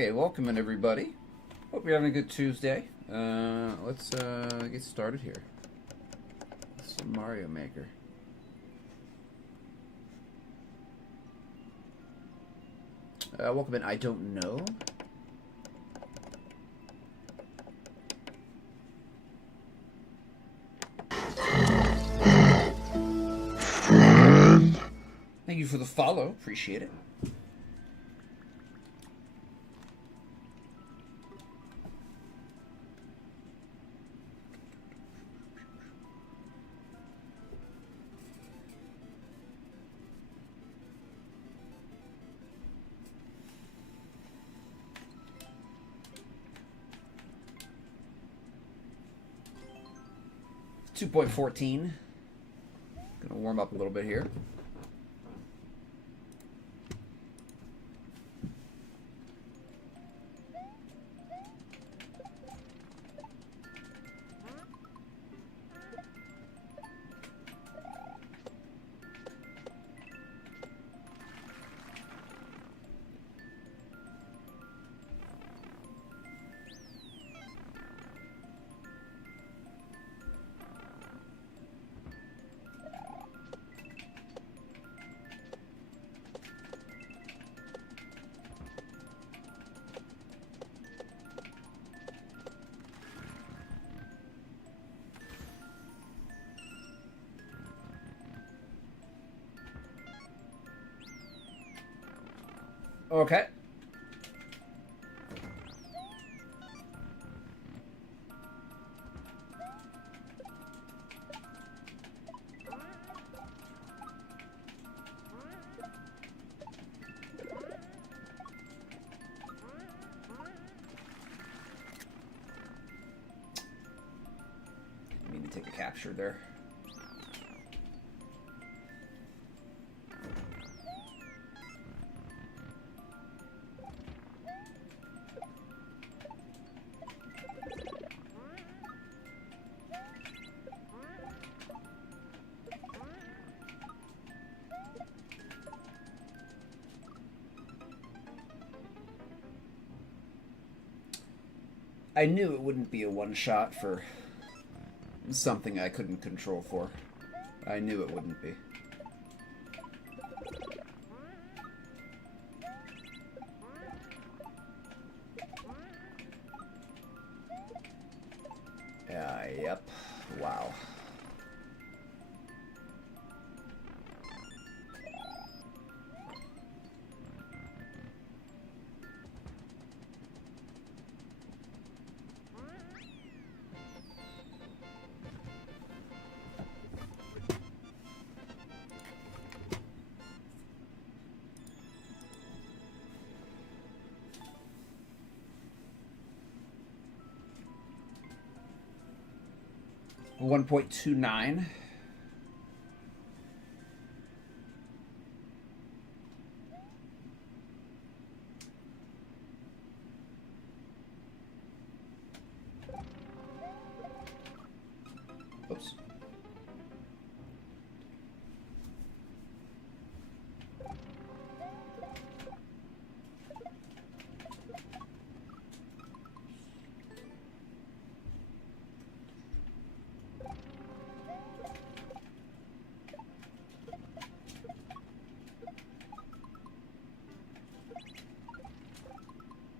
Okay, welcome in everybody. Hope you're having a good Tuesday. Let's get started here. Some Mario Maker. Welcome in. I don't know. Thank you for the follow. Appreciate it. .14. Gonna warm up a little bit here. Okay. I mean to take a capture there. I knew it wouldn't be a one-shot for something I couldn't control for. I knew it wouldn't be. Yep. Wow. $1.29. Oops.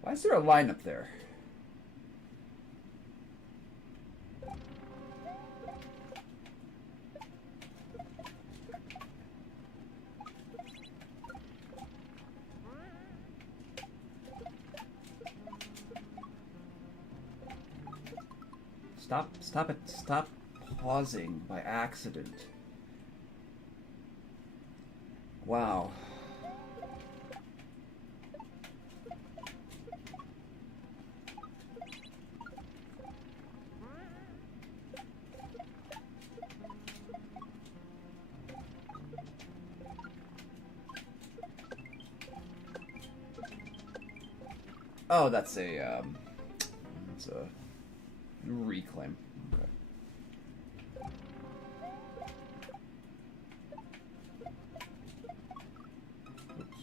Why is there a line up there? Stop it. Stop pausing by accident. Wow. Oh, that's a reclaim. Okay. Oops.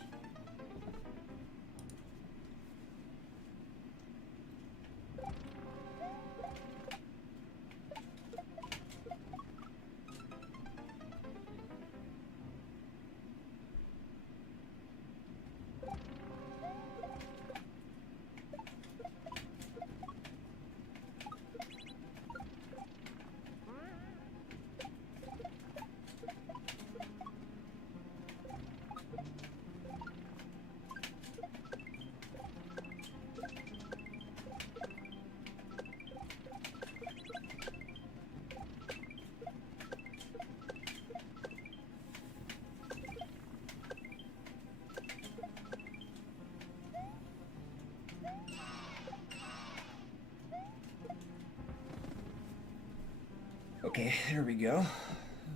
Okay, there we go.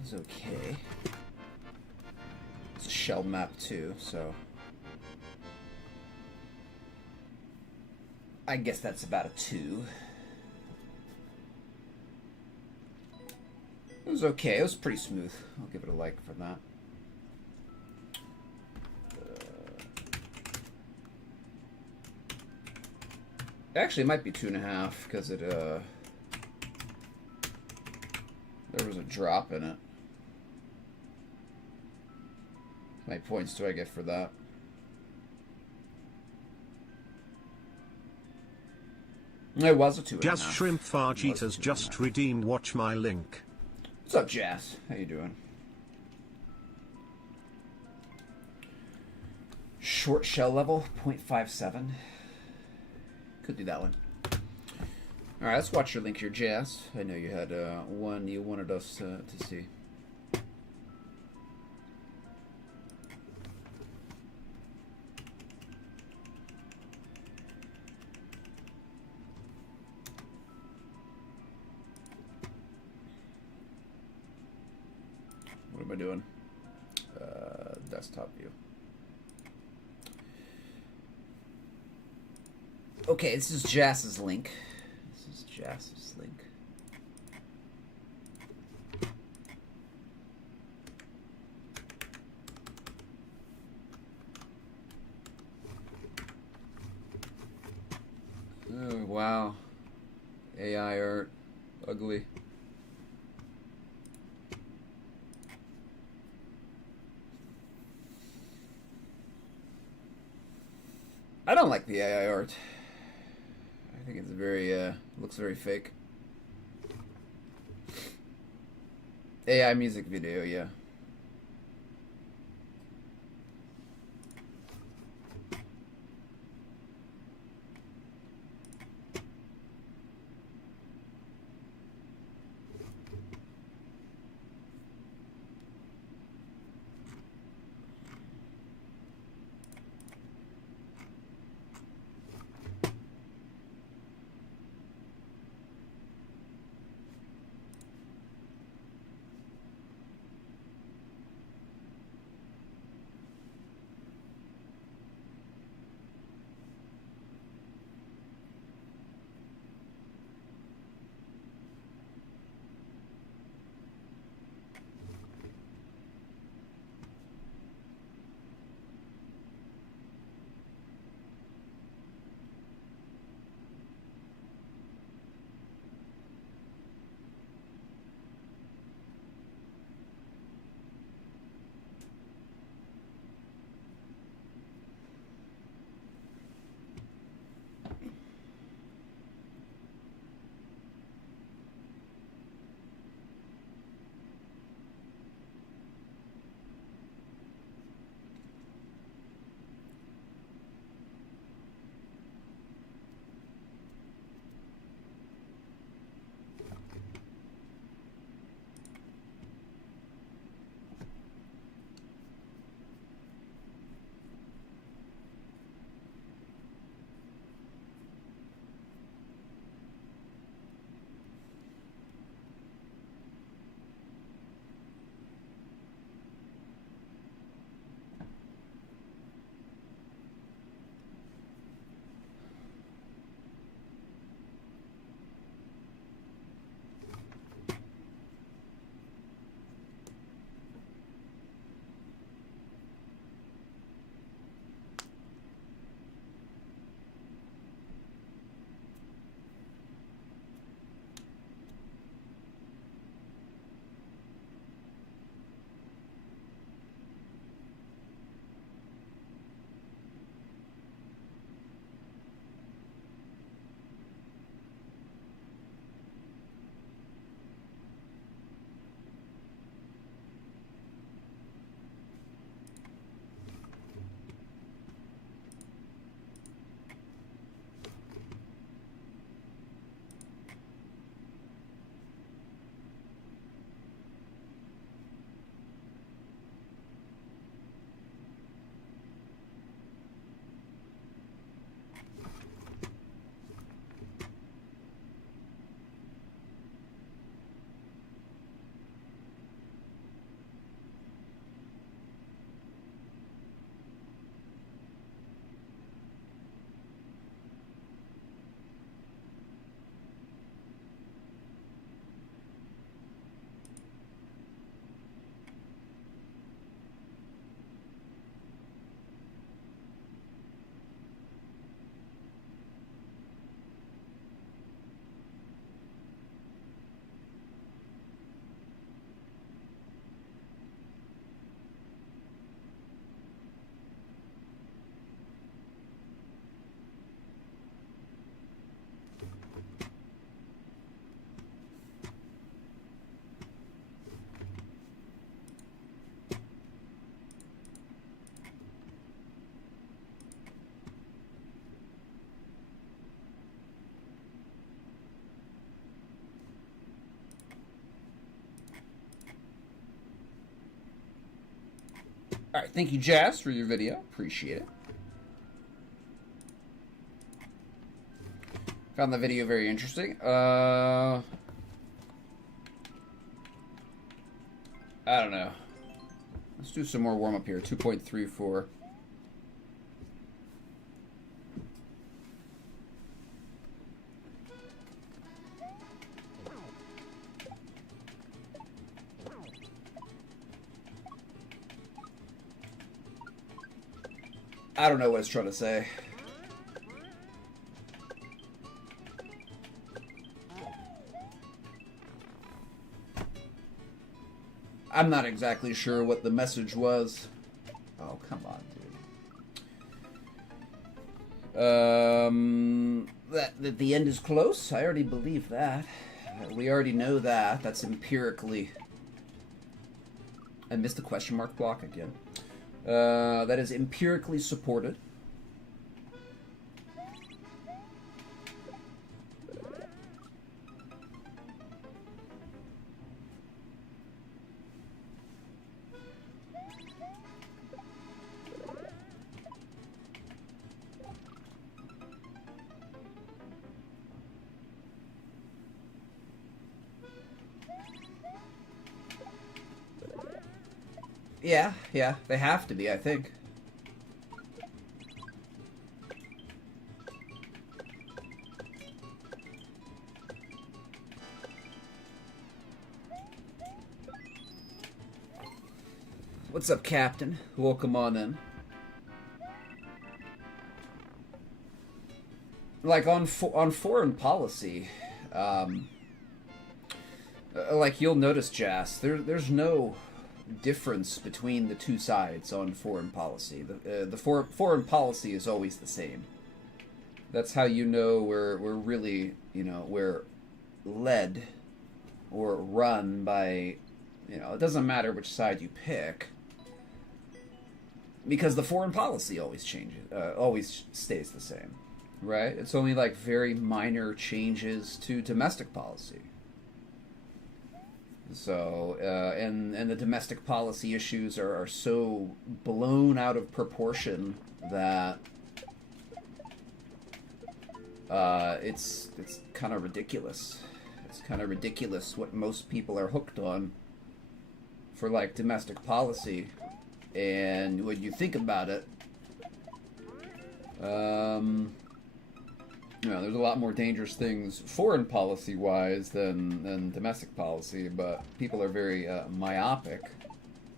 It's okay. It's a shell map too, so I guess that's about a 2. It was okay. It was pretty smooth. I'll give it a like for that. Actually, it might be 2.5 because it there was a drop in it. How many points do I get for that? It was a 2.5. Jazz Shrimp Fajitas just redeemed. Watch my link. What's up, Jazz? How you doing? Short shell level, 0.57. Could do that one. Alright, let's watch your link here, Jazz. I know you had one you wanted us to see. What am I doing? Desktop view. Okay, this is Jazz's link. This is Jazz's link. Oh, wow. AI art. Ugly. I don't like the AI art. I think it's very, looks very fake. AI music video, yeah. All right, thank you, Jazz, for your video. Appreciate it. Found the video very interesting. I don't know. Let's do some more warm-up here. 2.34. I don't know what it's trying to say. I'm not exactly sure what the message was. Oh, come on, dude. That the end is close? I already believe that. We already know that. That's empirically... I missed the question mark block again. That is empirically supported. Yeah, they have to be, I think. What's up, Captain? Welcome on in. Like, on foreign policy, like, you'll notice, Jas, there's no difference between the two sides on foreign policy. The foreign policy is always the same. That's how you know we're really, we're led or run by, it doesn't matter which side you pick, because the foreign policy always changes, always stays the same, right? It's only like very minor changes to domestic policy. So, and the domestic policy issues are so blown out of proportion that it's kind of ridiculous. It's kind of ridiculous what most people are hooked on for, like, domestic policy. And when you think about it, there's a lot more dangerous things foreign policy-wise than domestic policy, but people are very myopic.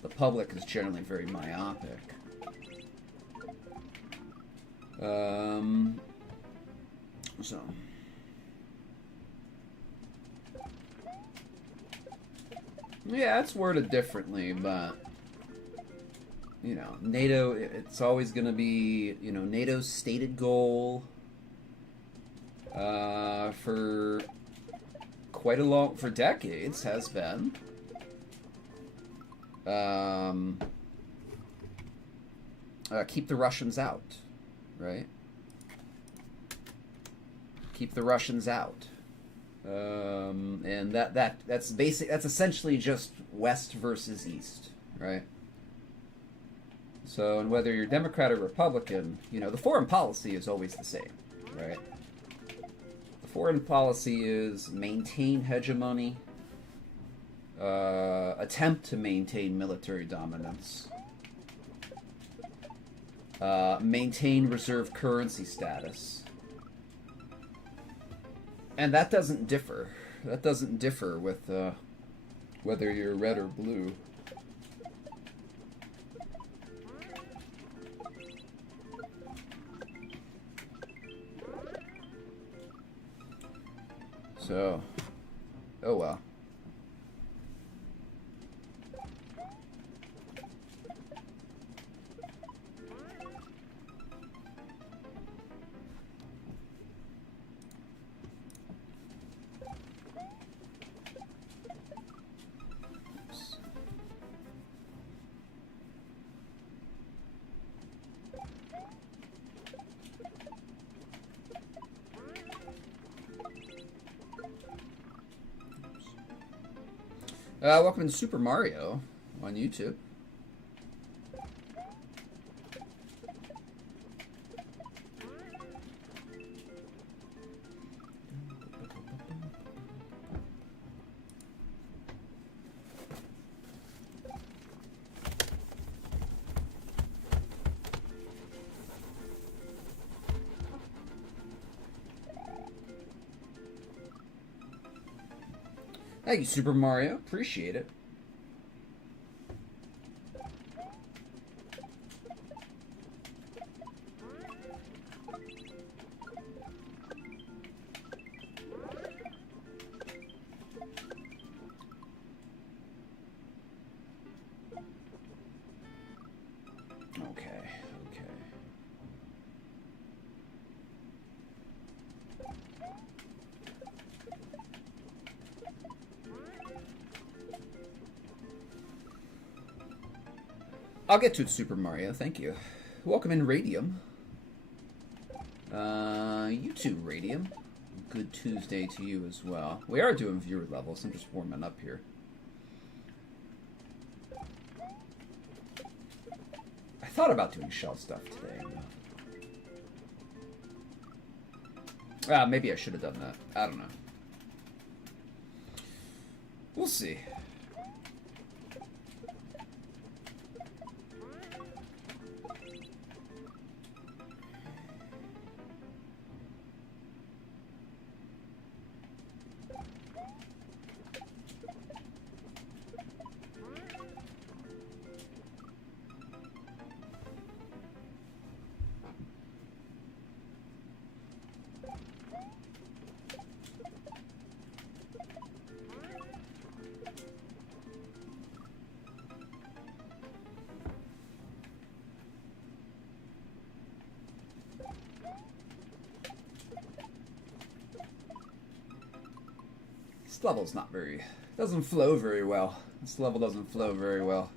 The public is generally very myopic. So... yeah, it's worded differently, but... NATO, it's always going to be, NATO's stated goal... for for decades has been keep the Russians out, right? Keep the Russians out, and that's essentially just West versus East, right? So, and whether you're Democrat or Republican, the foreign policy is always the same, right? Foreign policy is maintain hegemony, attempt to maintain military dominance, maintain reserve currency status. And that doesn't differ. That doesn't differ with whether you're red or blue. So, oh well. Welcome to Super Mario on YouTube. Thank you, Super Mario. Appreciate it. I'll get to it, Super Mario. Thank you. Welcome in, Radium. You too, Radium. Good Tuesday to you as well. We are doing viewer levels. I'm just warming up here. I thought about doing shell stuff today. Maybe I should have done that. I don't know. We'll see. This level's not very... doesn't flow very well. This level doesn't flow very well.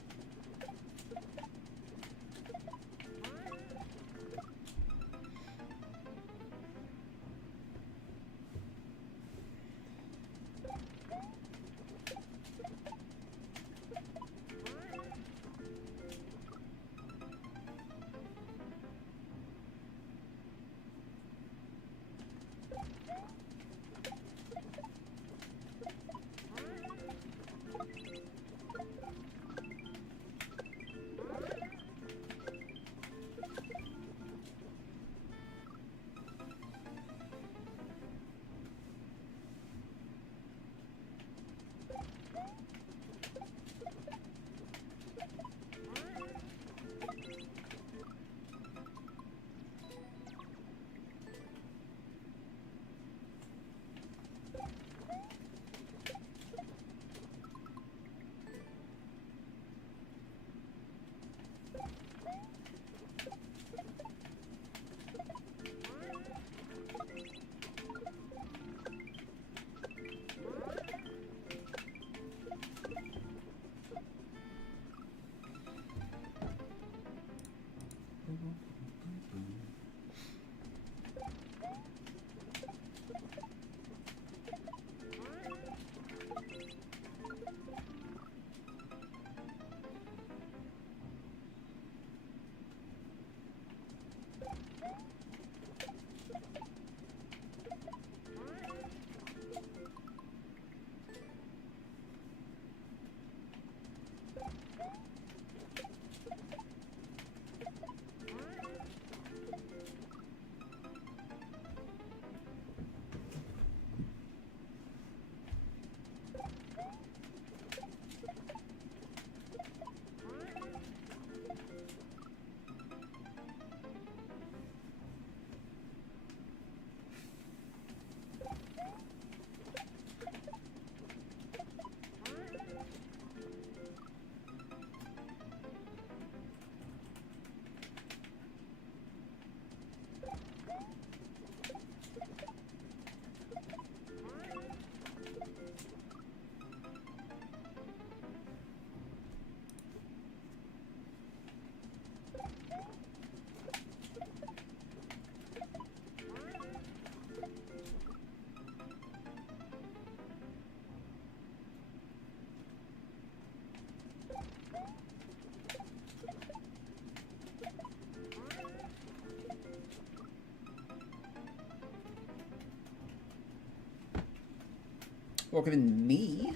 Welcome in, me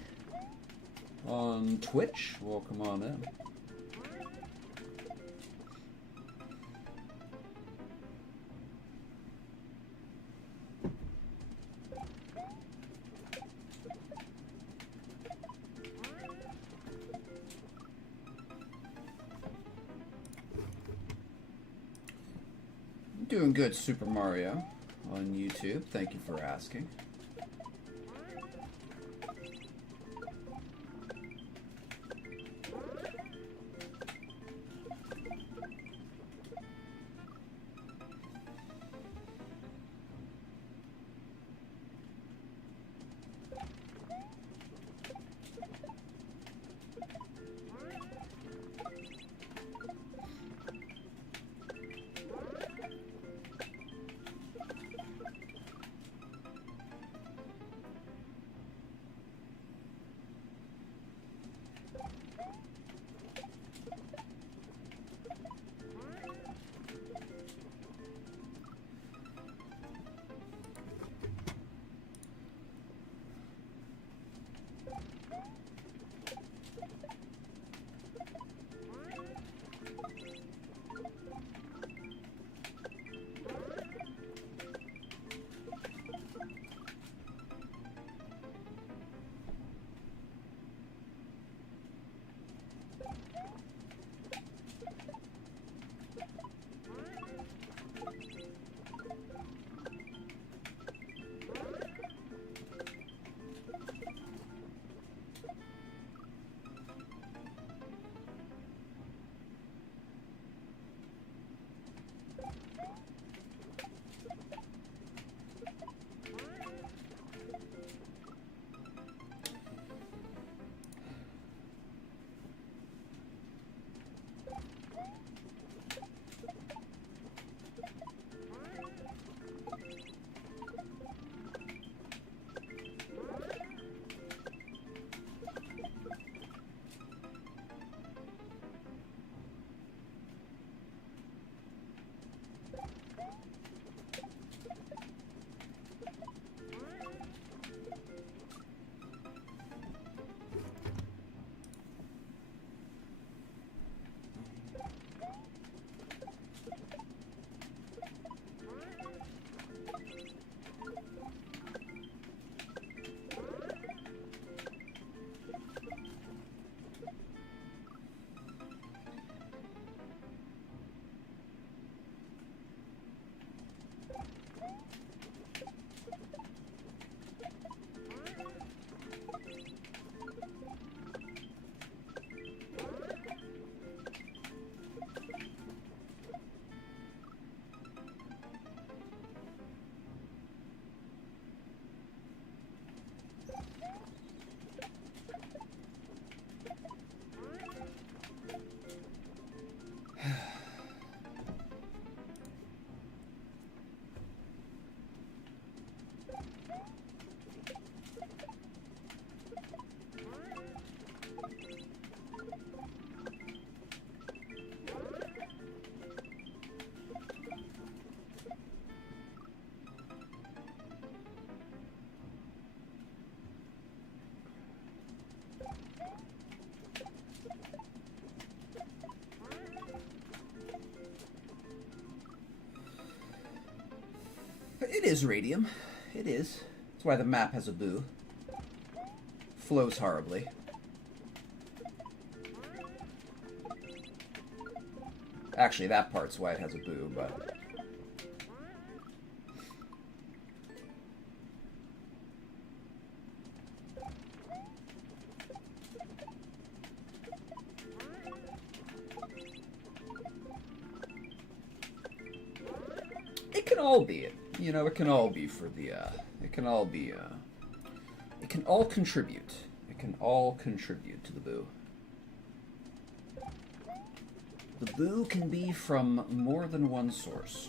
on Twitch. Welcome on in. Doing good, Super Mario, on YouTube. Thank you for asking. It is radium. It is. That's why the map has a boo. Flows horribly. Actually, that part's why it has a boo, but... it can all be it. You know, it can all be for the, it can all be, it can all contribute. It can all contribute to the boo. The boo can be from more than one source.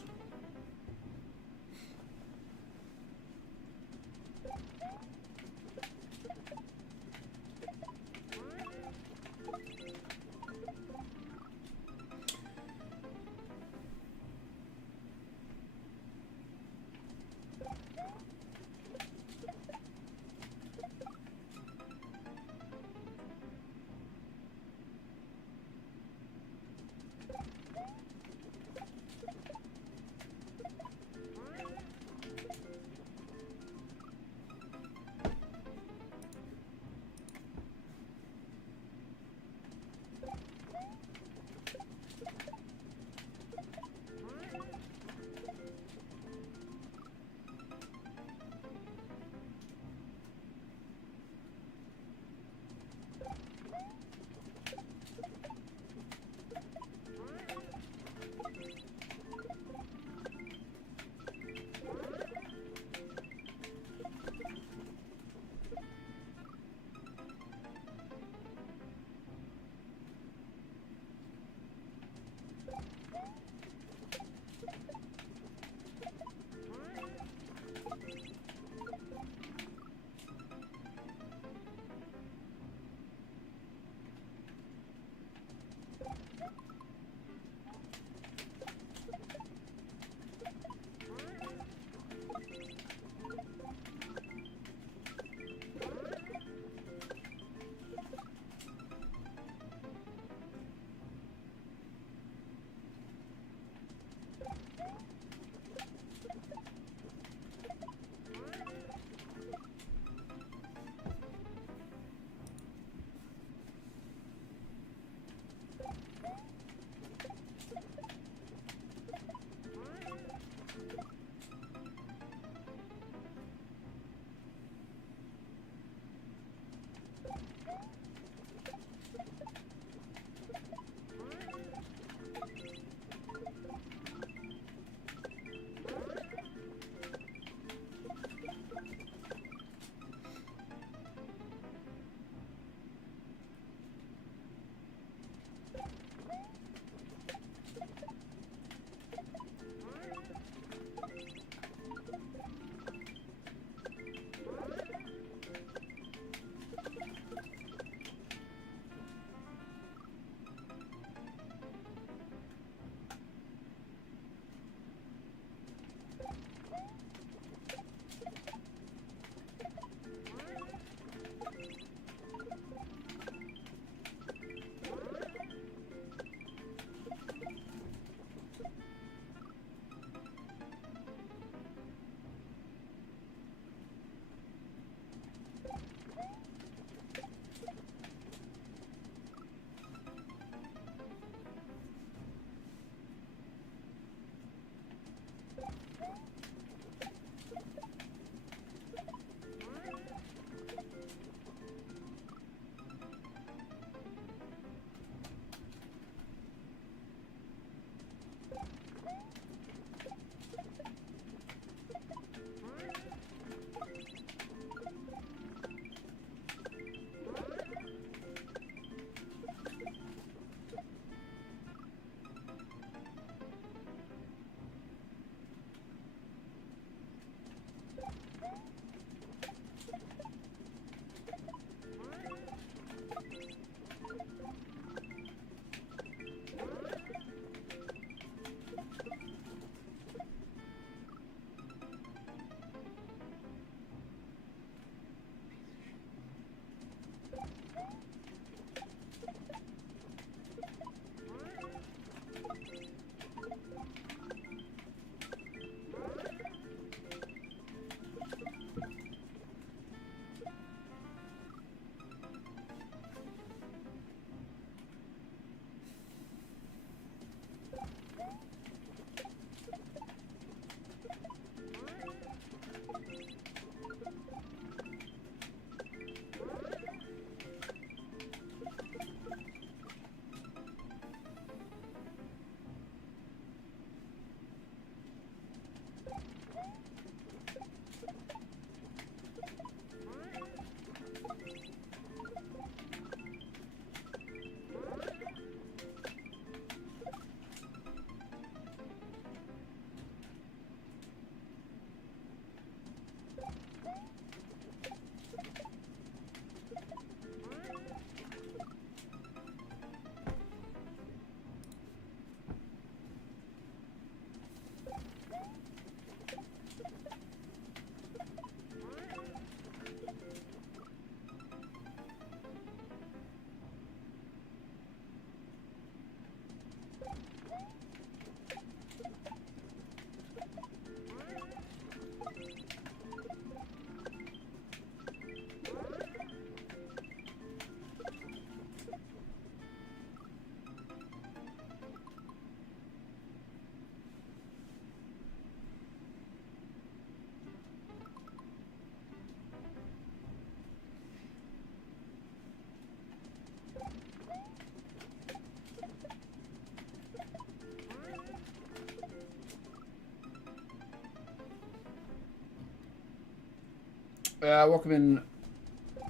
Welcome in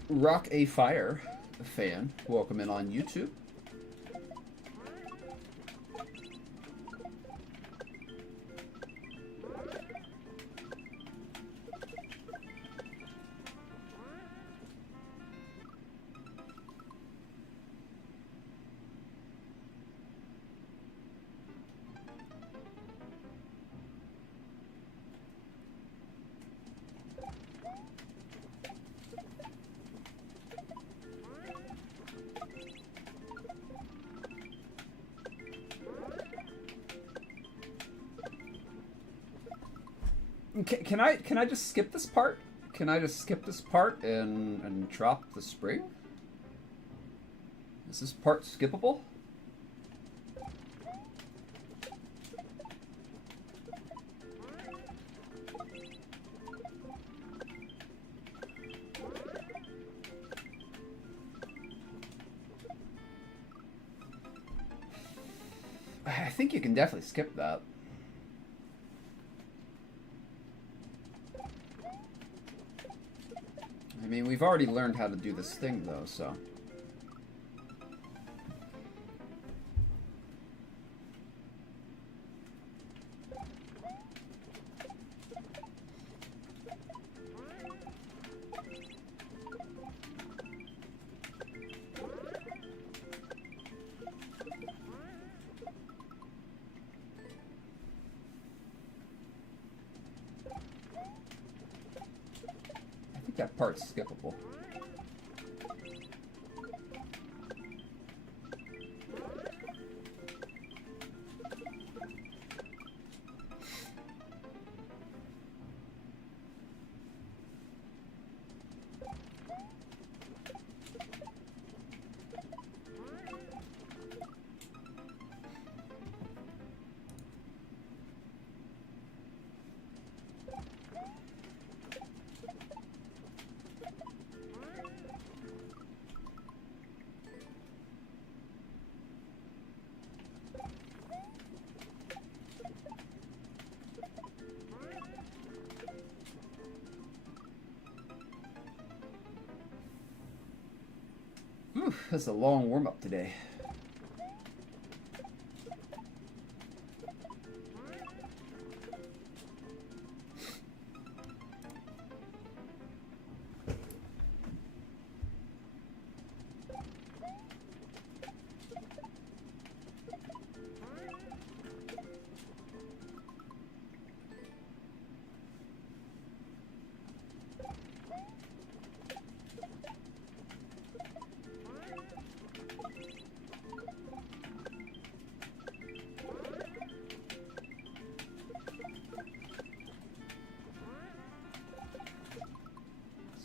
Rock a Fire fan. Welcome in on YouTube. Can I just skip this part? Can I just skip this part and drop the spring? Is this part skippable? I think you can definitely skip that. I mean, we've already learned how to do this thing, though, so... I think that part's skippable. Whew, that's a long warm-up today.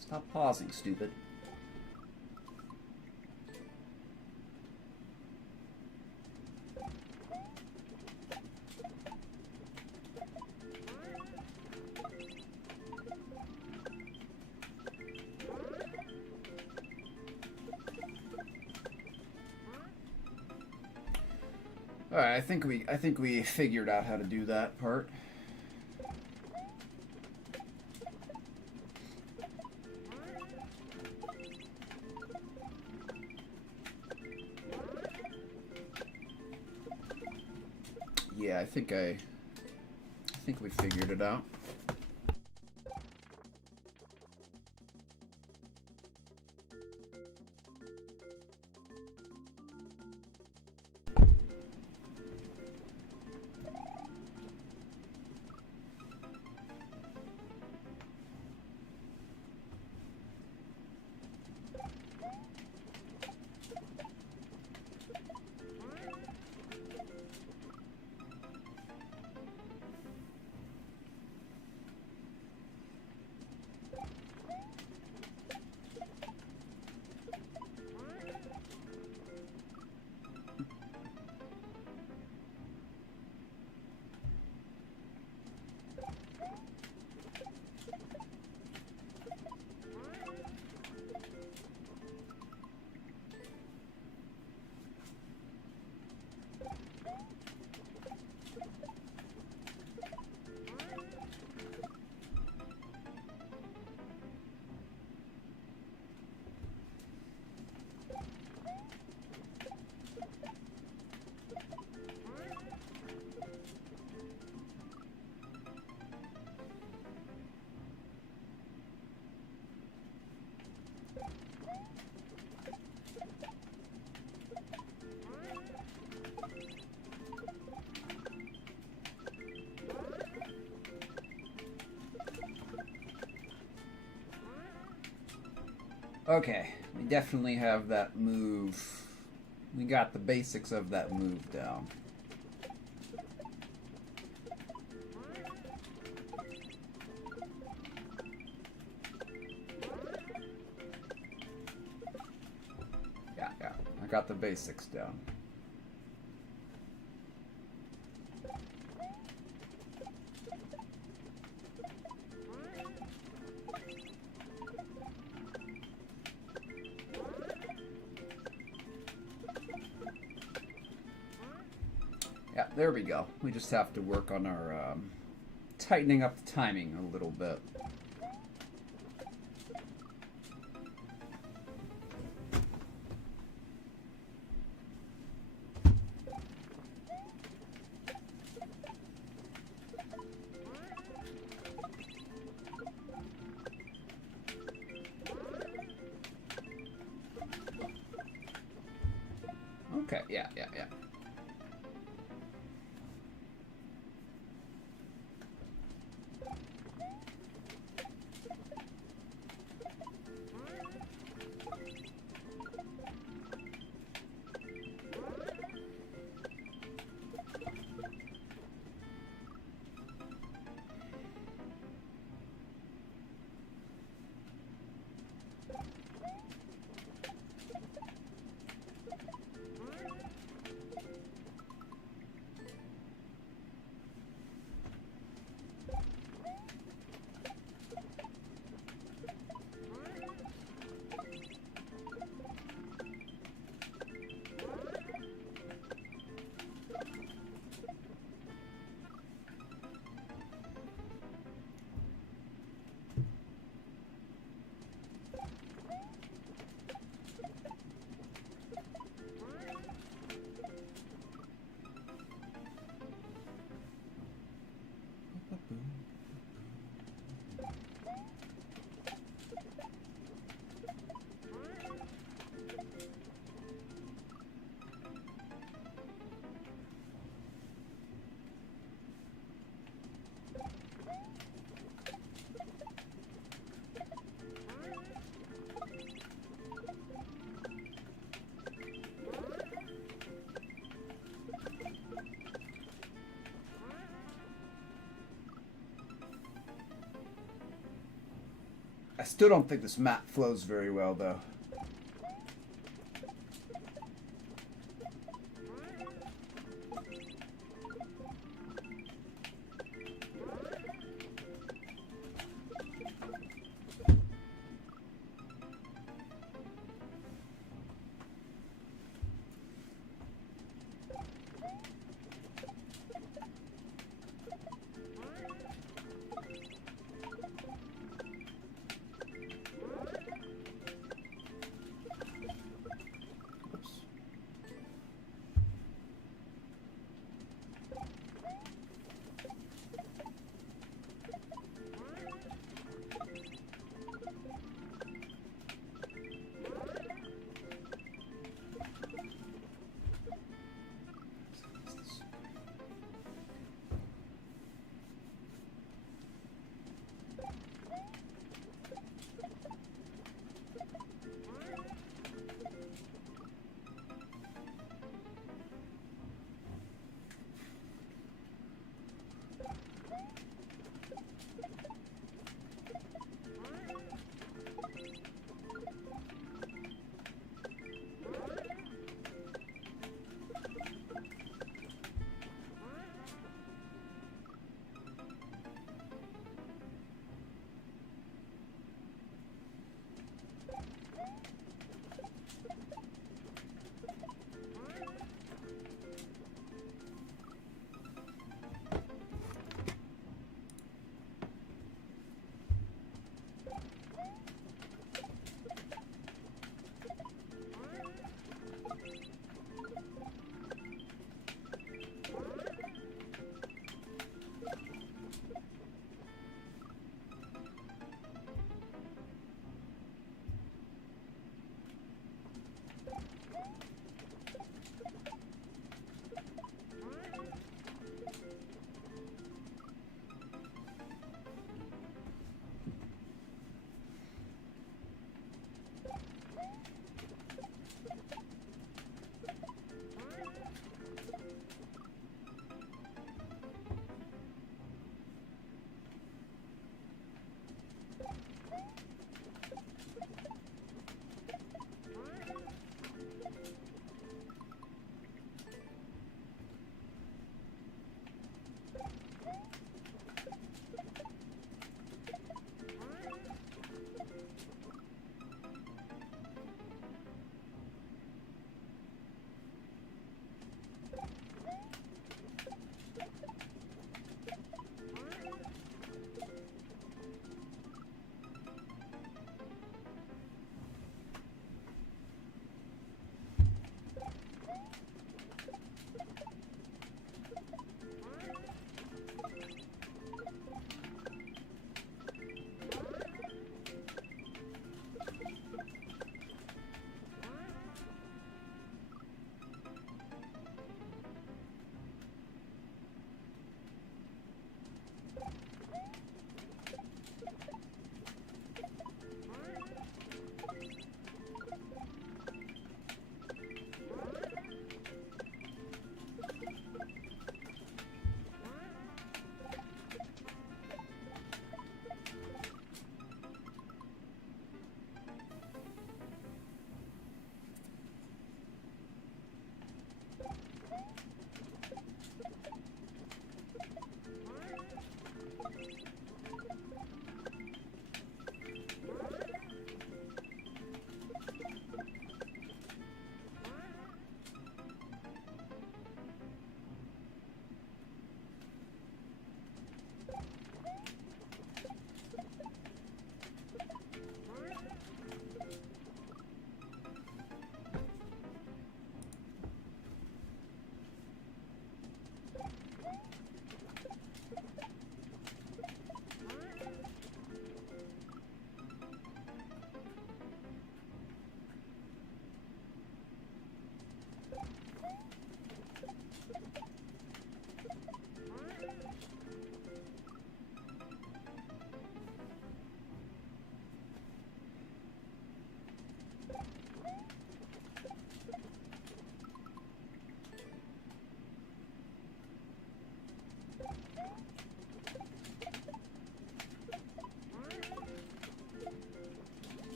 Stop pausing, stupid. All right, I think we figured out how to do that part. Yeah, I think we figured it out. Okay, we definitely have that move. We got the basics of that move down. Yeah, I got the basics down. Yeah, there we go. We just have to work on our tightening up the timing a little bit. Okay, yeah. I still don't think this map flows very well, though.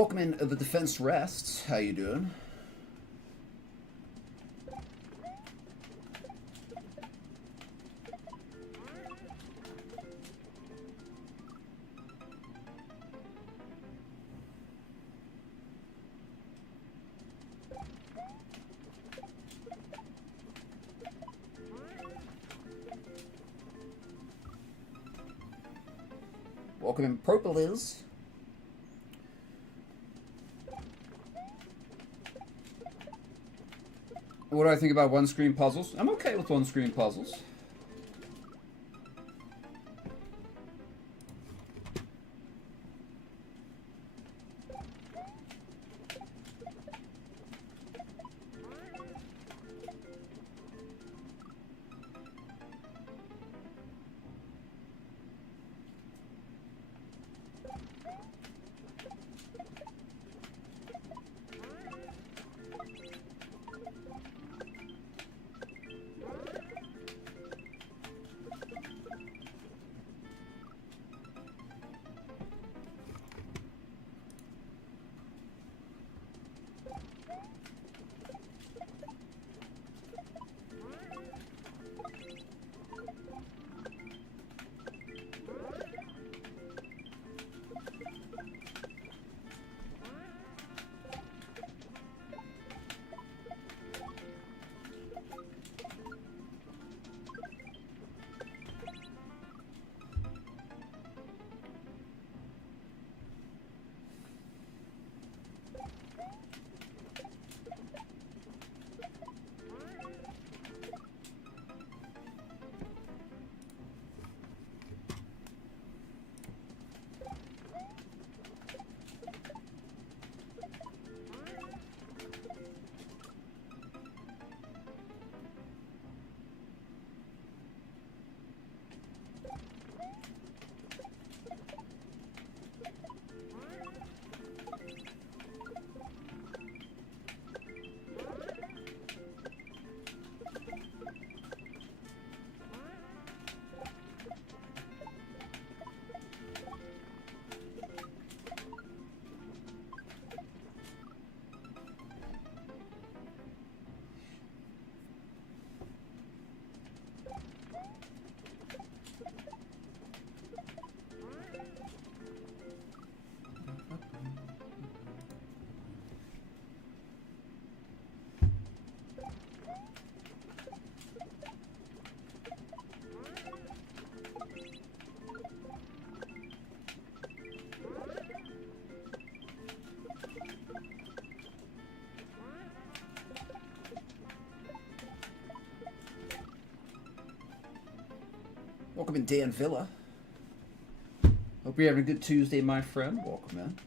Welcome in the Defense Rests. How you doing? Welcome in Propolis. What do I think about one-screen puzzles? I'm okay with one-screen puzzles. Welcome in, Dan Villa. Hope you're having a good Tuesday, my friend. Welcome in.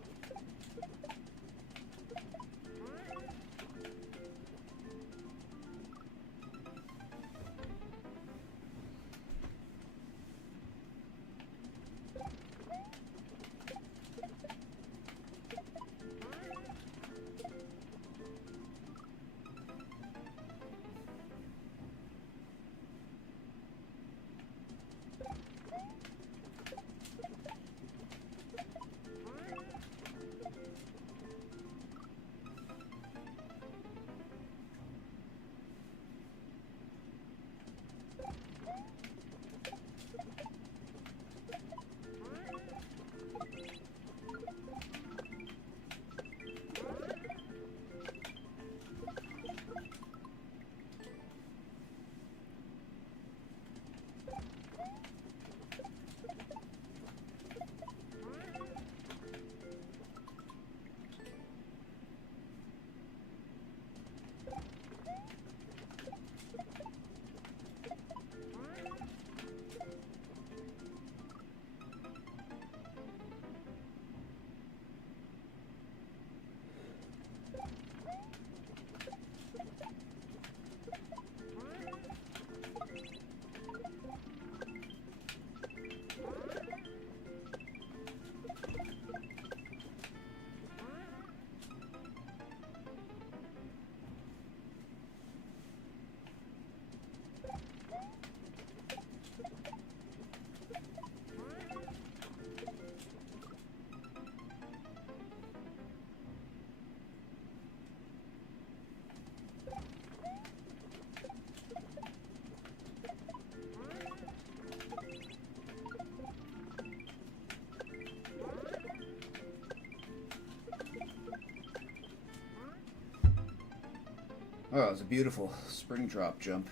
Oh, it was a beautiful spring drop jump.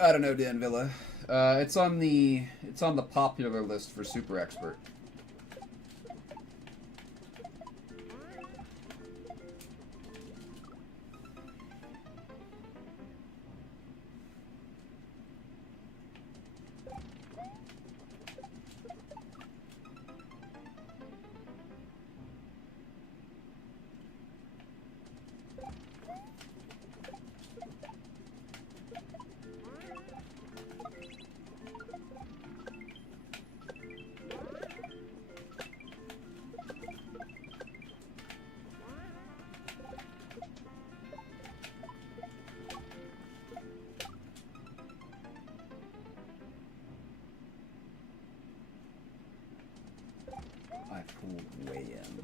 I don't know, Dan Villa. It's on the popular list for super expert. I pulled way in.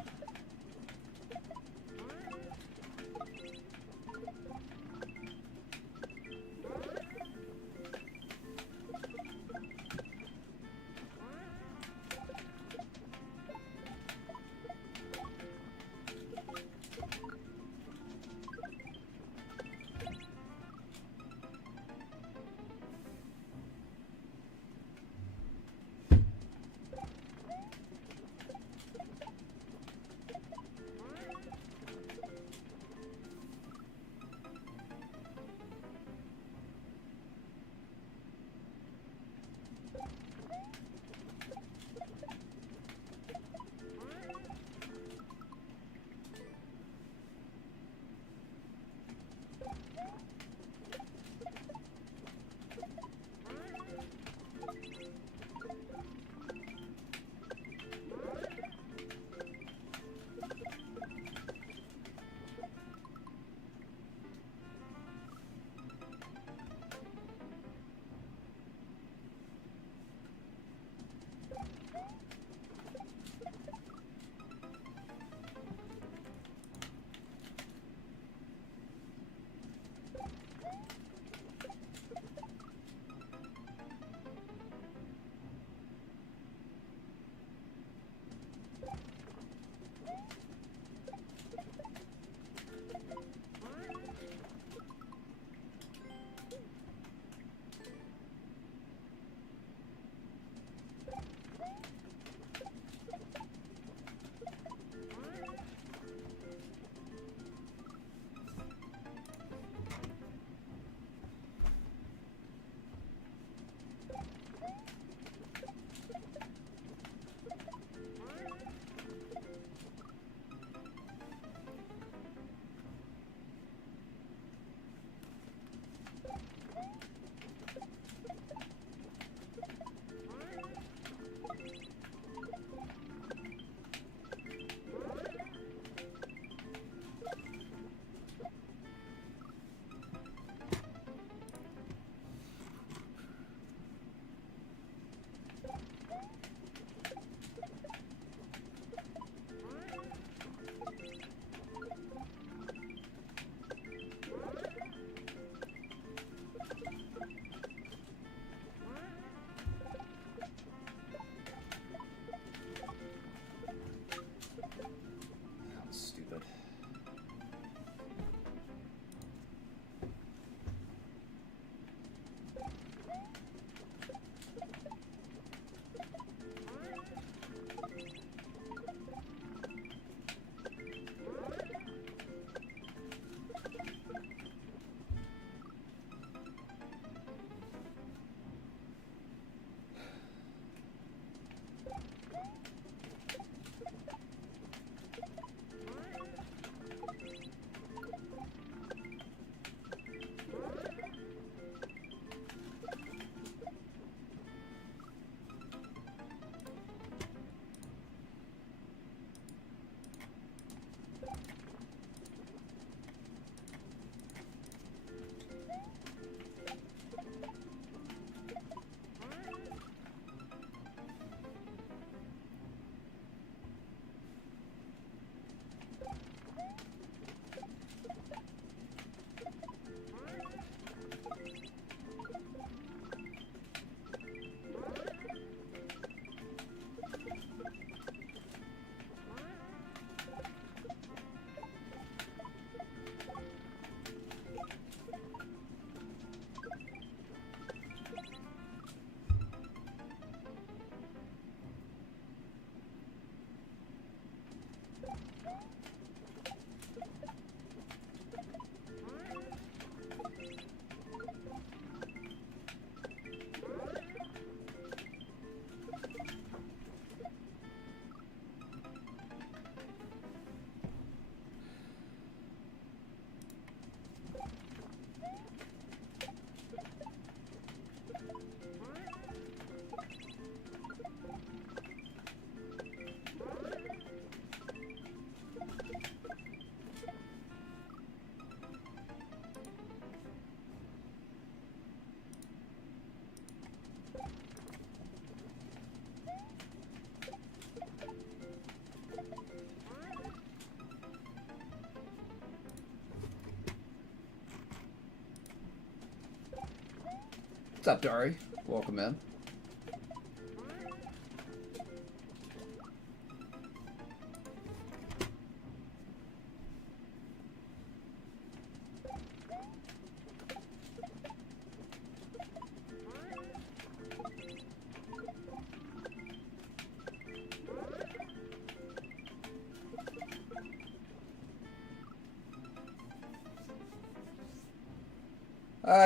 What's up, Dari? Welcome in.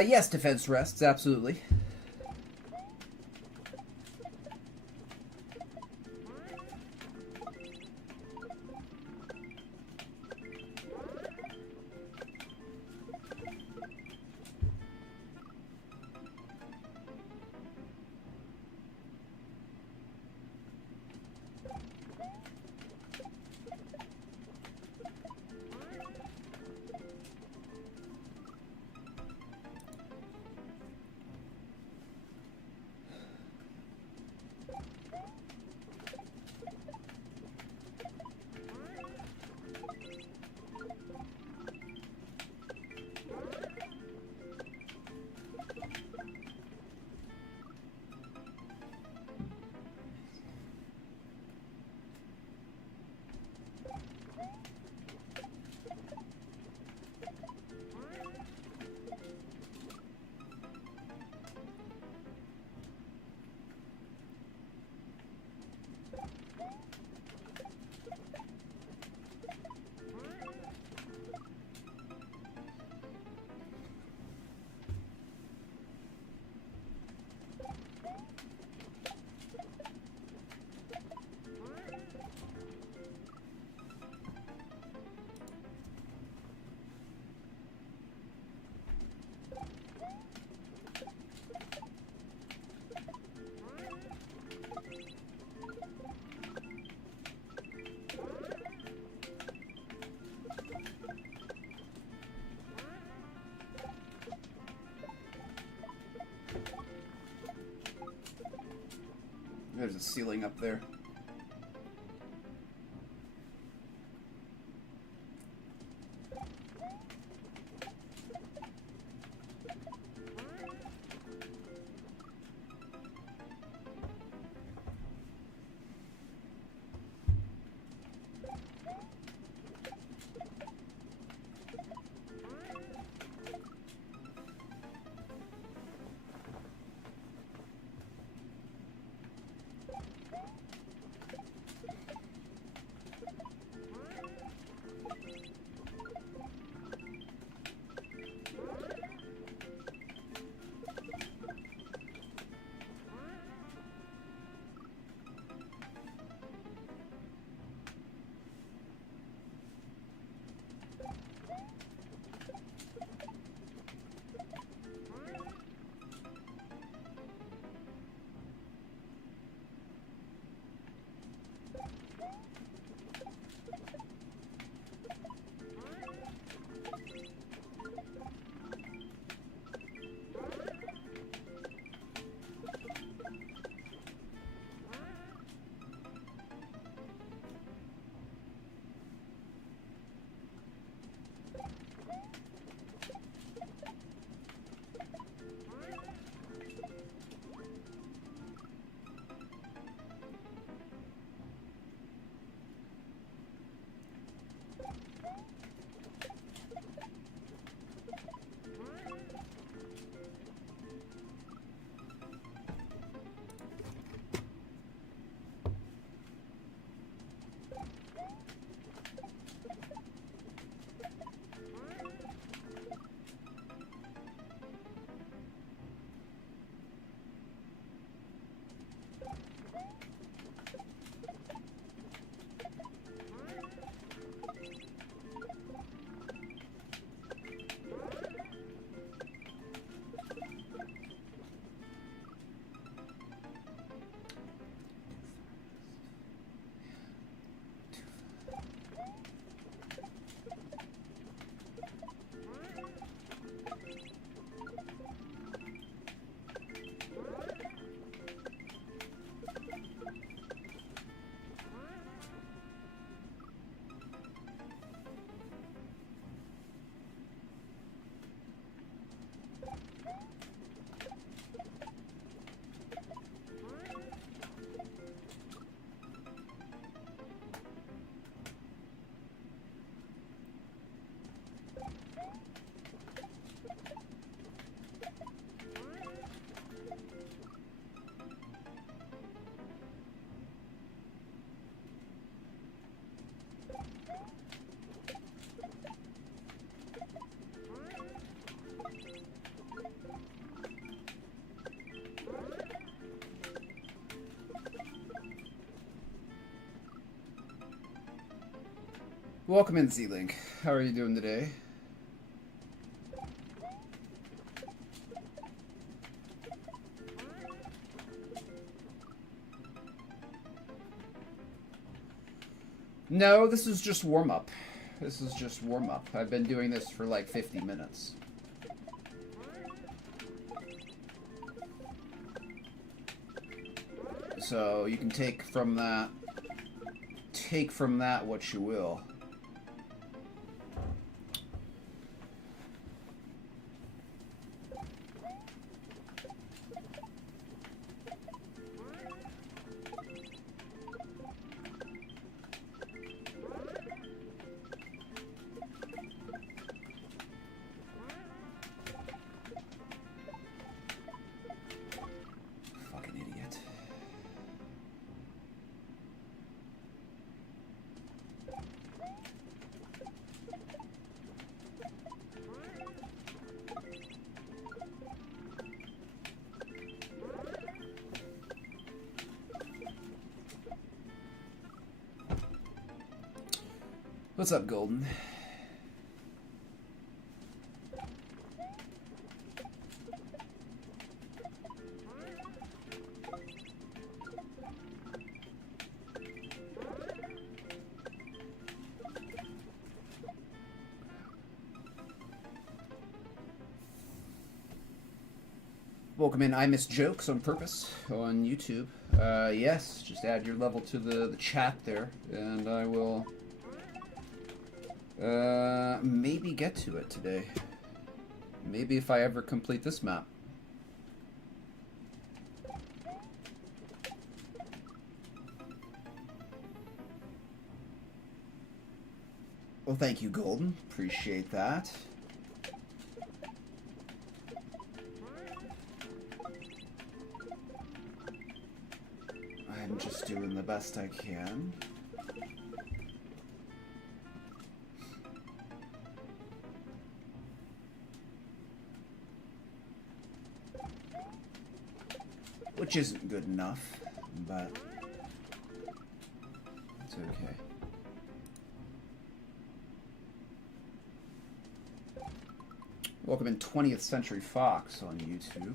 Yes, defense rests, absolutely. There's a ceiling up there. Welcome in, Z-Link. How are you doing today? No, this is just warm-up. This is just warm-up. I've been doing this for like 50 minutes. So you can take from that what you will. What's up, Golden? Welcome in. I miss jokes on purpose on YouTube. Yes, just add your level to the chat there, and I will maybe get to it today. Maybe if I ever complete this map. Well, thank you, Golden. Appreciate that. I'm just doing the best I can. Which isn't good enough, but it's okay. Welcome in 20th Century Fox on YouTube.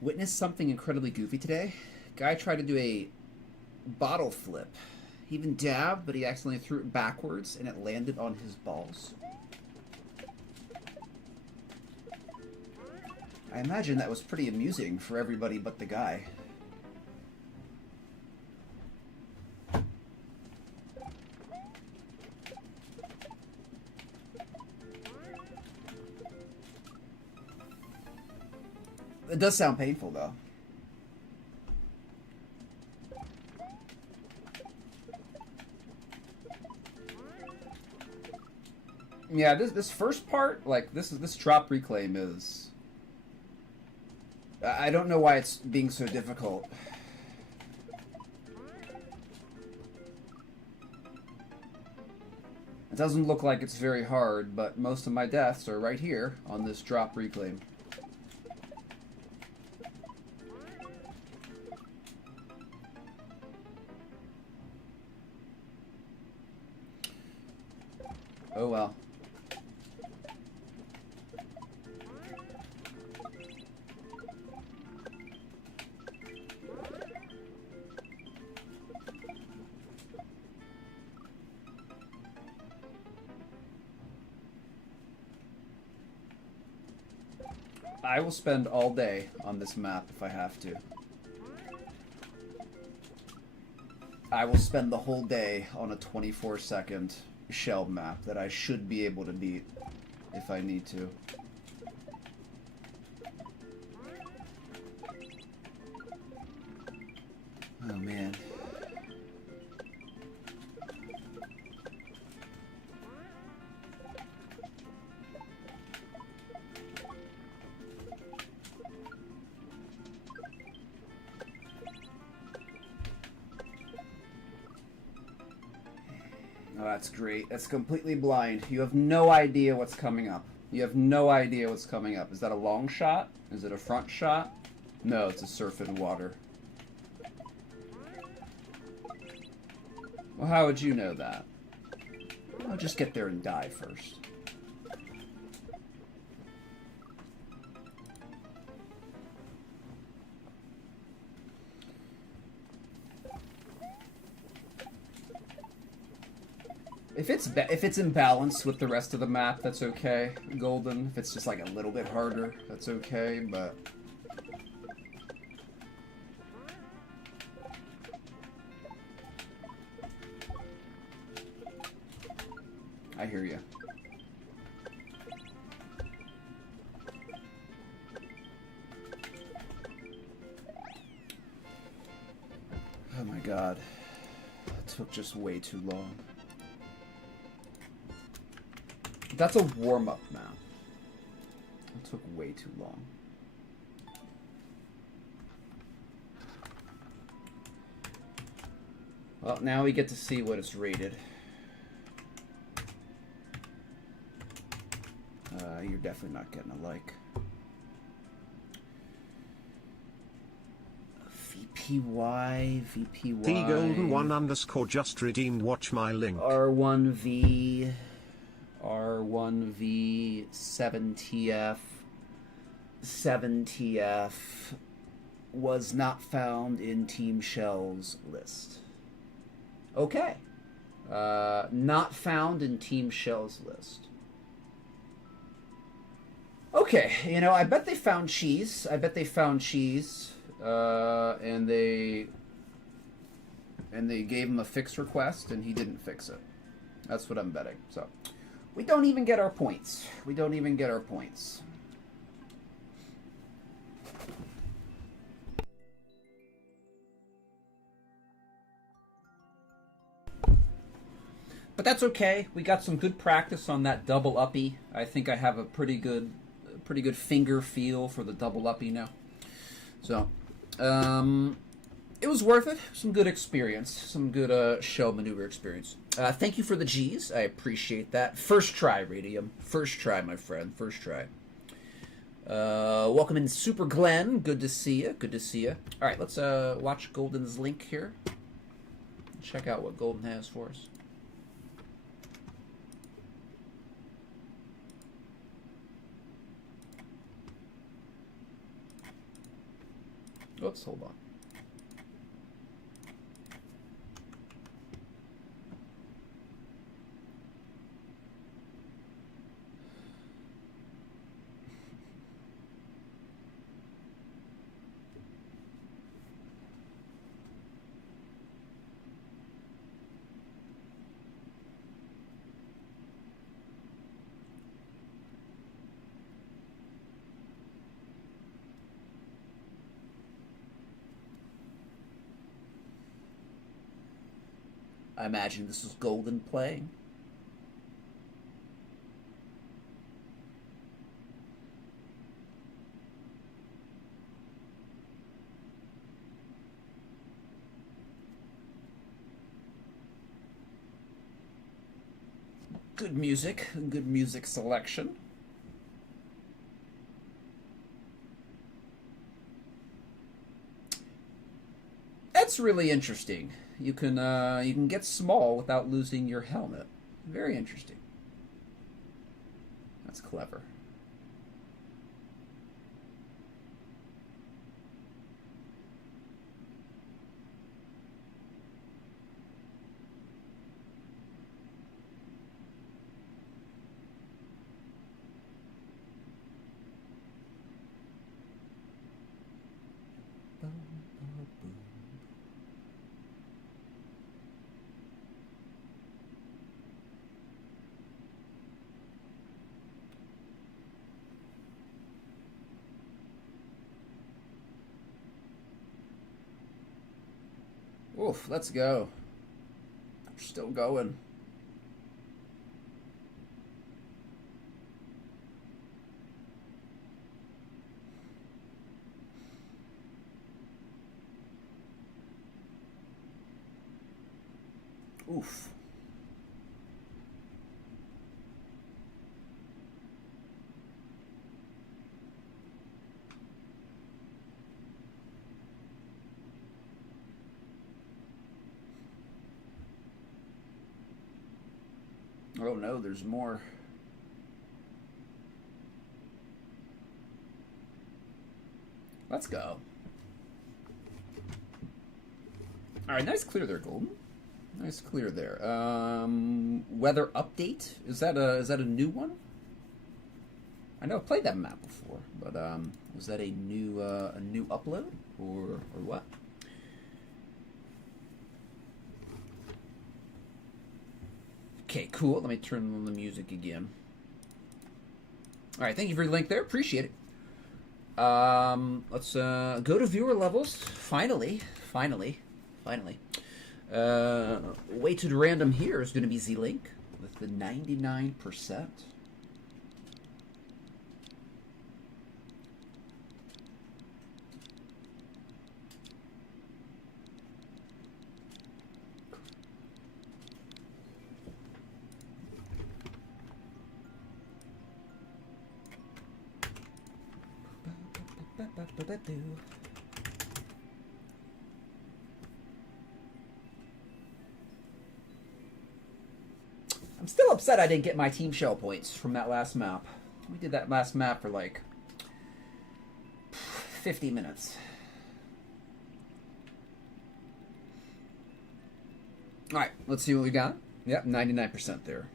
Witnessed something incredibly goofy today. Guy tried to do a bottle flip. He even dabbed, but he accidentally threw it backwards and it landed on his balls. I imagine that was pretty amusing for everybody but the guy. It does sound painful, though. Yeah, this first part, like this drop reclaim is. I don't know why it's being so difficult. It doesn't look like it's very hard, but most of my deaths are right here on this drop reclaim. Oh well. I will spend all day on this map if I have to. I will spend the whole day on a 24-second shell map that I should be able to beat if I need to. Oh man. Oh, that's great. That's completely blind. You have no idea what's coming up. You have no idea what's coming up. Is that a long shot? Is it a front shot? No, it's a surf in water. Well, how would you know that? I'll just get there and die first. If it's imbalanced with the rest of the map, that's okay. Golden. If it's just like a little bit harder, that's okay, but... I hear you. Oh my god. It took just way too long. That's a warm-up map. It took way too long. Well, now we get to see what it's rated. You're definitely not getting a like. VPY. The golden one _ just redeemed. Watch my link. R1V. R1V 7TF 7TF was not found in Team Shell's list. Okay. Not found in Team Shell's list. Okay, you know, I bet they found cheese. I bet they found cheese. And they gave him a fix request and he didn't fix it. That's what I'm betting. So we don't even get our points. We don't even get our points. But that's okay. We got some good practice on that double uppy. I think I have a pretty good finger feel for the double uppy now. So, it was worth it. Some good experience. Some good shell maneuver experience. Thank you for the G's. I appreciate that. First try, Radium. First try, my friend. First try. Welcome in, Super Glenn. Good to see you. Good to see you. All right, let's watch Golden's link here. Check out what Golden has for us. Oops, hold on. I imagine this is Golden playing. Good music selection. That's really interesting. You can get small without losing your helmet. Very interesting. That's clever. Oof, let's go. We're still going. Oof. Oh no, there's more. Let's go. Alright, nice clear there, Golden. Nice clear there. Weather update? Is that a new one? I know I've played that map before, but was that a new upload or what? Okay, cool. Let me turn on the music again. All right, thank you for your link there. Appreciate it. Let's go to viewer levels. Finally. Weighted random here is going to be Z-Link with the 99%. I'm still upset I didn't get my team shell points from that last map. We did that last map for like 50 minutes. Alright, let's see what we got. Yep, 99% there.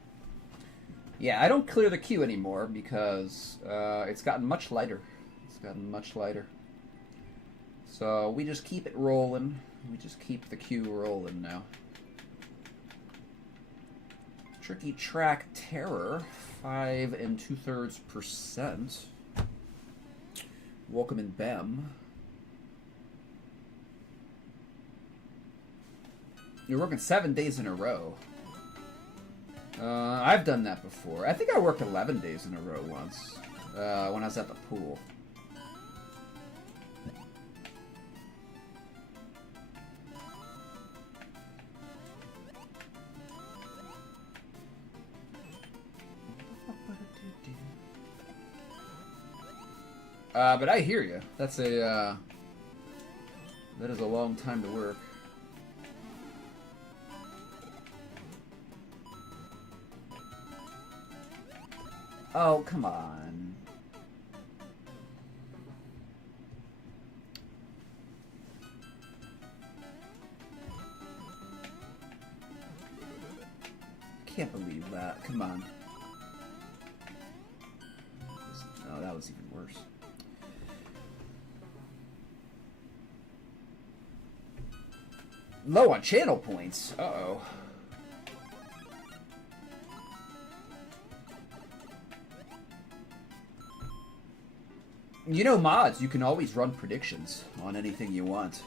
Yeah, I don't clear the queue anymore because it's gotten much lighter. It's gotten much lighter. So we just keep it rolling. We just keep the queue rolling now. Tricky Track Terror, 5 2/3%. Welcome in Bem. You're working 7 days in a row. I've done that before. I think I worked 11 days in a row once when I was at the pool. But I hear you. That is a long time to work. Oh, come on. Can't believe that. Come on. Oh, that was even worse. Low on channel points. Uh-oh. You know, mods, you can always run predictions on anything you want.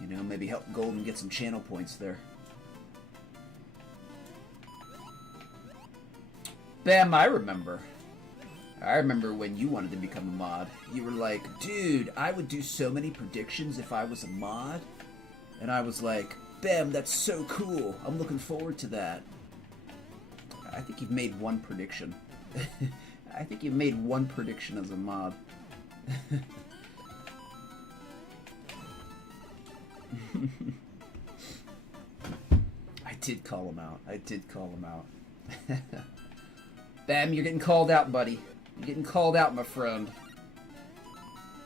You know, maybe help Golden get some channel points there. Bam, I remember. I remember when you wanted to become a mod. You were like, dude, I would do so many predictions if I was a mod. And I was like, Bam, that's so cool. I'm looking forward to that. I think you've made one prediction. I think you've made one prediction as a mod. I did call him out. I did call him out. Bam, you're getting called out, buddy. You're getting called out, my friend.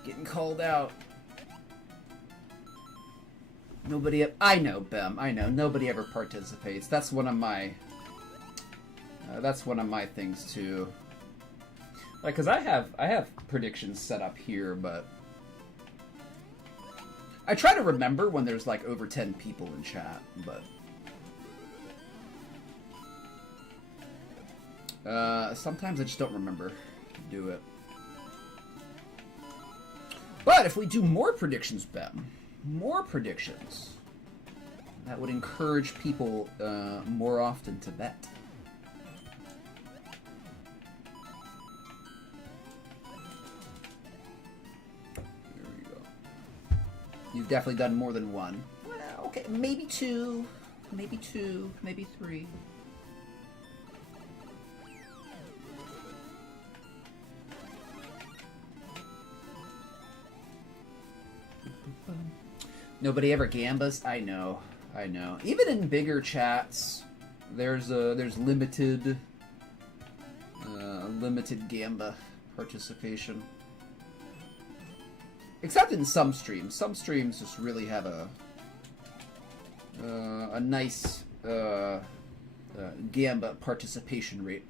Getting called out. Nobody... I know, Bam. I know. Nobody ever participates. That's one of my... that's one of my things, too. Like, because I have predictions set up here, but... I try to remember when there's like over 10 people in chat, but sometimes I just don't remember to do it. But if we do more predictions, Ben, more predictions, that would encourage people more often to bet. There we go. You've definitely done more than one. Well, okay, maybe two, maybe 3. Nobody ever gambas. I know. Even in bigger chats, there's limited gamba participation. Except in some streams. Some streams just really have a nice gamba participation rate.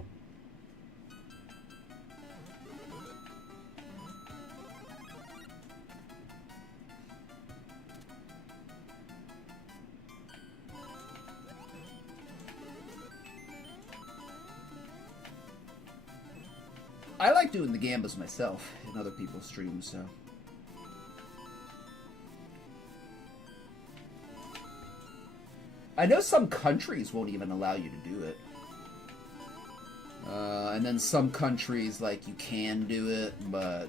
I like doing the gambas myself in other people's streams, so. I know some countries won't even allow you to do it. And then some countries, like, you can do it, but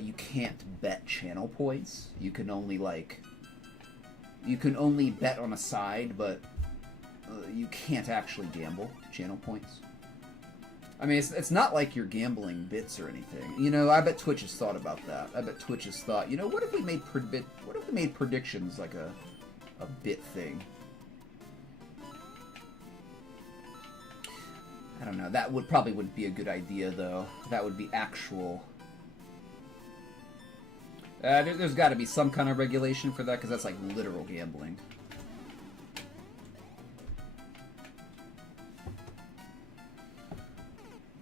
you can't bet channel points. You can only, like, you can only bet on a side, but you can't actually gamble channel points. I mean, it's not like you're gambling bits or anything. You know, I bet Twitch has thought about that. I bet Twitch has thought, you know, what if we made predictions like a bit thing? I don't know. That probably wouldn't be a good idea, though. That would be actual. There's got to be some kind of regulation for that, because that's like literal gambling.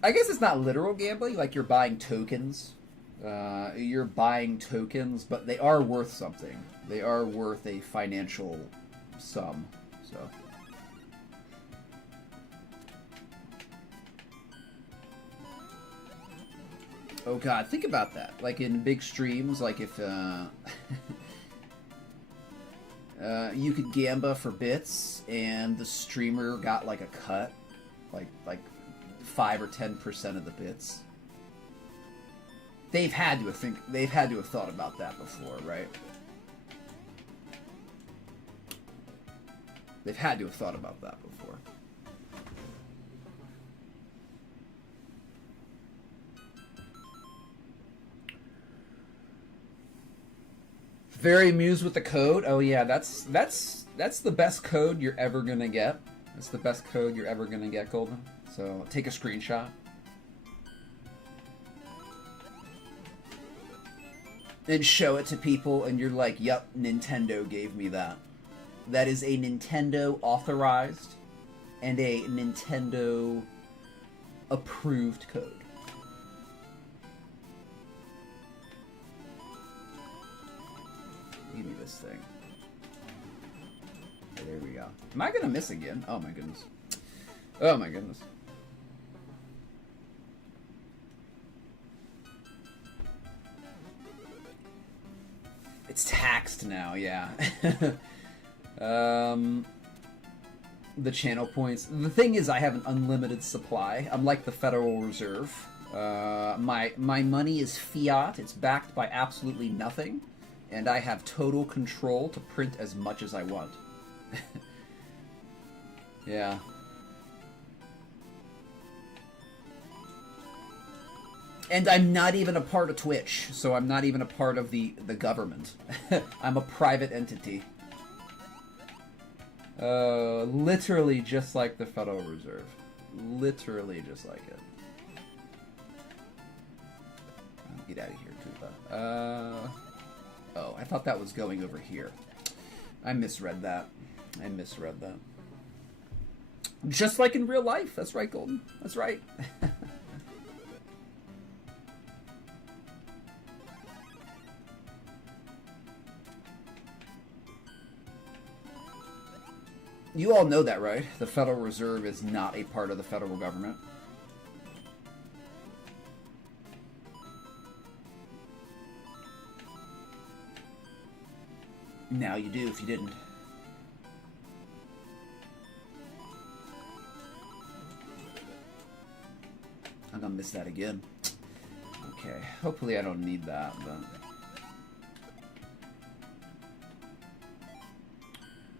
I guess it's not literal gambling, like you're buying tokens. You're buying tokens, but they are worth something. They are worth a financial sum, so. Oh god, think about that. Like in big streams, like if you could gamba for bits and the streamer got like a cut, like 5 or 10% of the bits. They've had to have thought about that before, right? They've had to have thought about that before. Very amused with the code. Oh yeah, that's the best code you're ever gonna get. That's the best code you're ever gonna get, Golden. So take a screenshot. And show it to people, and you're like, yep, Nintendo gave me that. That is a Nintendo authorized and a Nintendo approved code. Give me this thing. Okay, there we go. Am I gonna miss again? Oh my goodness. Oh my goodness. It's taxed now, yeah. The channel points. The thing is, I have an unlimited supply. I'm like the Federal Reserve. My money is fiat. It's backed by absolutely nothing. And I have total control to print as much as I want. Yeah. And I'm not even a part of Twitch, so I'm not even a part of the government. I'm a private entity. Literally just like the Federal Reserve. Literally just like it. Get out of here, Koopa. Oh, I thought that was going over here. I misread that. Just like in real life. That's right, Golden. That's right. You all know that, right? The Federal Reserve is not a part of the federal government. Now you do if you didn't. I'm gonna miss that again. Okay, hopefully I don't need that, but...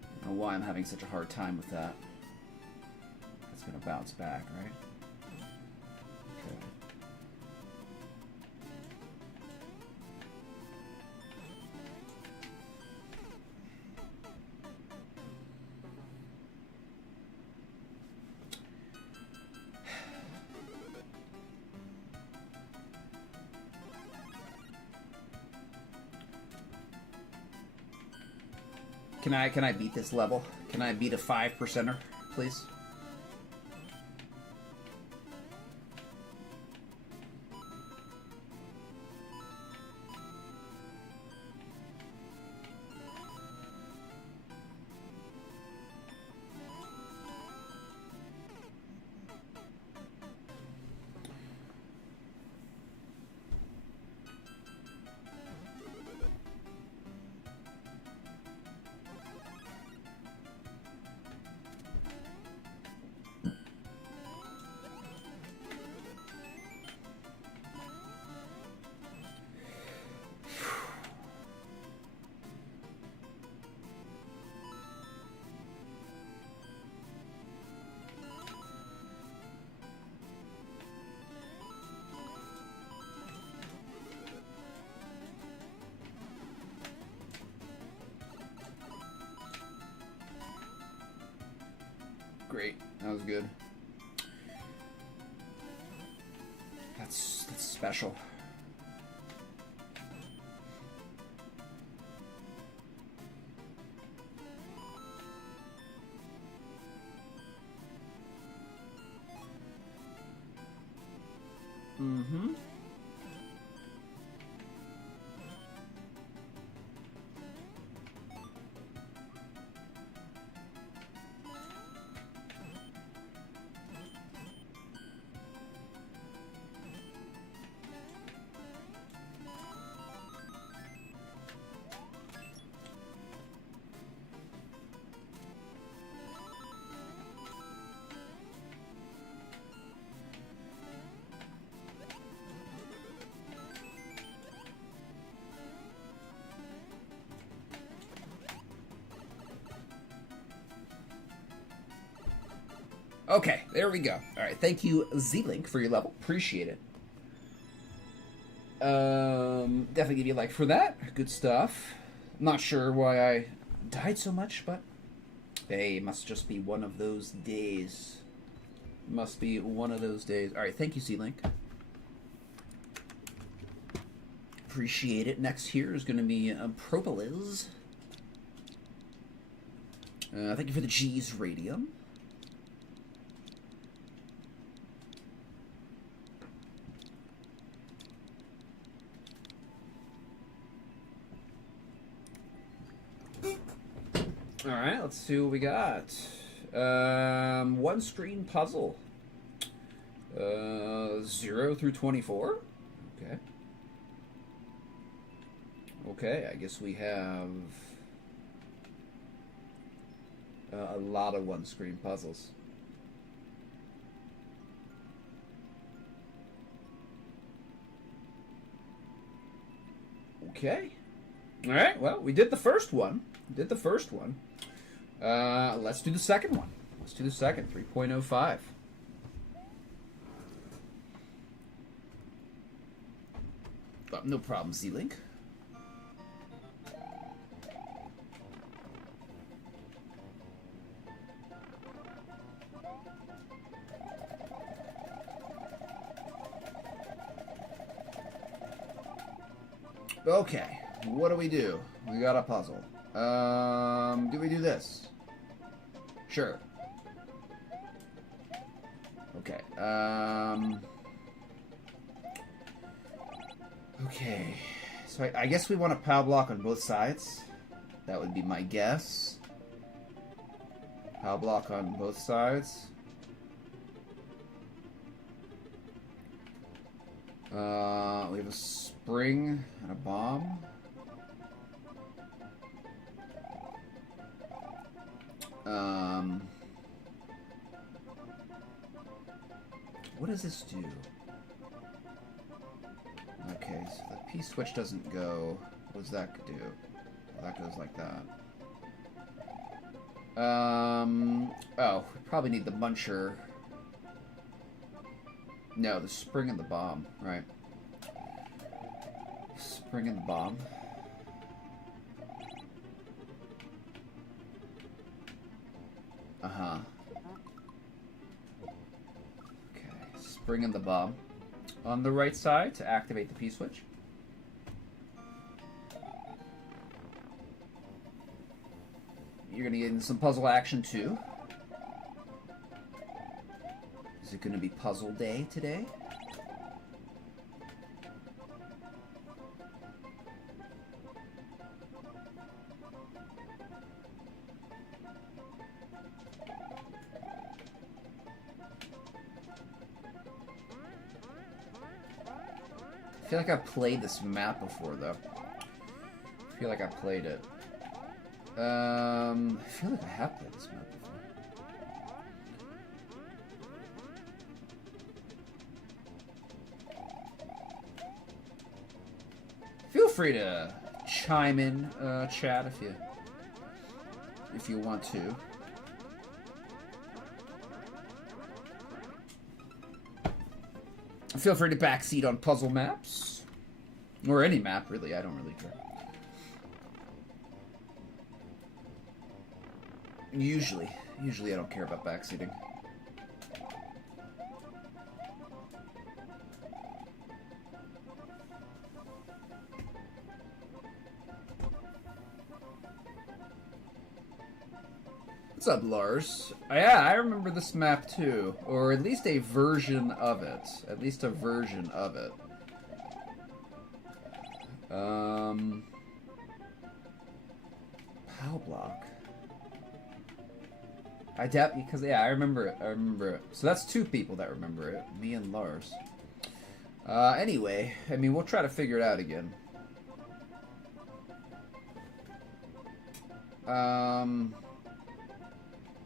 I don't know why I'm having such a hard time with that. It's gonna bounce back, right? Okay. Can I beat this level? Can I beat a 5%er, please? Great. That was good. That's special. Mm-hmm. Okay, there we go. Alright, thank you, Z-Link, for your level. Appreciate it. Definitely give you a like for that. Good stuff. Not sure why I died so much, but hey, it must just be one of those days. Must be one of those days. Alright, thank you, Z-Link. Appreciate it. Next here is going to be Propolis. Thank you for the G's Radium. Alright, let's see what we got. One screen puzzle. 0 through 24. Okay. Okay, I guess we have a lot of one screen puzzles. Okay. Alright, well, we did the first one. Let's do the second one. Let's do the second, 3.05. No problem, Z-Link. Okay, what do we do? We got a puzzle. Do we do this? Sure. Okay, okay, so I guess we want a power block on both sides. That would be my guess. Power block on both sides. We have a spring and a bomb. What does this do? Okay, so the P-switch doesn't go. What does that do? Well, that goes like that. Oh, we probably need the muncher. No, the spring and the bomb, right. Spring and the bomb. Uh-huh. Okay, spring and the bomb. On the right side to activate the P-switch. You're gonna get into some puzzle action too. Is it gonna be puzzle day today? I feel like I've played this map before, though. I feel like I played it. I feel like I have played this map before. Feel free to chime in, chat, if you want to. Feel free to backseat on puzzle maps. Or any map, really. I don't really care. Usually I don't care about backseating. What's up, Lars? Yeah, I remember this map too. Or at least a version of it. Pow block. Because I remember it. So that's two people that remember it. Me and Lars. Anyway, I mean, we'll try to figure it out again.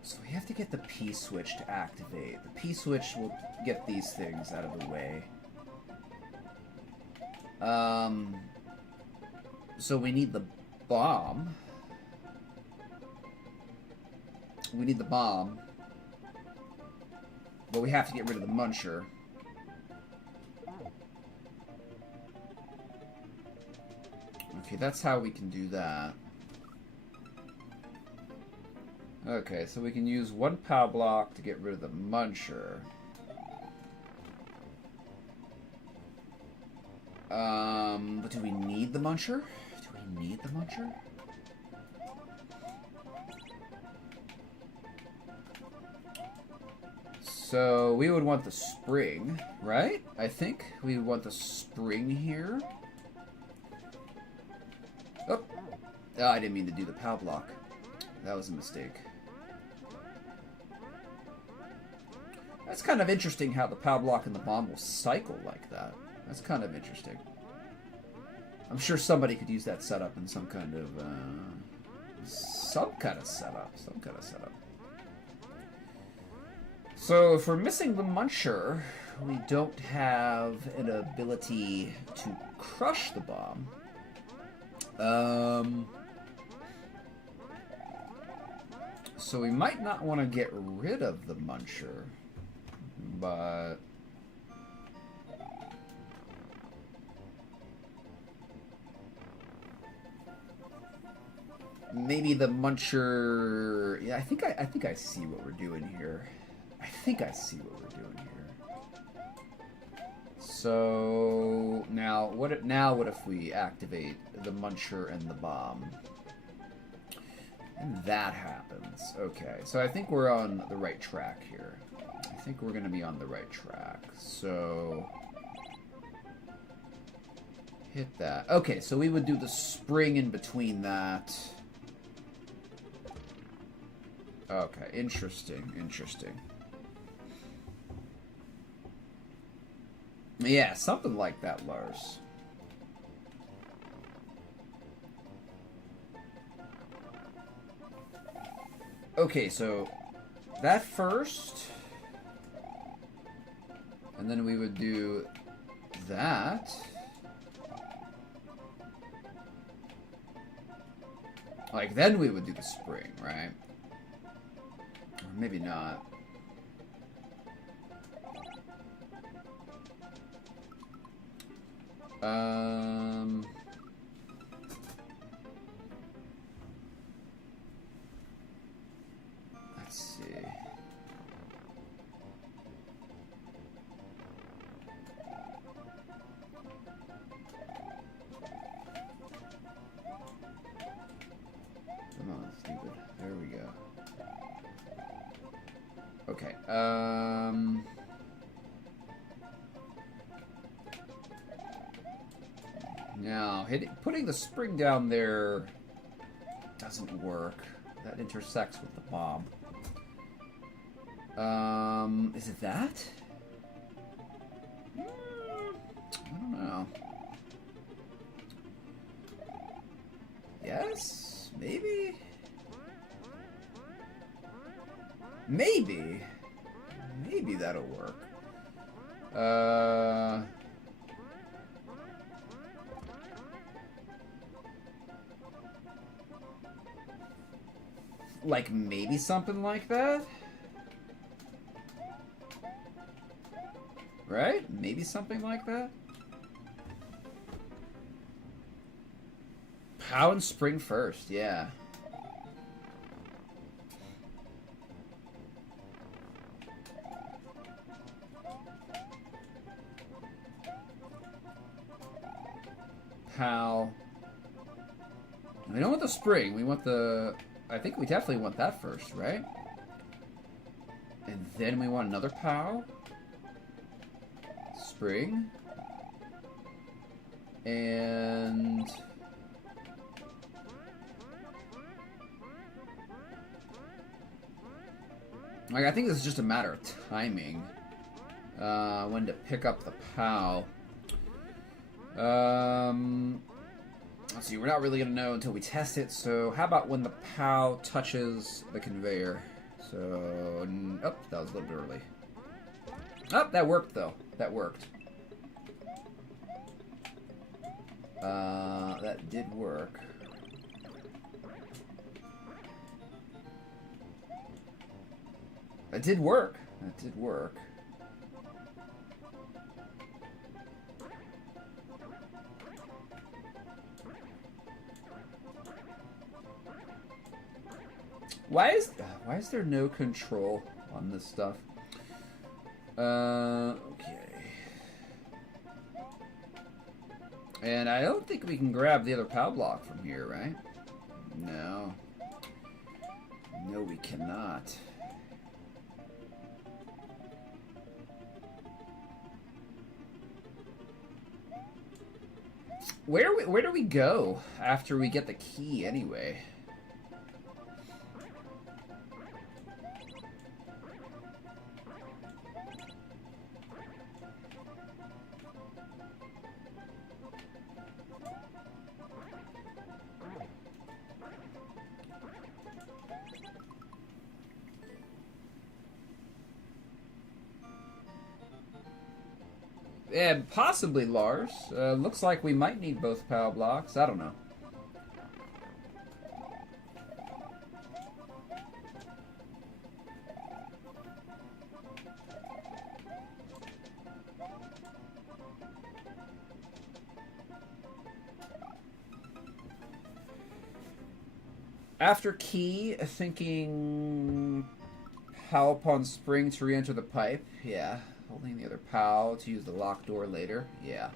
So we have to get the P-switch to activate. The P-switch will get these things out of the way. So we need the bomb. But we have to get rid of the muncher. Okay, that's how we can do that. Okay, so we can use one power block to get rid of the muncher. But do we need the muncher? So we would want the spring, right? I think we would want the spring here. Oh, I didn't mean to do the power block. That was a mistake. That's kind of interesting how the power block and the bomb will cycle like that. That's kind of interesting. I'm sure somebody could use that setup in some kind of setup. So if we're missing the muncher, we don't have an ability to crush the bomb. So we might not want to get rid of the muncher, but maybe the muncher. Yeah, I think I see what we're doing here. So now what if we activate the muncher and the bomb? And that happens. Okay, so I think we're on the right track here. I think we're going to be on the right track. So hit that. Okay, so we would do the spring in between that. Okay, interesting, interesting. Yeah, something like that, Lars. Okay, so that first, and then we would do that. Like, then we would do the spring, right? Or maybe not. Let's see. Come on, stupid. There we go. Okay, now, putting the spring down there doesn't work. That intersects with the bomb. Is it that? I don't know. Yes? Maybe? Maybe. Maybe that'll work. Like maybe something like that? Right? Maybe something like that? Pow and spring first, yeah. Pow. We don't want the spring, we want the... I think we definitely want that first, right? And then we want another pow. Spring. And... like, I think this is just a matter of timing. When to pick up the POW. Let's see, we're not really going to know until we test it, so how about when the POW touches the conveyor? So, oh, that was a little bit early. Oh, that worked, though. That worked. That did work. That did work. That did work. Why is there no control on this stuff? Okay. And I don't think we can grab the other POW block from here, right? No. No, we cannot. Where do we go after we get the key anyway? Yeah, possibly, Lars. Looks like we might need both POW blocks. I don't know. After key, thinking POW upon spring to re-enter the pipe. Yeah. Holding the other POW to use the locked door later. Yeah.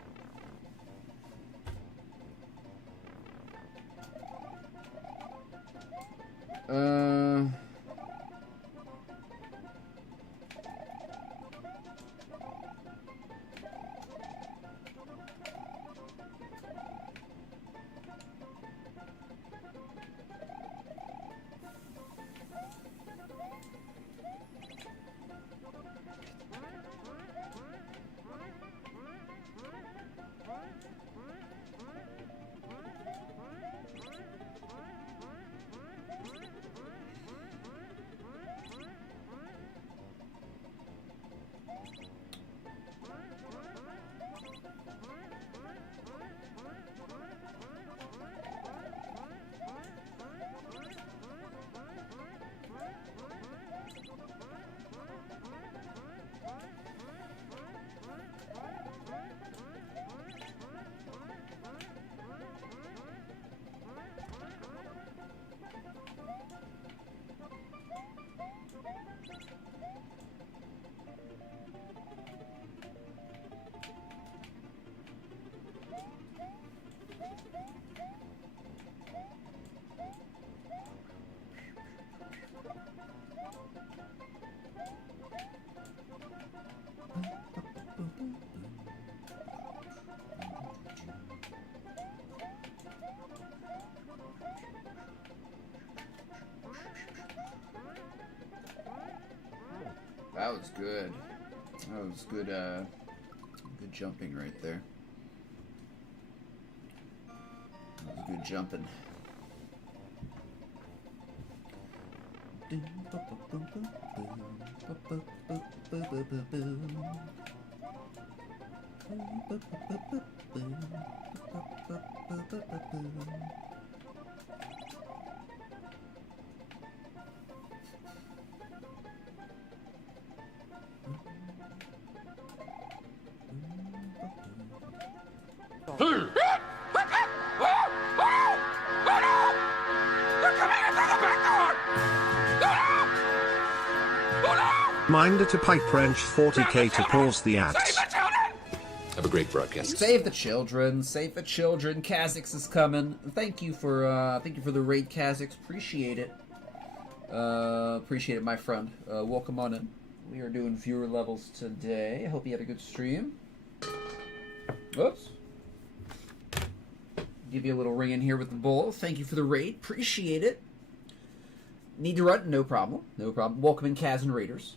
that was good. That was good, good jumping right there. That was good jumping. Reminder to pipe wrench 40k to pause the ads. Have a great broadcast. Save the children. Save the children. Kha'Zix is coming. Thank you for the raid, Kha'Zix. Appreciate it. Appreciate it, my friend. Welcome on in. We are doing viewer levels today. I hope you had a good stream. Oops. Give you a little ring in here with the bowl. Thank you for the raid. Appreciate it. Need to run? No problem. No problem. Welcome in, Kaz and Raiders.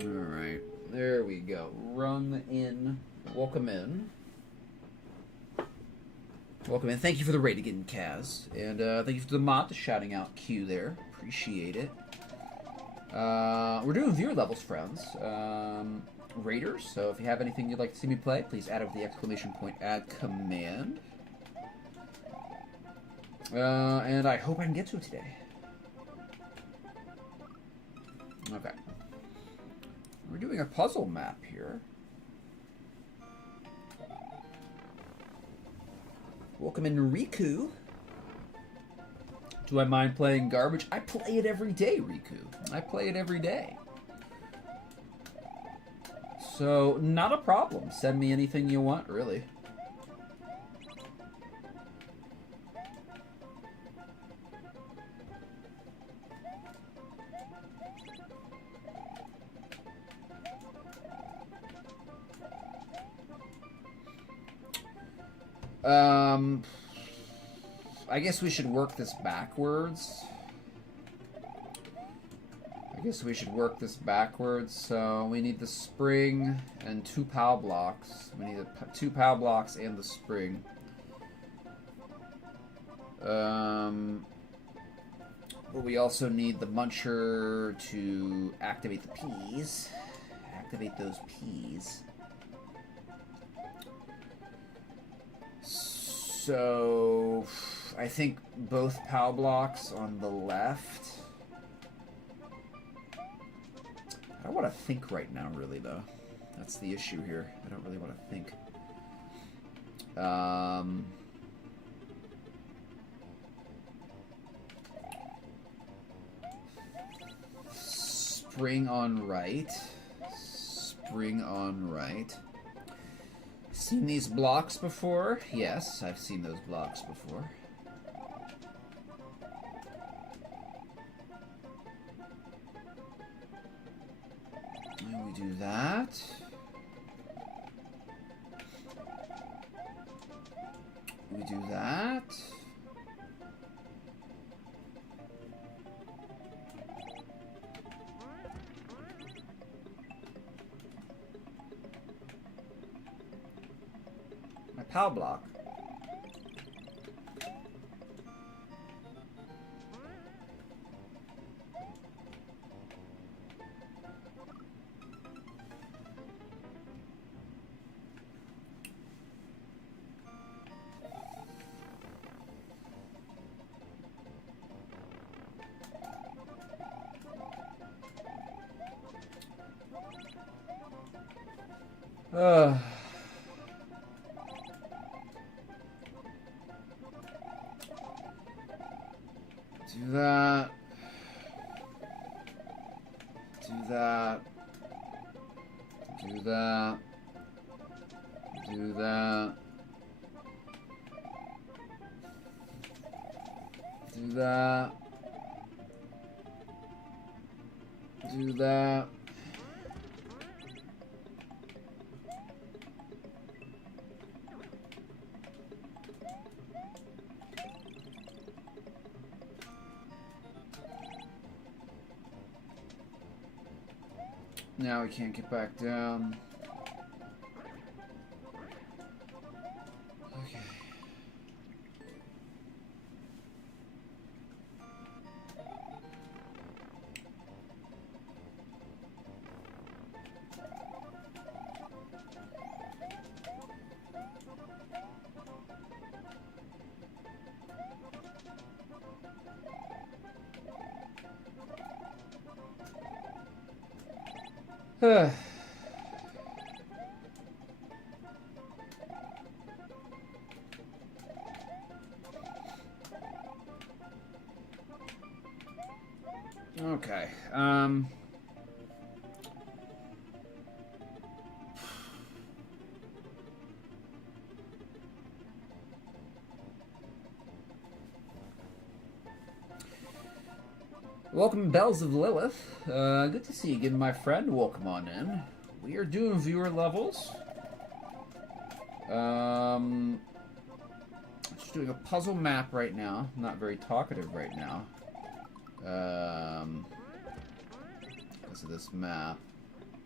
Alright. There we go. Run in. Welcome in. Welcome in. Thank you for the raid again, Kaz. And thank you for the mod shouting out Q there. Appreciate it. We're doing viewer levels, friends. Raiders, so if you have anything you'd like to see me play, please add over the exclamation point add command. And I hope I can get to it today. Okay. We're doing a puzzle map here. Welcome in, Riku. Do I mind playing garbage? I play it every day, Riku. I play it every day. So, not a problem. Send me anything you want, really. I guess we should work this backwards. So we need the spring and 2 POW blocks. We need 2 POW blocks and the spring. But we also need the muncher to activate the peas. Activate those peas. So I think both POW blocks on the left. I don't want to think right now, really, though. That's the issue here. I don't really want to think. Spring on right. Spring on right. Seen these blocks before? Yes, I've seen those blocks before. And we do that. We do that. My POW block. Do that. Do that. Do that. Do that. Do that. Do that. Now we can't get back down. Okay. Okay. Welcome, Bells of Lilith. Good to see you again, my friend. Welcome on in. We are doing viewer levels. Just doing a puzzle map right now. I'm not very talkative right now. Because of this map.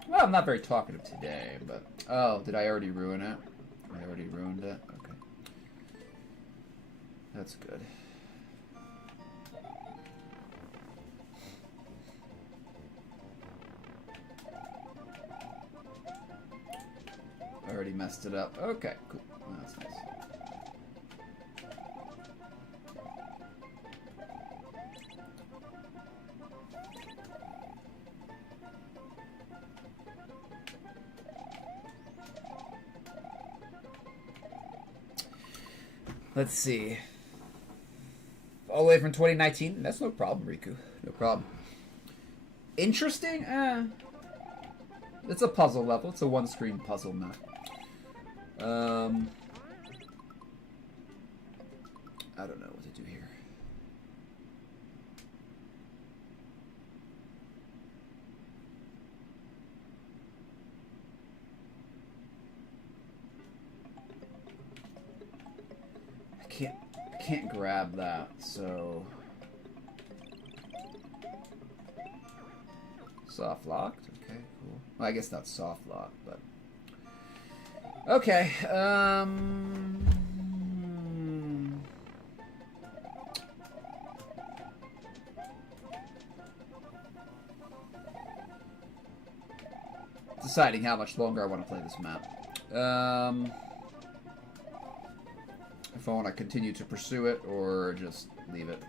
Well, I'm not very talkative today, but... Oh, did I already ruin it? I already ruined it? Okay. That's good. I already messed it up. Okay, cool. That's nice. Let's see. All the way from 2019? That's no problem, Riku. No problem. Interesting? It's a puzzle level. It's a one-screen puzzle map. I don't know what to do here. I can't grab that, so soft locked. Okay, cool. Well, I guess not soft locked, but okay. Deciding how much longer I want to play this map. If I want to continue to pursue it or just leave it.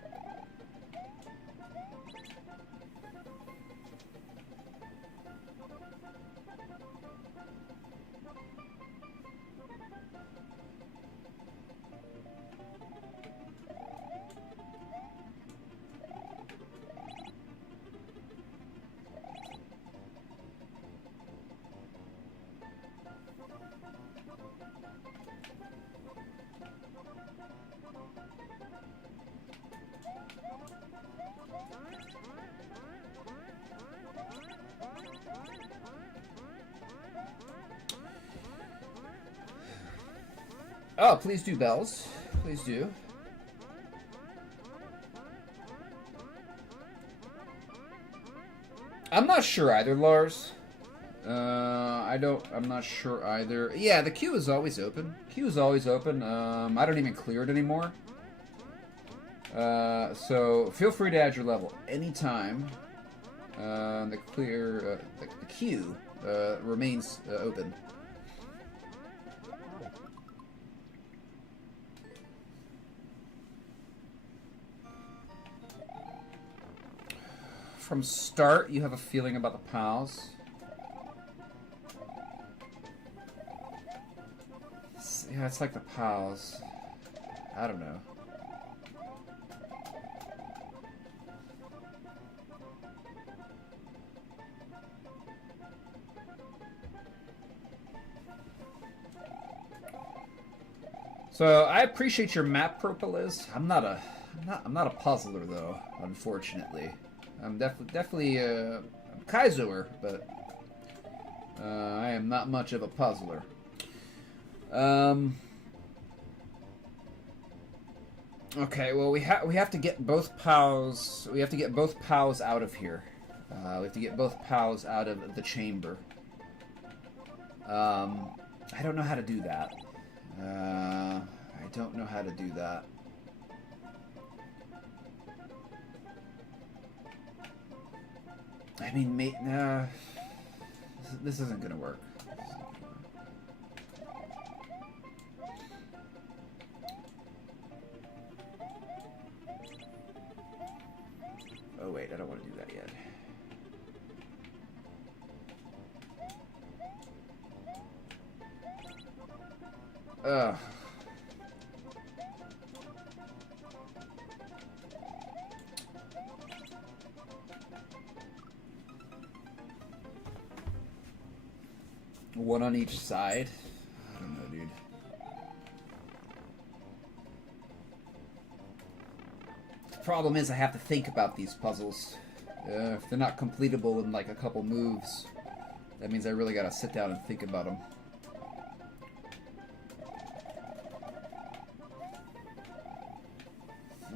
Oh, please do, Bells. Please do. I'm not sure either, Lars. I'm not sure either. Yeah, the queue is always open. Queue is always open. I don't even clear it anymore. So feel free to add your level anytime. The queue remains open. From start, you have a feeling about the pals. Yeah, it's like the pals. I don't know. So I appreciate your map, Purpleiz. I'm not a puzzler though, unfortunately. I'm definitely I'm Kaizoer, but I am not much of a puzzler. Okay, well we have to get both POWs. We have to get both POWs out of here. We have to get both POWs out of the chamber. I don't know how to do that. I don't know how to do that. I mean, this isn't gonna work. Oh wait, I don't want to do that yet. Ugh. One on each side? I don't know, dude. The problem is I have to think about these puzzles. If they're not completable in like a couple moves, that means I really gotta sit down and think about them.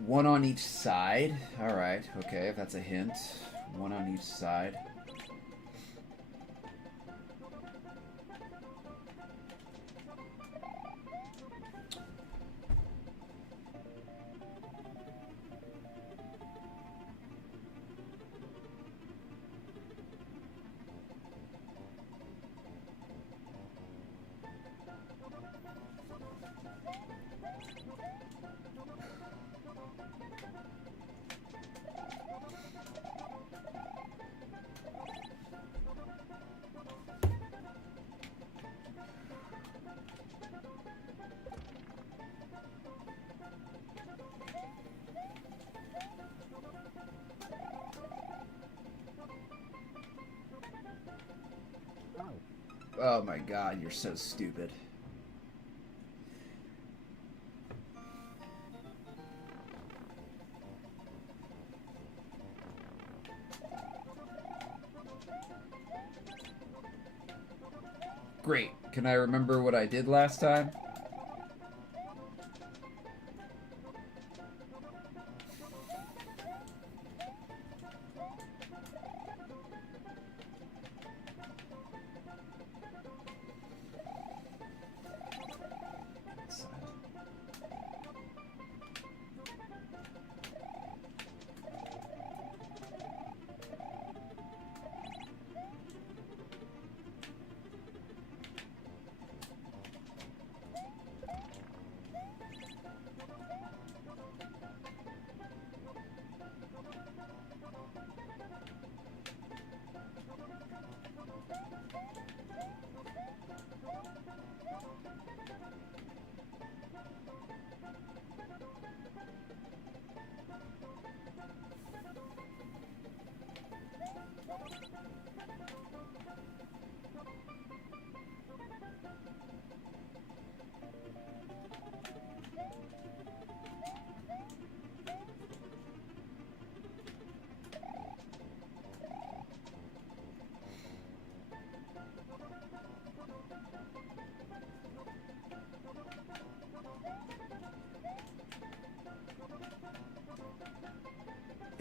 One on each side? Alright, okay, if that's a hint. One on each side. Oh my god, you're so stupid. Great. Can I remember what I did last time?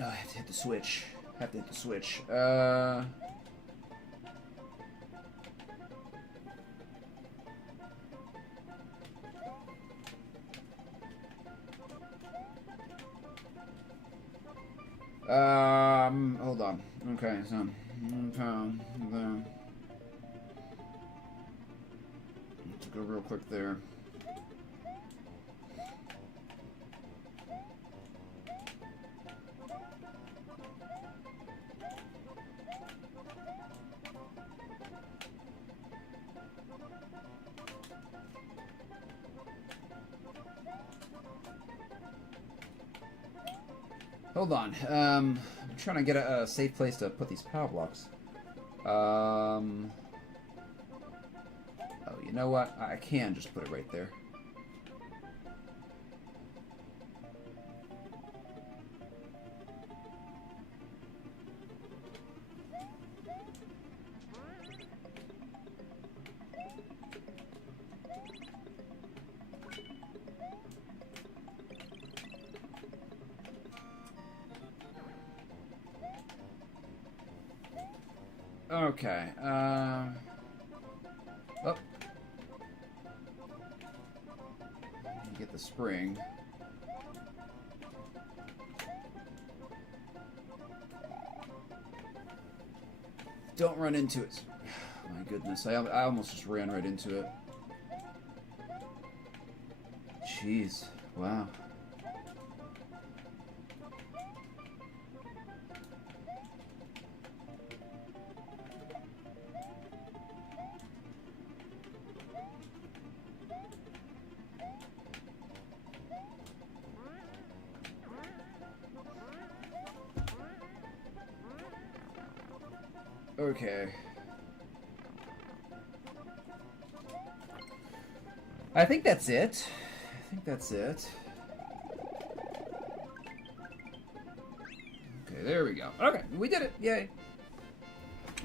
Oh, I have to hit the switch. Hold on. Okay, so let's go real quick there. Hold on. I'm trying to get a safe place to put these power blocks. Oh, you know what? I can just put it right there. Okay. Oh. Get the spring. Don't run into it. My goodness, I almost just ran right into it. Jeez. Wow. Okay. I think that's it. I think that's it. Okay, there we go. Okay, we did it. Yay.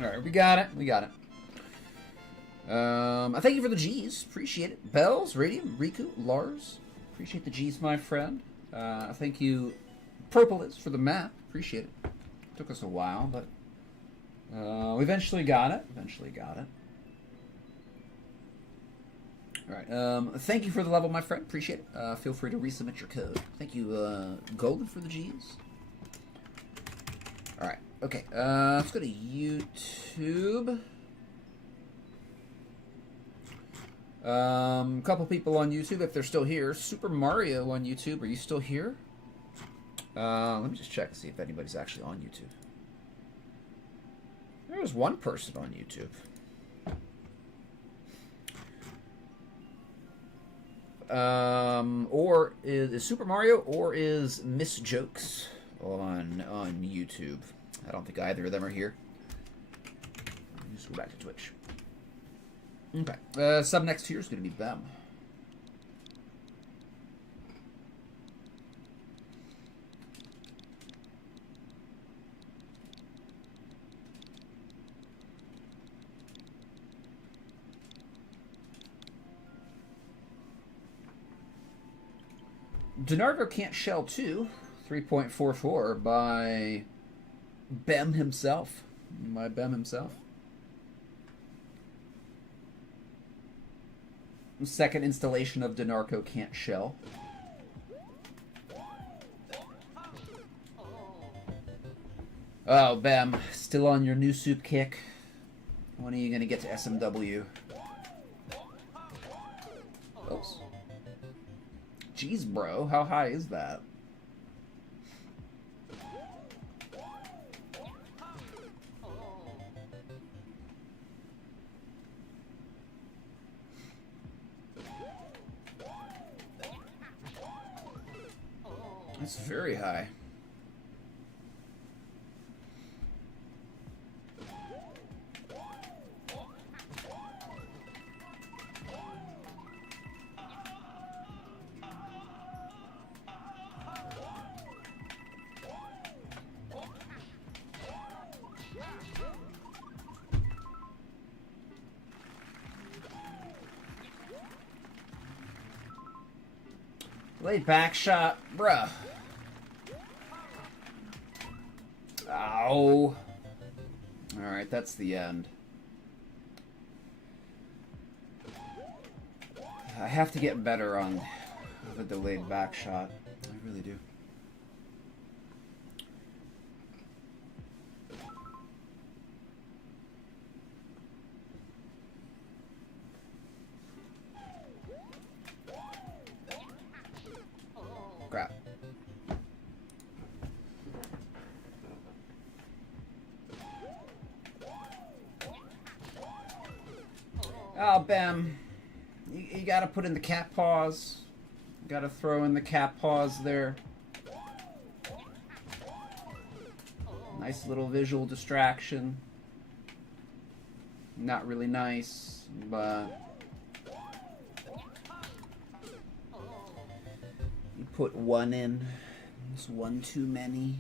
Alright, we got it. We got it. I thank you for the G's. Appreciate it. Bells, Radium, Riku, Lars. Appreciate the G's, my friend. Thank you, Propolis, for the map. Appreciate it. Took us a while, but we eventually got it. Alright, thank you for the level, my friend. Appreciate it. Feel free to resubmit your code. Thank you, Golden, for the G's. Alright, okay. Let's go to YouTube. Couple people on YouTube, if they're still here. Super Mario on YouTube, are you still here? Let me just check to see if anybody's actually on YouTube. There's one person on YouTube. Or is Super Mario or is Miss Jokes on YouTube? I don't think either of them are here. Just go back to Twitch. Okay. Sub next here is going to be Bem. Donargo Can't Shell 2, 3.44 by Bem himself. Second installation of Donarco Can't Shell. Oh, Bem, still on your new soup kick. When are you going to get to SMW? Oops. Jeez, bro, how high is that? That's very high. Laid back shot, bruh. Ow. Alright, that's the end. I have to get better on the delayed back shot. I really do. Crap. Oh, Bem. You gotta put in the cat paws. You gotta throw in the cat paws there. Nice little visual distraction. Not really nice, but you put one in. It's one too many.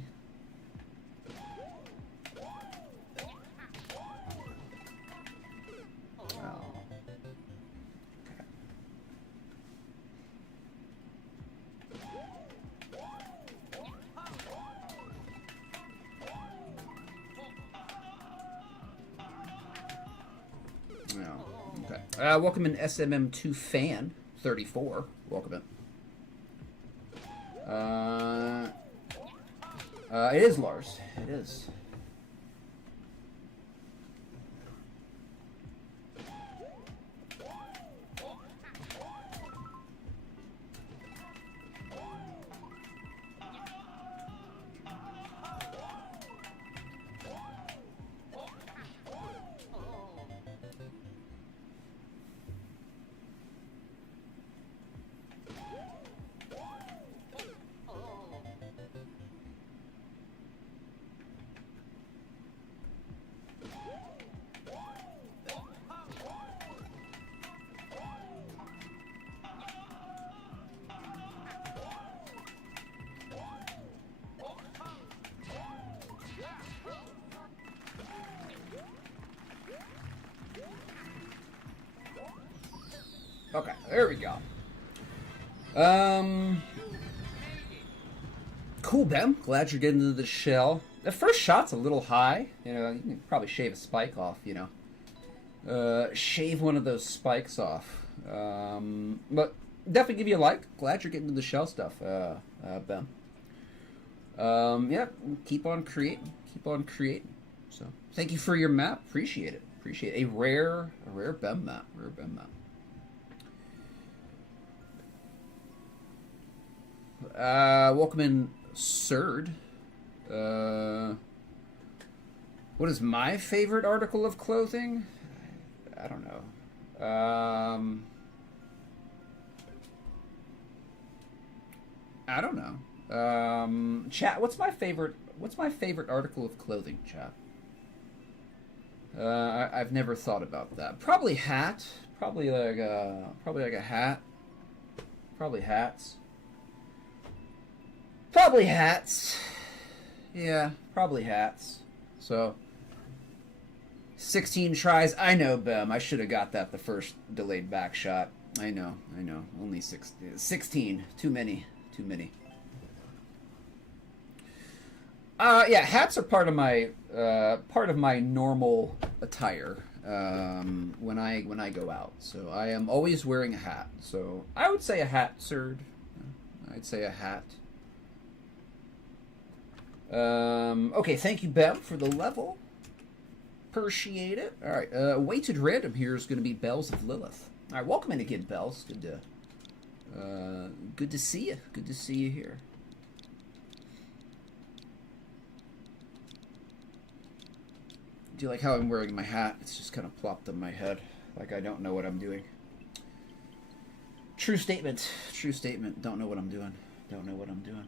Welcome in SMM2 fan 34. Welcome in. It is Lars. It is. Okay, there we go. Cool, Ben. Glad you're getting into the shell. The first shot's a little high. You know, you can probably shave a spike off, you know. Shave one of those spikes off. But definitely give you a like. Glad you're getting into the shell stuff, Ben. Yeah, keep on creating. Keep on creating. So, thank you for your map. Appreciate it. Appreciate it. A rare Ben map. Rare Ben map. Welcome in, Surd. What is my favorite article of clothing? I don't know. I don't know. Chat, what's my favorite article of clothing, chat? I've never thought about that. Probably hat. Probably like a hat. Probably hats. Probably hats. Yeah, probably hats. So, 16 tries. I know, Bem. I should have got that the first delayed back shot. I know. Only 16. Too many. Yeah, hats are part of my normal attire when I go out. So I am always wearing a hat. So I would say a hat, Surd. I'd say a hat. Okay, thank you, Bev, for the level. Appreciate it. All right, weighted random here is going to be Bells of Lilith. All right, welcome in again, Bells. Good to see you. Good to see you here. Do you like how I'm wearing my hat? It's just kind of plopped on my head, like I don't know what I'm doing. True statement. True statement. Don't know what I'm doing. Don't know what I'm doing.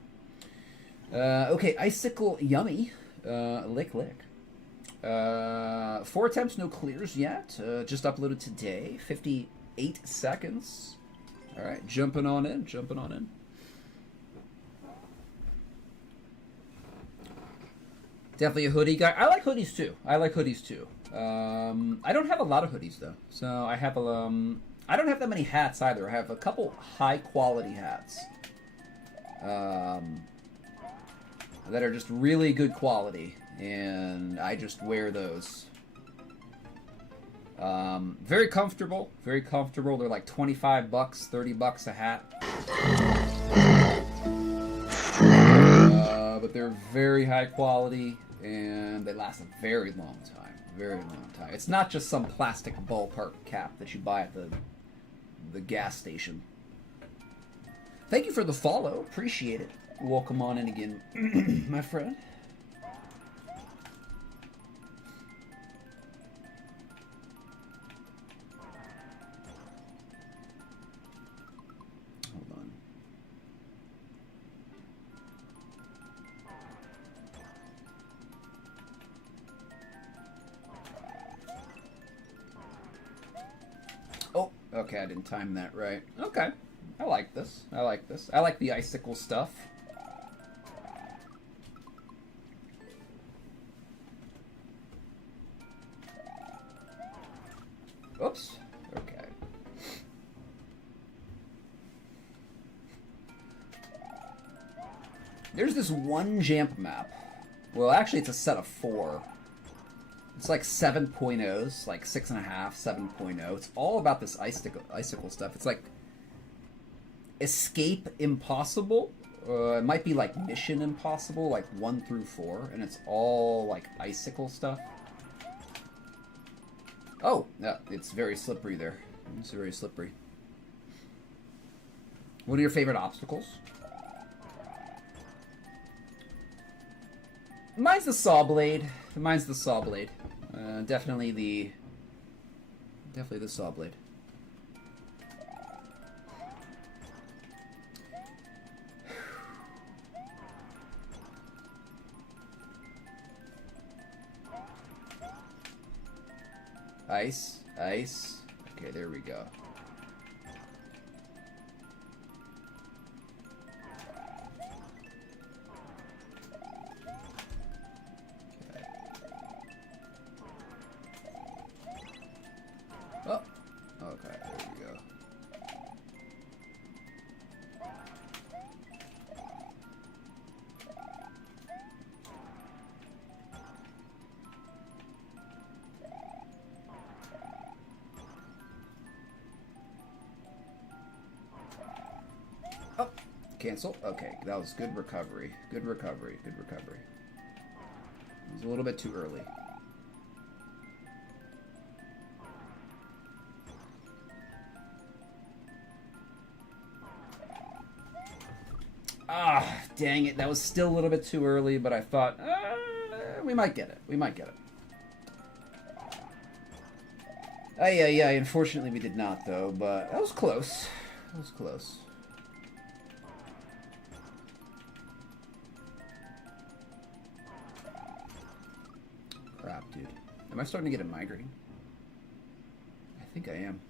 Okay, Icicle Yummy. Lick. 4 attempts, no clears yet. Just uploaded today. 58 seconds. Alright, jumping on in. Definitely a hoodie guy. I like hoodies too. I don't have a lot of hoodies though. So I don't have that many hats either. I have a couple high quality hats. That are just really good quality, and I just wear those. Very comfortable. They're like $25, $30 a hat. But they're very high quality, and they last a very long time. It's not just some plastic ballpark cap that you buy at the gas station. Thank you for the follow. Appreciate it. Welcome on in again, my friend. Hold on. Oh, okay, I didn't time that right. Okay. I like this. I like the icicle stuff. Oops. Okay. There's this one Jamp map. Well, actually, it's a set of 4. It's like 7.0s, like 6.5, 7.0. It's all about this icicle stuff. It's like Escape Impossible. It might be like Mission Impossible, like 1 through 4, and it's all like icicle stuff. Oh, yeah, it's very slippery there. It's very slippery. What are your favorite obstacles? Mine's the saw blade. Mine's the saw blade. Definitely the saw blade. Ice, ice. Okay, there we go. Oh, okay, there we go. Oh, cancel. Okay, that was good recovery. Good recovery. Good recovery. It was a little bit too early. Ah, dang it. That was still a little bit too early, but I thought, we might get it. We might get it. Yeah, unfortunately we did not, though, but that was close. That was close. Crap, dude. Am I starting to get a migraine? I think I am.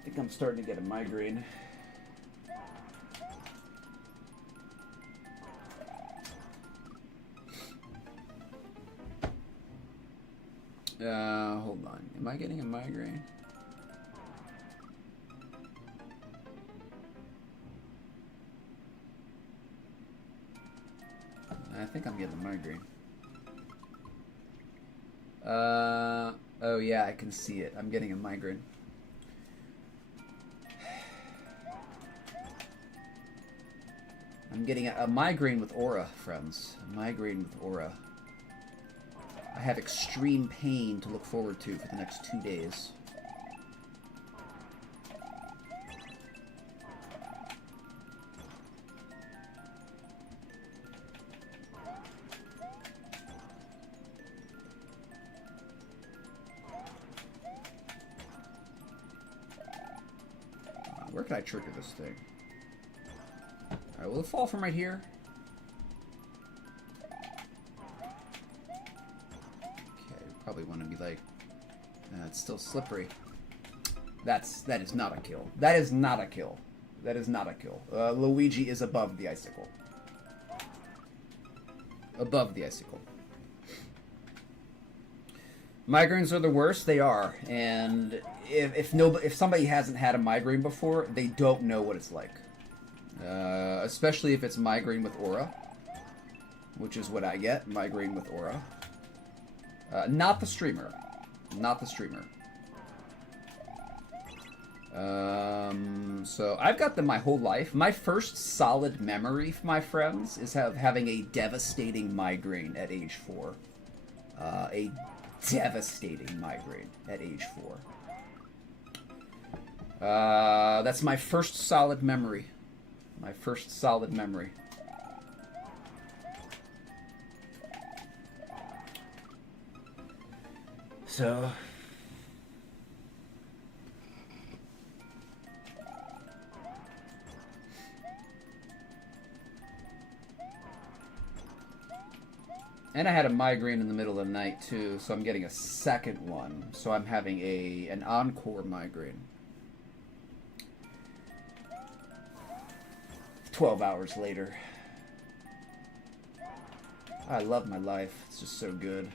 I think I'm starting to get a migraine. Hold on. Am I getting a migraine? I think I'm getting a migraine. Oh yeah, I can see it. I'm getting a migraine. I'm getting a migraine with aura, friends. A migraine with aura. I have extreme pain to look forward to for the next 2 days. Where can I trigger this thing? Alright, will it fall from right here? Okay, probably want to be like... it's still slippery. That is not a kill. That is not a kill. That is not a kill. Luigi is above the icicle. Above the icicle. Migraines are the worst. They are. And if somebody hasn't had a migraine before, they don't know what it's like. Especially if it's migraine with aura, which is what I get, migraine with aura. Not the streamer. Not the streamer. So I've got them my whole life. My first solid memory, my friends, is having a devastating migraine at age 4. A devastating migraine at age 4. That's my first solid memory. My first solid memory. So... And I had a migraine in the middle of the night, too, so I'm getting a second one. So I'm having an encore migraine. 12 hours later. I love my life. It's just so good.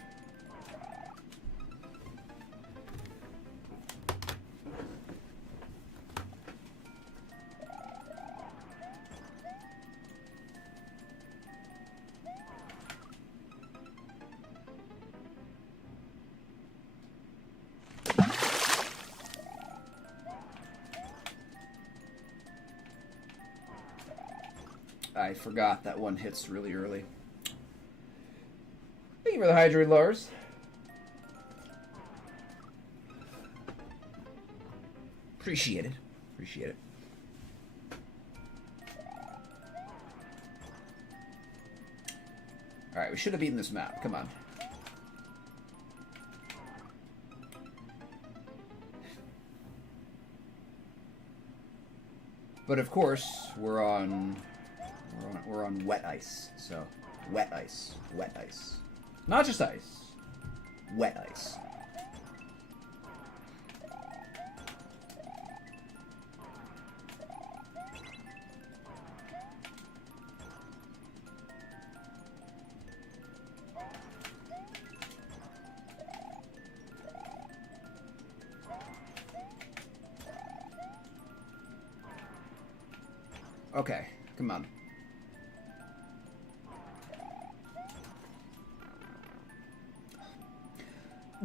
I forgot that one hits really early. Thank you for the hydrate, Lars. Appreciate it. Appreciate it. Alright, we should have beaten this map. Come on. But of course, we're on wet ice. So, wet ice. Wet ice. Not just ice. Wet ice. Okay, come on.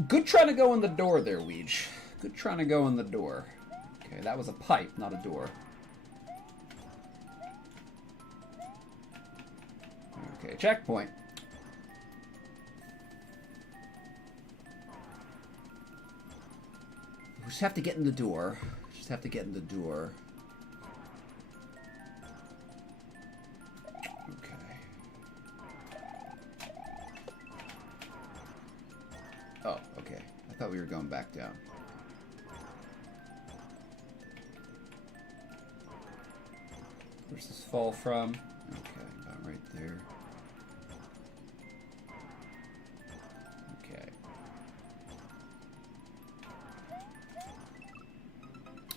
Good trying to go in the door there, Weege. Good trying to go in the door. Okay, that was a pipe, not a door. Okay, checkpoint. We just have to get in the door. Just have to get in the door. Oh, okay. I thought we were going back down. Where's this fall from? Okay, about right there. Okay.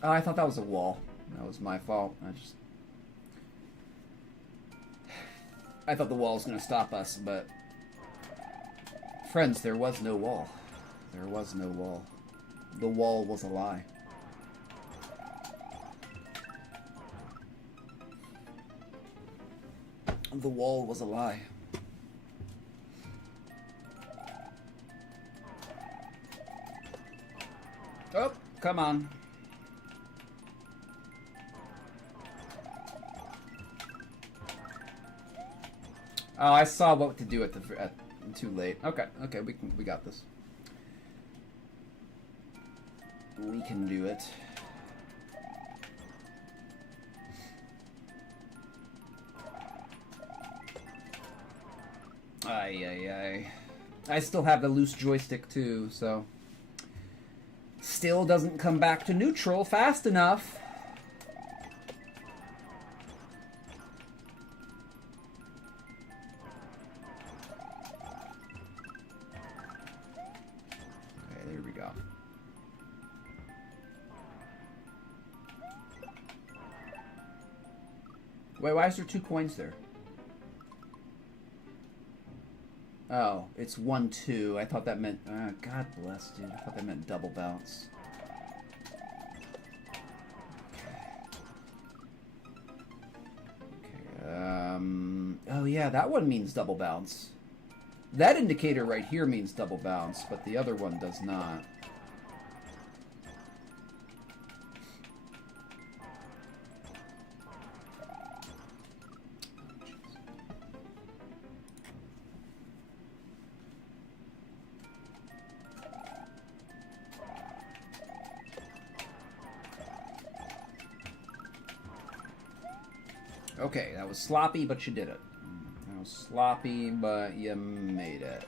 Oh, I thought that was a wall. That was my fault. I thought the wall was going to stop us, but... Friends, there was no wall. There was no wall. The wall was a lie. The wall was a lie. Oh, come on. Oh, I saw what to do at too late. Okay, okay, we got this. We can do it. Ay. I still have the loose joystick too, so... Still doesn't come back to neutral fast enough. Okay, there we go. Wait, why is there 2 coins there? Oh, it's 1-2. I thought that meant... God bless, dude. I thought that meant double bounce. Okay. Oh, yeah, that one means double bounce. That indicator right here means double bounce, but the other one does not. Okay, that was sloppy, but you did it. That was sloppy, but you made it.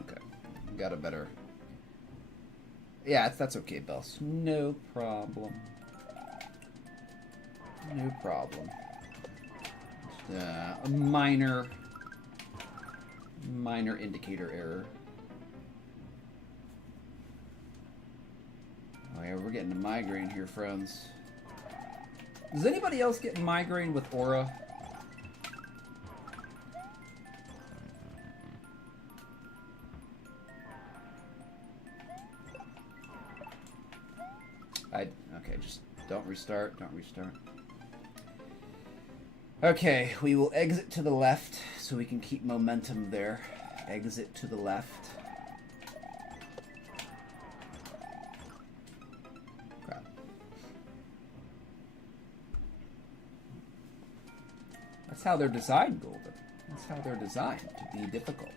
Okay, got a better... Yeah, that's okay, Bells. No problem. No problem. Just, a minor indicator error. Oh yeah, we're getting a migraine here, friends. Does anybody else get migraine with Aura? Okay, just don't restart, don't restart. Okay, we will exit to the left so we can keep momentum there. Exit to the left. That's how they're designed, Golden. That's how they're designed, to be difficult.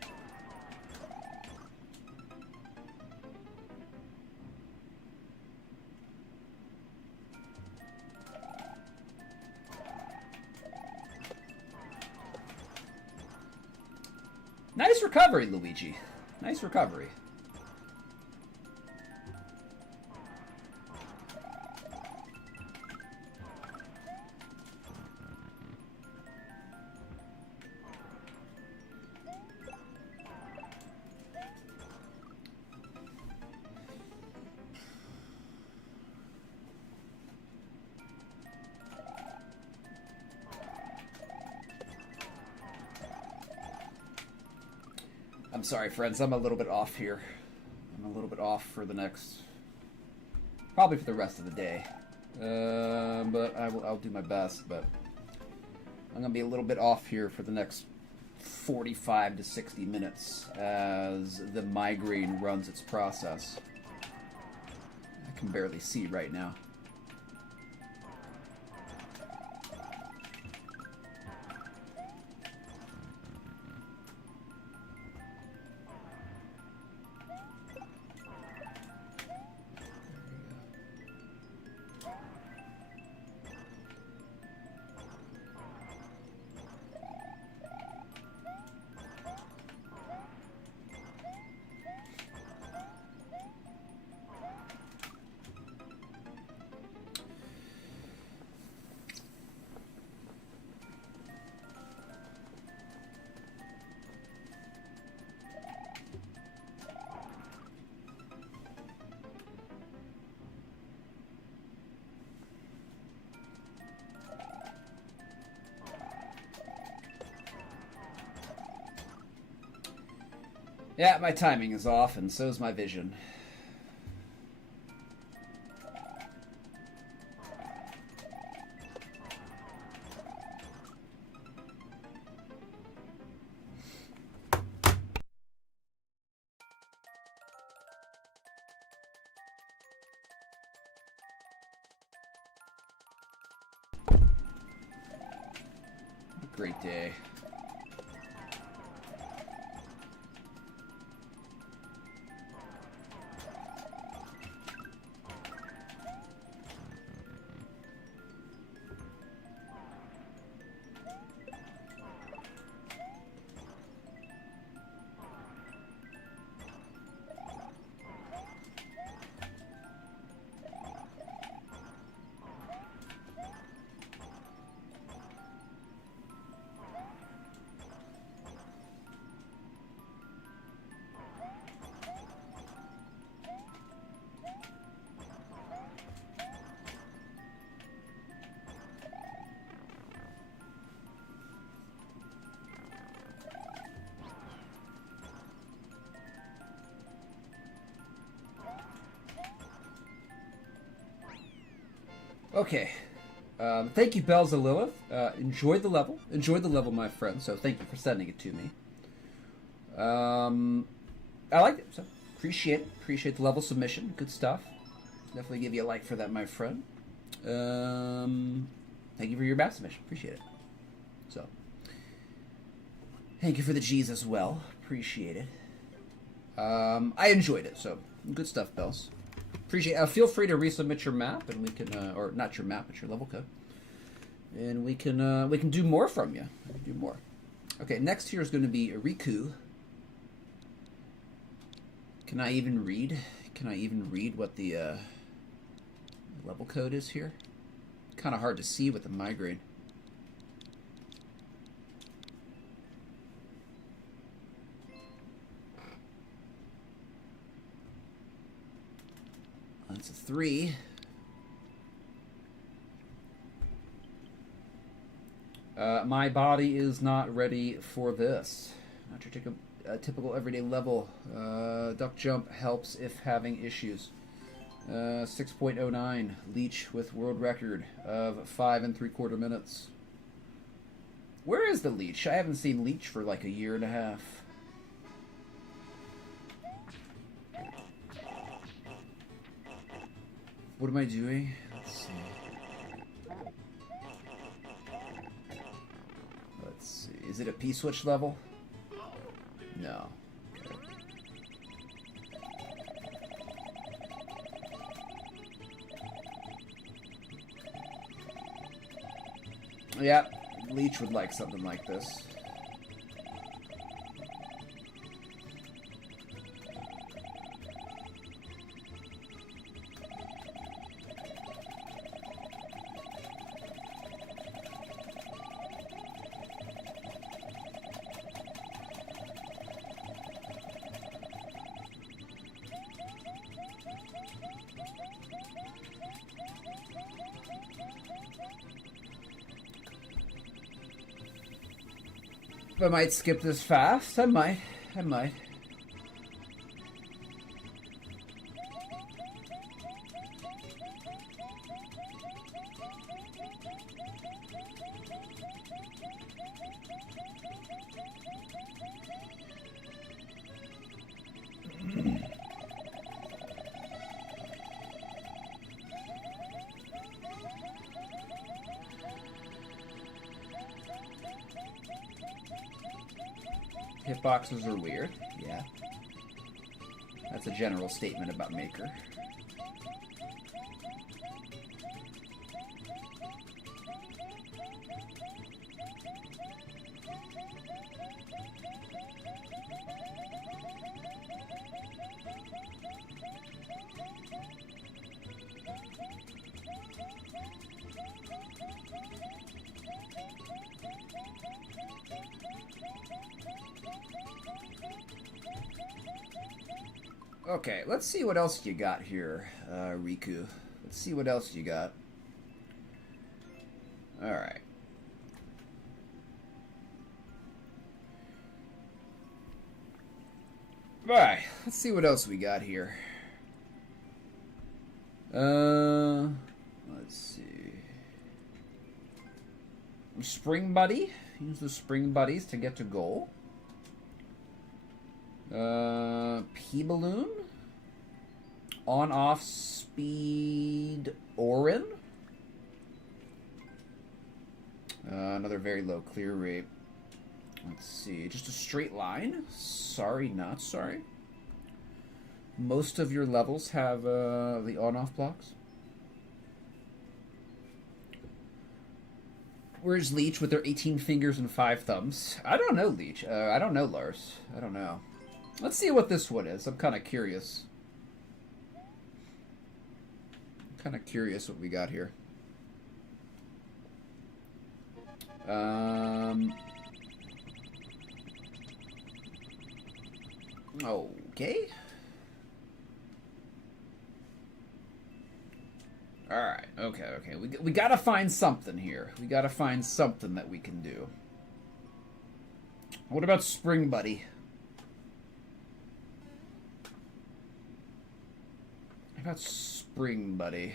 Nice recovery, Luigi. Nice recovery. I'm sorry, friends. I'm a little bit off here. I'm a little bit off for the next... Probably for the rest of the day. But I'll do my best. But I'm going to be a little bit off here for the next 45 to 60 minutes as the migraine runs its process. I can barely see right now. Yeah, my timing is off, and so is my vision. Great day. Okay. Thank you, Belza Lilith. Enjoyed the level. Enjoyed the level, my friend. So thank you for sending it to me. I liked it. So appreciate it. Appreciate the level submission. Good stuff. Definitely give you a like for that, my friend. Thank you for your back submission. Appreciate it. So thank you for the G's as well. Appreciate it. I enjoyed it. So good stuff, Bells. Appreciate. Feel free to resubmit your map, and we can, or not your map, but your level code, and we can do more from you. We can do more. Okay, next here is going to be Riku. Can I even read? Can I even read what the level code is here? Kind of hard to see with the migraine. That's a 3. My body is not ready for this. Not your typical everyday level. Duck jump helps if having issues. 6.09. Leech with world record of 5 3/4 minutes. Where is the Leech? I haven't seen Leech for like a year and a half. What am I doing? Let's see. Is it a P-switch level? No. Yeah, Leech would like something like this. I might skip this fast. I might. Hitboxes are weird. Yeah. That's a general statement about Maker. Okay, let's see what else you got here, Riku. Let's see what else you got. Alright. Alright, let's see what else we got here. Let's see. Spring Buddy. Use the Spring Buddies to get to goal. P-Balloon. On-off speed Orin. Another very low clear rate. Let's see. Just a straight line. Sorry, not sorry. Most of your levels have the on-off blocks. Where's Leech with their 18 fingers and 5 thumbs? I don't know, Leech. I don't know, Lars. I don't know. Let's see what this one is. I'm kind of curious. Kind of curious what we got here. Okay. Alright, okay. We gotta find something here. We gotta find something that we can do. What about Spring Buddy? How about Spring Buddy?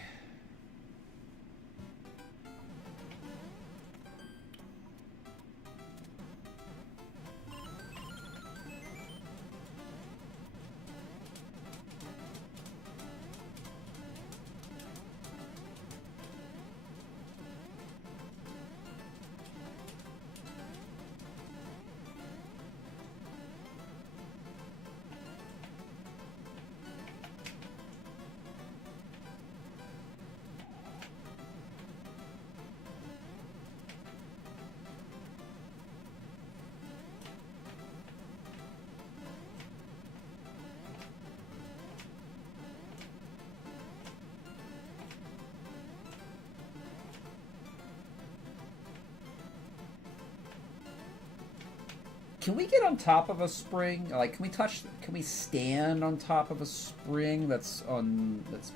Can we get on top of a spring? Like, can we stand on top of a spring that's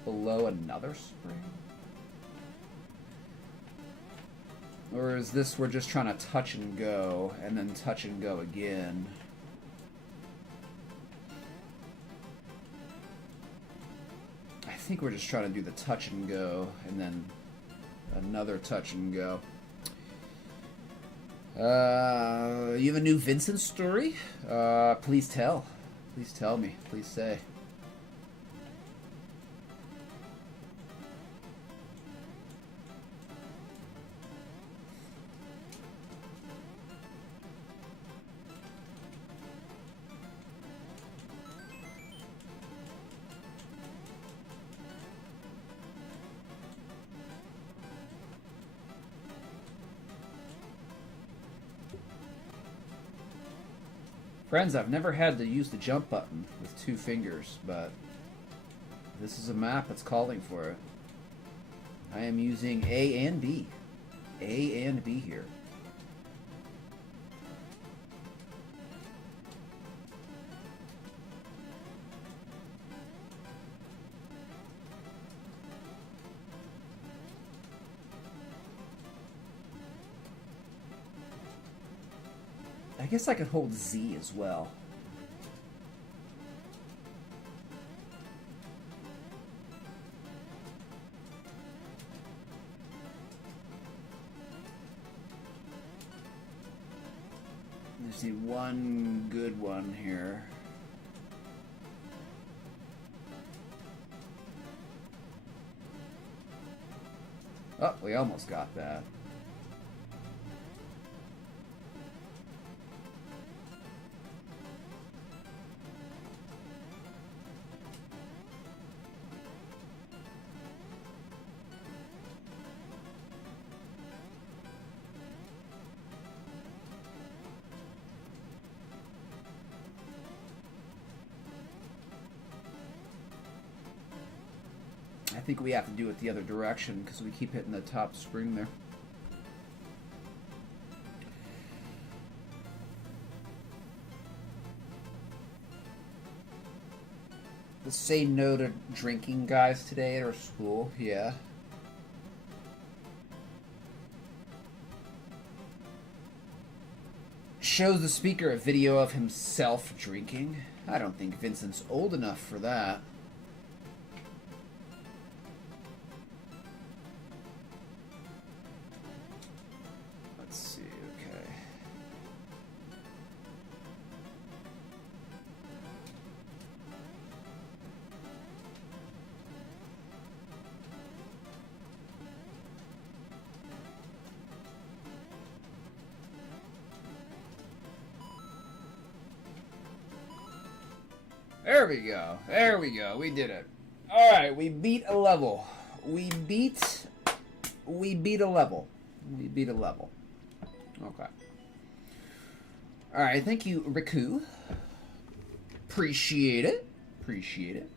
below another spring? Or is this we're just trying to touch and go, and then touch and go again? I think we're just trying to do the touch and go, and then another touch and go. You have a new Vincent story? Please tell. Please tell me. Please say. Friends, I've never had to use the jump button with 2 fingers, but this is a map that's calling for it. I am using A and B. A and B here. I guess I could hold Z as well. There's the one good one here. Oh, we almost got that. I think we have to do it the other direction because we keep hitting the top spring there. The say no to drinking guys today at our school, yeah. Shows the speaker a video of himself drinking. I don't think Vincent's old enough for that. There we go. There we go. We did it. Alright, we beat a level. We beat a level. We beat a level. Okay. Alright, thank you, Riku. Appreciate it. Appreciate it.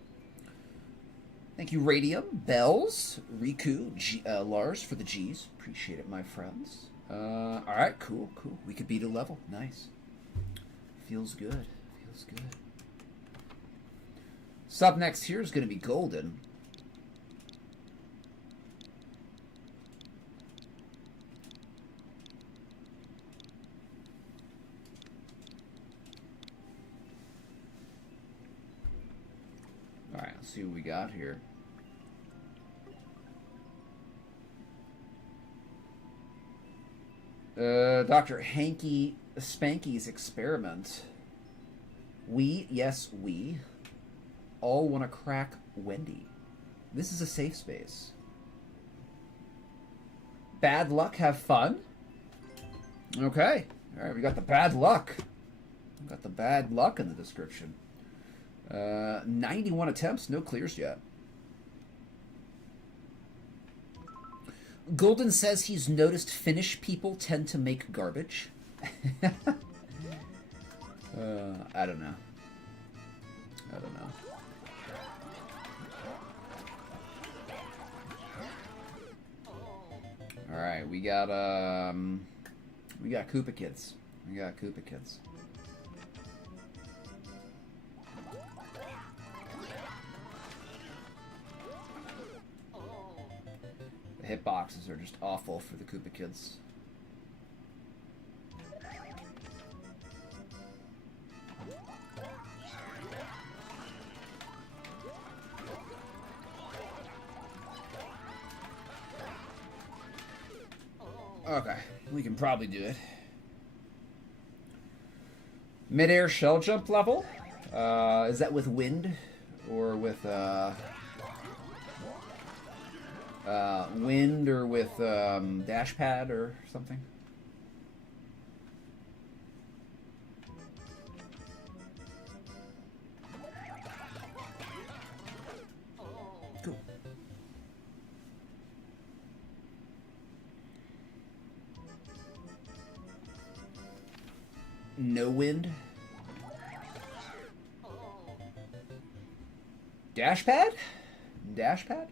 Thank you, Radium, Bells, Riku, Lars for the G's. Appreciate it, my friends. Alright, cool, cool. We could beat a level. Nice. Feels good. Feels good. So up next here is going to be Golden. Alright, let's see what we got here. Dr. Hanky Spanky's experiment. We, yes, we all want to crack Wendy. This is a safe space. Bad luck, have fun. Okay. Alright, we got the bad luck. We got the bad luck in the description. 91 attempts, no clears yet. Golden says he's noticed Finnish people tend to make garbage. I don't know. I don't know. All right, we got Koopa Kids. We got Koopa Kids. The hitboxes are just awful for the Koopa Kids. Okay, we can probably do it. Mid-air shell jump level? Is that with wind? Or with, wind or with, dash pad or something? Cool. No wind? Dash pad? Dash pad?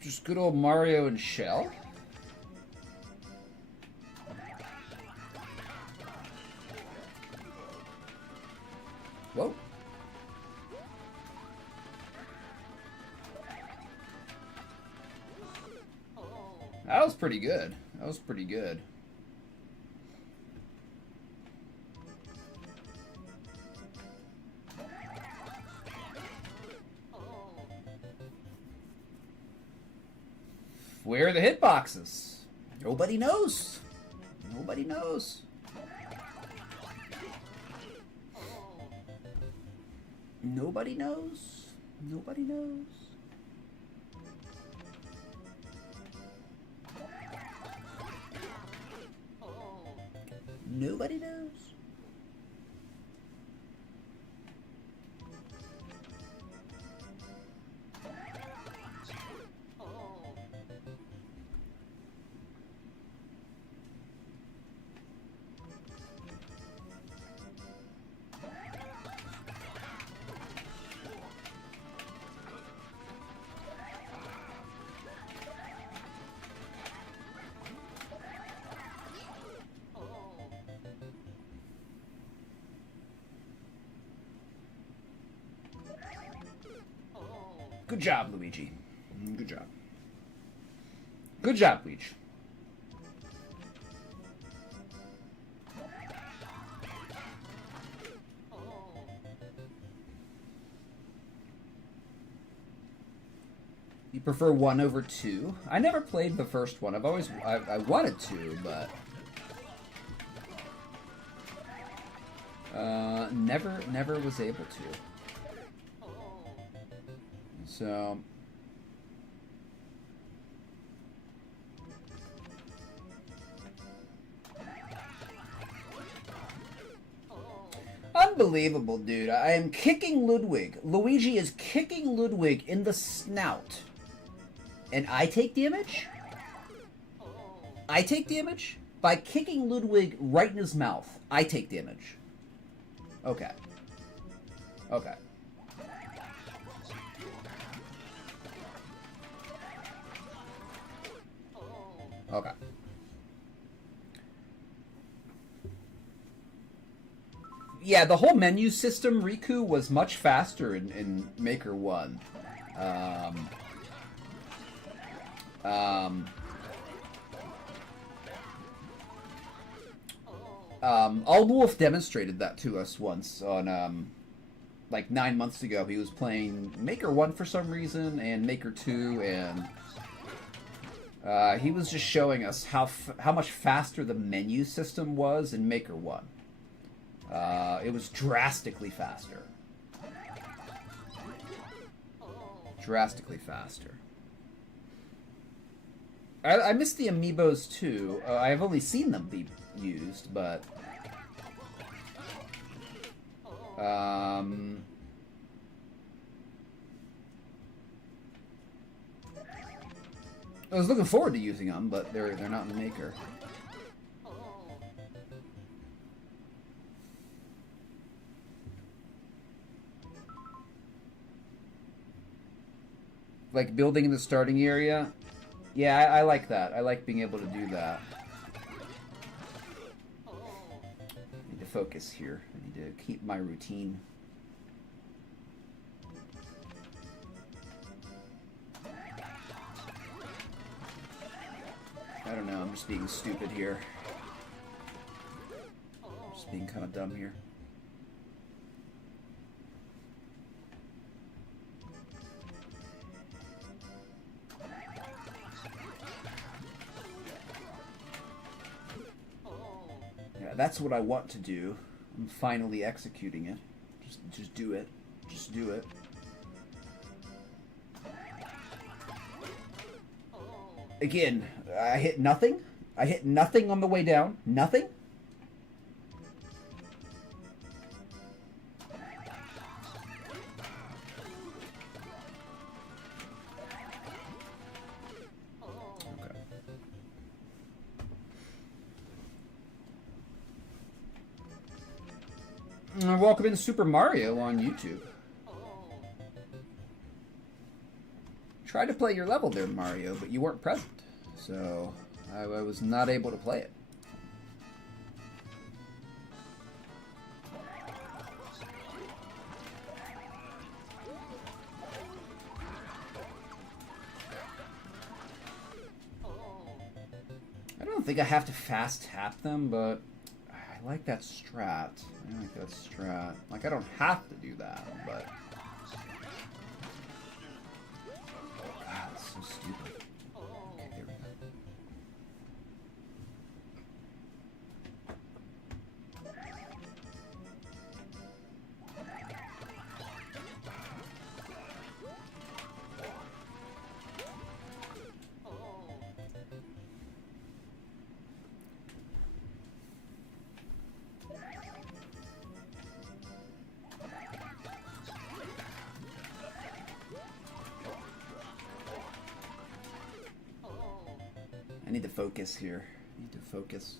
Just good old Mario and Shell? Whoa. That was pretty good. That was pretty good. Where are the hitboxes? Nobody knows. Nobody knows. Nobody knows. Nobody knows. Nobody knows. Good job, Luigi. Good job. Good job, Luigi. You prefer 1 over 2? I never played the first one. I wanted to, but never was able to. So unbelievable, dude. I am kicking Ludwig. Luigi is kicking Ludwig in the snout. And I take damage? I take damage? By kicking Ludwig right in his mouth, I take damage. Okay. Okay. Okay. Yeah, the whole menu system, Riku, was much faster in Maker 1. Old Wolf demonstrated that to us once on, like 9 months ago. He was playing Maker 1 for some reason, and Maker 2, and he was just showing us how much faster the menu system was in Maker 1. It was drastically faster. Drastically faster. I miss the amiibos too. I've only seen them be used, but I was looking forward to using them, but they're not in the Maker. Like building in the starting area. Yeah, I like that. I like being able to do that. I need to focus here. I need to keep my routine. I don't know, I'm just being stupid here. I'm just being kind of dumb here. Yeah, that's what I want to do. I'm finally executing it. Just do it. Just do it. Again, I hit nothing. I hit nothing on the way down. Nothing. Okay. Welcome in Super Mario on YouTube. Tried to play your level there, Mario, but you weren't present, so I was not able to play it. I don't think I have to fast tap them, but I like that strat. I like that strat. Like, I don't have to do that, but... God, it's so stupid. Okay, there we go. I need to focus here. I need to focus.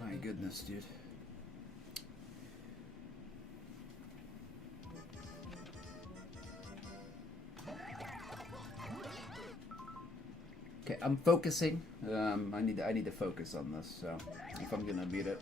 My goodness, dude. Okay, I'm focusing. I need to focus on this. So, if I'm gonna beat it.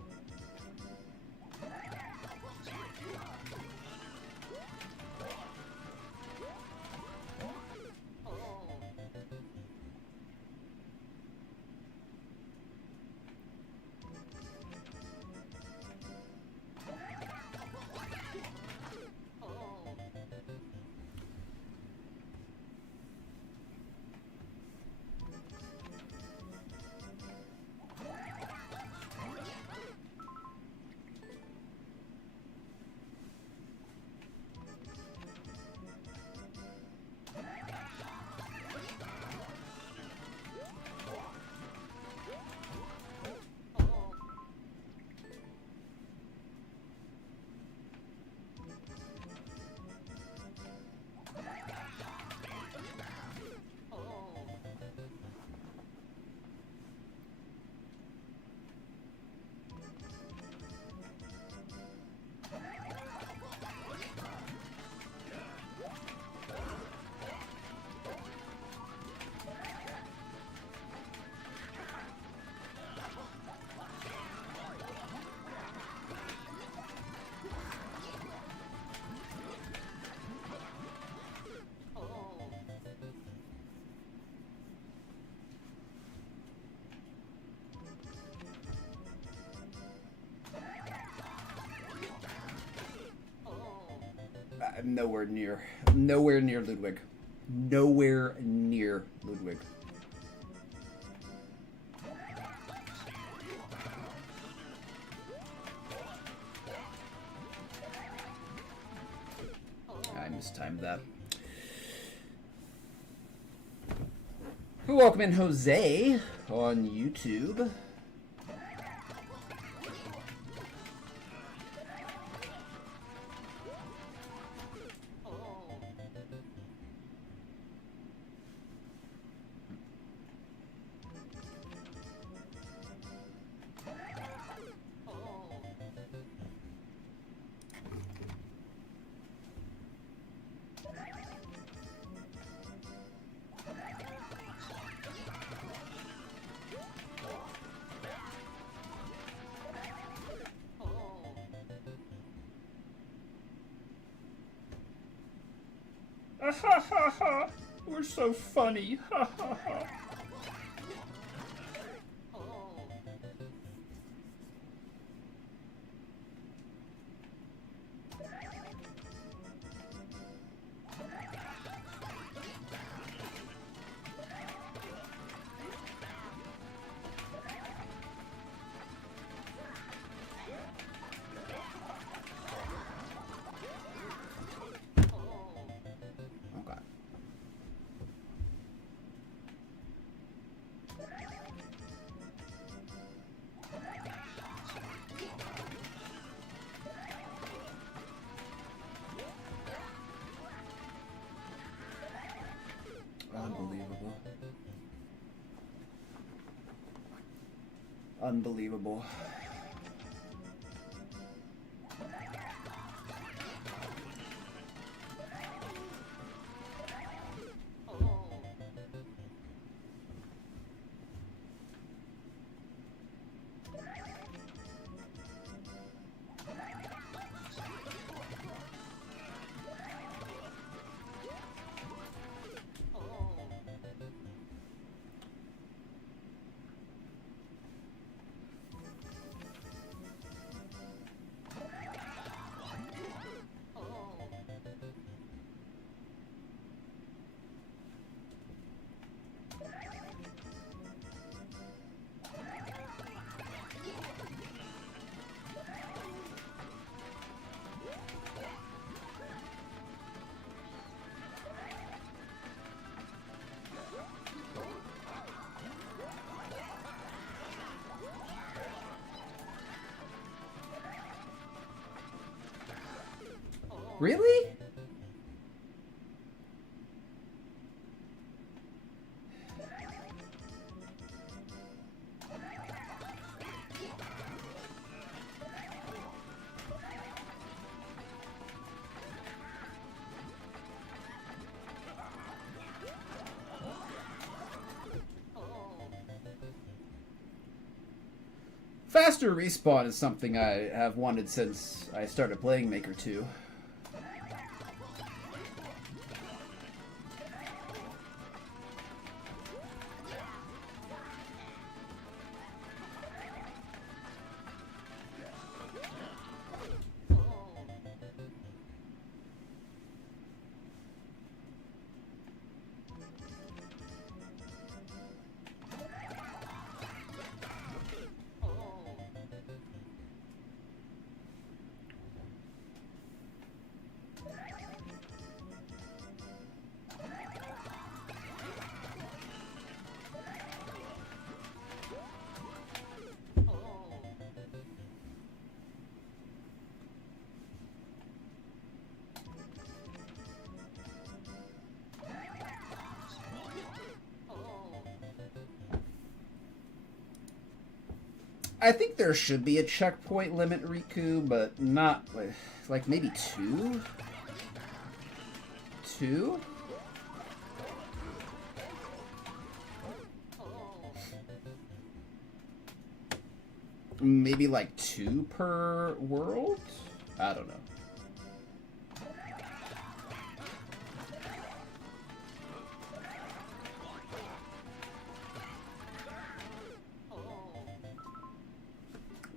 I'm nowhere near Ludwig. Nowhere near Ludwig. I mistimed that. Welcome in, Jose, on YouTube. ha ha ha! We're so funny! Ha ha ha! Unbelievable. Unbelievable. Really? Faster respawn is something I have wanted since I started playing Maker 2. I think there should be a checkpoint limit, Riku, but not like maybe 2? 2? Maybe like 2 per world? I don't know.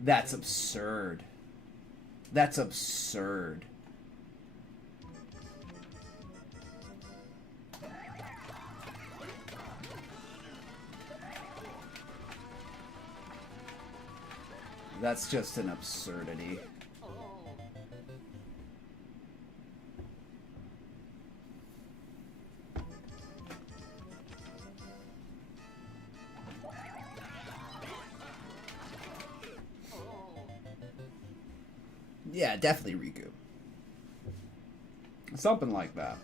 That's absurd. That's absurd. That's just an absurdity. Yeah, definitely Riku. Something like that.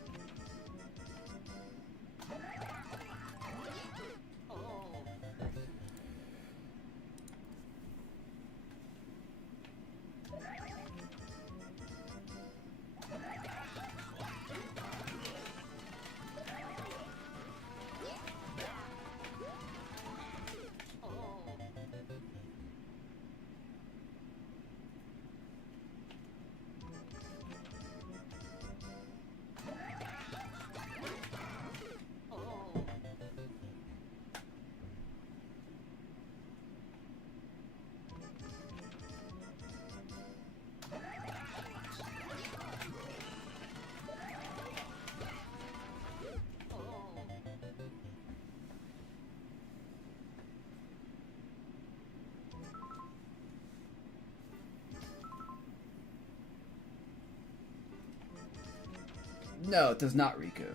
No, it does not, Riku.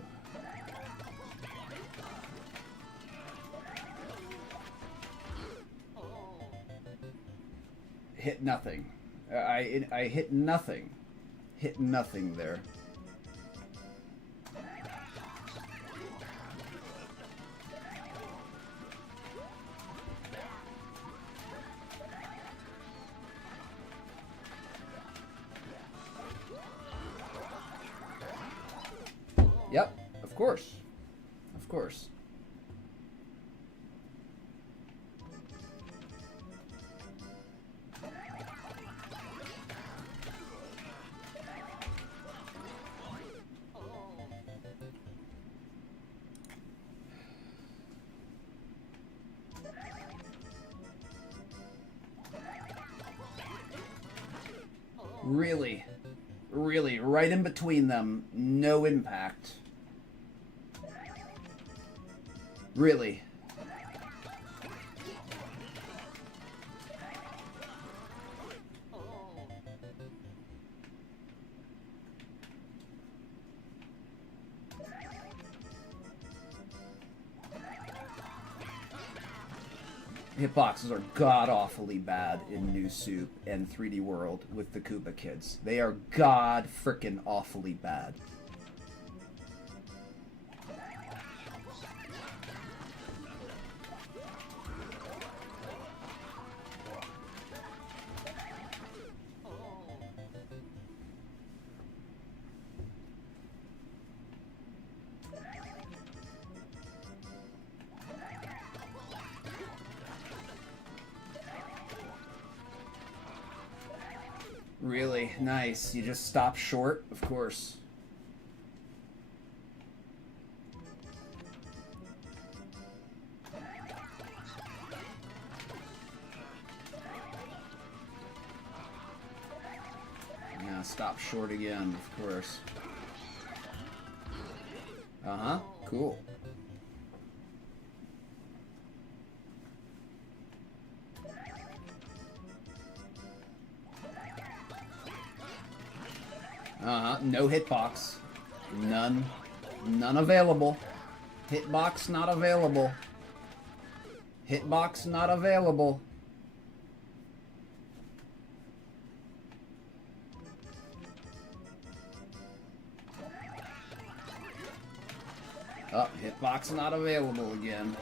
Hit nothing. I hit nothing. Hit nothing there. Yep, of course. Of course. Really? Really, right in between them, no impact. Really? Hitboxes are god-awfully bad in New Soup and 3D World with the Koopa Kids. They are god-frickin' awfully bad. Really? Nice. You just stop short? Of course. Yeah, stop short again, of course. Uh-huh. Cool. Uh-huh. No hitbox. None. None available. Hitbox not available. Hitbox not available. Oh, hitbox not available again.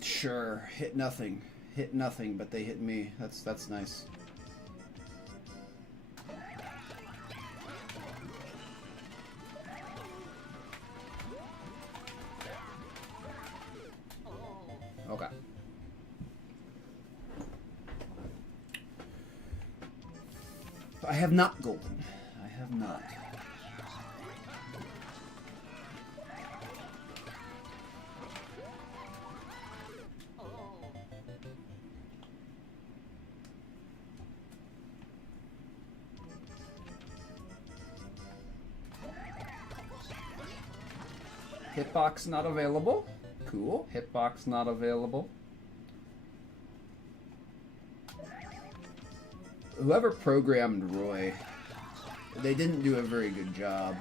Sure, hit nothing. Hit nothing, but they hit me. That's nice. Okay. I have not golden. I have not. Hitbox not available. Cool. Hitbox not available. Whoever programmed Roy, they didn't do a very good job.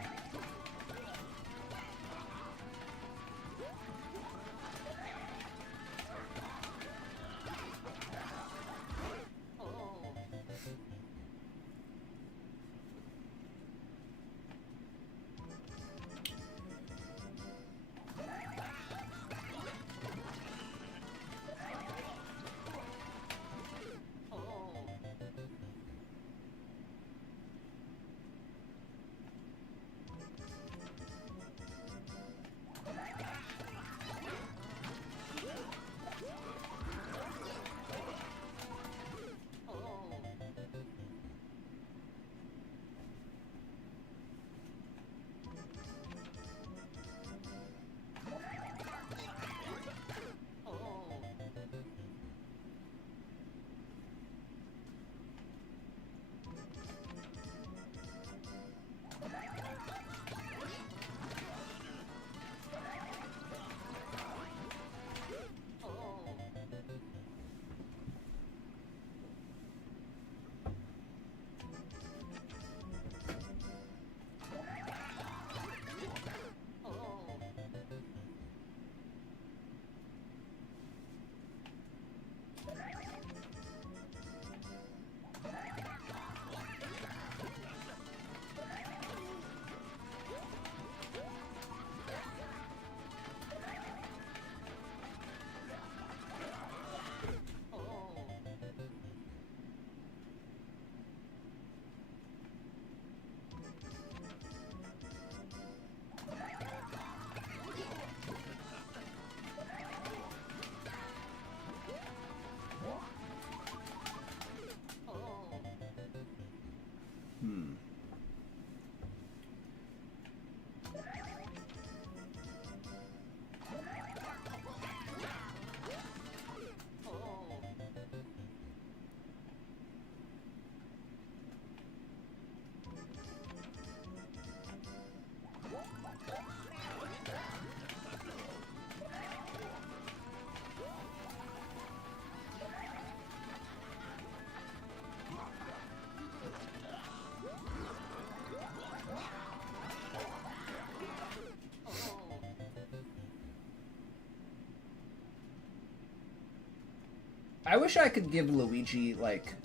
I wish I could give Luigi, like,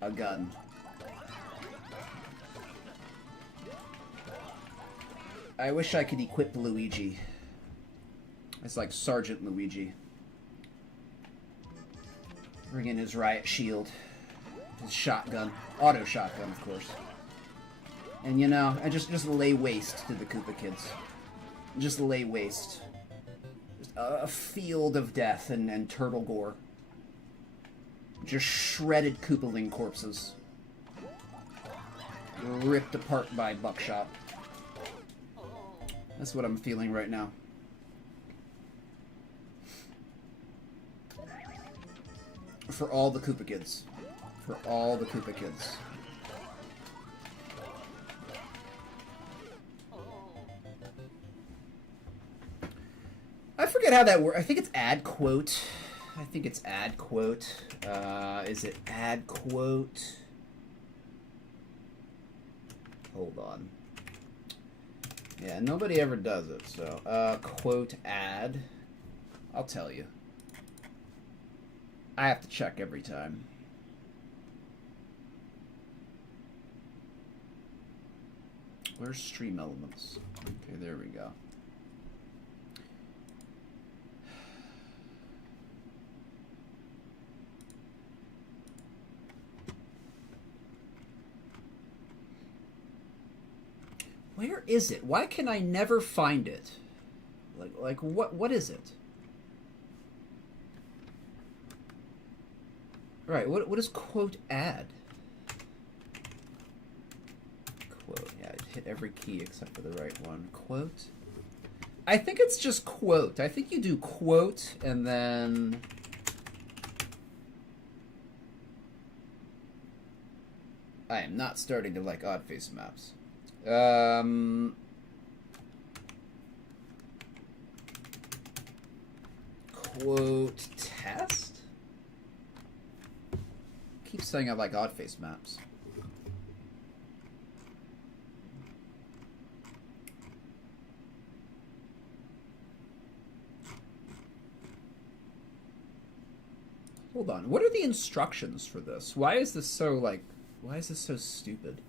a gun. I wish I could equip Luigi. It's like Sergeant Luigi. Bring in his riot shield. His shotgun. Auto shotgun, of course. And, you know, I just lay waste to the Koopa Kids. Just lay waste. Just a field of death and turtle gore. Just shredded Koopaling corpses. Ripped apart by buckshot. That's what I'm feeling right now. For all the Koopa Kids. For all the Koopa Kids. I forget how that works. I think it's add quote. I think it's add quote. Is it add quote? Hold on. Yeah, nobody ever does it, so, quote add. I'll tell you. I have to check every time. Where's stream elements? Okay, there we go. Where is it? Why can I never find it? Like what is it? Right, what is quote add? Quote, yeah, hit every key except for the right one. Quote? I think it's just quote. I think you do quote and then... I am not starting to like odd face maps. Quote test? Keep saying I like odd face maps. Hold on. What are the instructions for this? Why is this so why is this so stupid?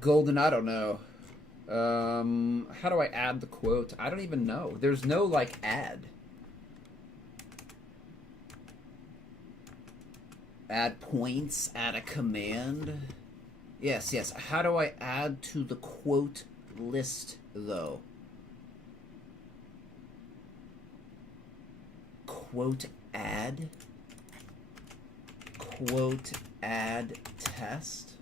Golden, I don't know. How do I add the quote? I don't even know. There's no, like, add. Add points, add a command. Yes, yes. How do I add to the quote list, though? Quote add? Quote add test?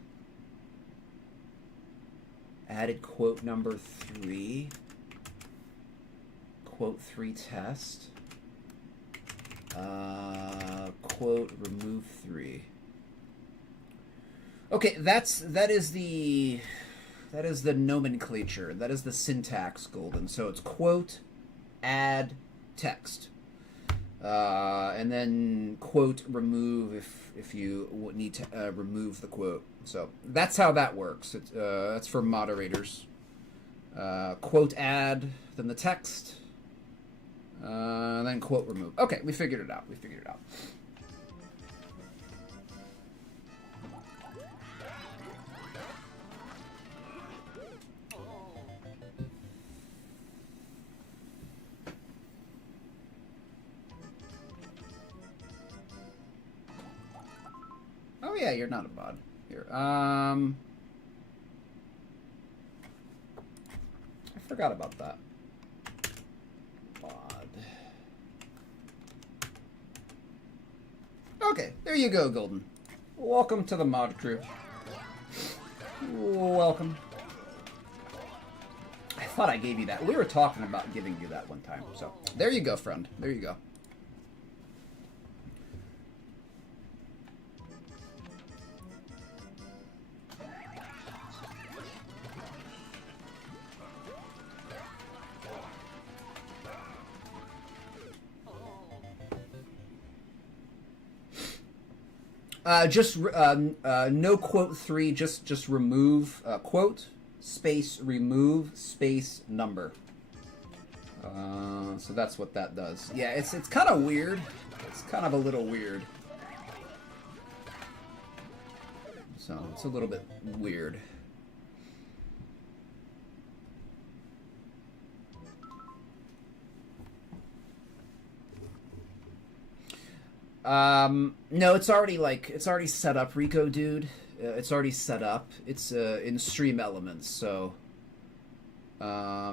Added quote number 3. Quote 3 test. Quote remove 3. Okay, that is the nomenclature. That is the syntax, Golden. So it's quote add text. And then quote remove if you need to remove the quote. So that's how that works. That's for moderators. Quote add, then the text, then quote remove. Okay, we figured it out. We figured it out. Oh yeah, you're not a bod. Here, I forgot about that. Bod. Okay, there you go, Golden. Welcome to the mod crew. Welcome. I thought I gave you that. We were talking about giving you that one time. So, there you go, friend. There you go. Just no quote 3. Just remove quote space remove space number. So that's what that does. Yeah, it's kind of weird. It's kind of a little weird. So it's a little bit weird. No, it's already set up, Rico, dude. It's already set up. It's in Stream Elements, so I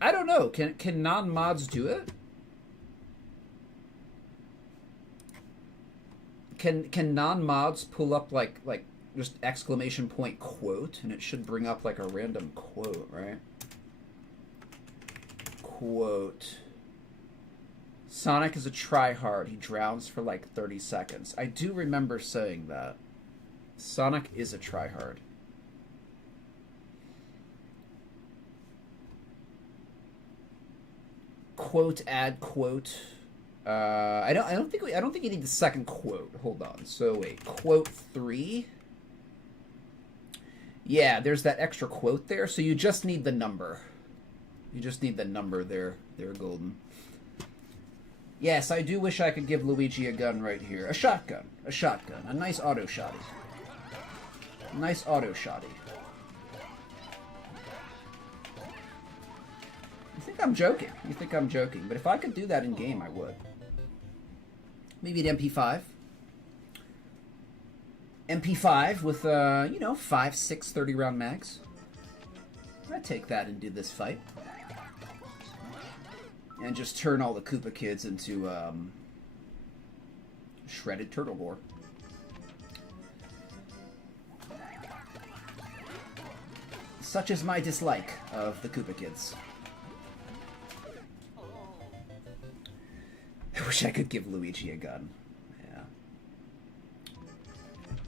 don't know. Can non-mods do it? Can non-mods pull up like just exclamation point quote, and it should bring up like a random quote, right? Quote. Sonic is a tryhard. He drowns for like 30 seconds. I do remember saying that. Sonic is a tryhard. Quote, add quote. I don't think you need the second quote. Hold on. So wait, quote 3. Yeah, there's that extra quote there. So you just need the number. You just need the number there, Golden. Yes, I do wish I could give Luigi a gun right here. A shotgun. A shotgun. A nice auto shotty. Nice auto shotty. You think I'm joking? You think I'm joking? But if I could do that in game, I would. Maybe an MP5. MP5 with, 5, 6, 30-round mags. I'd take that and do this fight. And just turn all the Koopa kids into shredded turtle gore. Such is my dislike of the Koopa kids. I wish I could give Luigi a gun. Yeah.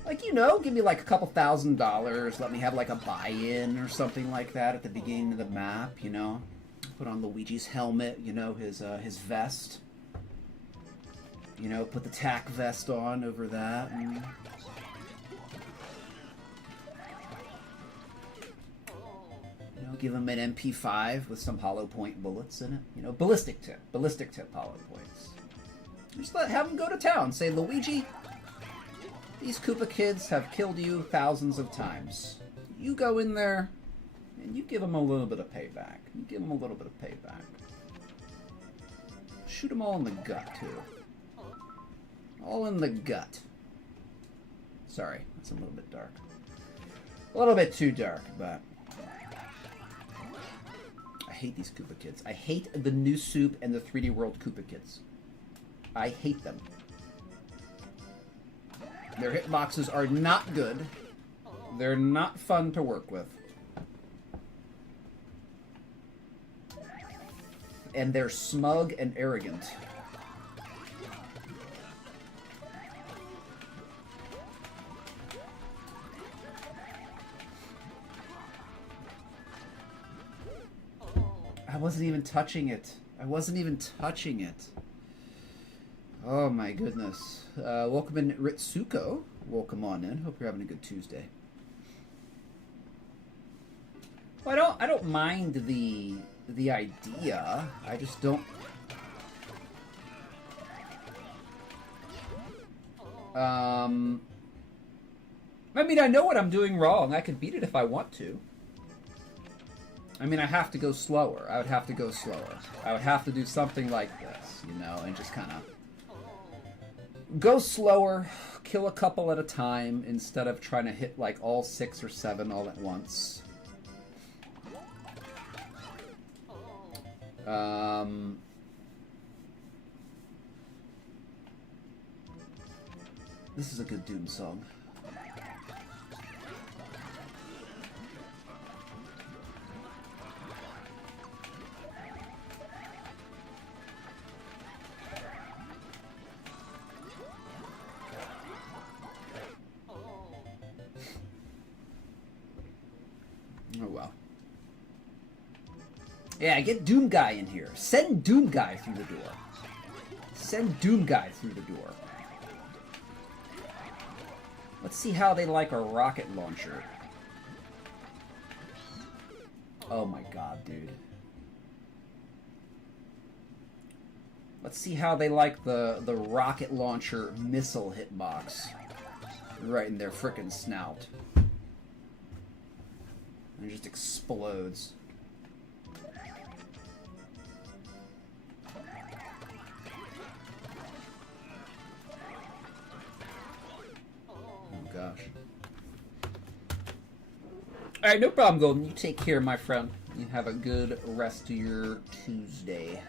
Like, give me like a couple $1,000. Let me have like a buy-in or something like that at the beginning of the map, Put on Luigi's helmet, his vest. Put the tack vest on over that. And... give him an MP5 with some hollow point bullets in it. Ballistic tip hollow points. Just have him go to town. Say, Luigi, these Koopa kids have killed you thousands of times. You go in there, and you give them a little bit of payback. Shoot them all in the gut, too. All in the gut. Sorry, that's a little bit dark. A little bit too dark, but... I hate these Koopa kids. I hate the New Soup and the 3D World Koopa kids. I hate them. Their hitboxes are not good. They're not fun to work with. And they're smug and arrogant. I wasn't even touching it. Oh my goodness. Welcome in, Ritsuko. Welcome on in. Hope you're having a good Tuesday. Well, I don't mind the idea. I just don't... I mean, I know what I'm doing wrong. I could beat it if I want to. I mean, I have to go slower. I would have to go slower. I would have to do something like this, and just kind of go slower, kill a couple at a time, instead of trying to hit, like, all 6 or 7 all at once. This is a good Doom song. Oh well. Yeah, get Doom Guy in here. Send Doom Guy through the door. Send Doom Guy through the door. Let's see how they like a rocket launcher. Oh my god, dude. Let's see how they like the rocket launcher missile hitbox. Right in their frickin' snout. And it just explodes. Gosh. Alright, no problem, Golden. You take care, my friend. You have a good rest of your Tuesday.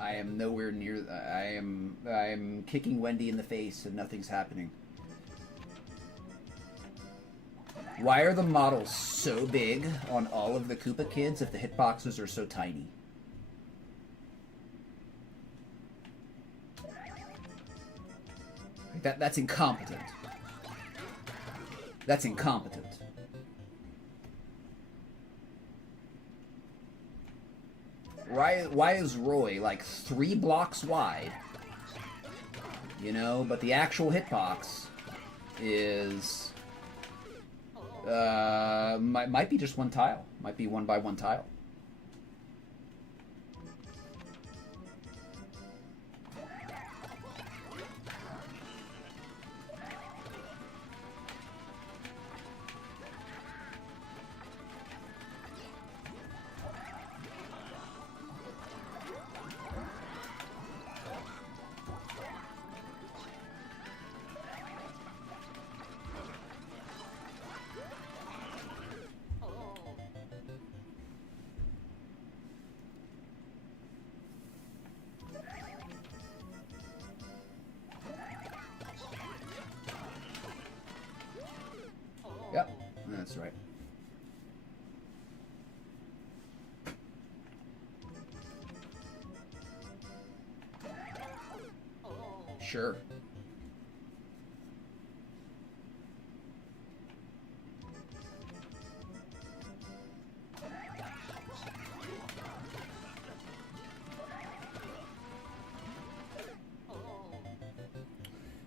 I am nowhere near. I am kicking Wendy in the face and nothing's happening. Why are the models so big on all of the Koopa kids if the hitboxes are so tiny? That's incompetent. That's incompetent. Why is Roy like 3 blocks wide? You know, but the actual hitbox is might be just one tile. Might be 1 by 1 tile. Yep, that's right. Sure.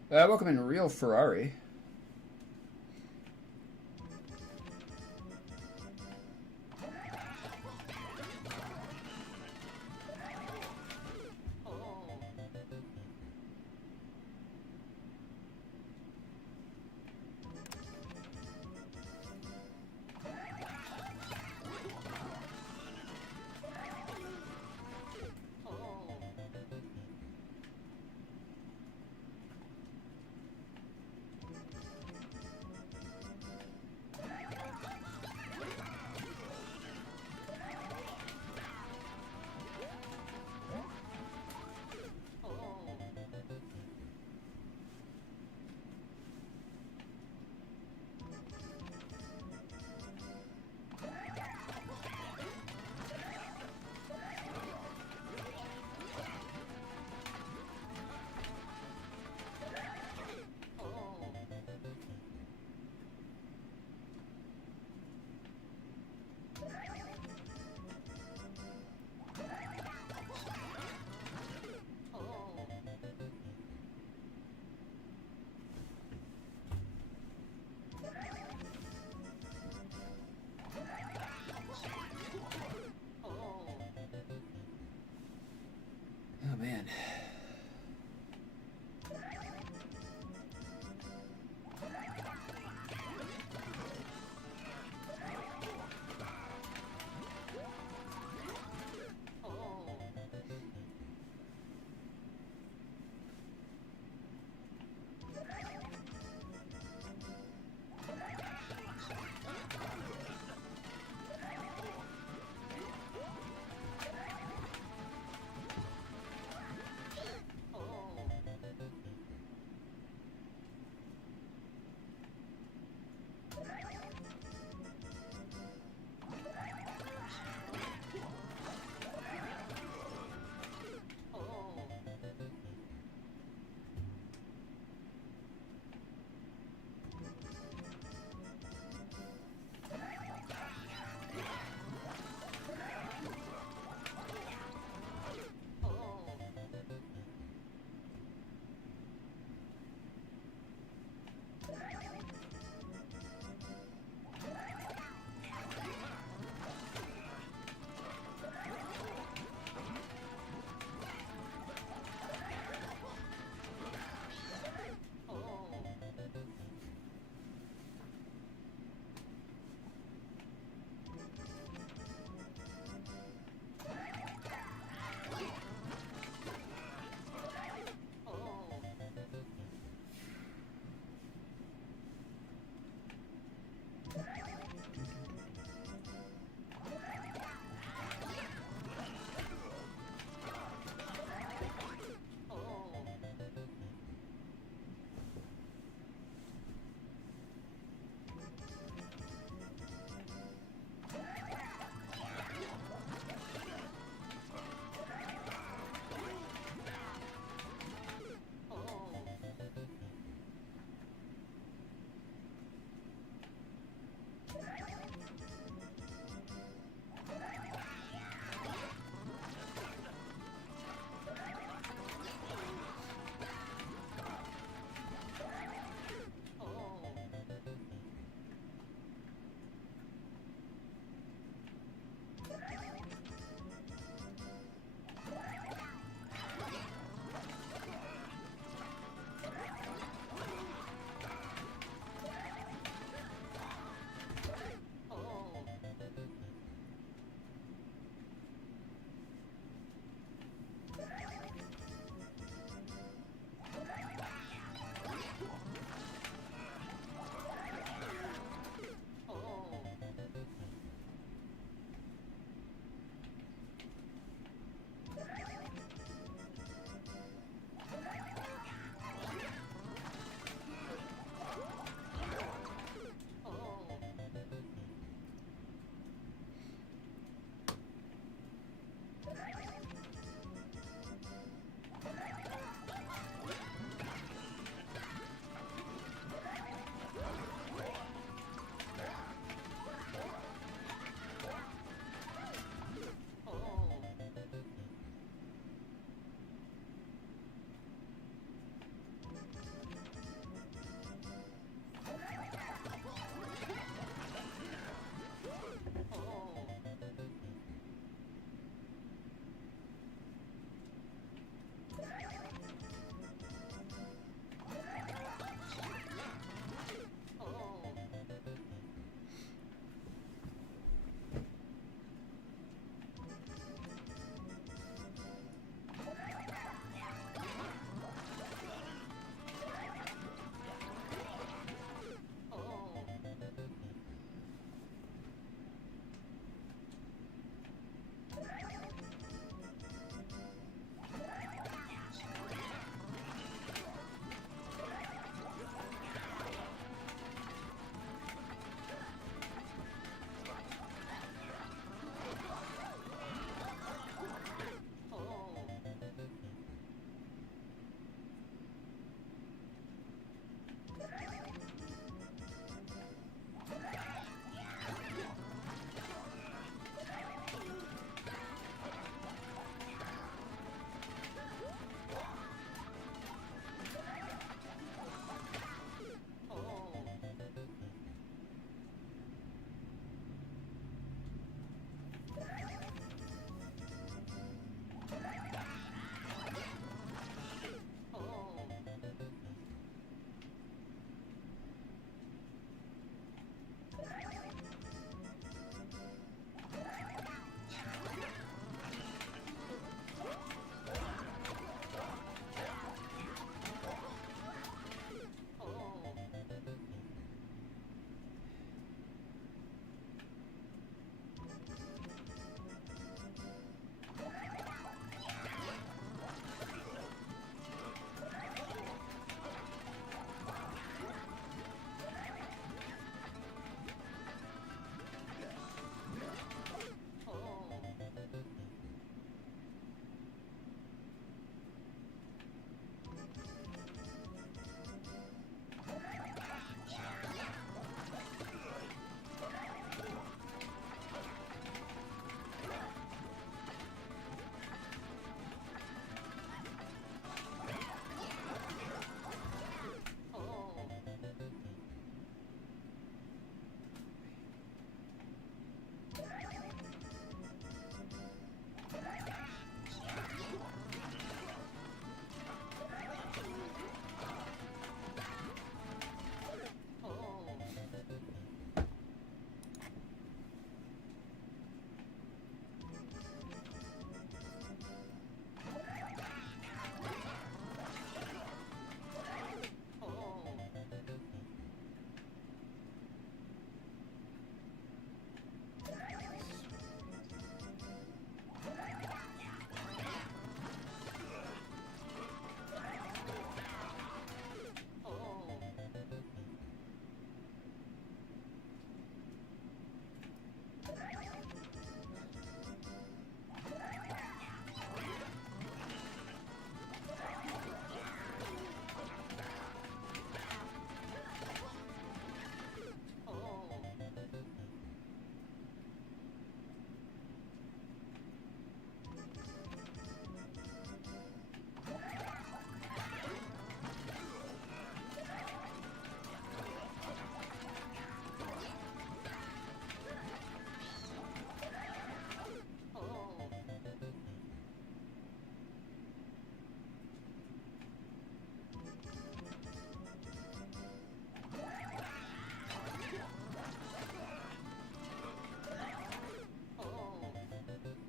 Welcome in, Real Ferrari.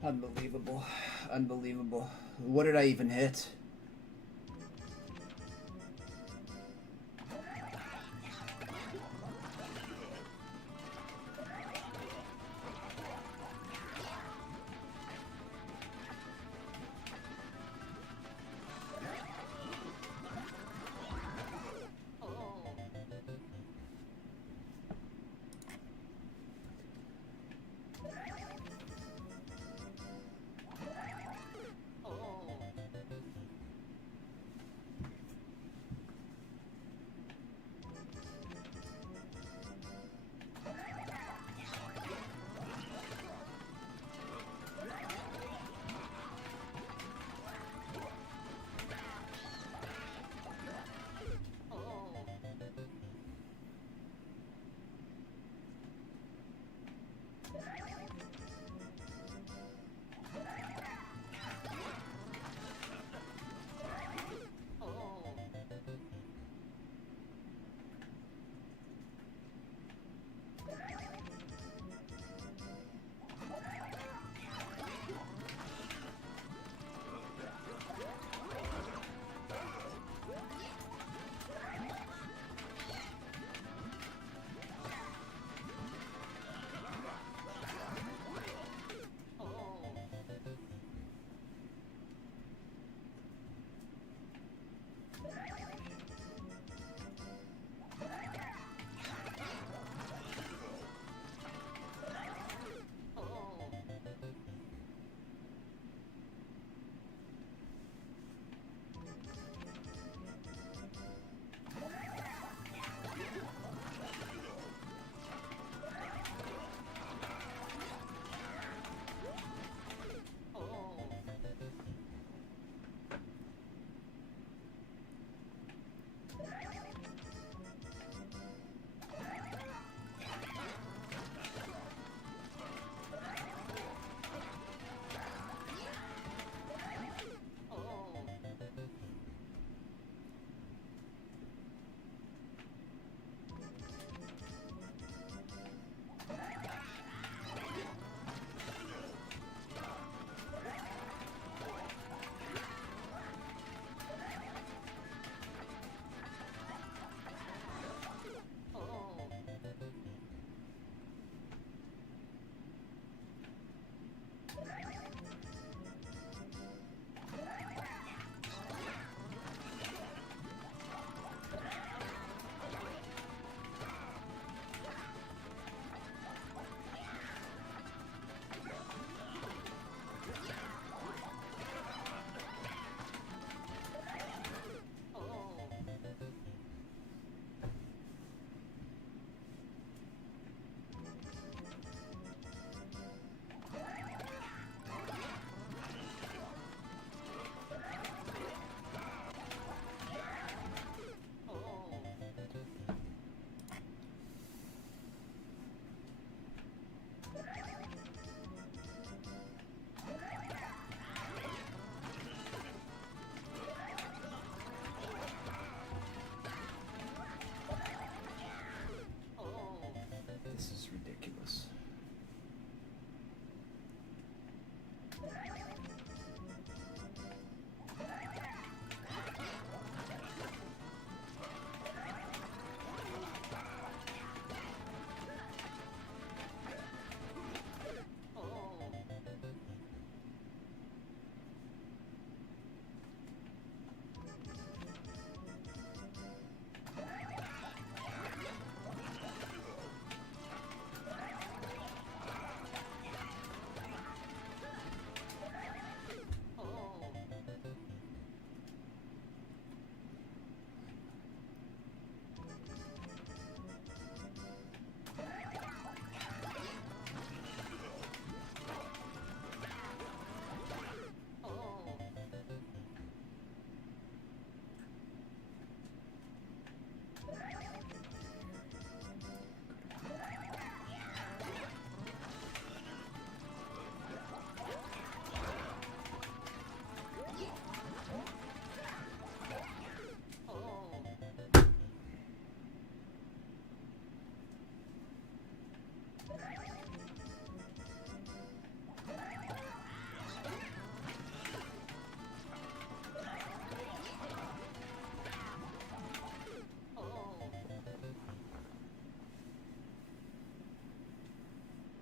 Unbelievable. Unbelievable. What did I even hit?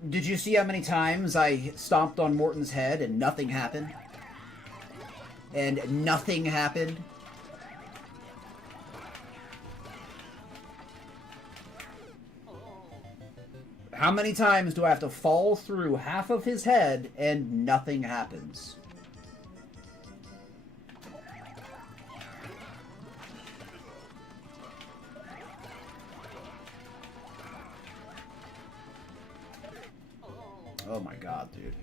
Did you see how many times I stomped on Morton's head and nothing happened? And nothing happened? How many times do I have to fall through half of his head and nothing happens? Oh my god, dude.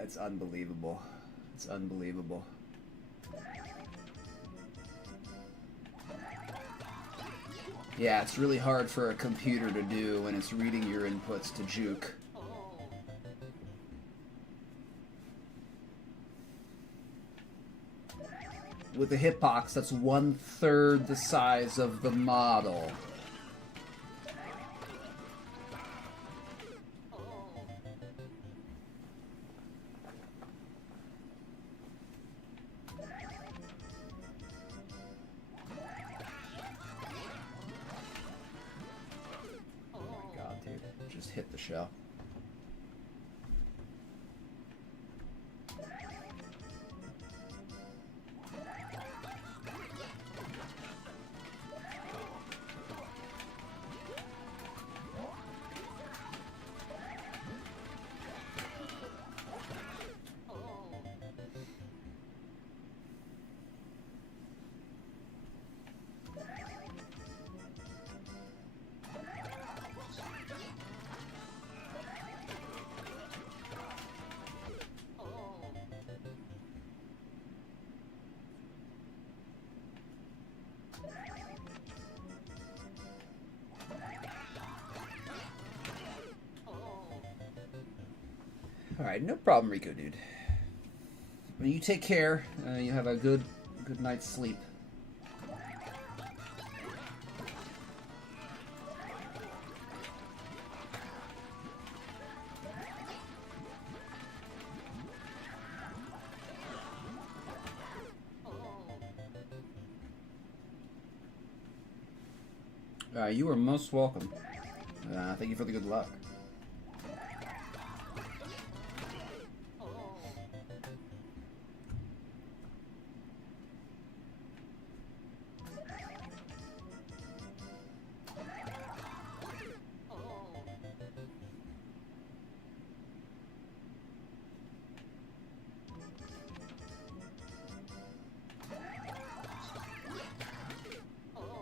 It's unbelievable. It's unbelievable. Yeah, it's really hard for a computer to do when it's reading your inputs to juke. With the hitbox, that's 1/3 the size of the model. Just hit the shell. Alright, no problem, Rico, dude. You take care. You have a good night's sleep. You are most welcome. Thank you for the good luck.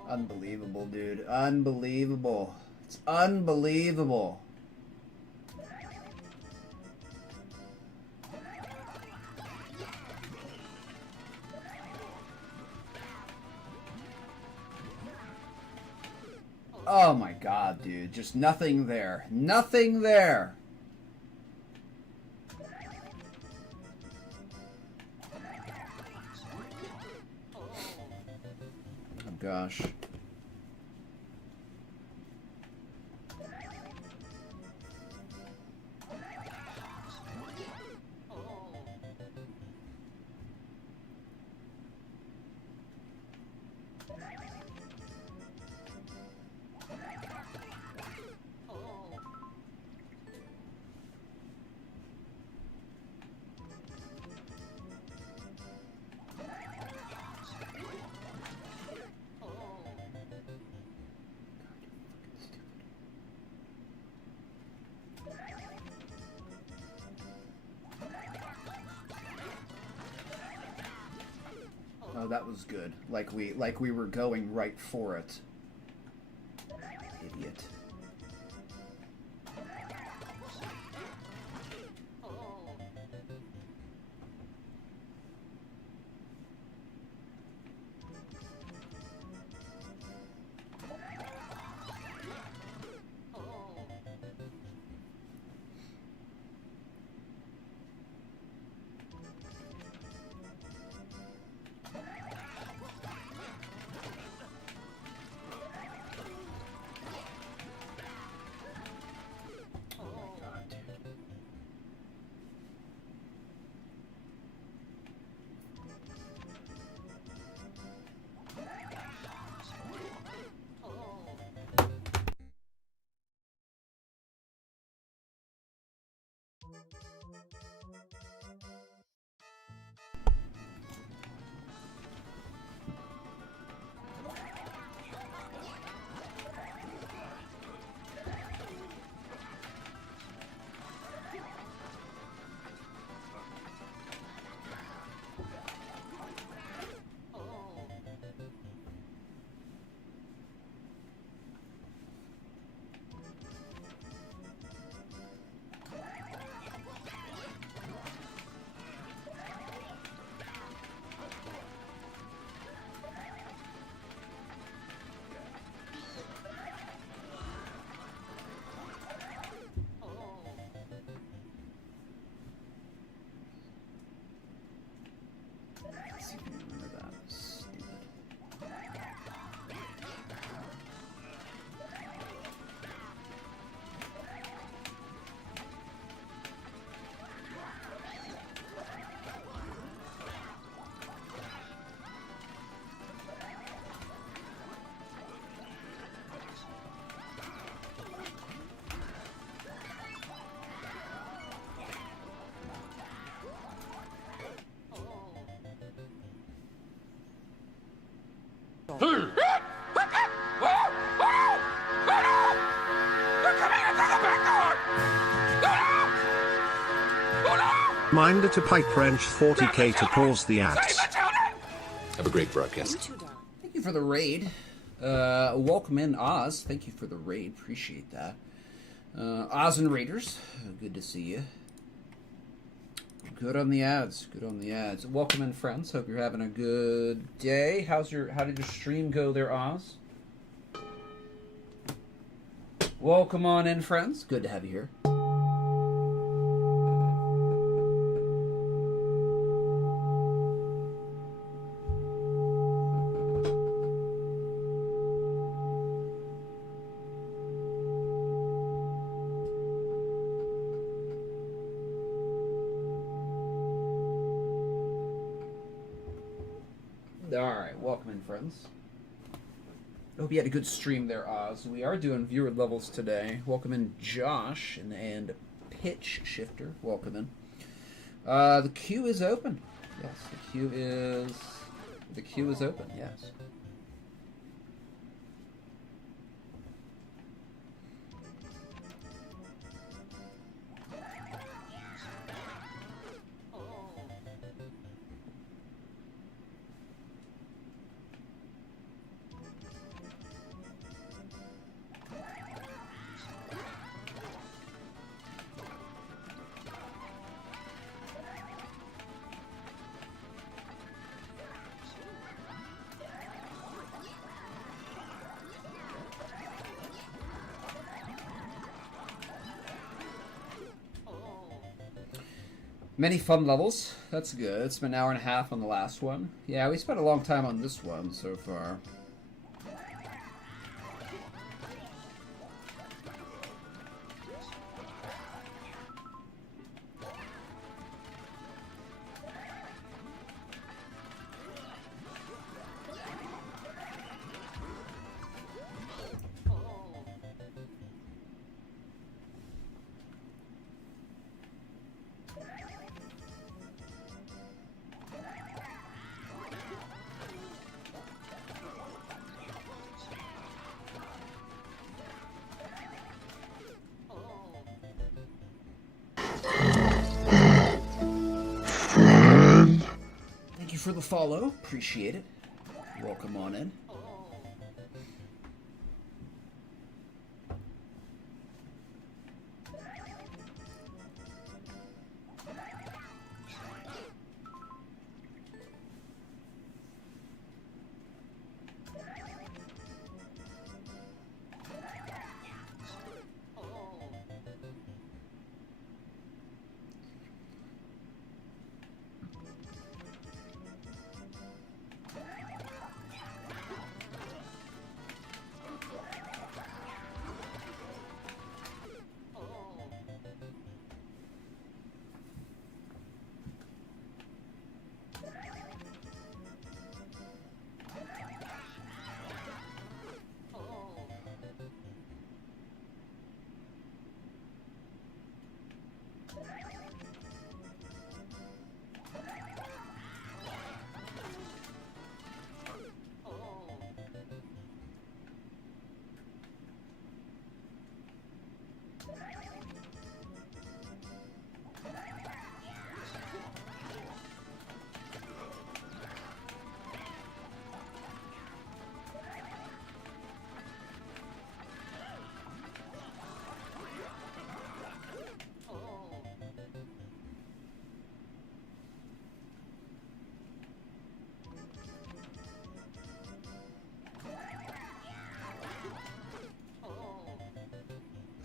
Unbelievable, dude. Unbelievable. It's unbelievable. Oh my god, dude. Just nothing there. Nothing there. Oh gosh. Oh, that was good. Like we were going right for it. Idiot. Let's see if I can remember that. Stupid. Reminder to pipe wrench 40k to pause the ads. Have a great broadcast. Thank you for the raid. Welcome in, Oz. Thank you for the raid. Appreciate that. Oz and Raiders, good to see you. Good on the ads. Good on the ads. Welcome in, friends. Hope you're having a good day. How did your stream go there, Oz? Welcome on in, friends. Good to have you here. Alright, welcome in, friends. I hope you had a good stream there, Oz. We are doing viewer levels today. Welcome in, Josh and Pitch Shifter. Welcome in. The queue is open. Yes, the queue is open, yes. Many fun levels. That's good. It's been an hour and a half on the last one. Yeah, we spent a long time on this one so far. Thank you for the follow. Appreciate it. Welcome on in.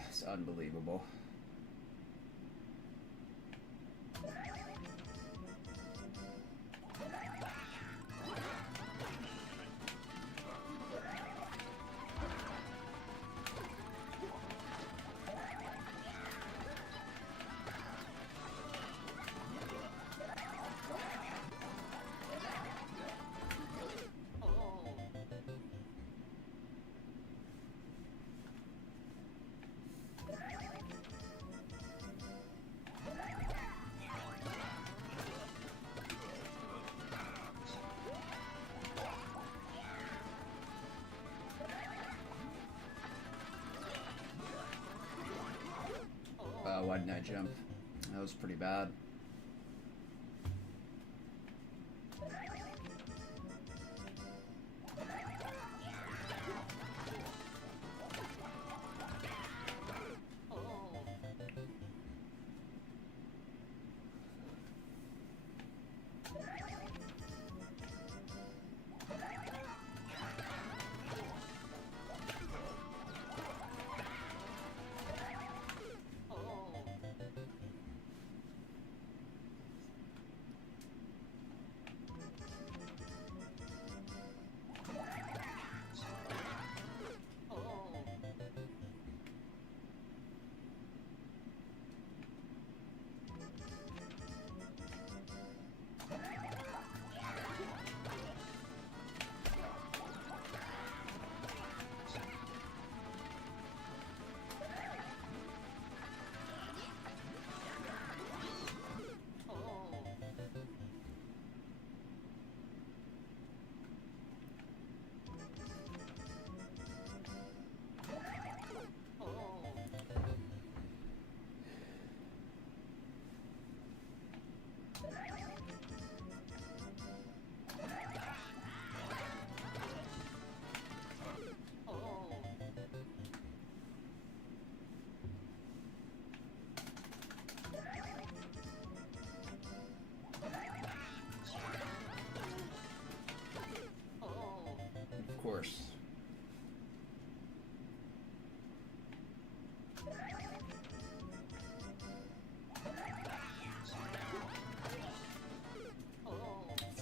It's unbelievable. Why didn't I jump? That was pretty bad. Of course.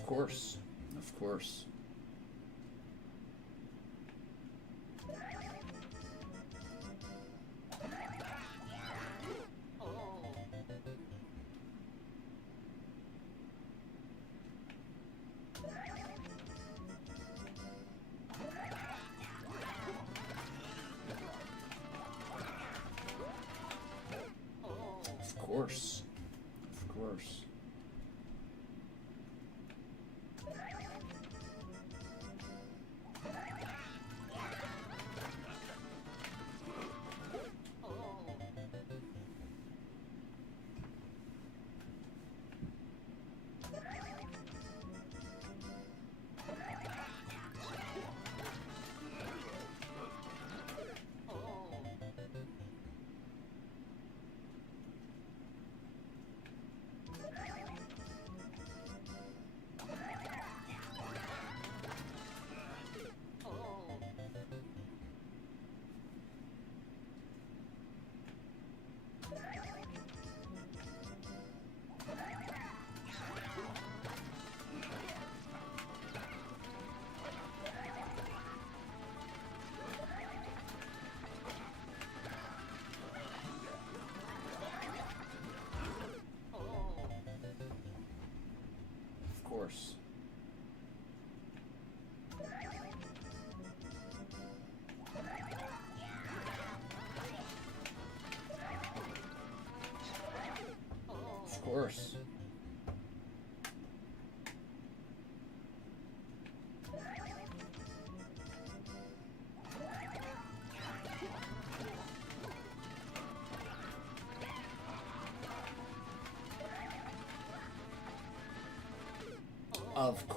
course. Of course. Of course. Of course. Of course. Of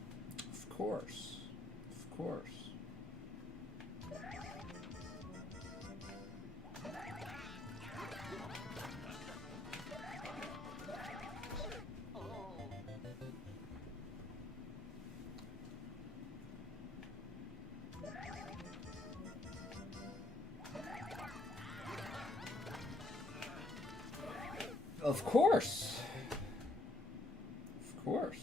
course. Of course. Of course. Of course. Of course. Of course.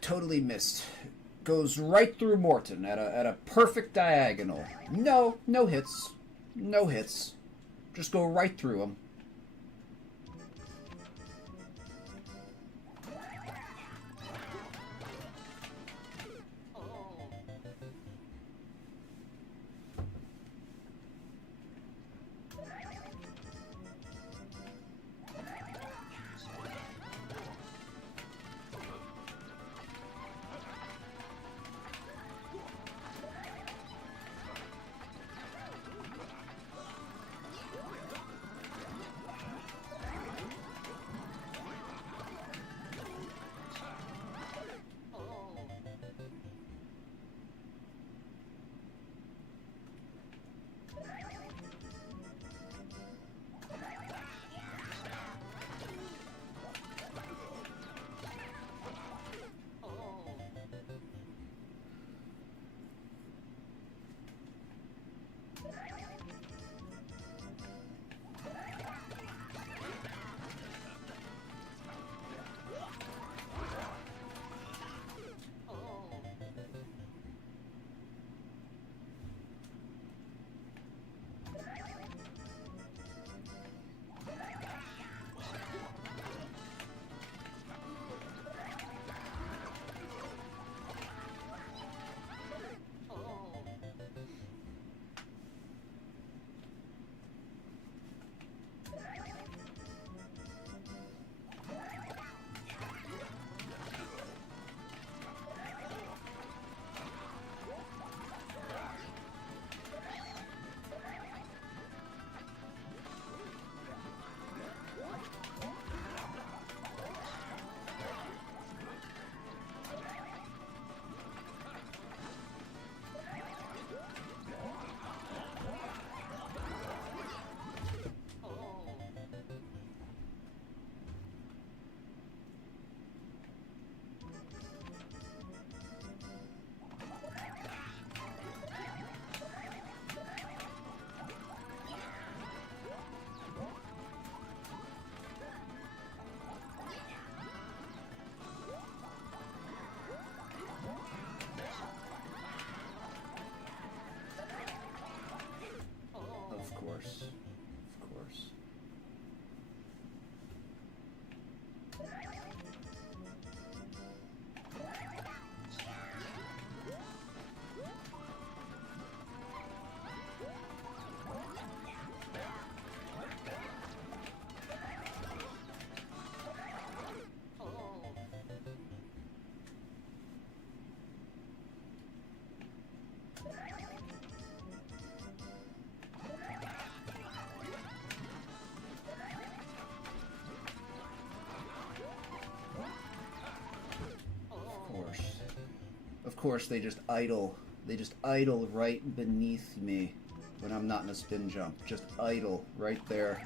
Totally missed. Goes right through Morton at a perfect diagonal. No hits. No hits. Just go right through him. course, they just idle. They just idle right beneath me when I'm not in a spin jump. Just idle right there.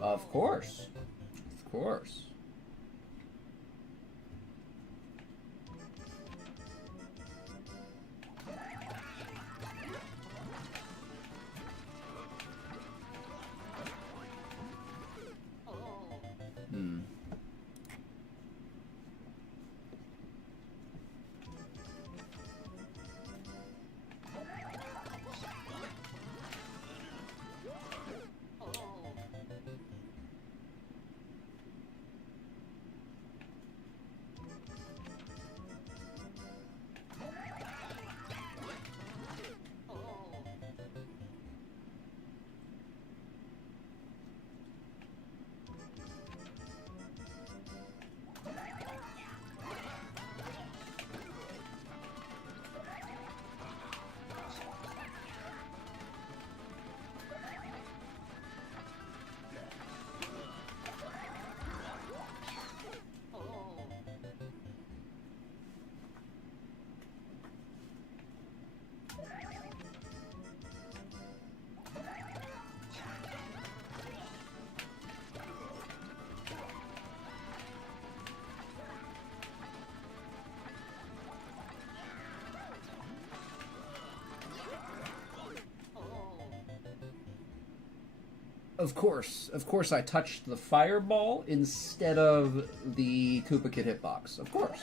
Of course. Of course. Of course I touched the fireball instead of the Koopa Kid hitbox. Of course.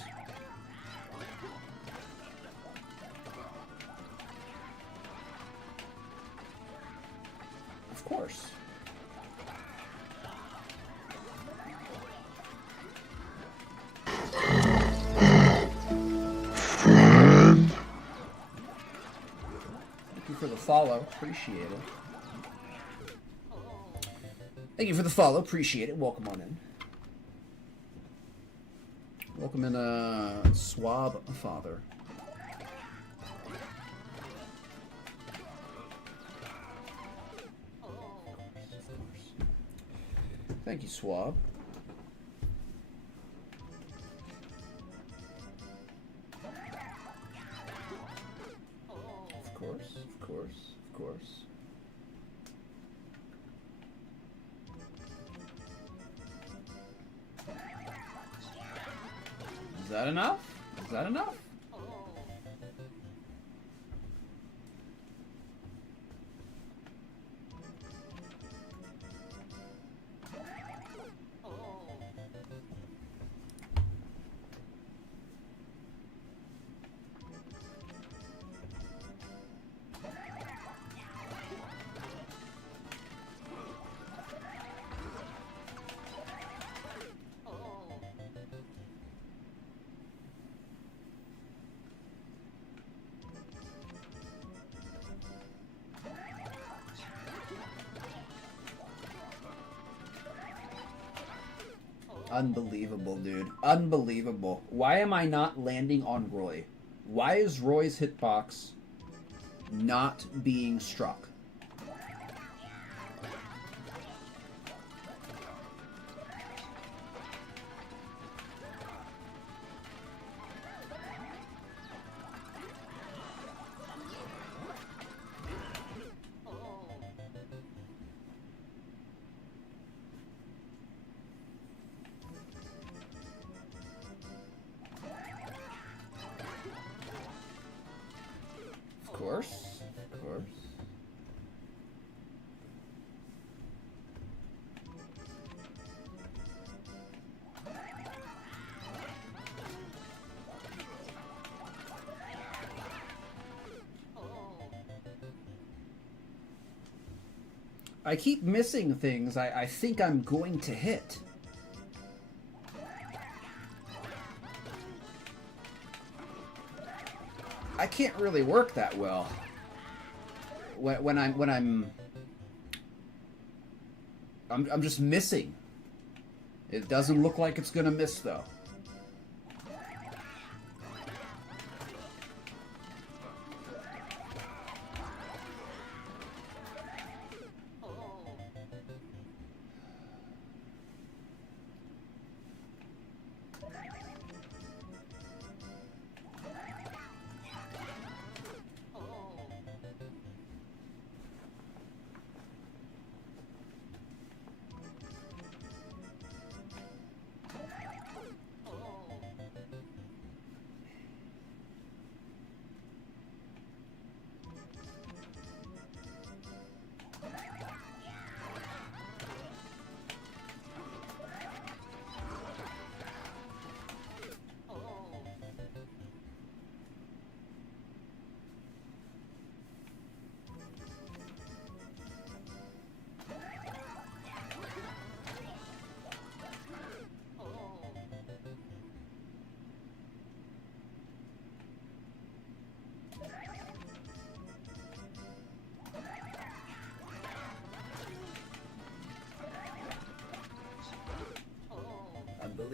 Of course. Thank you for the follow. Appreciate it. Thank you for the follow. Appreciate it. Welcome on in. Welcome in, Swab Father. Of course. Thank you, Swab. Of course, of course, of course. Is that enough? Is that enough? Unbelievable, dude. Unbelievable. Why am I not landing on Roy? Why is Roy's hitbox not being struck? Of course, of course. I keep missing things I think I'm going to hit. I can't really work that well when I'm just missing. It doesn't look like it's gonna miss though.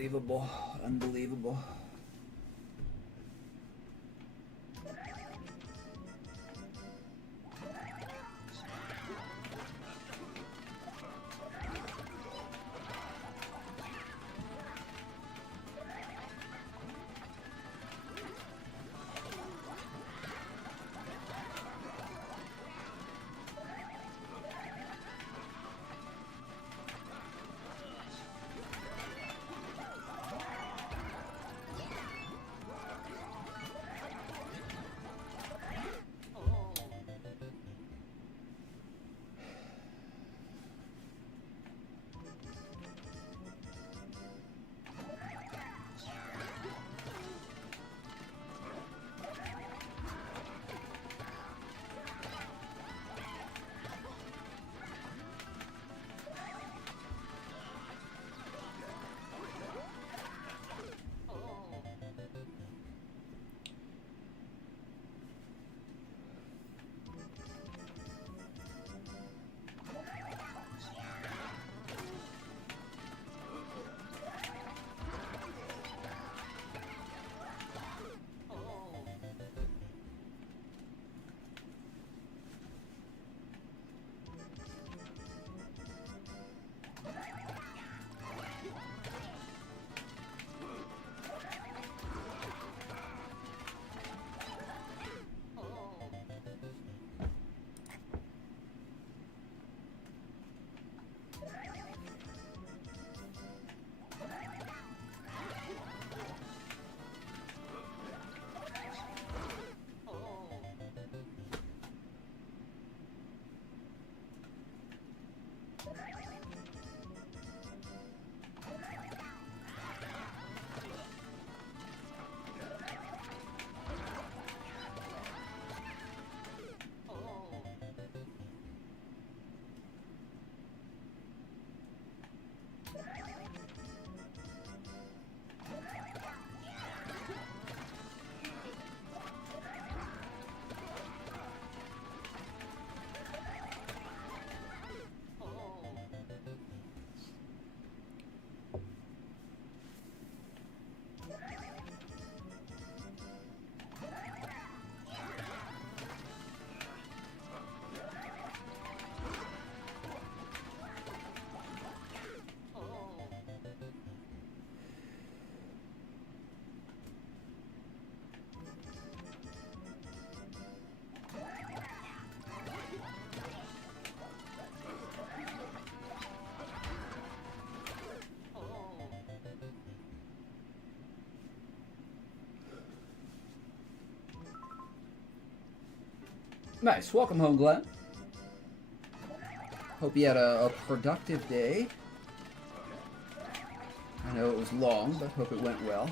Unbelievable. Unbelievable. Nice. Welcome home, Glenn. Hope you had a productive day. I know it was long, but hope it went well.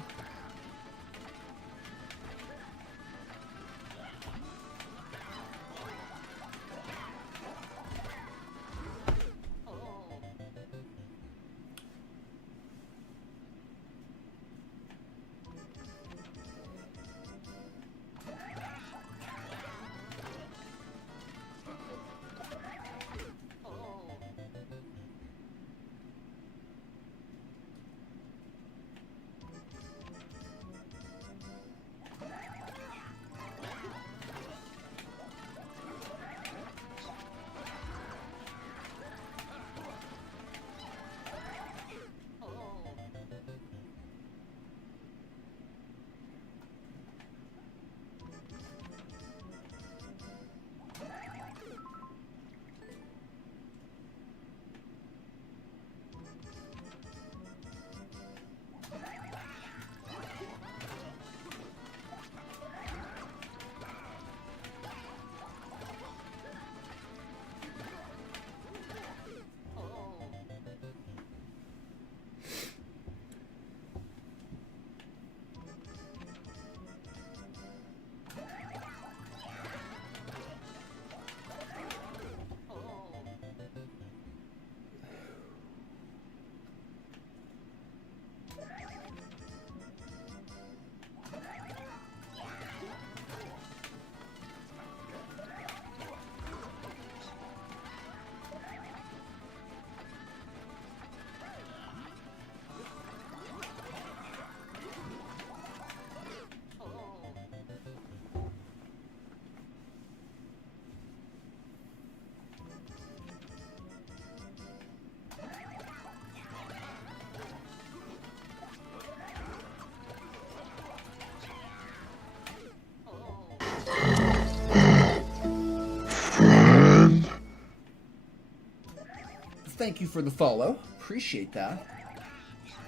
thank you for the follow. Appreciate that.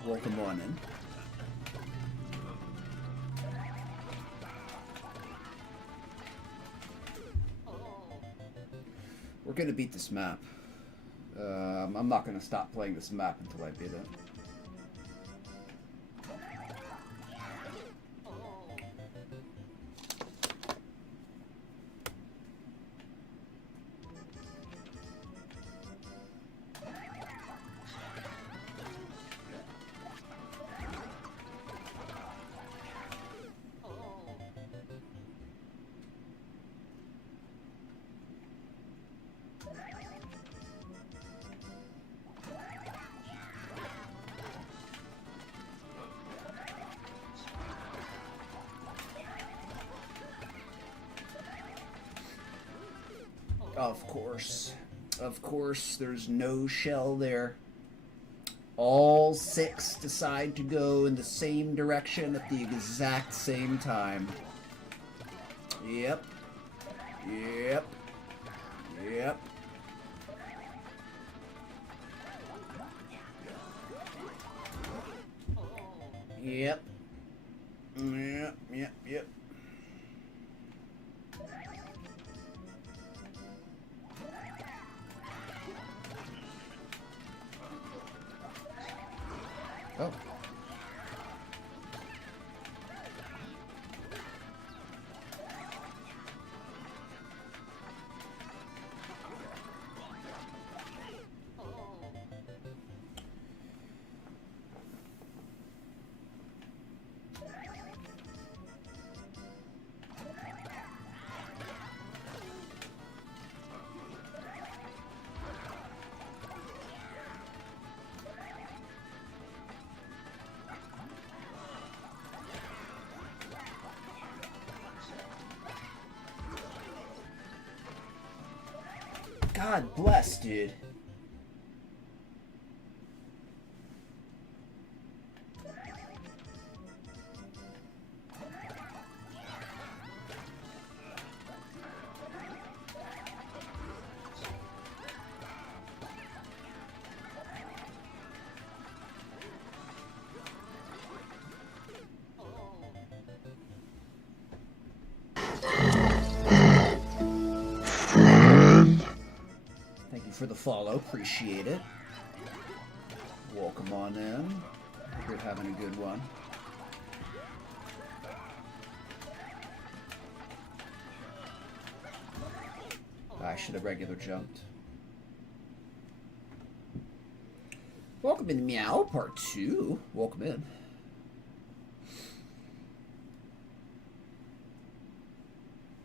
Welcome on in. We're gonna beat this map. I'm not gonna stop playing this map until I beat it. Of course, there's no shell there. All 6 decide to go in the same direction at the exact same time. Yep. Yep. Yep. Yep. Yep. Yep. Yep. Oh. God bless, dude. For the follow, appreciate it. Welcome on in. Hope you're having a good one. I should have regular jumped. Welcome in, Meow, part 2. Welcome in.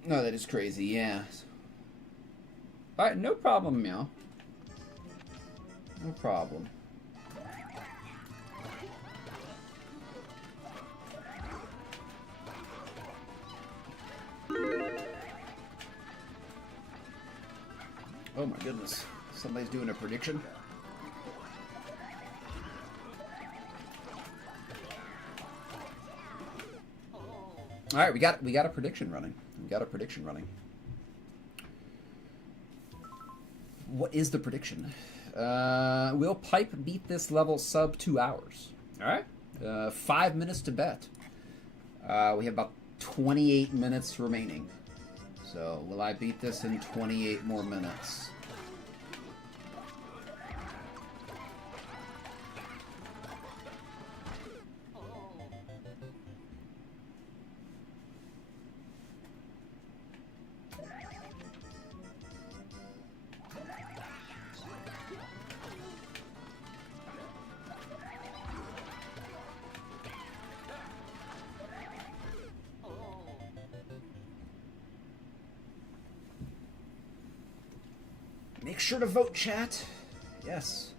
No, that is crazy, yeah. Alright, no problem, Meow. No problem. Oh my goodness. Somebody's doing a prediction. Alright, we got a prediction running. What is the prediction? Will Pipe beat this level sub 2 hours? Alright. 5 minutes to bet. We have about 28 minutes remaining. So, will I beat this in 28 more minutes? Make sure to vote, chat. Yes.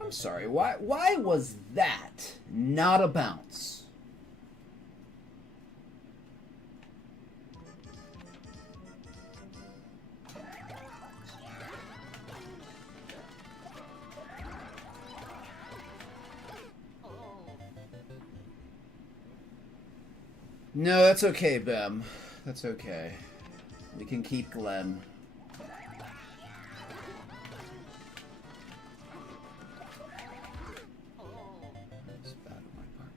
I'm sorry. Why was that not a bounce? No, that's okay, Bem. That's okay. We can keep Glenn. That's bad on my part.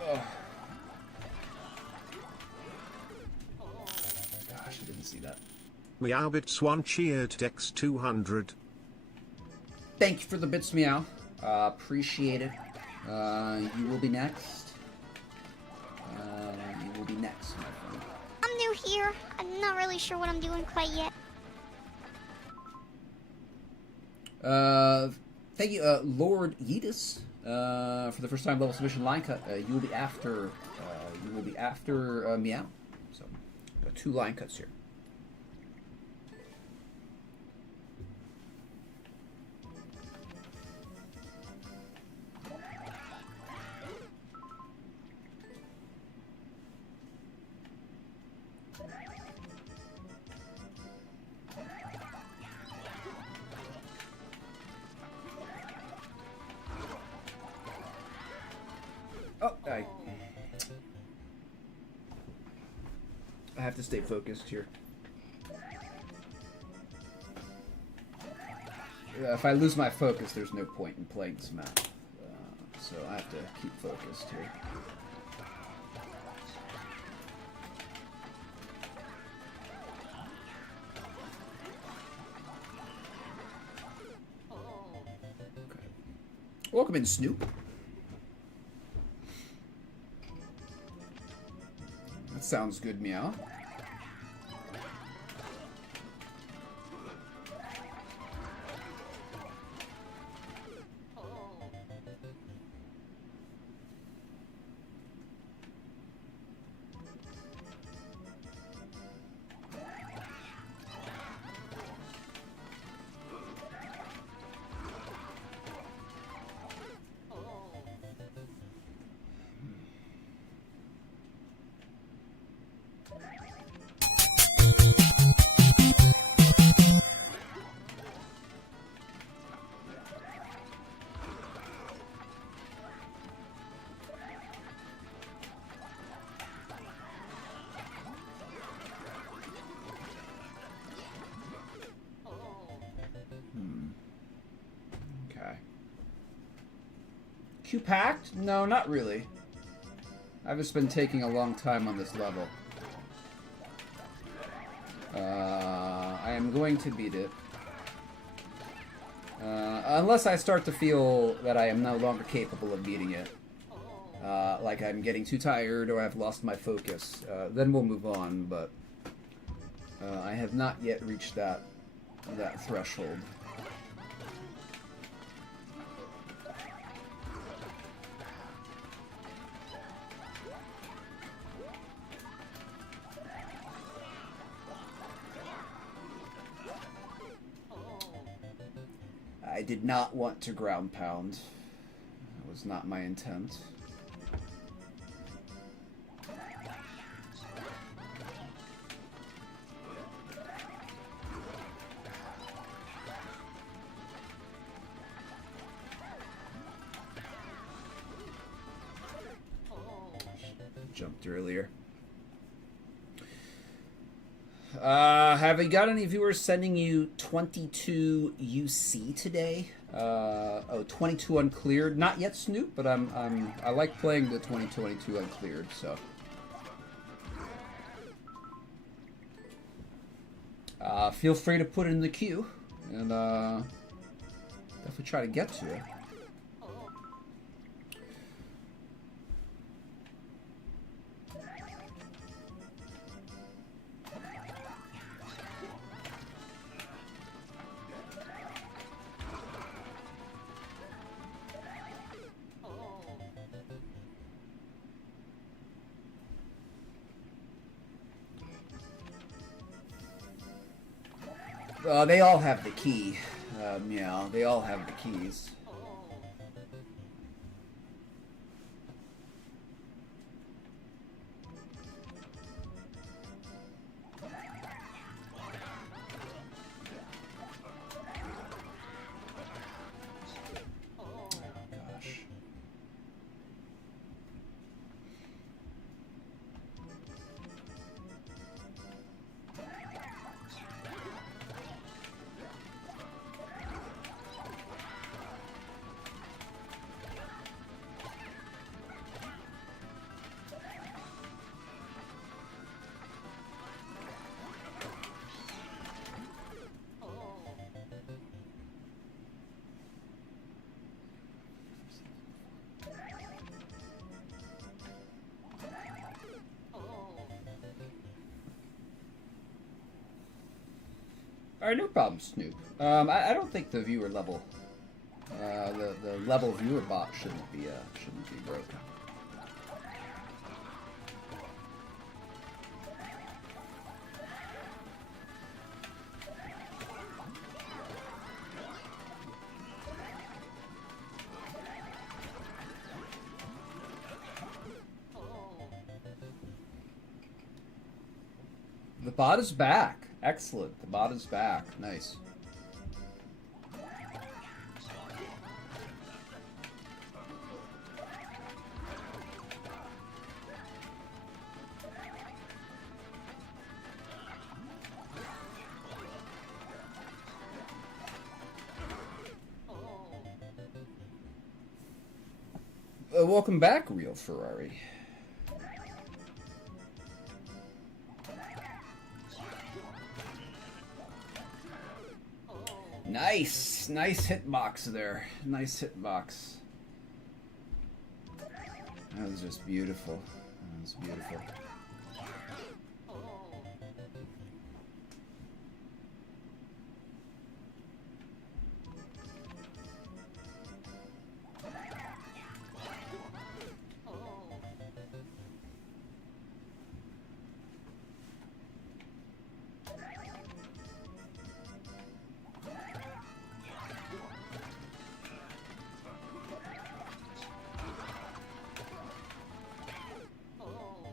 Oh. Gosh, I didn't see that. Meowbits 1 cheered Dex 200. Thank you for the bits, Meow. Appreciate it. You will be next. You will be next, my friend. I'm new here. I'm not really sure what I'm doing quite yet. Thank you, Lord Yeetus, for the first time level submission line cut. You will be after Meow. So, 2 line cuts here. Oh, I have to stay focused here. If I lose my focus, there's no point in playing this map. So I have to keep focused here. Okay. Welcome in, Snoop. That sounds good, Meow. Q-packed? No, not really. I've just been taking a long time on this level. I am going to beat it. Unless I start to feel that I am no longer capable of beating it. Like I'm getting too tired or I've lost my focus. Then we'll move on, but I have not yet reached that threshold. I did not want to ground pound. That was not my intent. Jumped earlier. Have you got any viewers sending you 22 UC today? Oh, 22 uncleared. Not yet, Snoop, but I like playing the 2022 uncleared, so. Feel free to put it in the queue, and definitely try to get to it. They all have the key. Yeah, they all have the keys. All right, no problem, Snoop. I don't think the viewer level, the level viewer bot shouldn't be broken. The bot is back. Excellent. The bot is back. Nice. Welcome back, Real Ferrari. Nice! Nice hitbox there. Nice hitbox. That was just beautiful. That was beautiful.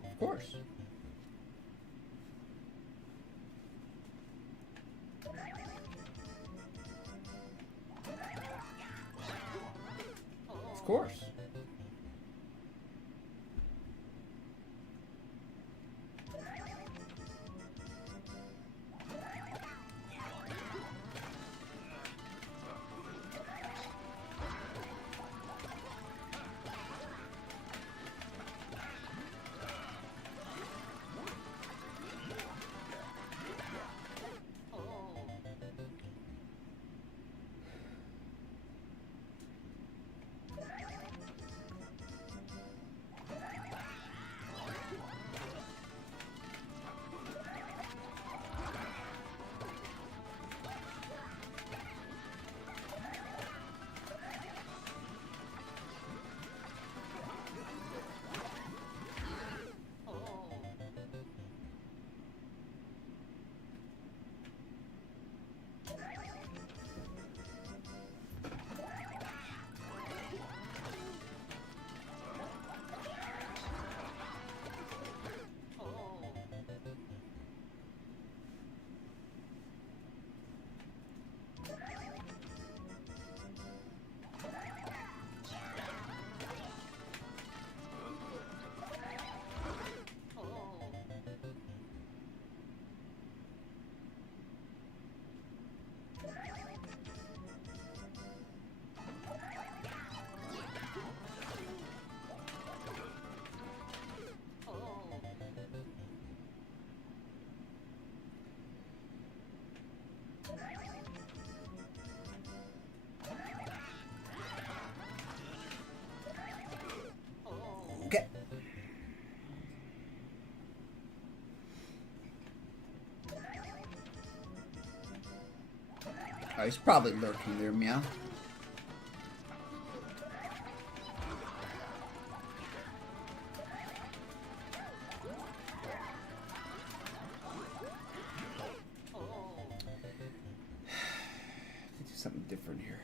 Of course. Of course. Okay. Oh, he's probably lurking there, meow. Let's do something different here.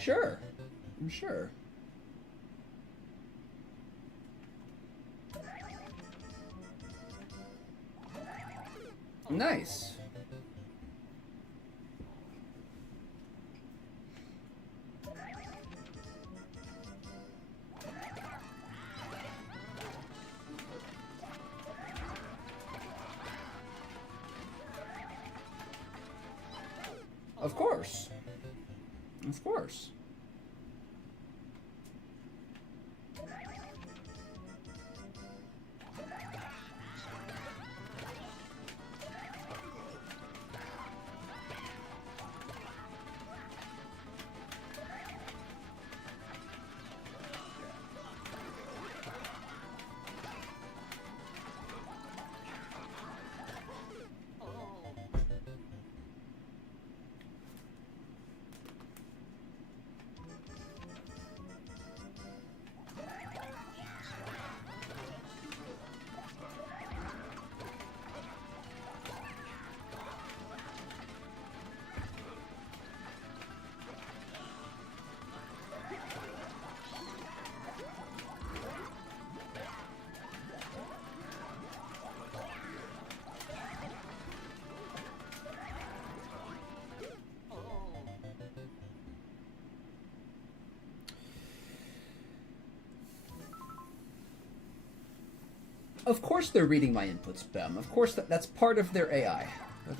Sure. I'm sure. Nice. Of course. Of course. Of course they're reading my inputs, Bem. Of course that's part of their AI.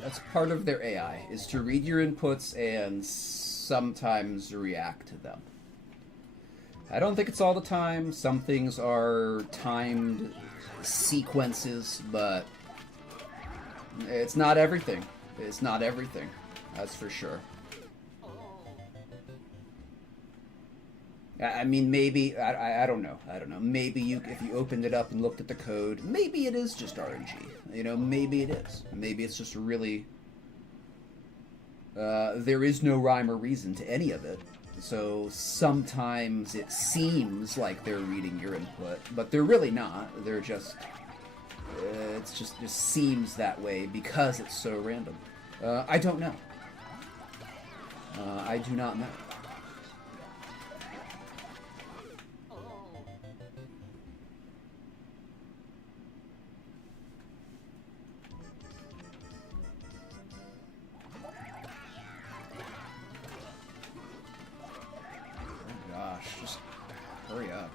That's part of their AI, is to read your inputs and sometimes react to them. I don't think it's all the time. Some things are timed sequences, but it's not everything. It's not everything. That's for sure. I mean, maybe, I don't know. I don't know. Maybe if you opened it up and looked at the code, maybe it is just RNG. You know, maybe it is. Maybe it's just really... there is no rhyme or reason to any of it. So sometimes it seems like they're reading your input, but they're really not. They're just... it just seems that way because it's so random. I don't know. I do not know. Just hurry up.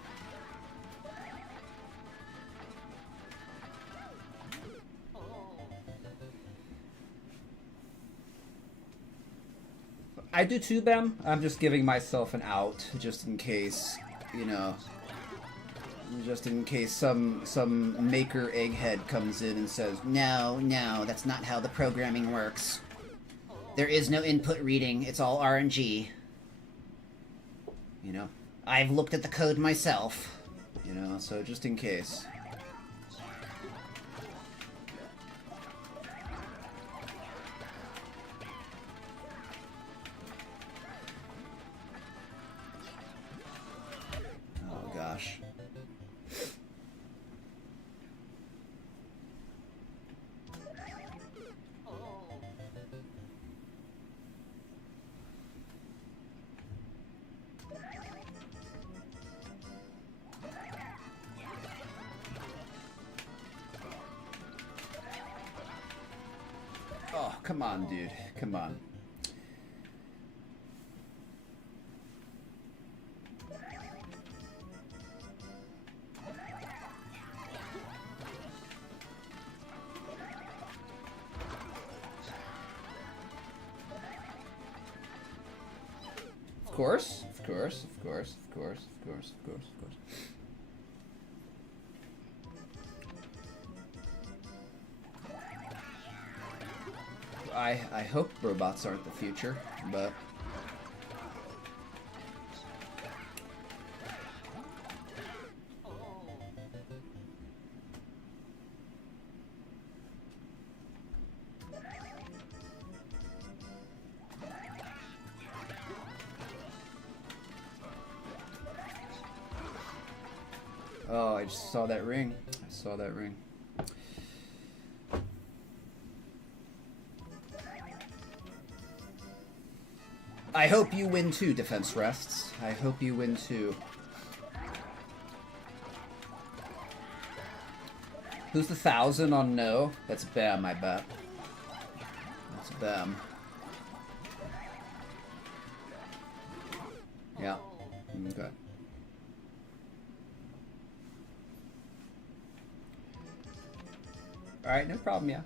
I do too, Bem. I'm just giving myself an out, just in case, you know, just in case some maker egghead comes in and says, no, that's not how the programming works. There is no input reading, it's all RNG. You know, I've looked at the code myself, you know, so just in case. Oh, gosh. Oh, come on, dude. Come on. Of course, of course, of course, of course, of course, of course, of course. I hope robots aren't the future, but... Oh, I just saw that ring. I saw that ring. I hope you win too, Defense Rests. I hope you win too. Who's the 1,000 on no? That's Bam, I bet. That's Bam. Yeah. Okay. Alright, no problem, yeah.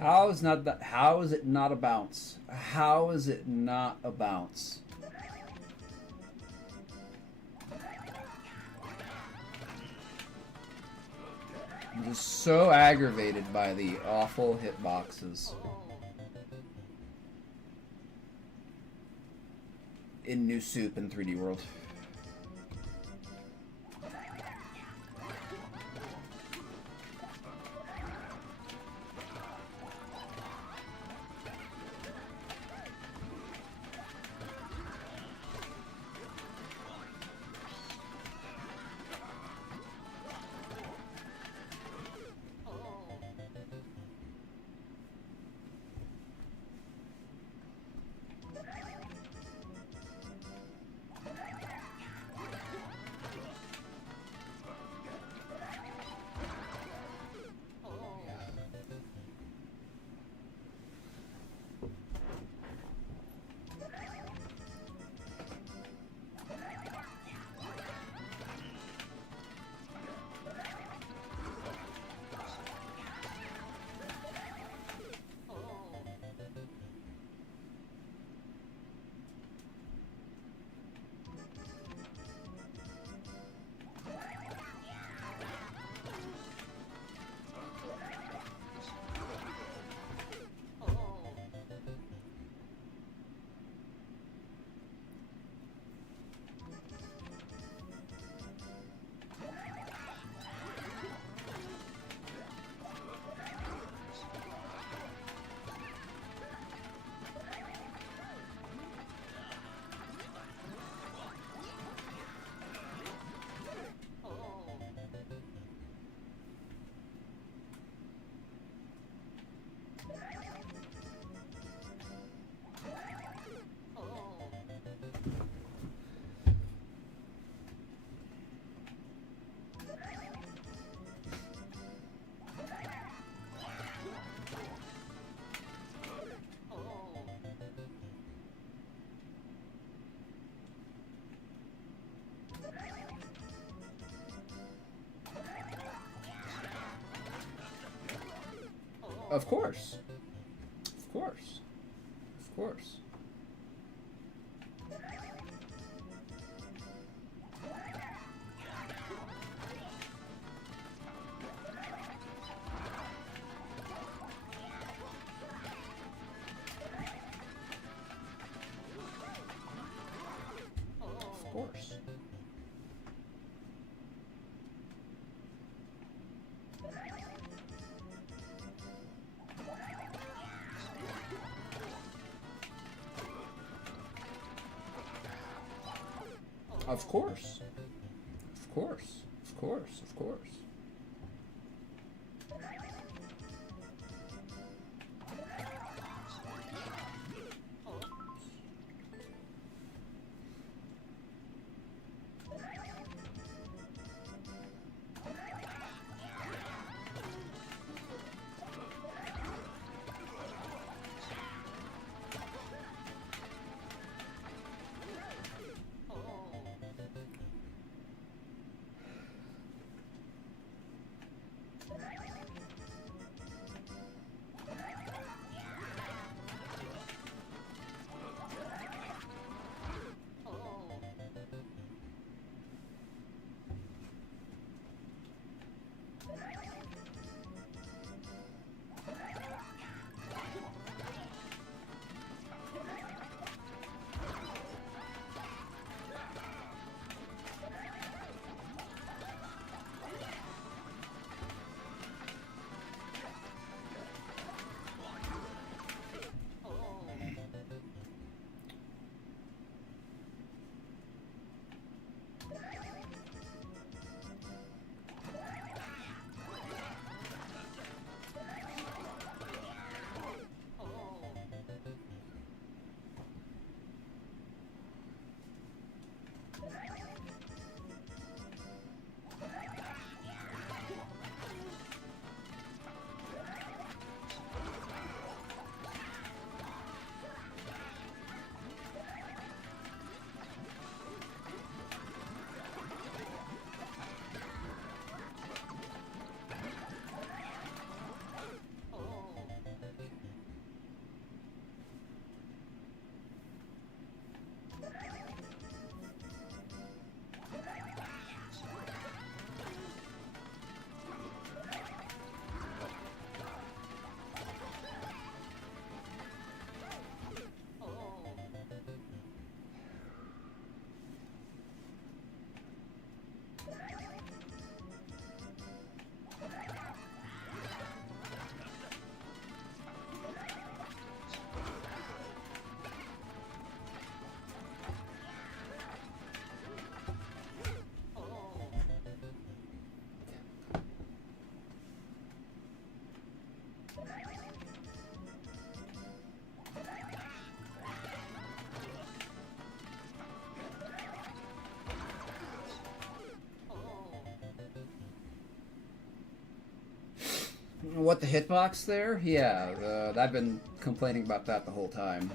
How is not that? How is it not a bounce? How is it not a bounce? I'm just so aggravated by the awful hitboxes in New Soup and 3D World. Of course. Of course. Of course. Of course. Of course. Of course. Of course. Of course. What, the hitbox there? Yeah, I've been complaining about that the whole time.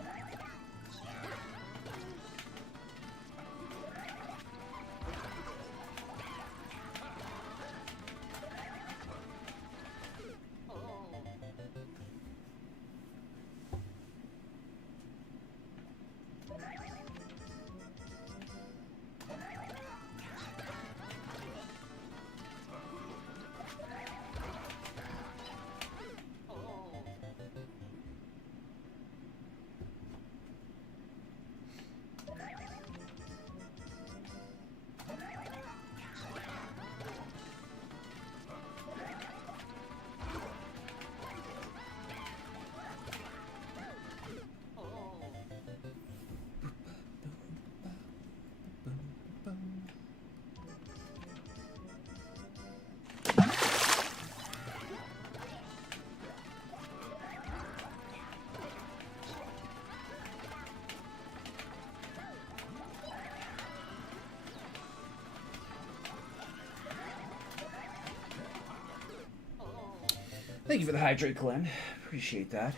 Thank you for the hydrate, Glenn. Appreciate that.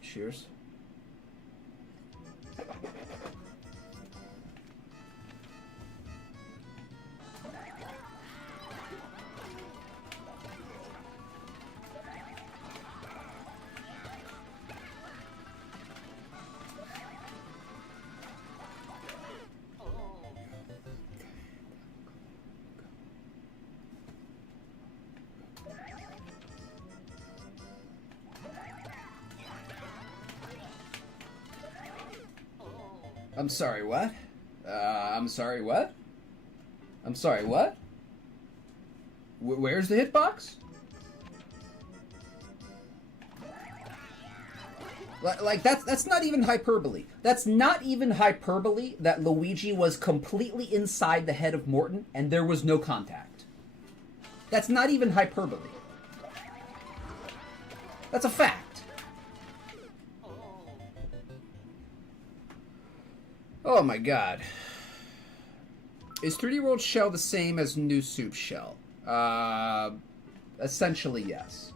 Cheers. I'm sorry, what? I'm sorry, what? I'm sorry, what? Where's the hitbox? Like, that's not even hyperbole. That's not even hyperbole that Luigi was completely inside the head of Morton and there was no contact. That's not even hyperbole. That's a fact. Oh my god. Is 3D World Shell the same as New Soup Shell? Essentially, yes.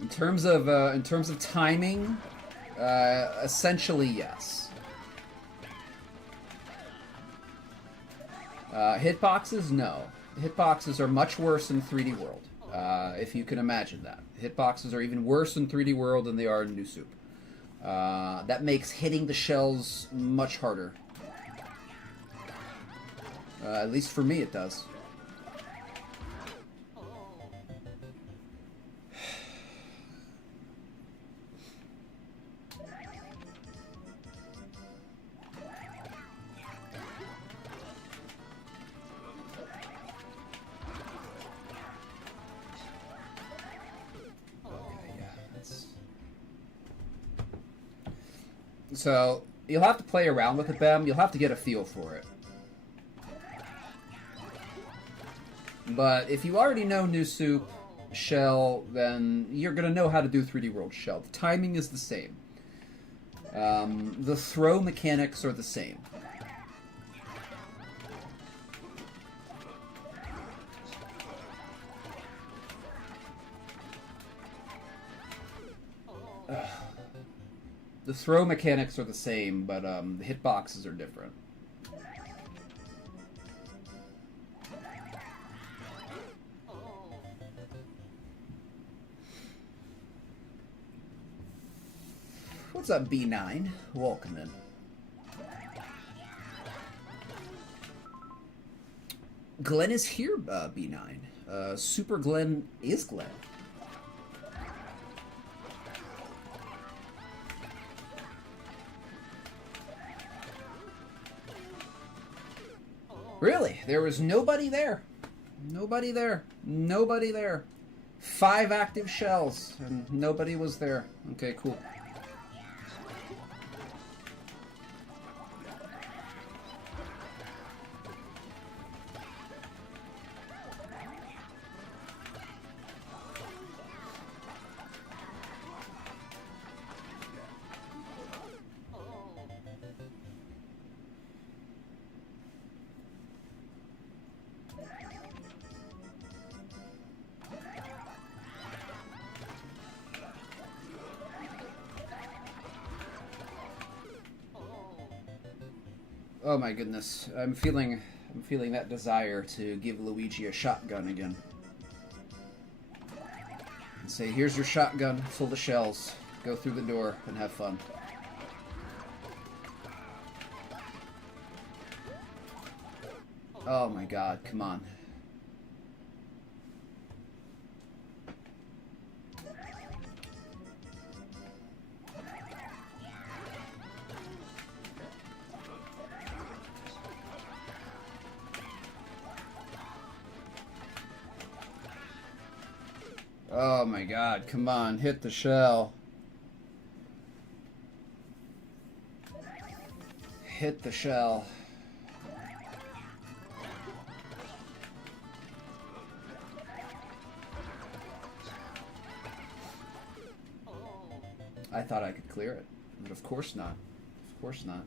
In terms of timing, essentially, yes. Hitboxes, no. Hitboxes are much worse in 3D World, if you can imagine that. Hitboxes are even worse in 3D World than they are in New Soup. That makes hitting the shells much harder. At least for me it does. So, you'll have to play around with it, Bem. You'll have to get a feel for it. But if you already know New Soup Shell, then you're going to know how to do 3D World Shell. The timing is the same. The throw mechanics are the same. The throw mechanics are the same, but the hitboxes are different. What's up, B9? Welcome in. Glenn is here, B9. Super Glenn is Glenn. Really? There was nobody there. Nobody there. Nobody there. 5 active shells, and nobody was there. Okay, cool. Oh my goodness. I'm feeling that desire to give Luigi a shotgun again. And say, here's your shotgun full of shells. Go through the door and have fun. Oh my god, come on. Oh my god, come on, hit the shell. Hit the shell. I thought I could clear it, but of course not. Of course not.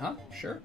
Uh-huh, sure.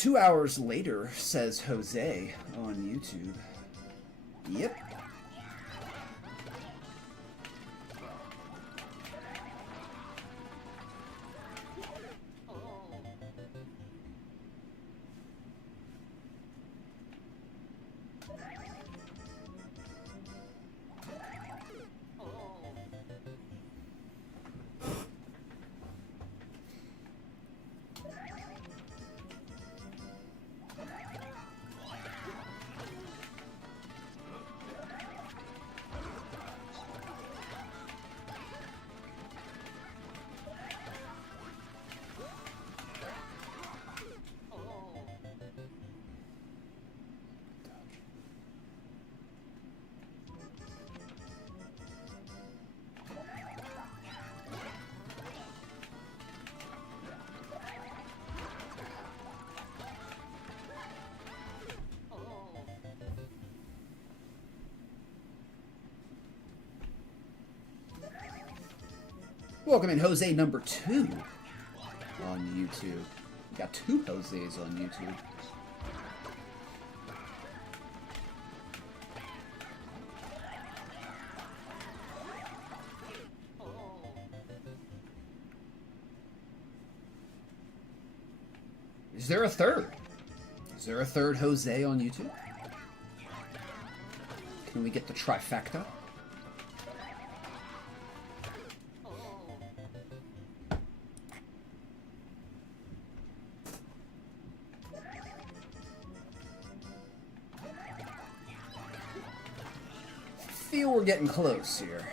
2 hours later, says Jose on YouTube. Yep. Welcome in Jose number 2 on YouTube. We got 2 Jose's on YouTube. Is there a third? Is there a third Jose on YouTube? Can we get the trifecta? Feel we're getting close here.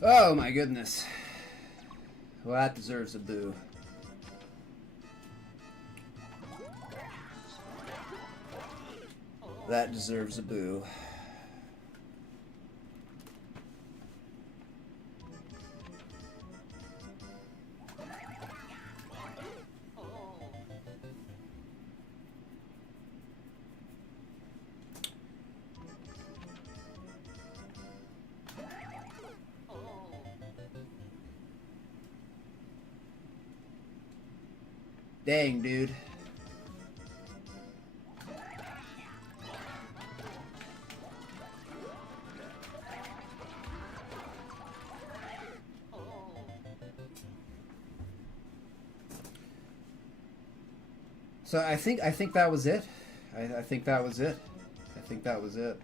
Oh my goodness. Well, that deserves a boo. That deserves a boo. Dang, dude. So I think that was it. I think that was it. I think that was it.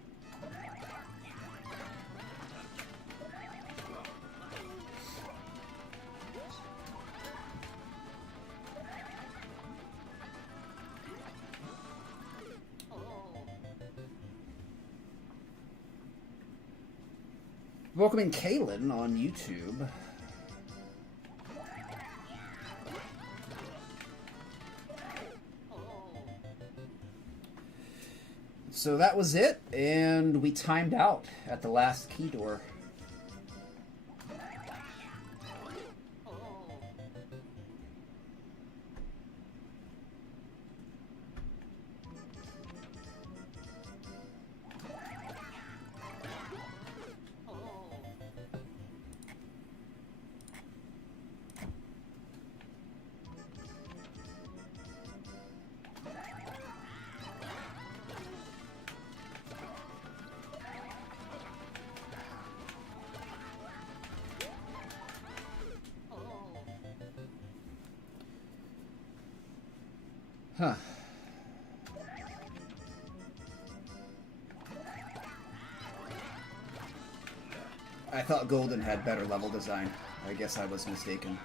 Welcoming Kaylin on YouTube. So that was it, and we timed out at the last key door. Huh. I thought Golden had better level design. I guess I was mistaken.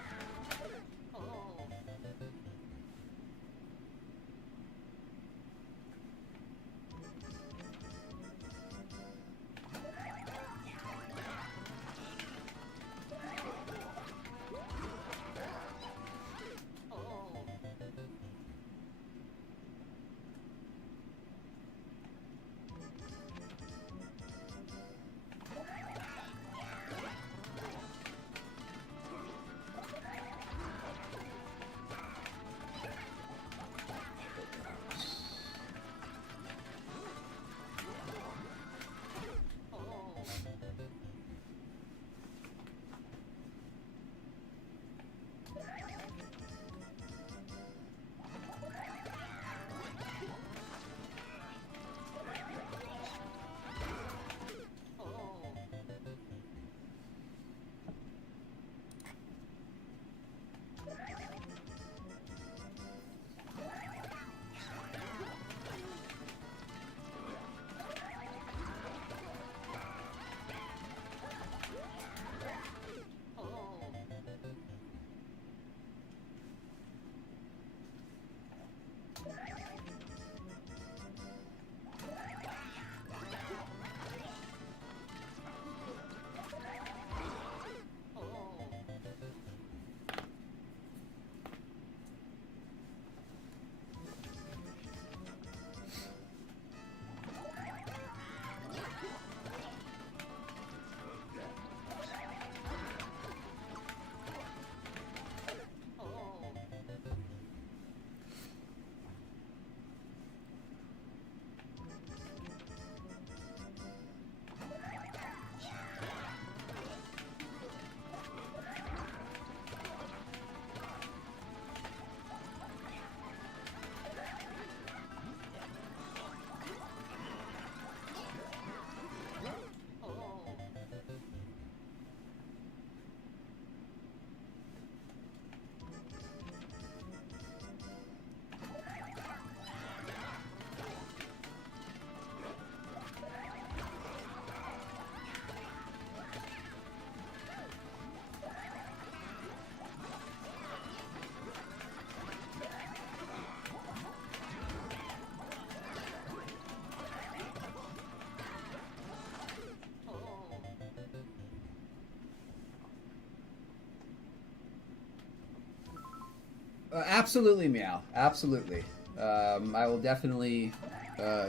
Absolutely, Meow. Absolutely. I will definitely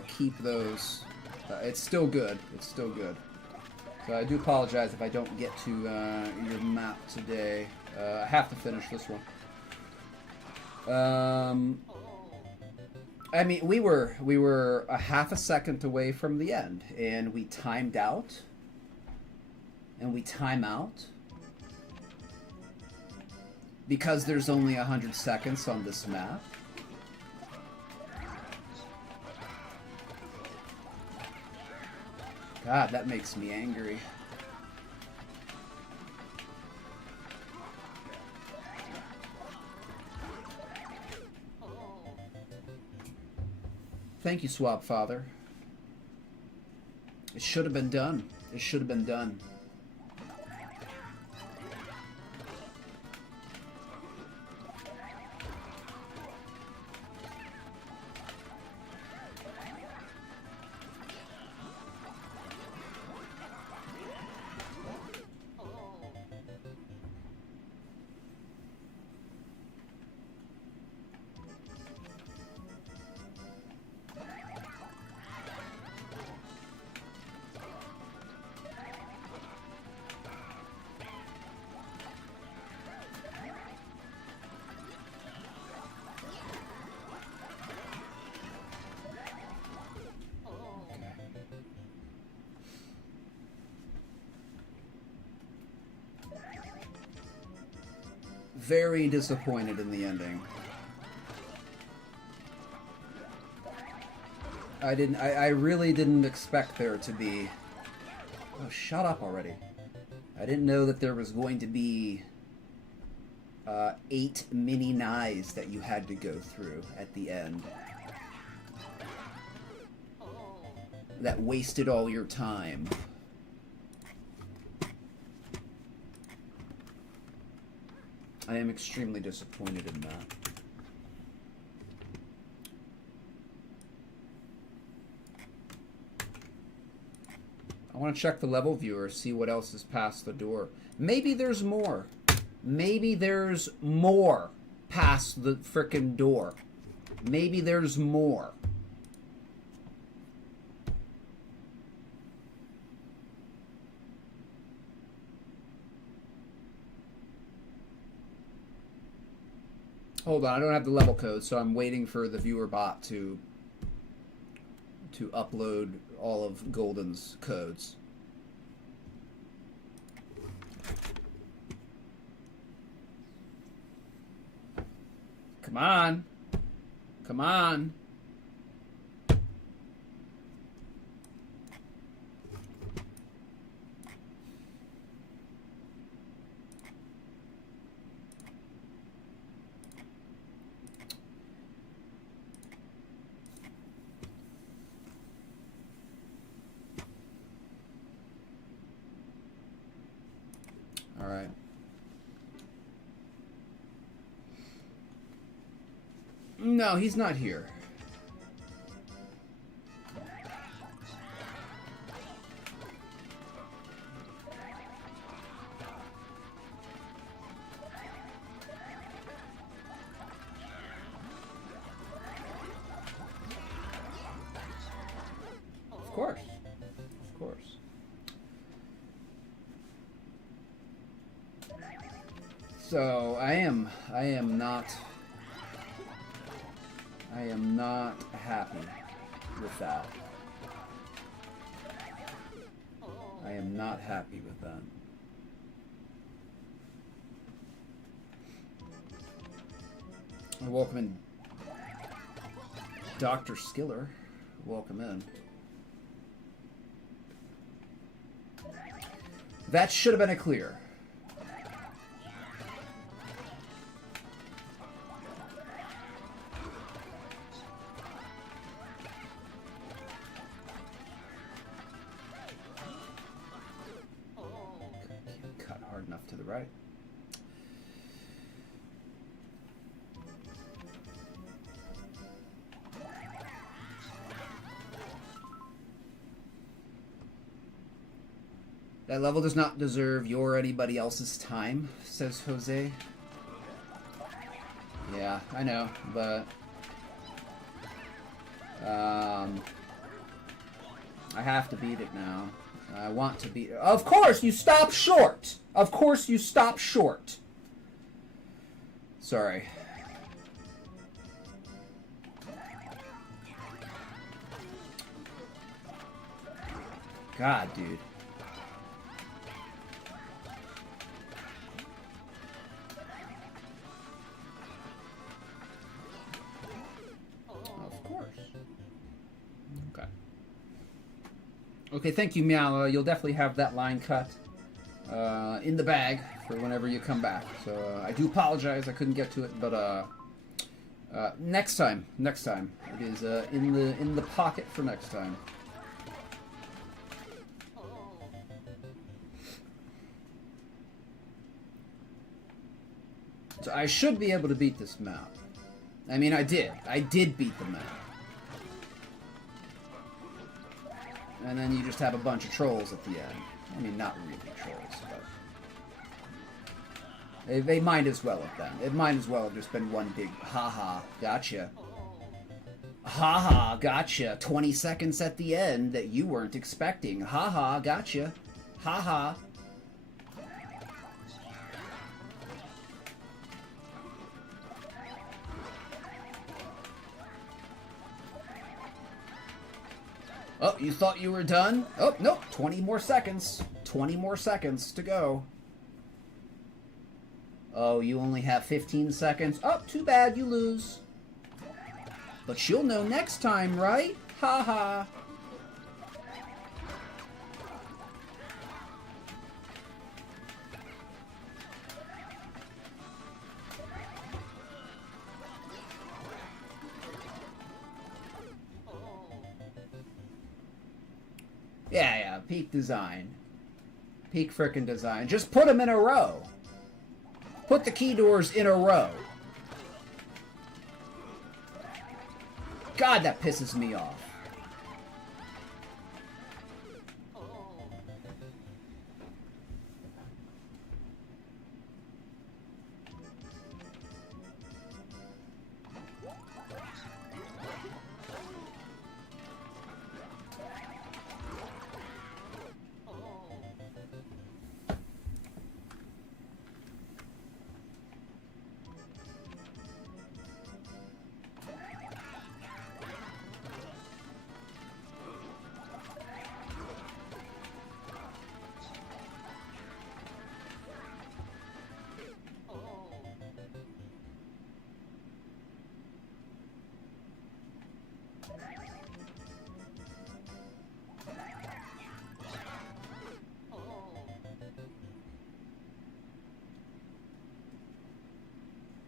keep those. It's still good. It's still good. So I do apologize if I don't get to your map today. I have to finish this one. I mean, we were a half a second away from the end, and we timed out, and we time out. Because there's only 100 seconds on this map. God, that makes me angry. Thank you, Swap Father. It should have been done. It should have been done. very disappointed in the ending. I really didn't expect there to be... Oh, shut up already. I didn't know that there was going to be 8 mini knives that you had to go through at the end. That wasted all your time. I am extremely disappointed in that. I want to check the level viewer, see what else is past the door. Maybe there's more. Maybe there's more past the frickin' door. Maybe there's more. Hold on, I don't have the level code, so I'm waiting for the viewer bot to upload all of Golden's codes. Come on. Come on. All right. No, he's not here. Of course. Of course. So I am not happy with that. I am not happy with that. Welcome in, Dr. Skiller. Welcome in. That should have been a clear. To the right. That level does not deserve your or anybody else's time, says Jose. Yeah, I know, but I have to beat it now. I want to beat it. Of course, you stop short. Of course, you stop short. Sorry. God, dude. Of course. Okay. Okay, thank you, Meow. You'll definitely have that line cut in the bag for whenever you come back. So I do apologize I couldn't get to it, but next time, it is in the pocket for next time. So I should be able to beat this map. I mean, I did beat the map. And then you just have a bunch of trolls at the end. I mean, not really trolls, but... They might as well have been. It might as well have just been one big, haha, gotcha. Haha, gotcha. 20 seconds at the end that you weren't expecting. Haha, gotcha. Haha. Oh, you thought you were done? Oh, nope. 20 more seconds. 20 more seconds to go. Oh, you only have 15 seconds. Oh, too bad, you lose. But you'll know next time, right? Ha ha. Yeah, peak design. Peak frickin' design. Just put them in a row. Put the key doors in a row. God, that pisses me off.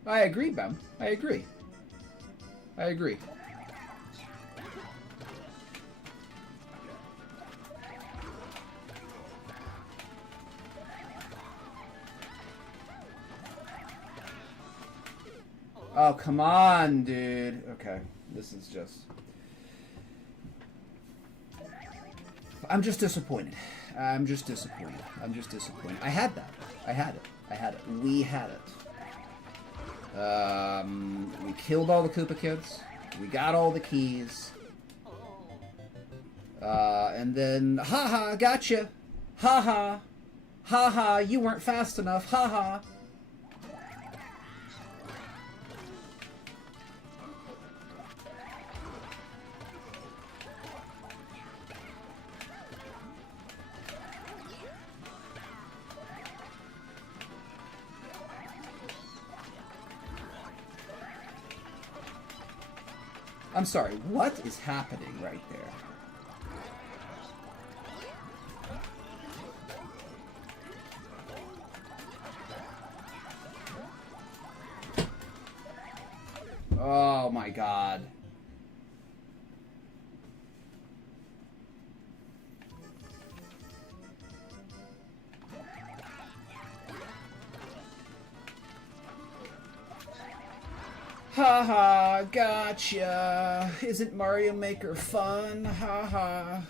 I agree, Bem. I agree. I agree. Oh, come on, dude. Okay, this is just... I'm just disappointed. I'm just disappointed. I'm just disappointed. I had that. I had it. I had it. We had it. We killed all the Koopa kids. We got all the keys. And then, haha, gotcha. Haha. Haha, you weren't fast enough. Haha. I'm sorry, what is happening right there? Oh my god. Haha, gotcha. Isn't Mario Maker fun? Haha.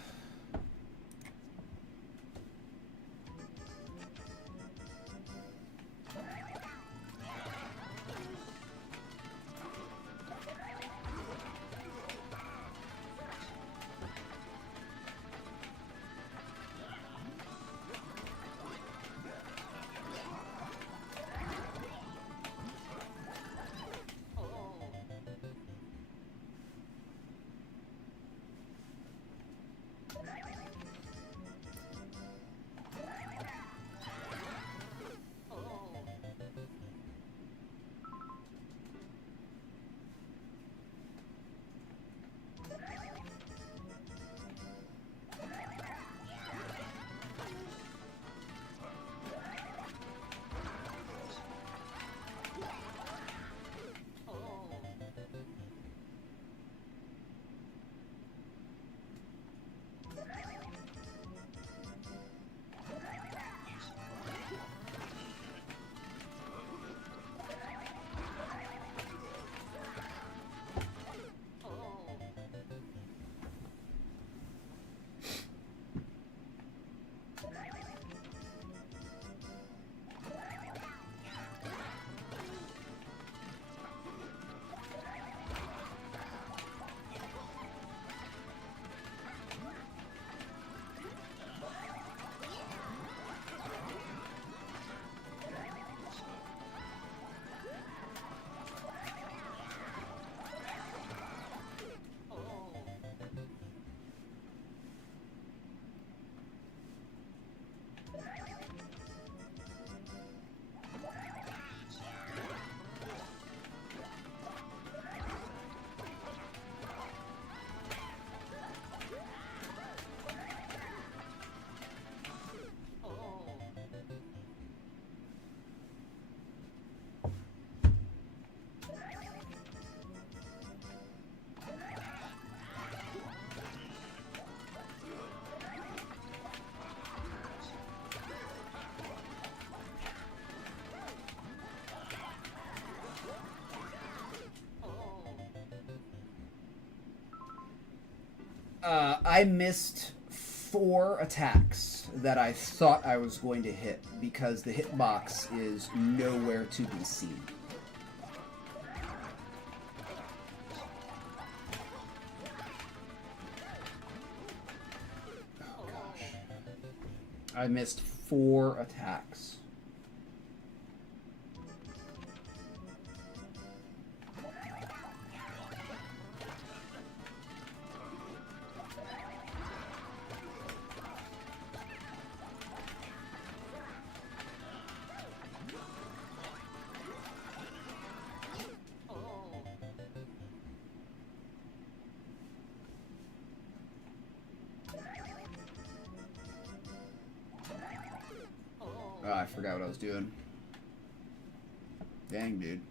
I missed 4 attacks that I thought I was going to hit because the hitbox is nowhere to be seen. Oh gosh. I missed 4 attacks. Oh, I forgot what I was doing. Dang, dude.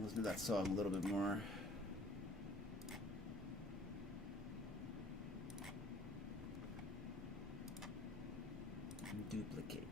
Listen to that song a little bit more. Duplicate.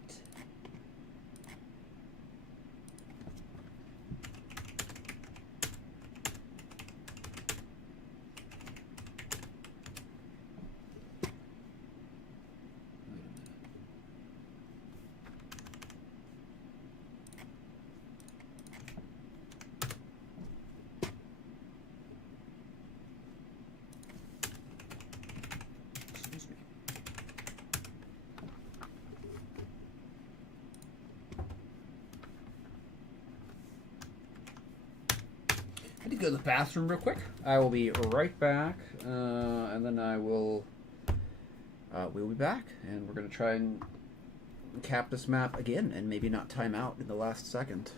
had to go to the bathroom real quick. I will be right back, and then I will. We'll be back, and we're gonna try and cap this map again, and maybe not time out in the last second.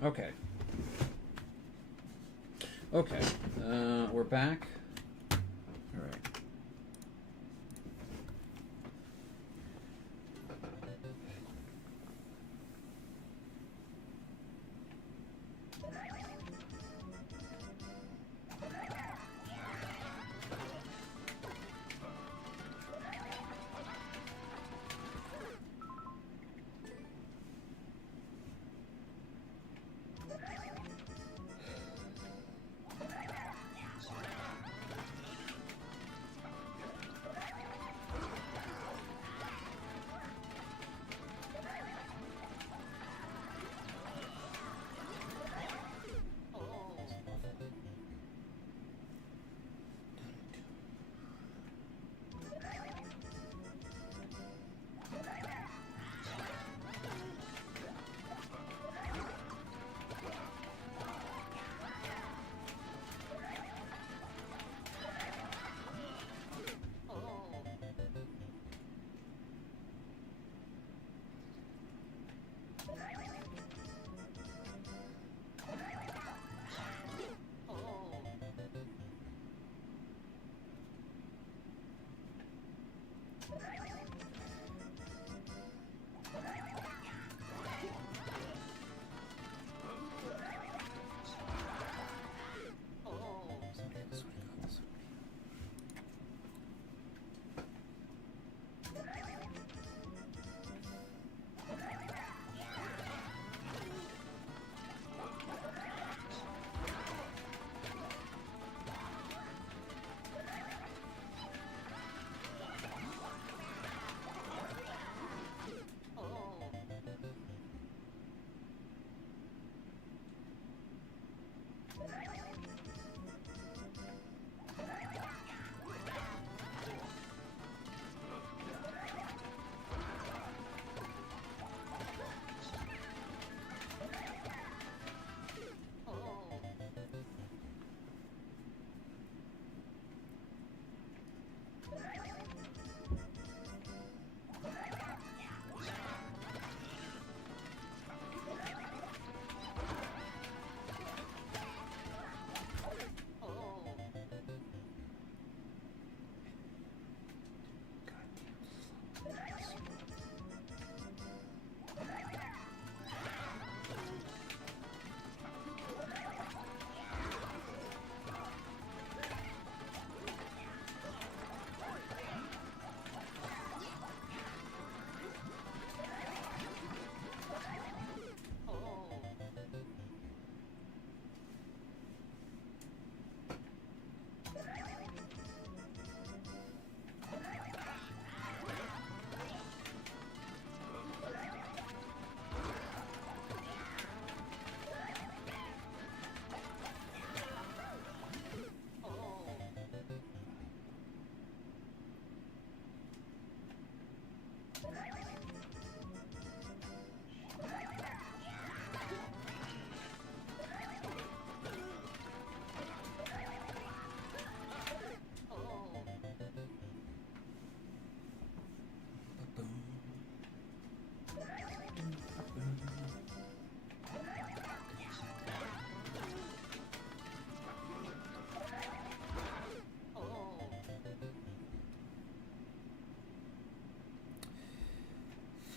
Okay. Okay. We're back. All right.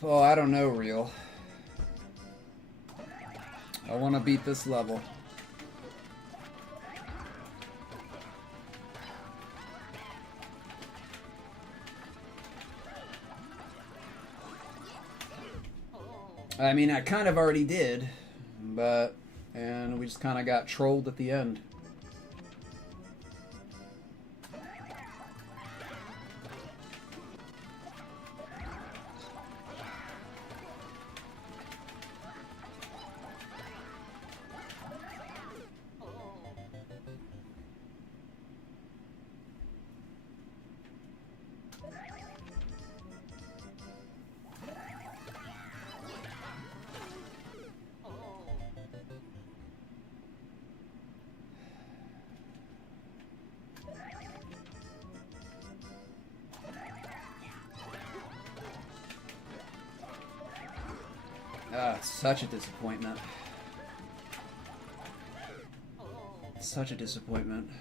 Oh, I don't know, Real. I want to beat this level. I mean, I kind of already did, and we just kind of got trolled at the end. Such a disappointment. Such a disappointment.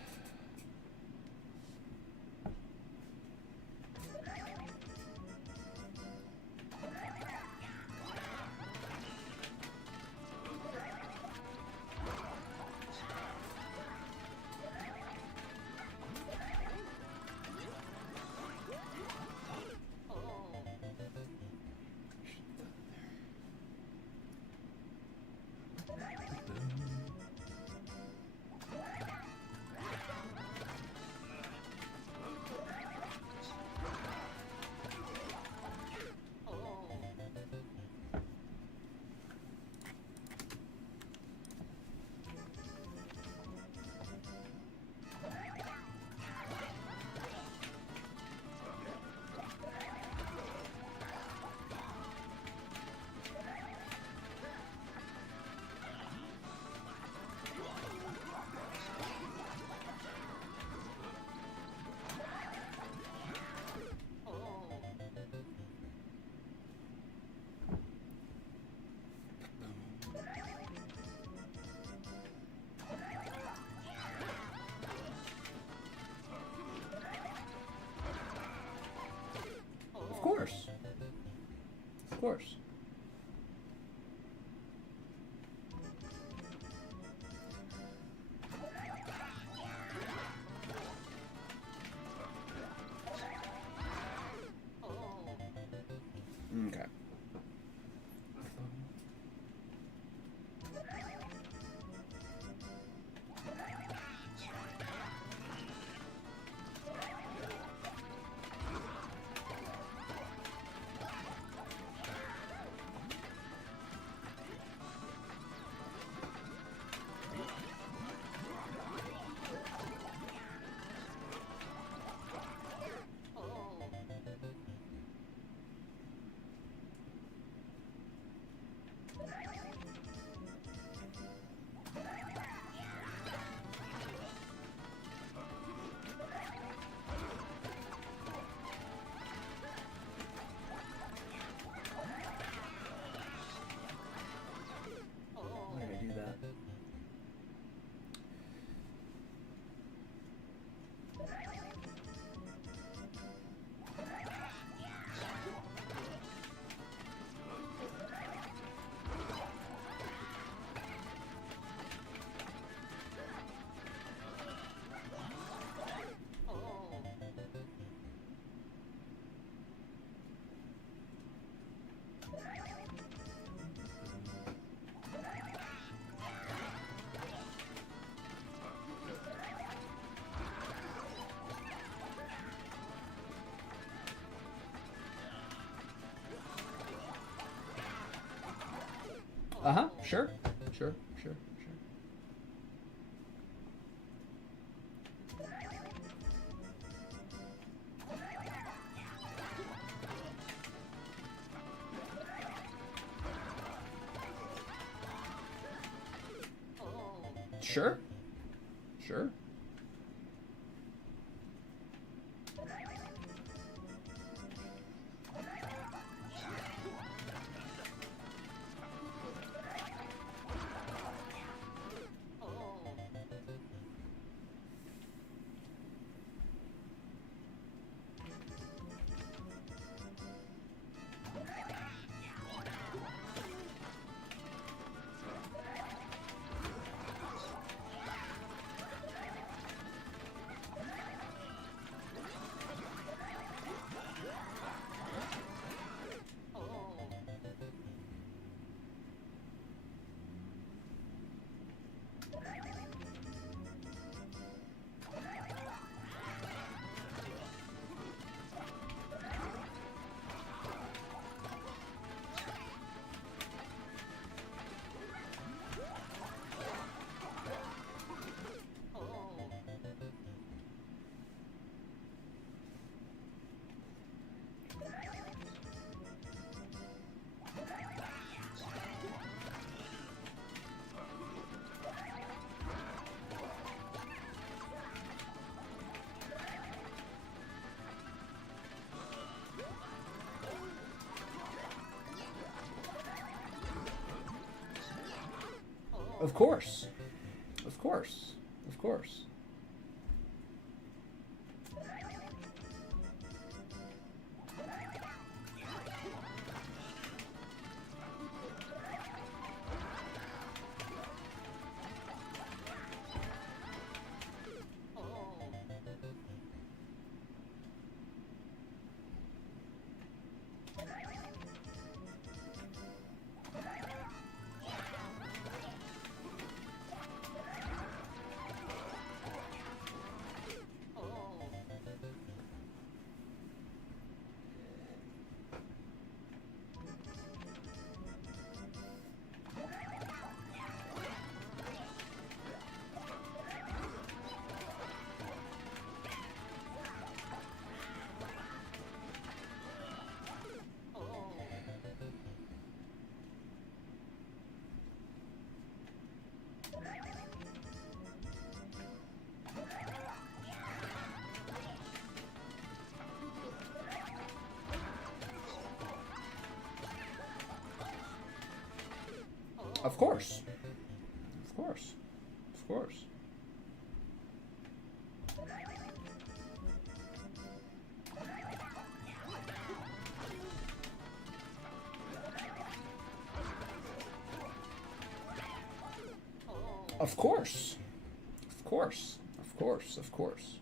Of course. Of course. Okay. Why did I do that? Uh-huh, sure. Sure. Sure. Sure. Of course. Of course. Of course. Of course. Of course. Of course. Of course. Of course. Of course. Of course.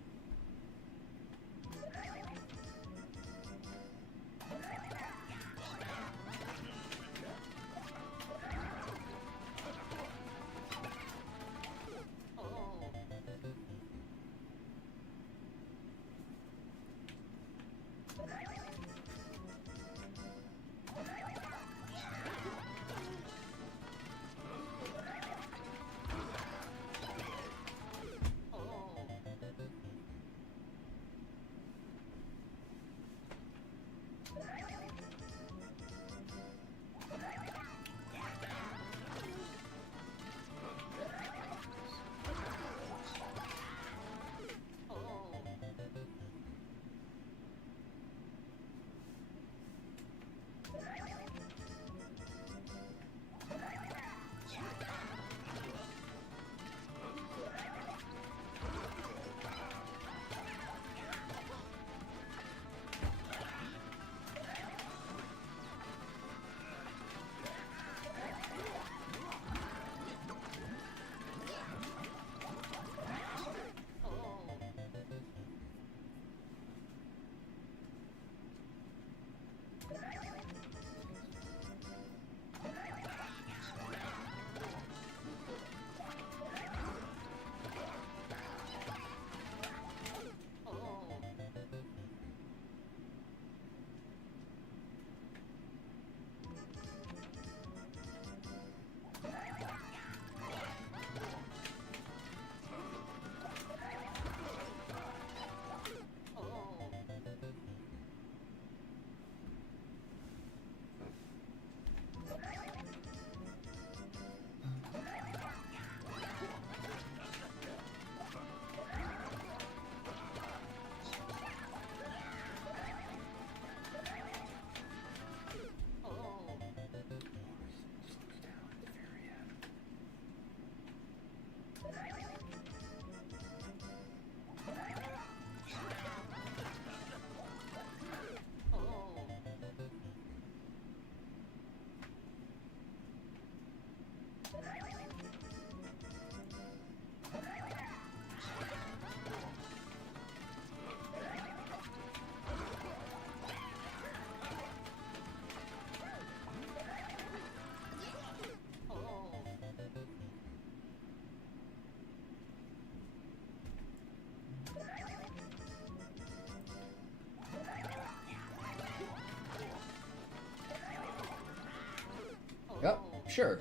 sure.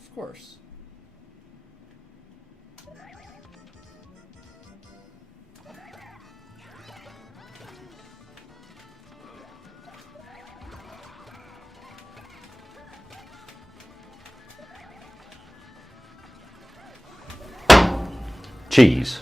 Of course. Cheese.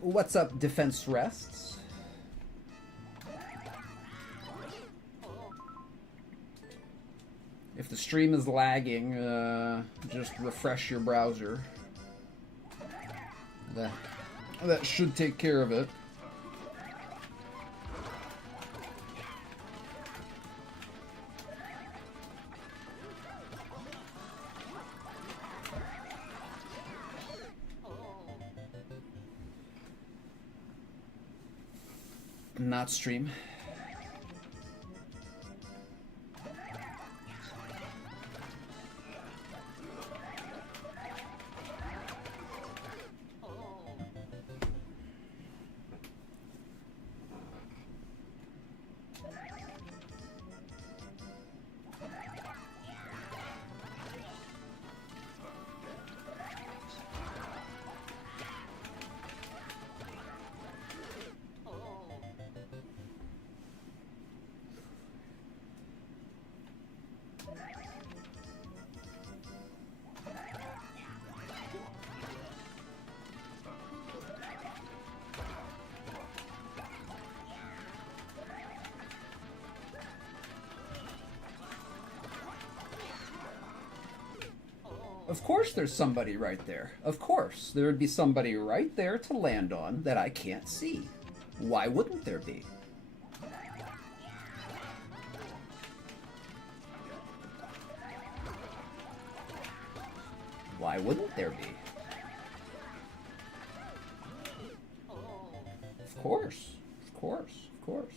What's up, defense rests? If the stream is lagging, just refresh your browser. That should take care of it. Not stream. Of course there's somebody right there. Of course. There would be somebody right there to land on that I can't see. Why wouldn't there be? Why wouldn't there be? Of course. Of course. Of course.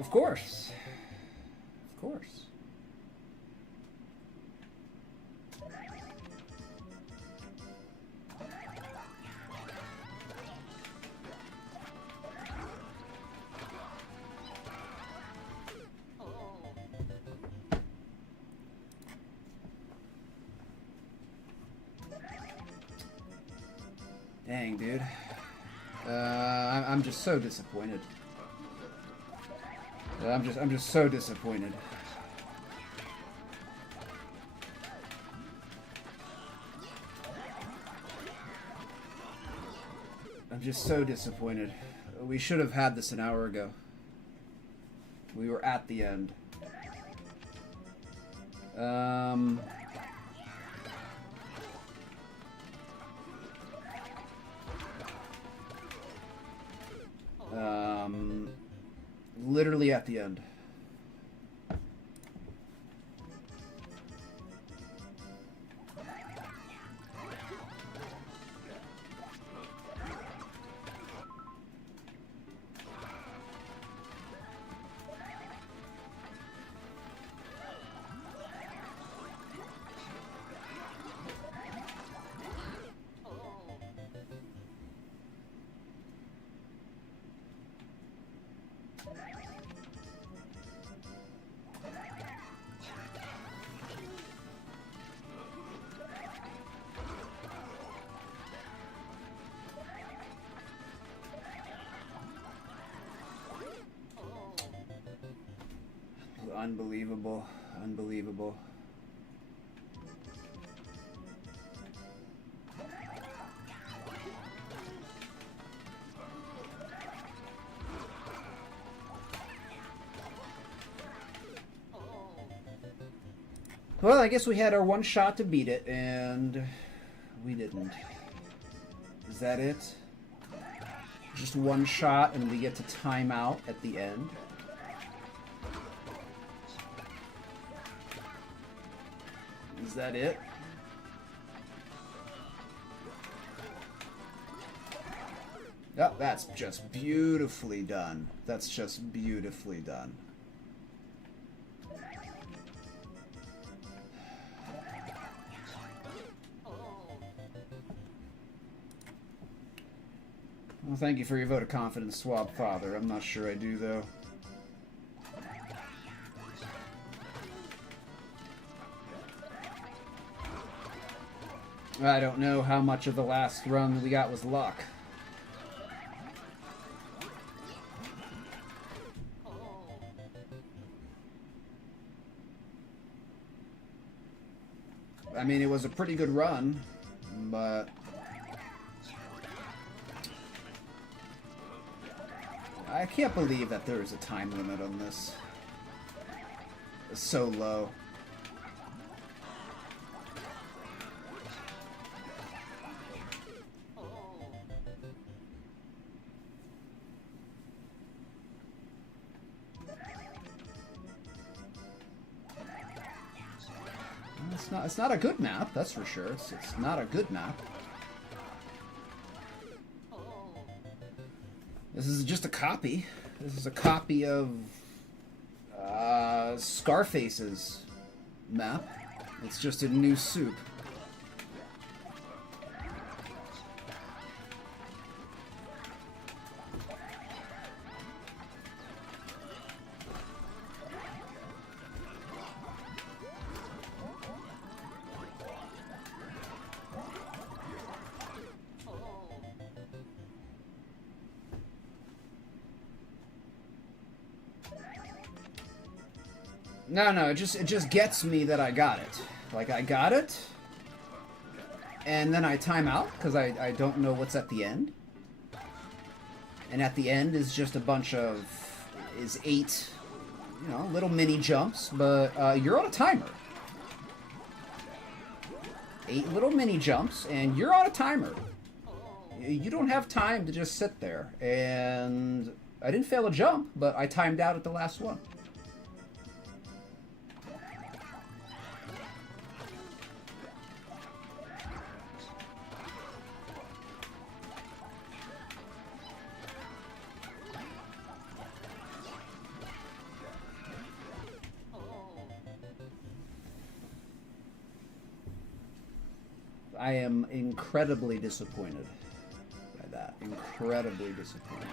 Of course. Of course. Dang, dude. I'm just so disappointed. I'm just so disappointed. I'm just so disappointed. We should have had this an hour ago. We were at the end. Literally at the end. Unbelievable. Unbelievable. Well, I guess we had our one shot to beat it, and we didn't. Is that it? Just one shot, and we get to time out at the end? Is that it? Oh, that's just beautifully done. That's just beautifully done. Well, thank you for your vote of confidence, Swab Father. I'm not sure I do, though. I don't know how much of the last run we got was luck. I mean, it was a pretty good run, but I can't believe that there is a time limit on this. It's so low. It's not a good map, that's for sure. It's not a good map. This is just a copy. This is a copy of Scarface's map. It's just a new soup. No, it just gets me that I got it. Like, I got it, and then I time out, because I don't know what's at the end. And at the end is just a bunch of, is 8, you know, little mini jumps, but you're on a timer. 8 little mini jumps, and you're on a timer. You don't have time to just sit there. And I didn't fail a jump, but I timed out at the last one. I am incredibly disappointed by that. Incredibly disappointed.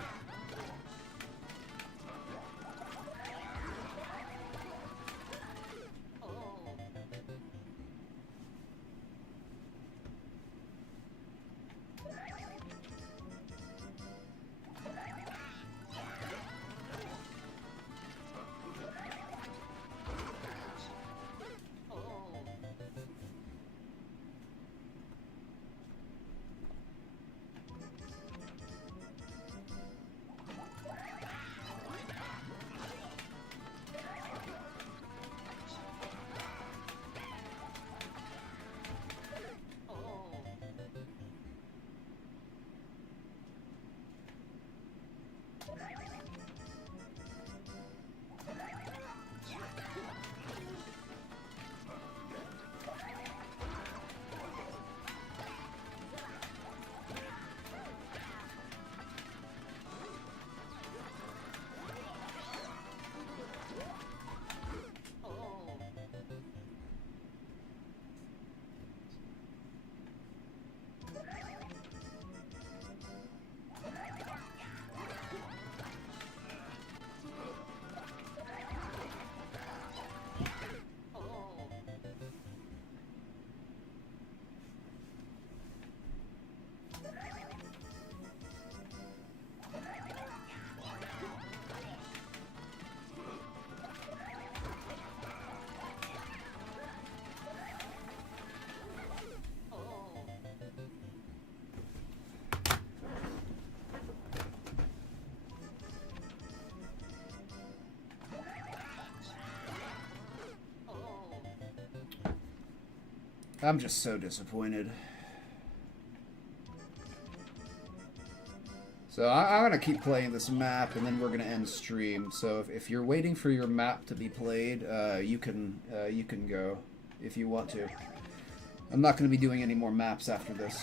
I'm just so disappointed. So I'm going to keep playing this map, and then we're going to end stream. So if you're waiting for your map to be played, you can go if you want to. I'm not going to be doing any more maps after this.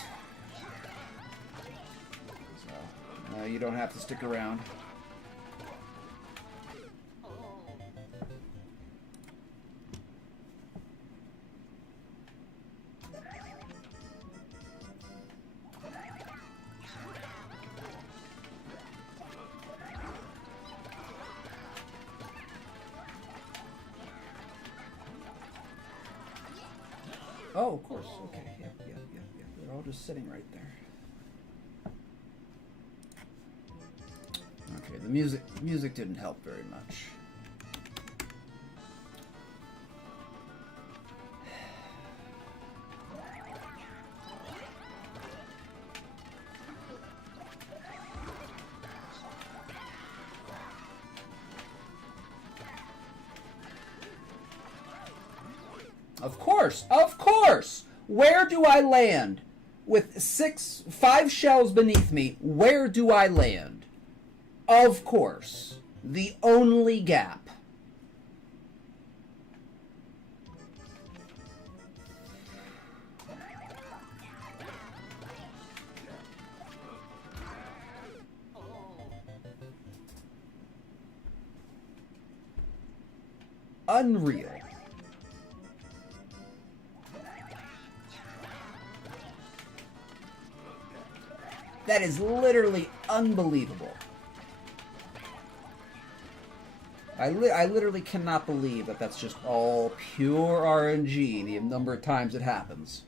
So you don't have to stick around. Oh, of course. Okay. Yep. They're all just sitting right there. Okay, the music didn't help very much. Of course! Where do I land? With 5 shells beneath me, where do I land? Of course. The only gap. Unreal. That is literally unbelievable. I literally cannot believe that that's just all pure RNG, the number of times it happens.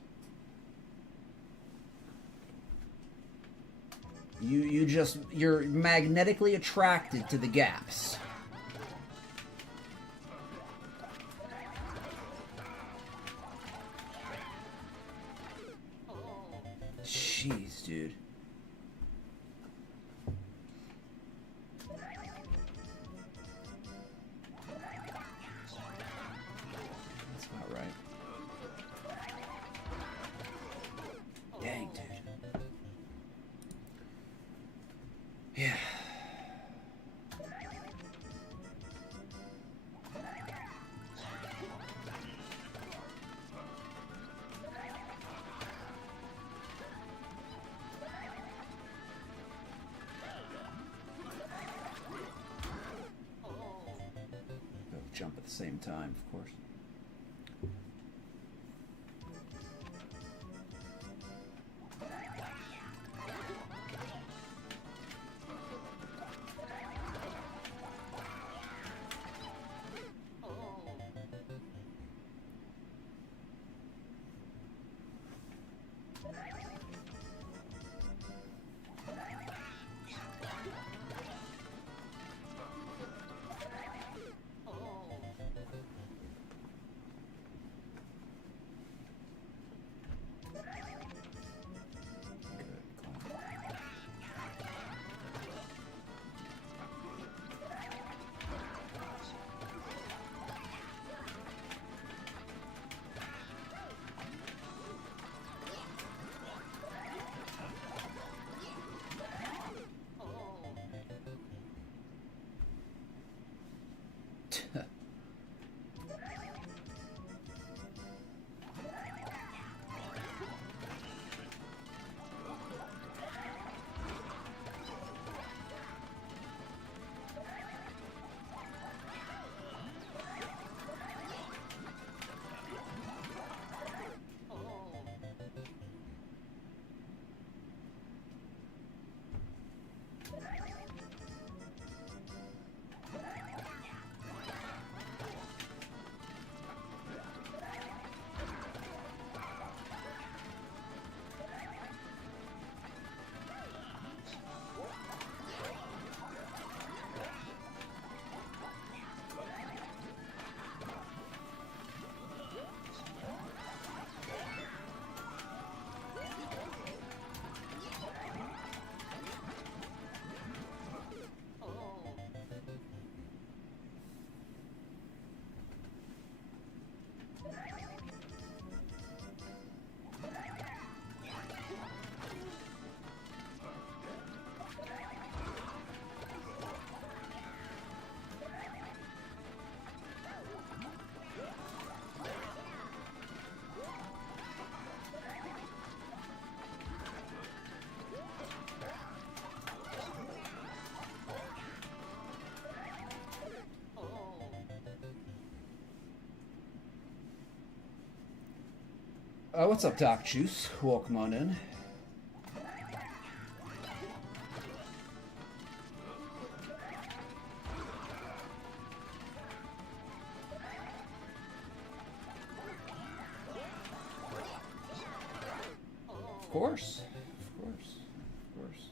You're magnetically attracted to the gaps. Jeez, dude. Dang, dude. Yeah. Both jump at the same time, of course. What's up, Doc Juice? Welcome on in. Of course. Of course. Of course.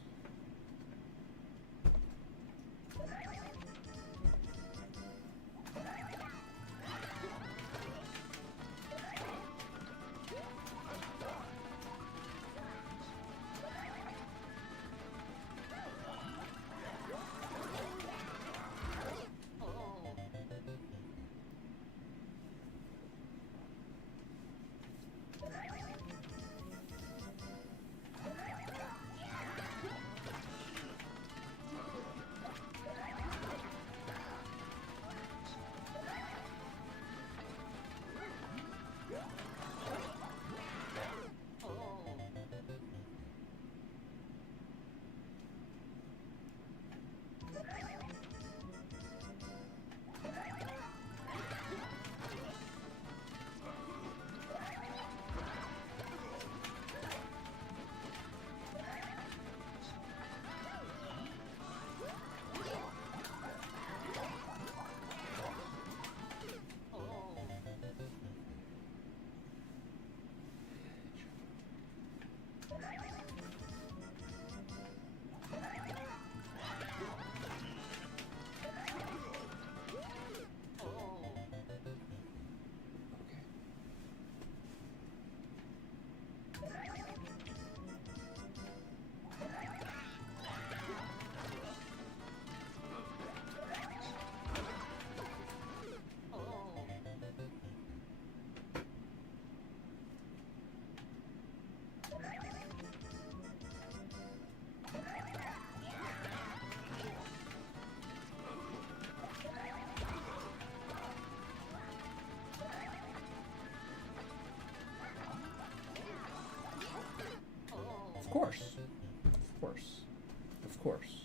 Of course. Of course. Of course.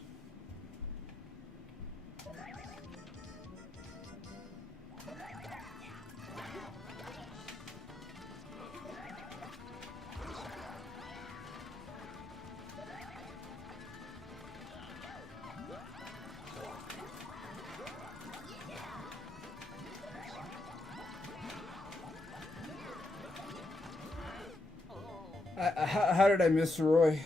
How did I miss Roy?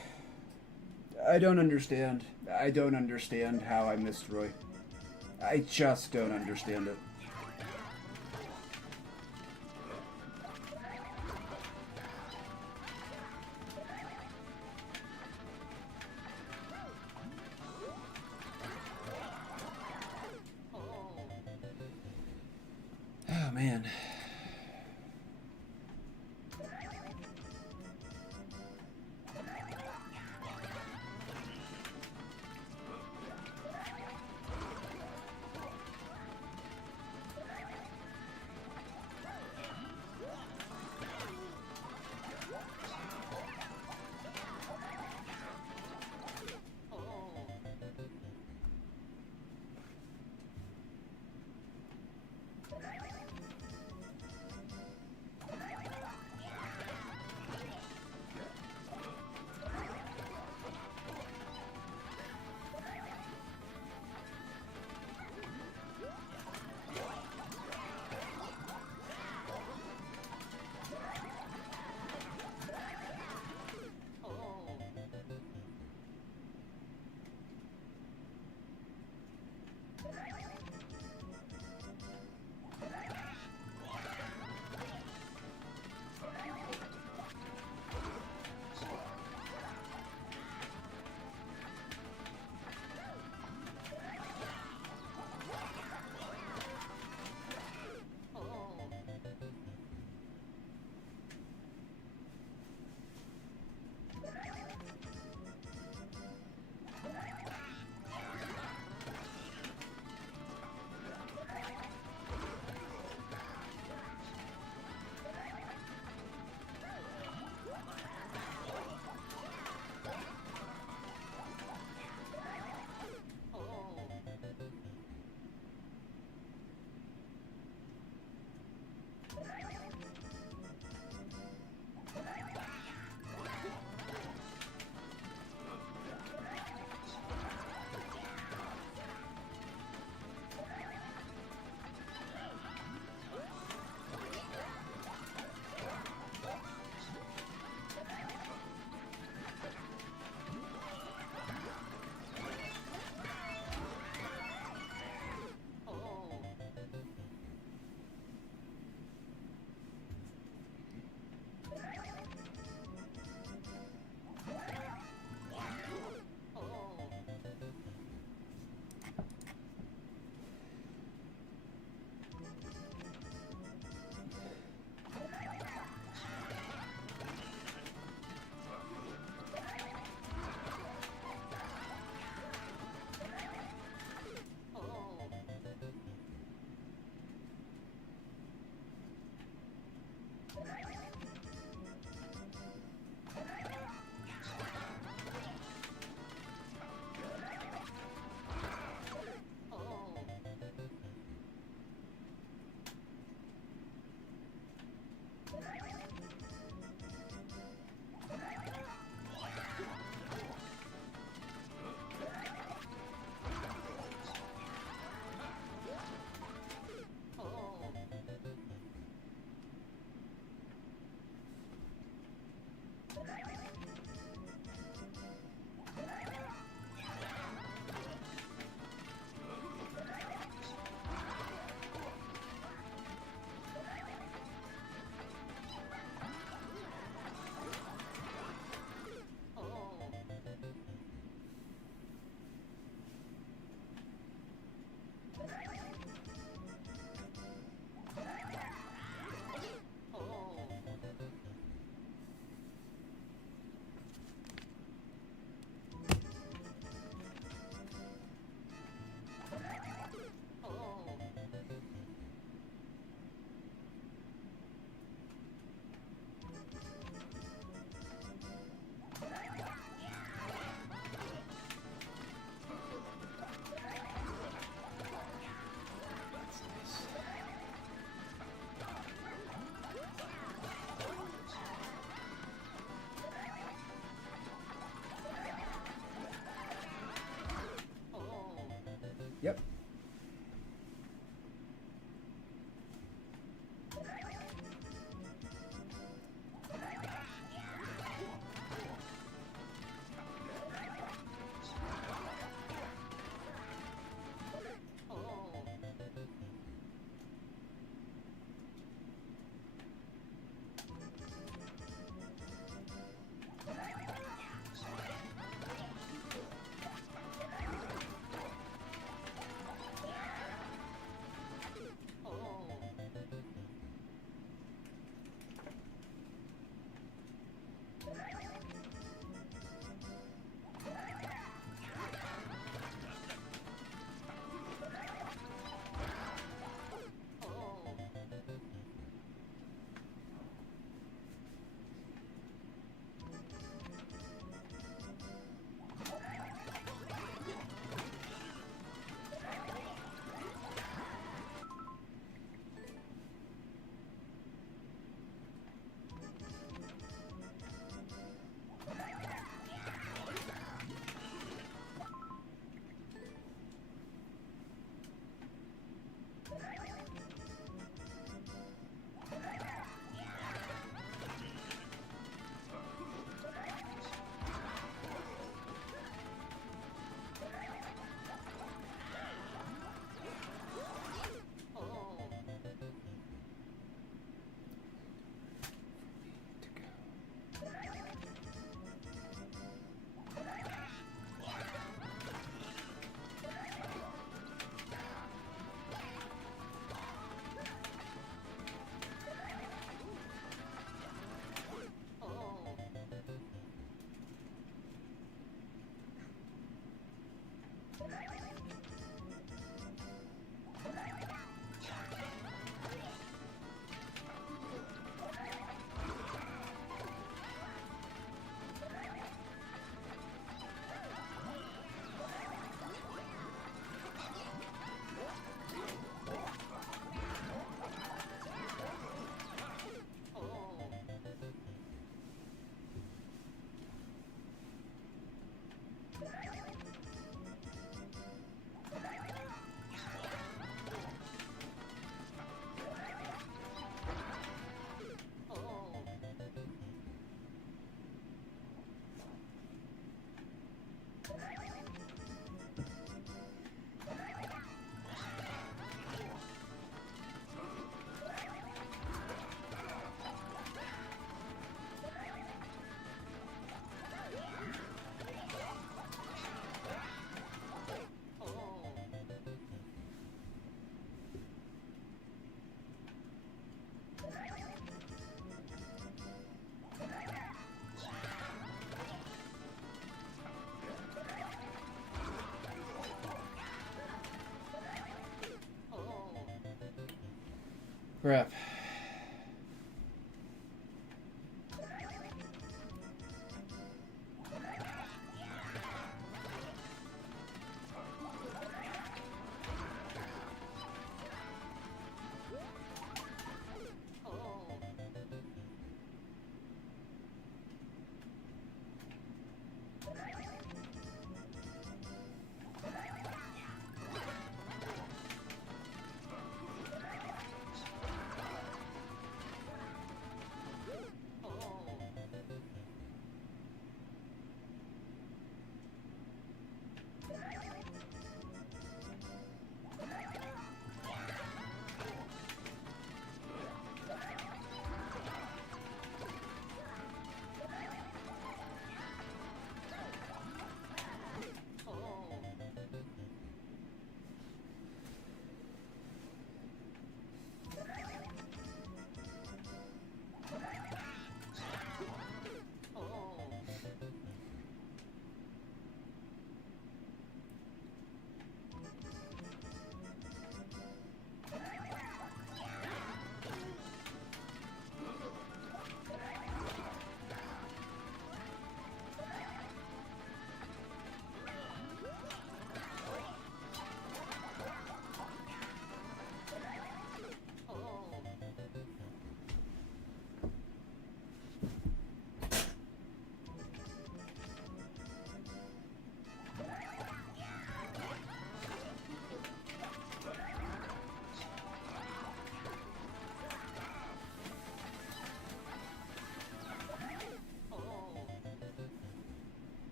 I don't understand. I don't understand how I missed Roy. I just don't understand it. Oh, man. Yep. Crap.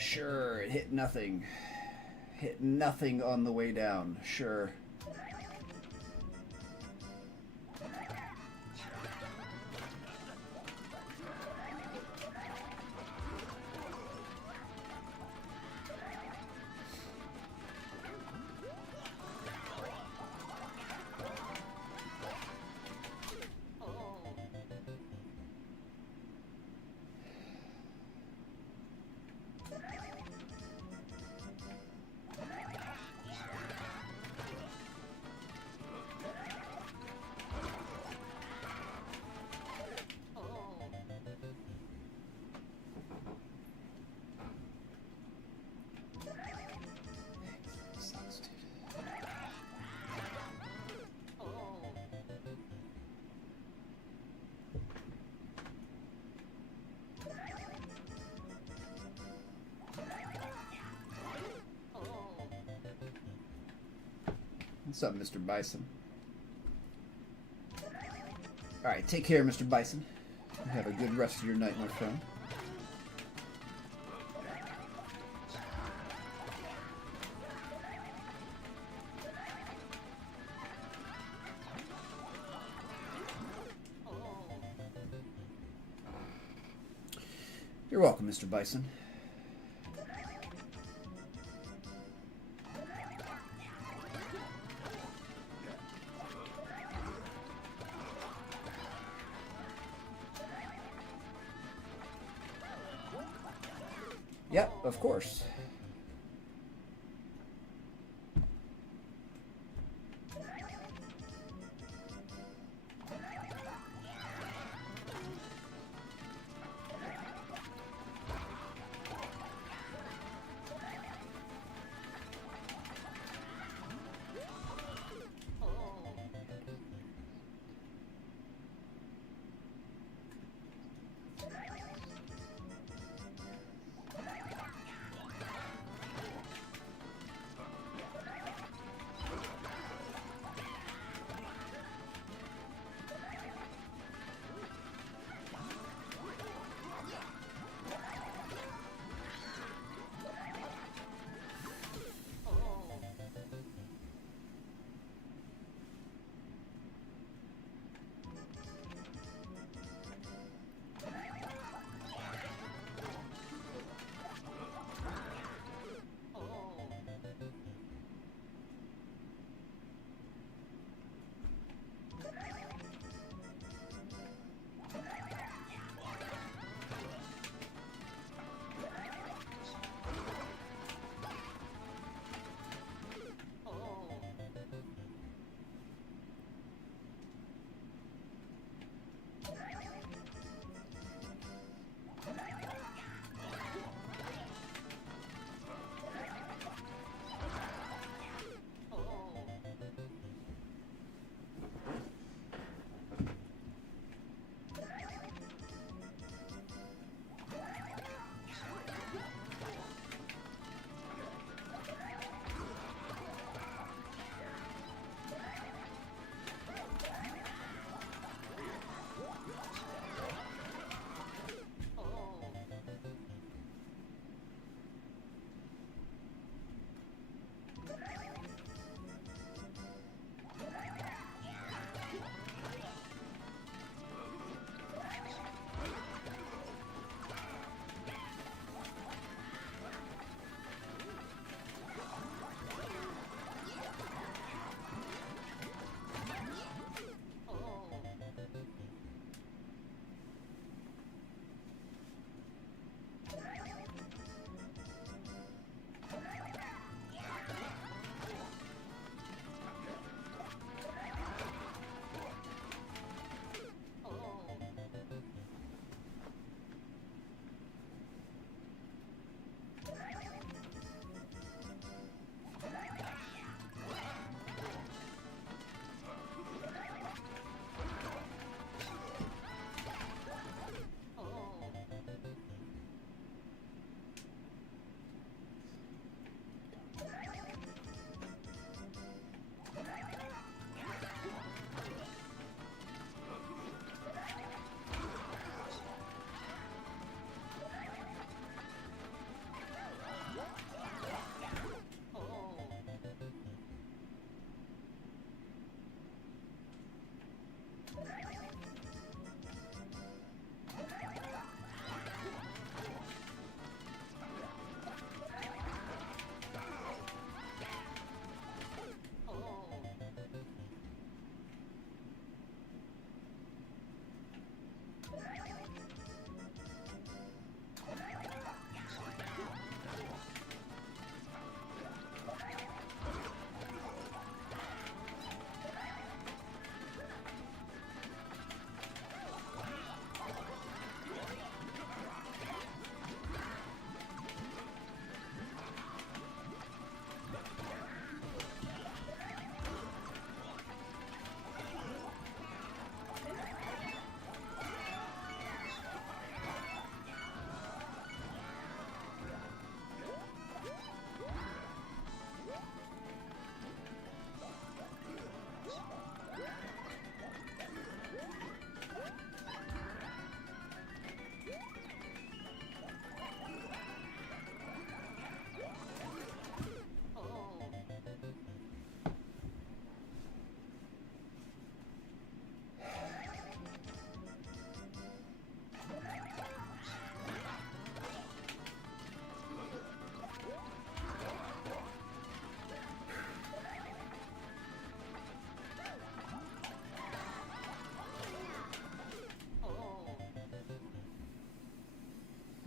Sure, it hit nothing. Hit nothing on the way down. Sure. What's up, Mr. Bison? Alright, take care, Mr. Bison. Have a good rest of your night, my friend. You're welcome, Mr. Bison. Yep, of course.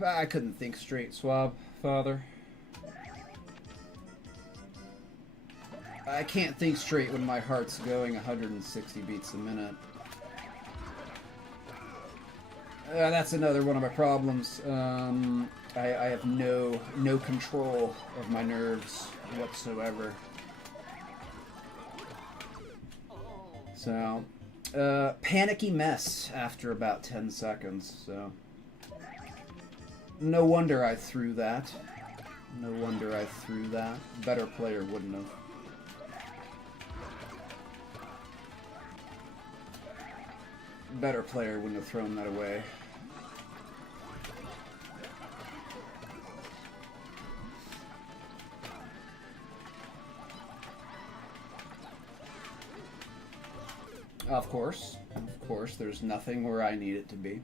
I couldn't think straight, Swab, Father. I can't think straight when my heart's going 160 beats a minute. That's another one of my problems. I have no control of my nerves whatsoever. So, panicky mess after about 10 seconds, so... No wonder I threw that. No wonder I threw that. Better player wouldn't have. Better player wouldn't have thrown that away. Of course, there's nothing where I need it to be.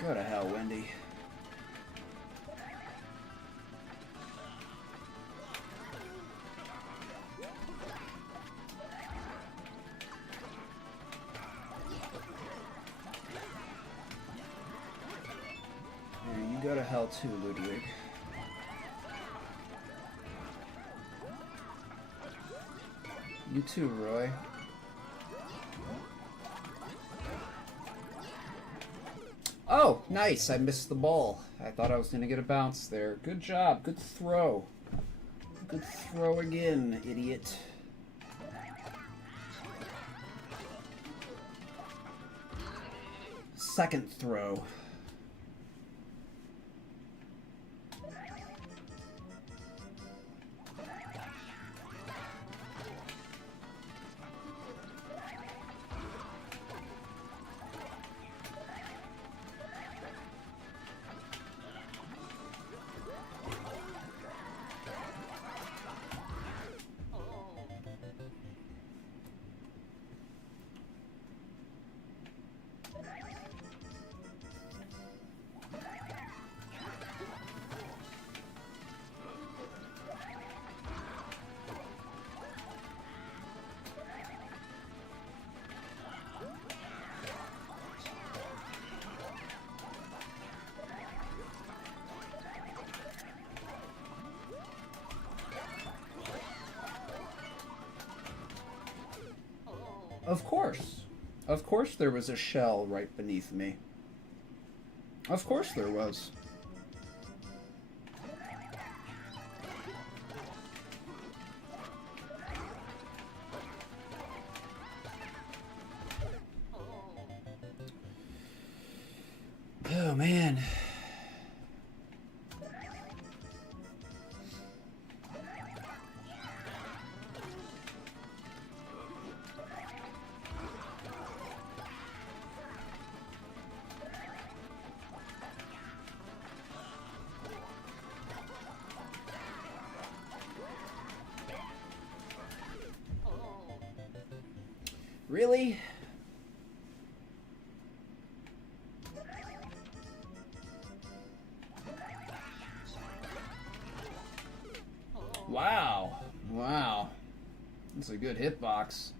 Go to hell, Wendy. You go to hell too, Ludwig. You too, Roy. Oh, nice. I missed the ball. I thought I was going to get a bounce there. Good job. Good throw. Good throw again, idiot. Second throw. Of course. Of course there was a shell right beneath me. Of course there was. Oh, man. Really? Wow. Wow. That's a good hitbox.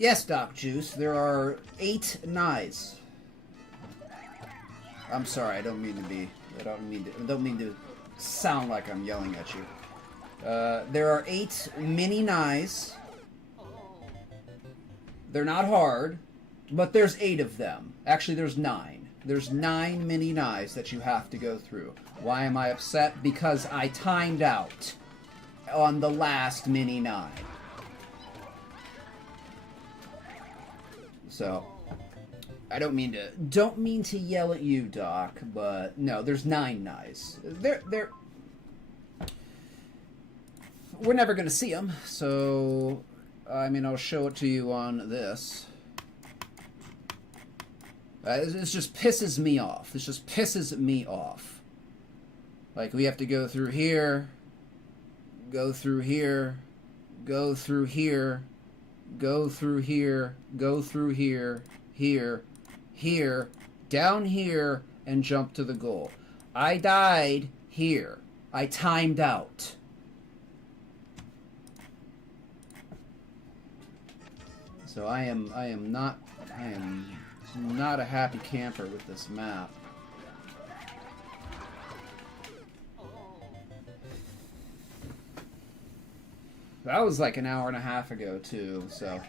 Yes, Doc Juice, there are 8 knives. I'm sorry, I don't mean to sound like I'm yelling at you. There are 8 mini knives. They're not hard, but there's 8 of them. Actually, there's 9. There's 9 mini knives that you have to go through. Why am I upset? Because I timed out on the last mini knife. So, I don't mean to yell at you, Doc, but no, there's 9 knives. We're never gonna see them, so I mean, I'll show it to you on this. This just pisses me off. This just pisses me off. Like, we have to go through here, go through here, go through here, go through here, go through here, here, here, down here, and jump to the goal. I died here. I timed out. So I am not a happy camper with this map. That was like an hour and a half ago too, so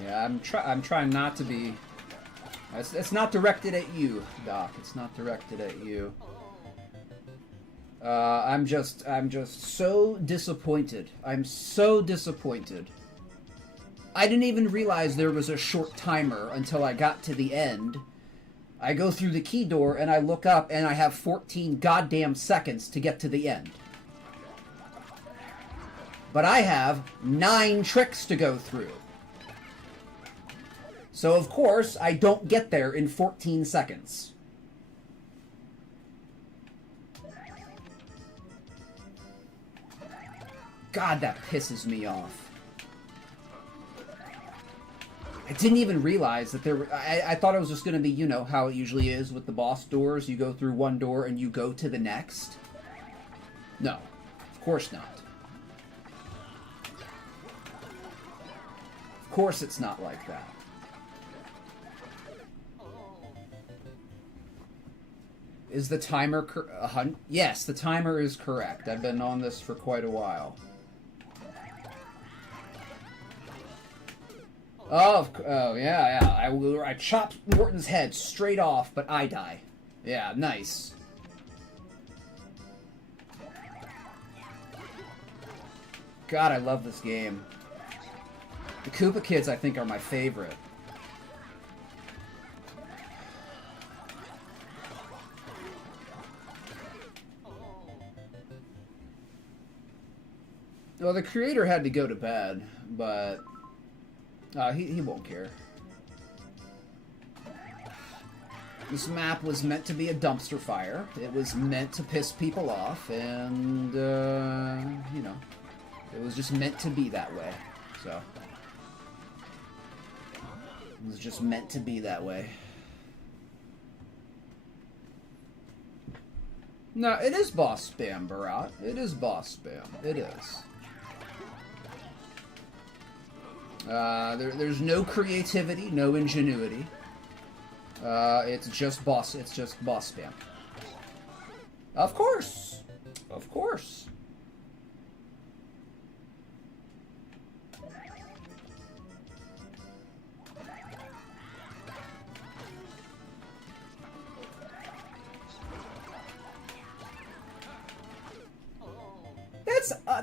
yeah, I'm trying not to be. It's not directed at you, Doc. It's not directed at you. I'm just so disappointed. I'm so disappointed. I didn't even realize there was a short timer until I got to the end. I go through the key door and I look up and I have 14 goddamn seconds to get to the end. But I have 9 tricks to go through. So of course, I don't get there in 14 seconds. God, that pisses me off. I didn't even realize that there were... I thought it was just going to be, you know, how it usually is with the boss doors. You go through one door and you go to the next. No, of course not. Of course it's not like that. Is the timer yes, the timer is correct. I've been on this for quite a while. Oh, yeah. I chopped Morton's head straight off, but I die. Yeah, nice. God, I love this game. The Koopa Kids, I think, are my favorite. Well, the creator had to go to bed, but he won't care. This map was meant to be a dumpster fire. It was meant to piss people off, and, you know, it was just meant to be that way, so. It was just meant to be that way. No, it is boss spam, Barat. It is boss spam. It is. There's no creativity, no ingenuity. It's just boss spam. Of course. Of course.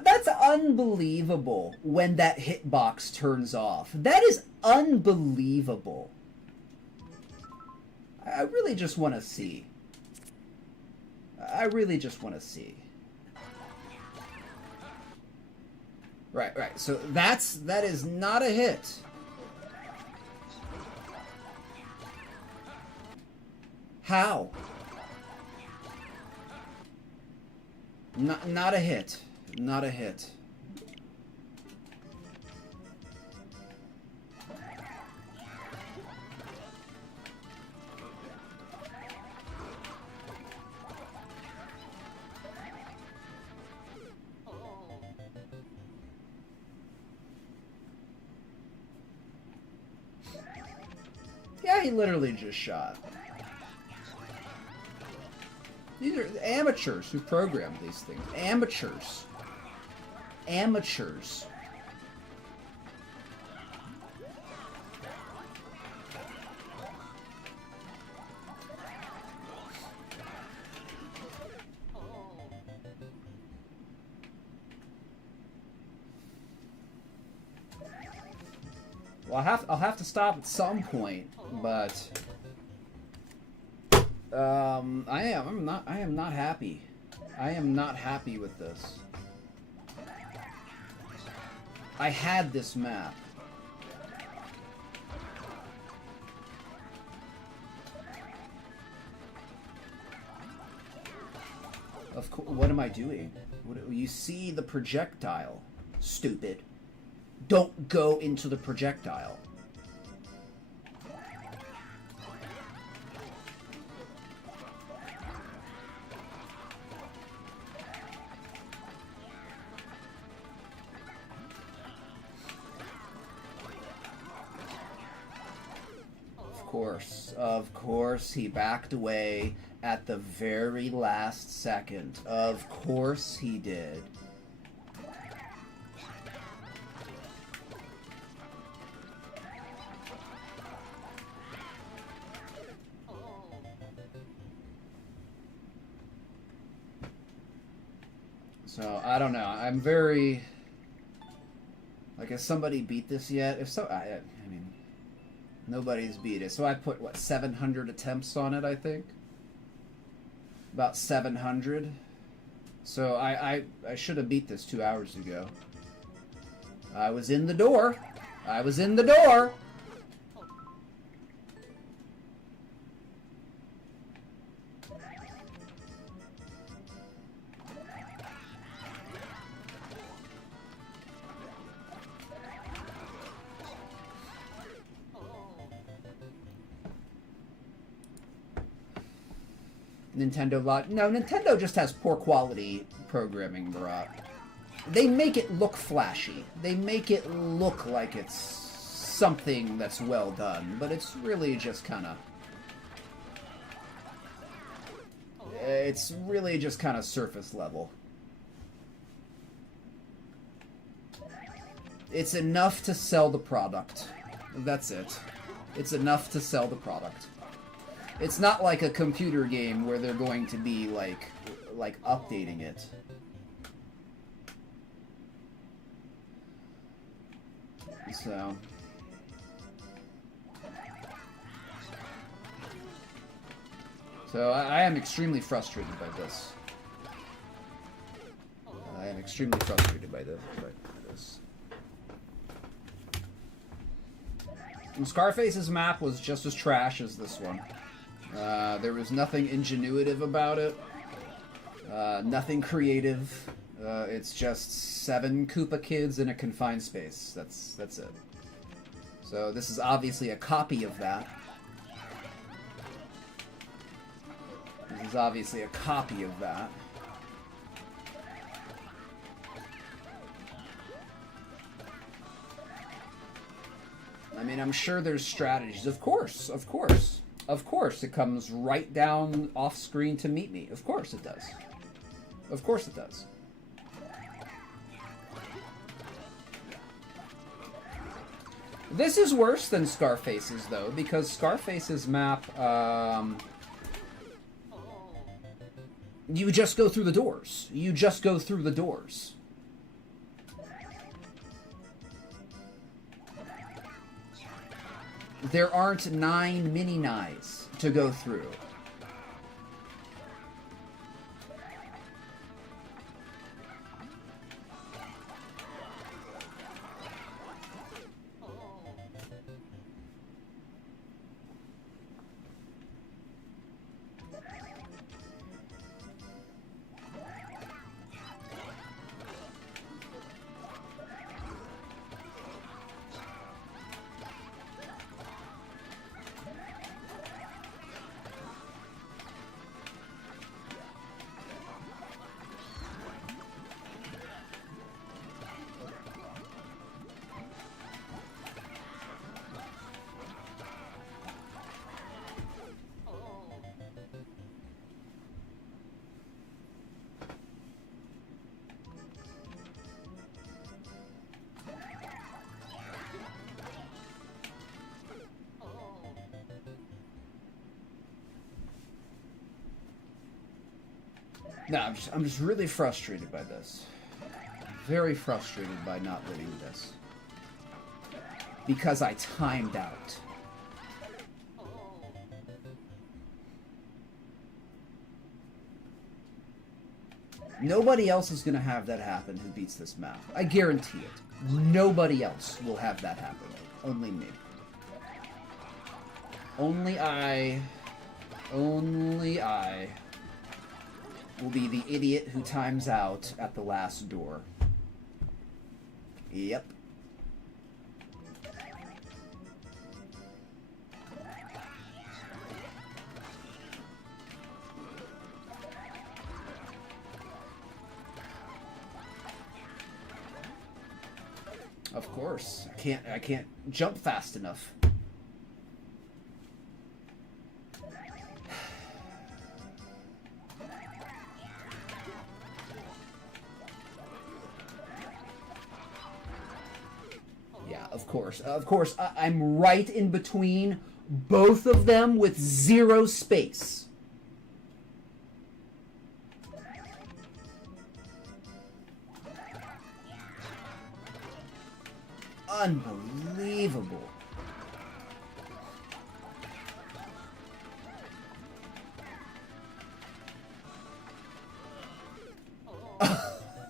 That's unbelievable when that hitbox turns off. That is unbelievable. I really just want to see. I really just want to see. Right. So that is not a hit. How? Not a hit. Not a hit. he literally just shot. These are amateurs who programmed these things. Amateurs. Amateurs. Well, I'll have to stop at some point, but I am not happy. I am not happy with this. I had this map. Of course, what am I doing? You see the projectile, stupid. Don't go into the projectile. Of course, he backed away at the very last second. Of course he did. So, I don't know. I'm very... Like, has somebody beat this yet? If so, I mean... Nobody's beat it. So I put, what, 700 attempts on it, I think? About 700. So I should have beat this 2 hours ago. I was in the door. I was in the door! Nintendo no, Nintendo just has poor quality programming, Barat. They make it look flashy. They make it look like it's something that's well done, but it's really just kind of... It's really just kind of surface level. It's enough to sell the product. That's it. It's enough to sell the product. It's not like a computer game where they're going to be, like updating it. So I am extremely frustrated by this. I am extremely frustrated by this. Scarface's map was just as trash as this one. There was nothing ingenuitive about it. Nothing creative. It's just 7 Koopa kids in a confined space. That's it. So this is obviously a copy of that. This is obviously a copy of that. I mean, I'm sure there's strategies. Of course, of course. Of course, it comes right down off screen to meet me. Of course it does. Of course it does. This is worse than Scarface's, though, because Scarface's map, you just go through the doors. You just go through the doors. There aren't 9 mini-knives to go through. No, I'm just really frustrated by this. Very frustrated by not winning this. Because I timed out. Nobody else is going to have that happen who beats this map. I guarantee it. Nobody else will have that happen. Only me. Only I will be the idiot who times out at the last door. Yep. Of course. I can't jump fast enough. Yeah, of course. Of course, I'm right in between both of them with zero space. Unbelievable.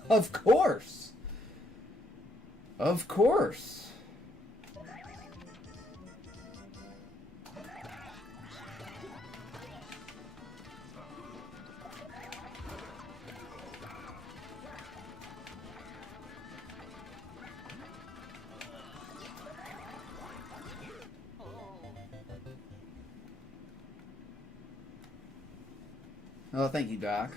Of course. Of course. Oh, thank you, Doc.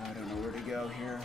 I don't know where to go here.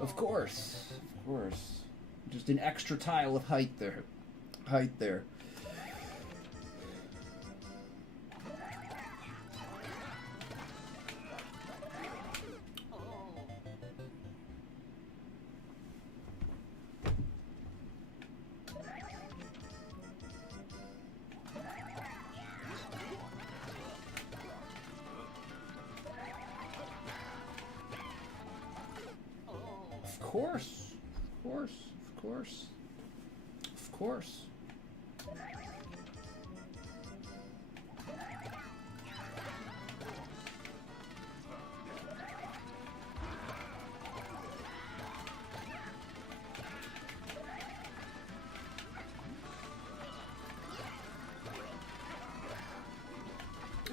Of course. Of course. Just an extra tile of height there. Height there. Of course. Of course. Of course. Of course.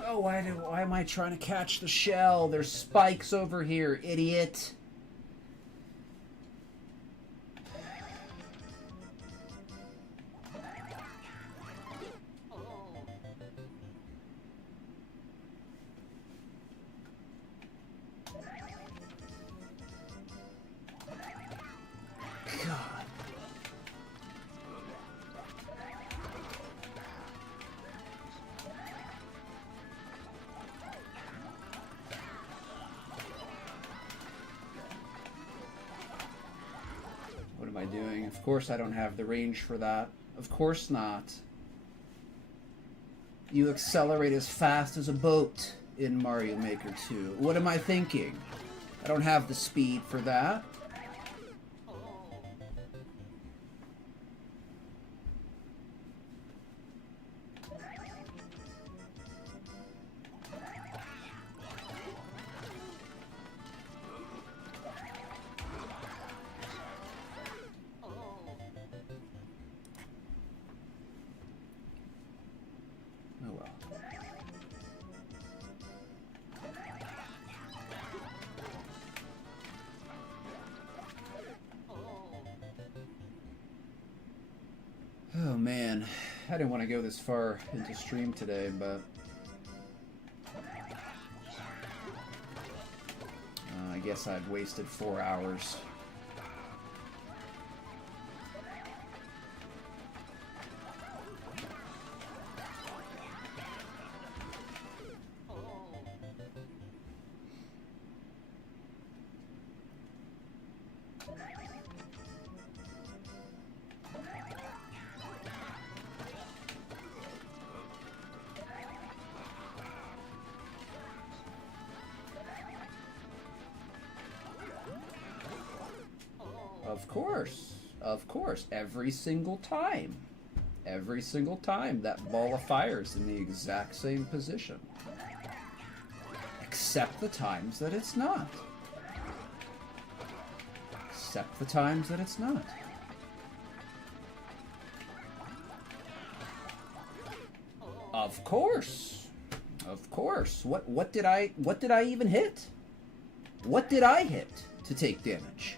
Oh, why am I trying to catch the shell? There's spikes over here, idiot. God. What am I doing? Of course I don't have the range for that. Of course not. You accelerate as fast as a boat in Mario Maker 2. What am I thinking? I don't have the speed for that. Oh well. Oh man, I didn't want to go this far into stream today, but I guess I've wasted 4 hours. Of course, every single time that ball of fire's in the exact same position. Except the times that it's not. Except the times that it's not. Of course. What did I even hit? What did I hit to take damage?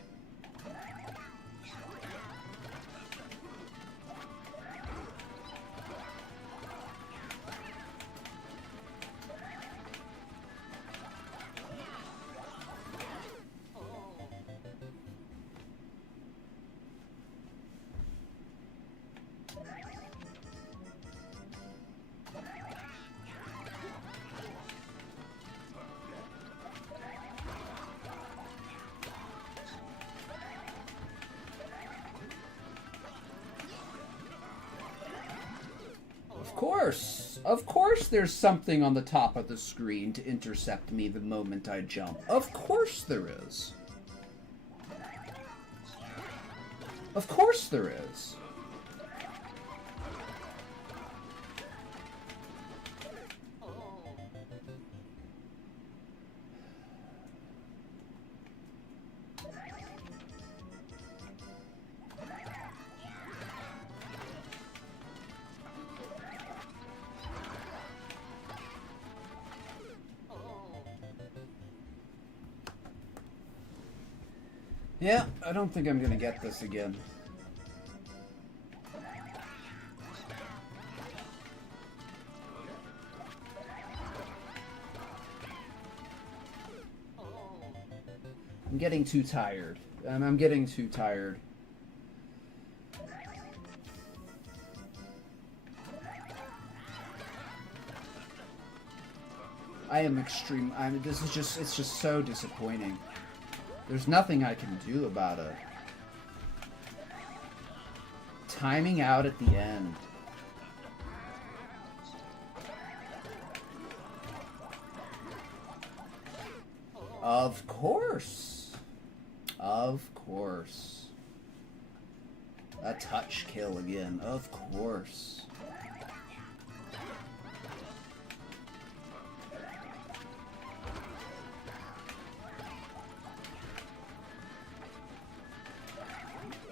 Of course there's something on the top of the screen to intercept me the moment I jump. Of course there is. Of course there is. Yeah, I don't think I'm gonna get this again. I'm getting too tired. I'm getting too tired. It's just so disappointing. There's nothing I can do about it. Timing out at the end. Of course. Of course. A touch kill again. Of course.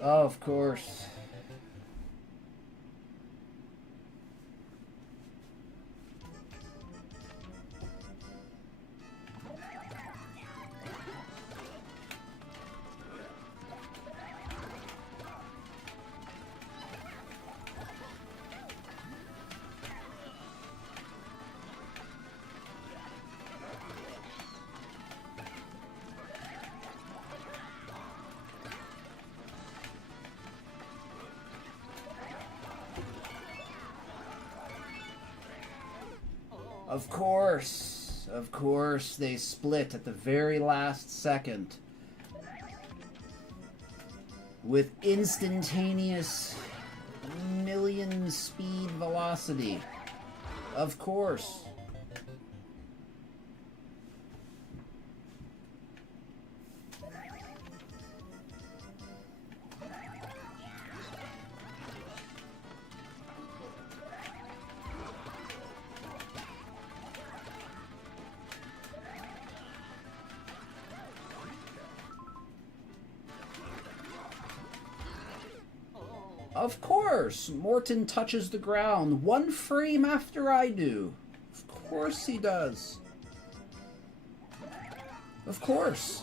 Of course. Of course, they split at the very last second with instantaneous million speed velocity. Of course. Of course! Morton touches the ground 1 frame after I do. Of course he does. Of course.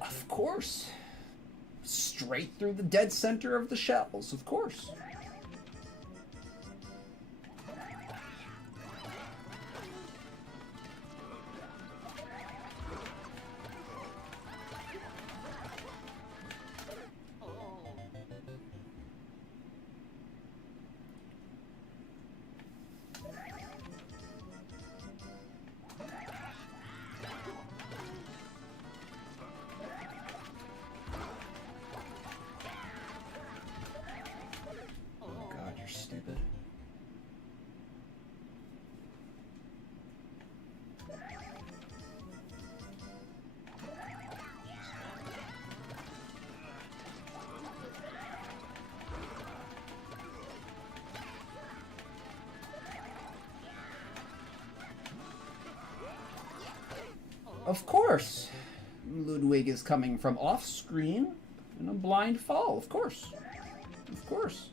Of course. Straight through the dead center of the shells, of course. Stupid. Of course. Ludwig is coming from off screen in a blind fall, of course. Of course.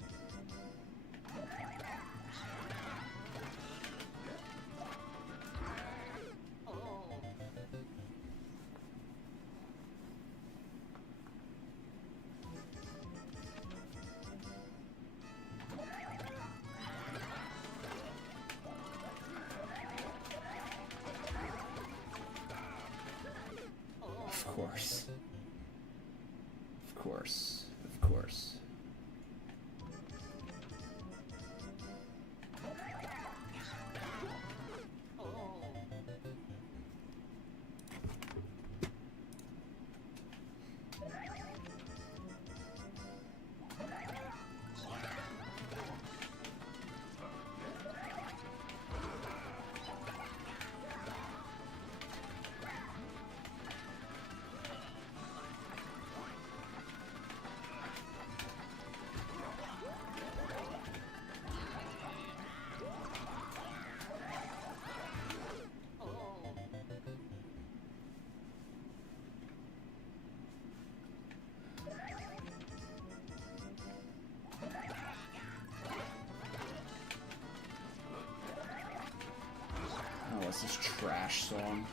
Of course. Of course. Of course. Oh, what's this trash song?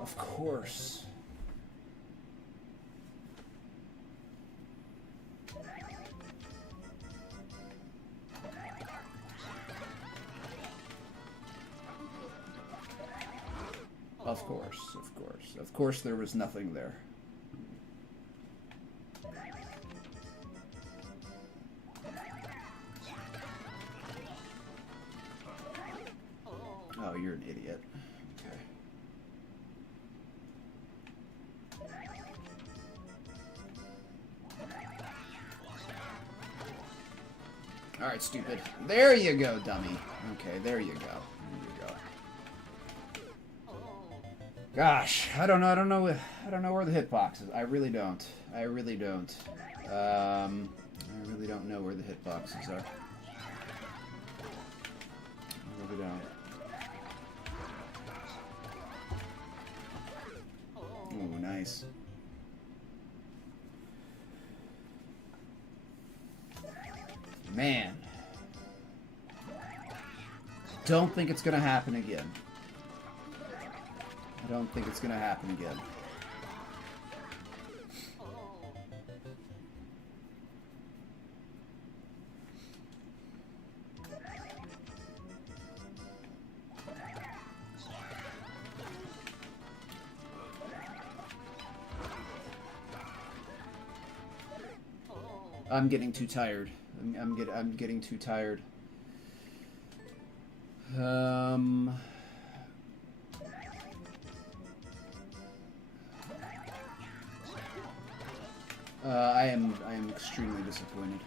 Of course. Of course, of course. Of course there was nothing there. Oh, you're an idiot. Okay. Alright, stupid. There you go, dummy. Okay, there you go. There you go. Gosh, I don't know where the hitbox is. I really don't. I really don't know where the hitboxes are. I really don't. Ooh, nice. Man. Don't think it's gonna happen again. I don't think it's gonna happen again. I'm getting too tired. I'm getting too tired. I am extremely disappointed.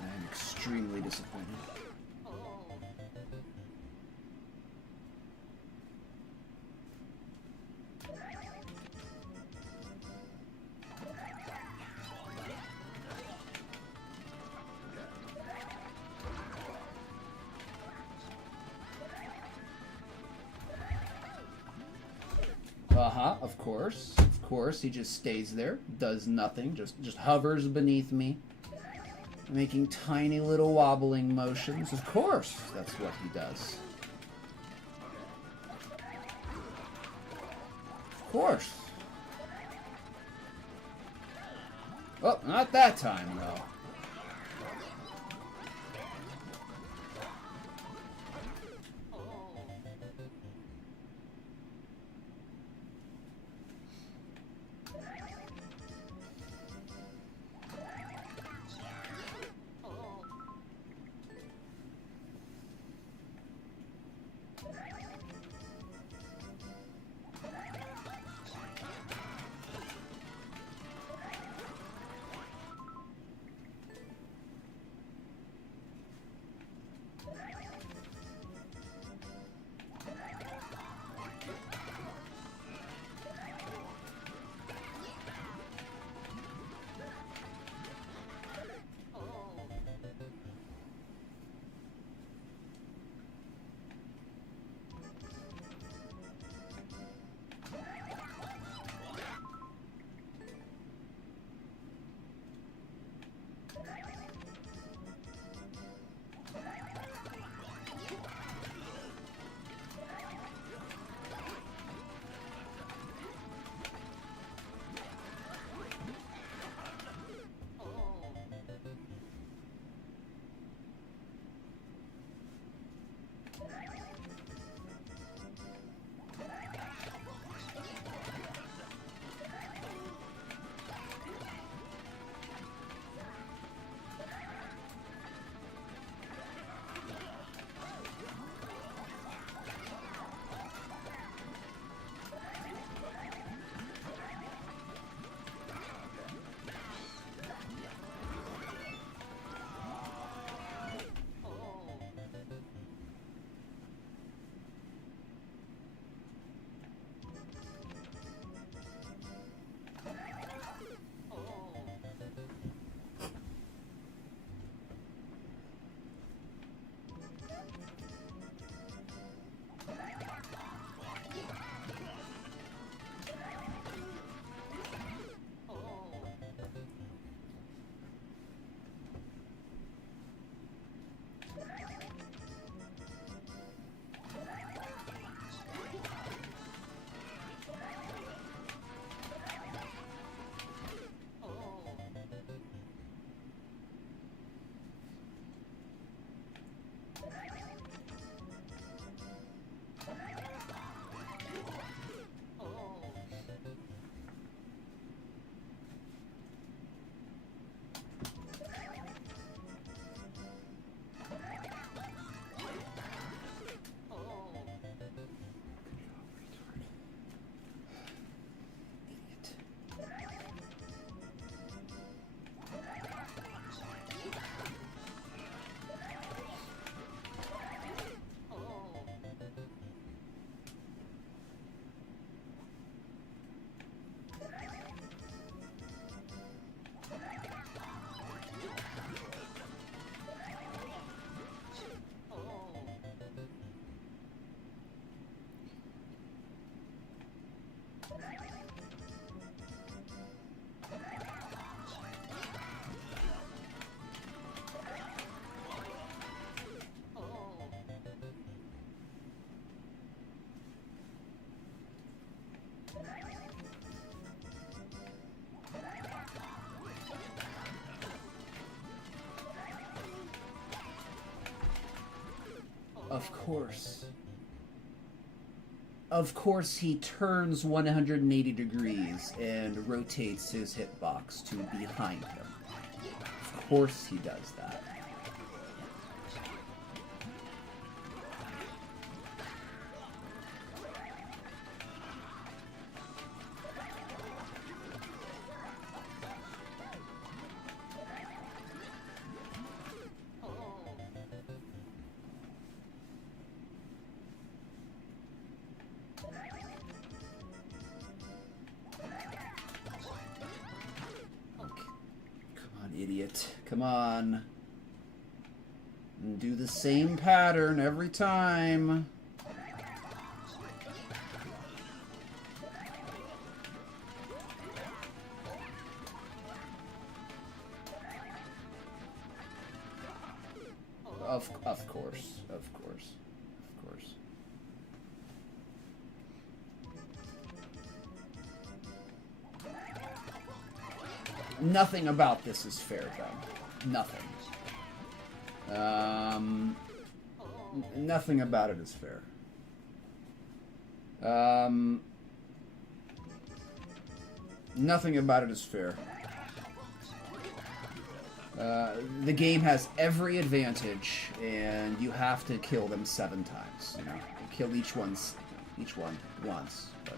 I am extremely disappointed. Of course. Of course, he just stays there, does nothing, just hovers beneath me, making tiny little wobbling motions. Of course, that's what he does. Of course. Oh, not that time, though. Of course. Of course he turns 180 degrees and rotates his hitbox to behind him. Of course he does that. Idiot. Come on. And do the same pattern every time. Of course. Of course. Of course. Nothing about this is fair, though. Nothing. Nothing about it is fair. Nothing about it is fair. The game has every advantage, and you have to kill them 7 times. You know, you kill each one once. But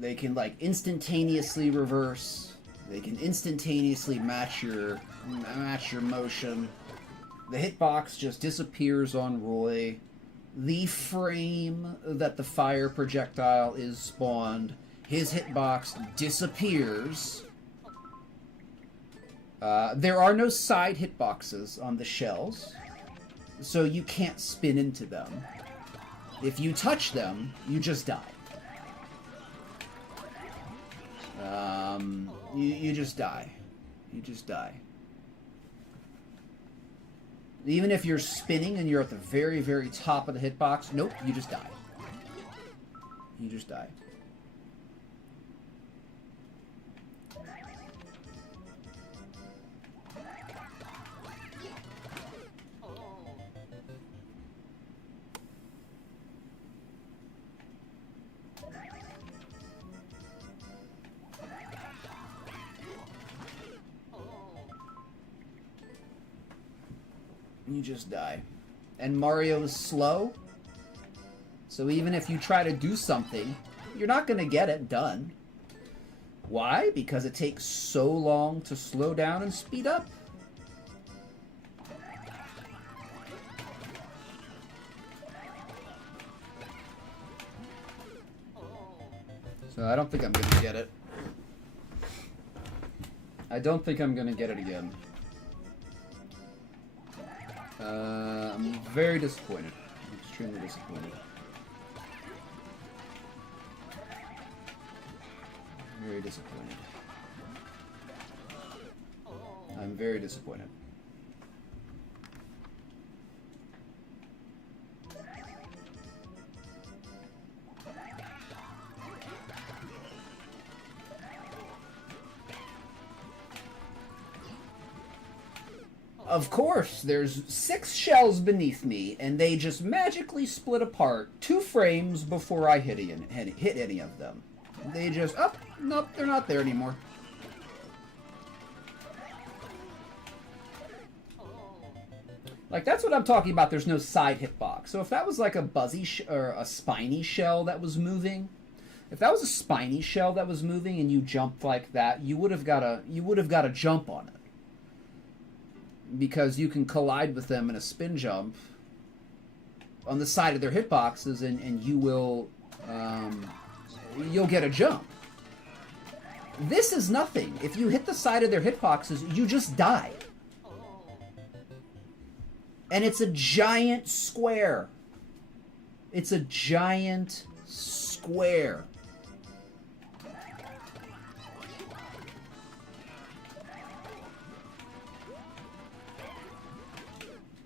they can like instantaneously reverse. They can instantaneously match your motion. The hitbox just disappears on Roy. The frame that the fire projectile is spawned, his hitbox disappears. There are no side hitboxes on the shells, so you can't spin into them. If you touch them, you just die. You just die. You just die. Even if you're spinning and you're at the very, very top of the hitbox, nope, you just die. You just die. You just die. And Mario is slow, so even if you try to do something, you're not going to get it done. Why? Because it takes so long to slow down and speed up. So I don't think I'm going to get it. I don't think I'm going to get it again. I'm very disappointed. I'm extremely disappointed. Very disappointed. I'm very disappointed. Of course, there's 6 shells beneath me, and they just magically split apart 2 frames before I hit any of them. They just, oh, nope, they're not there anymore. Like, that's what I'm talking about, there's no side hitbox. So if that was like a buzzy or a spiny shell that was moving, if that was a spiny shell that was moving and you jumped like that, you would have got a jump on it. Because you can collide with them in a spin jump on the side of their hitboxes, and you will, you'll get a jump. This is nothing. If you hit the side of their hitboxes, you just die. And it's a giant square. It's a giant square.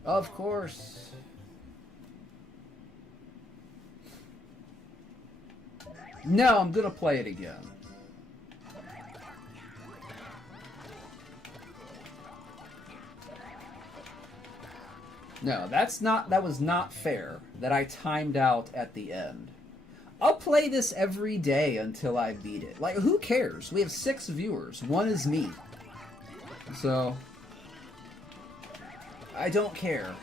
Of course. No, I'm gonna play it again. No, that was not fair that I timed out at the end. I'll play this every day until I beat it. Like, who cares? We have 6 viewers. 1 is me. So, I don't care.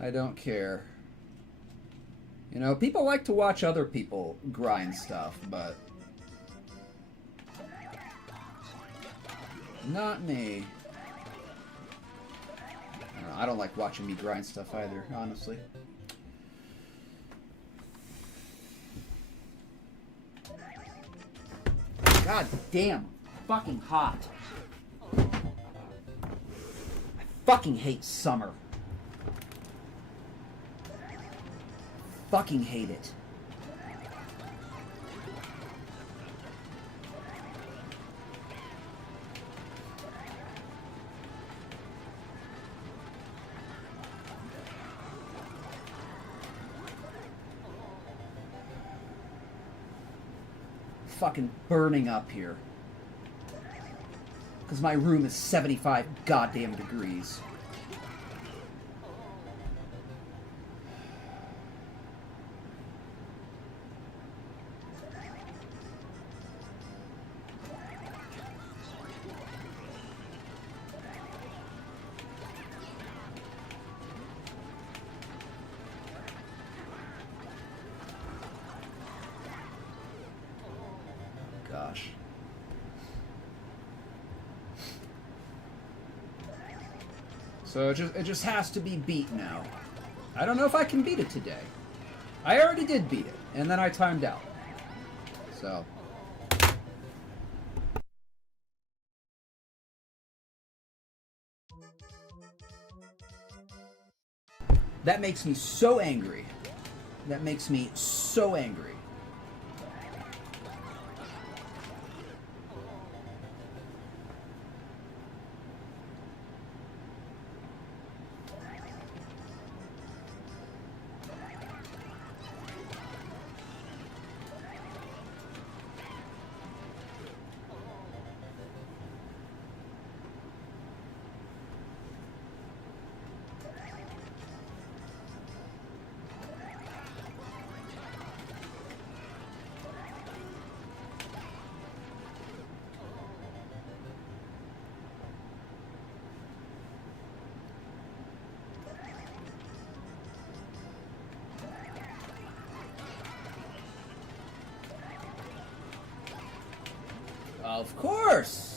I don't care. You know, people like to watch other people grind stuff, but not me. I don't like watching me grind stuff either, honestly. God damn, fucking hot. I fucking hate summer. Fucking hate it. Fucking burning up here. Because my room is 75 goddamn degrees. Gosh. So it just has to be beat now. I don't know if I can beat it today. I already did beat it, and then I timed out. So. That makes me so angry. That makes me so angry.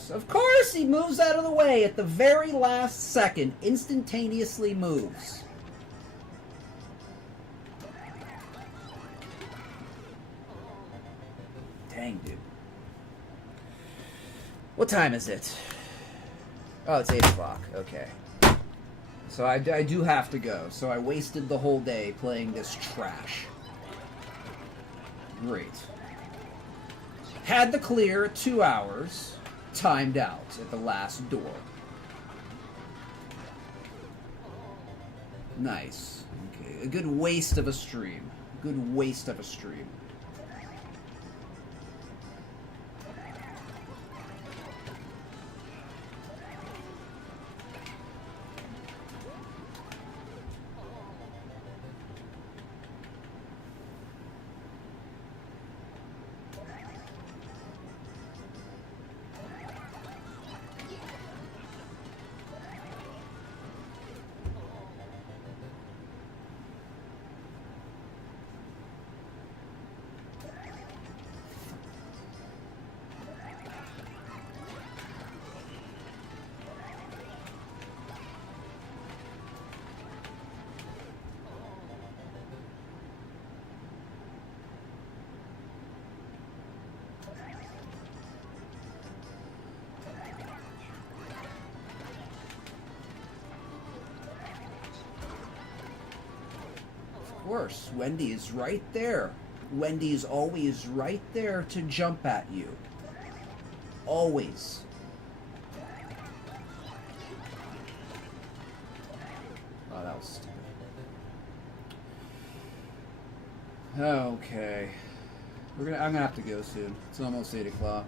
Of course he moves out of the way at the very last second, instantaneously moves. Dang, dude. What time is it? Oh, it's 8 o'clock, okay. So I do have to go, so I wasted the whole day playing this trash. Great. Had the clear 2 hours, timed out at the last door. Nice. Okay. A good waste of a stream. Good waste of a stream. Of course, Wendy is right there. Wendy is always right there to jump at you. Always. Oh, that was stupid. Okay. I'm gonna have to go soon. It's almost 8 o'clock.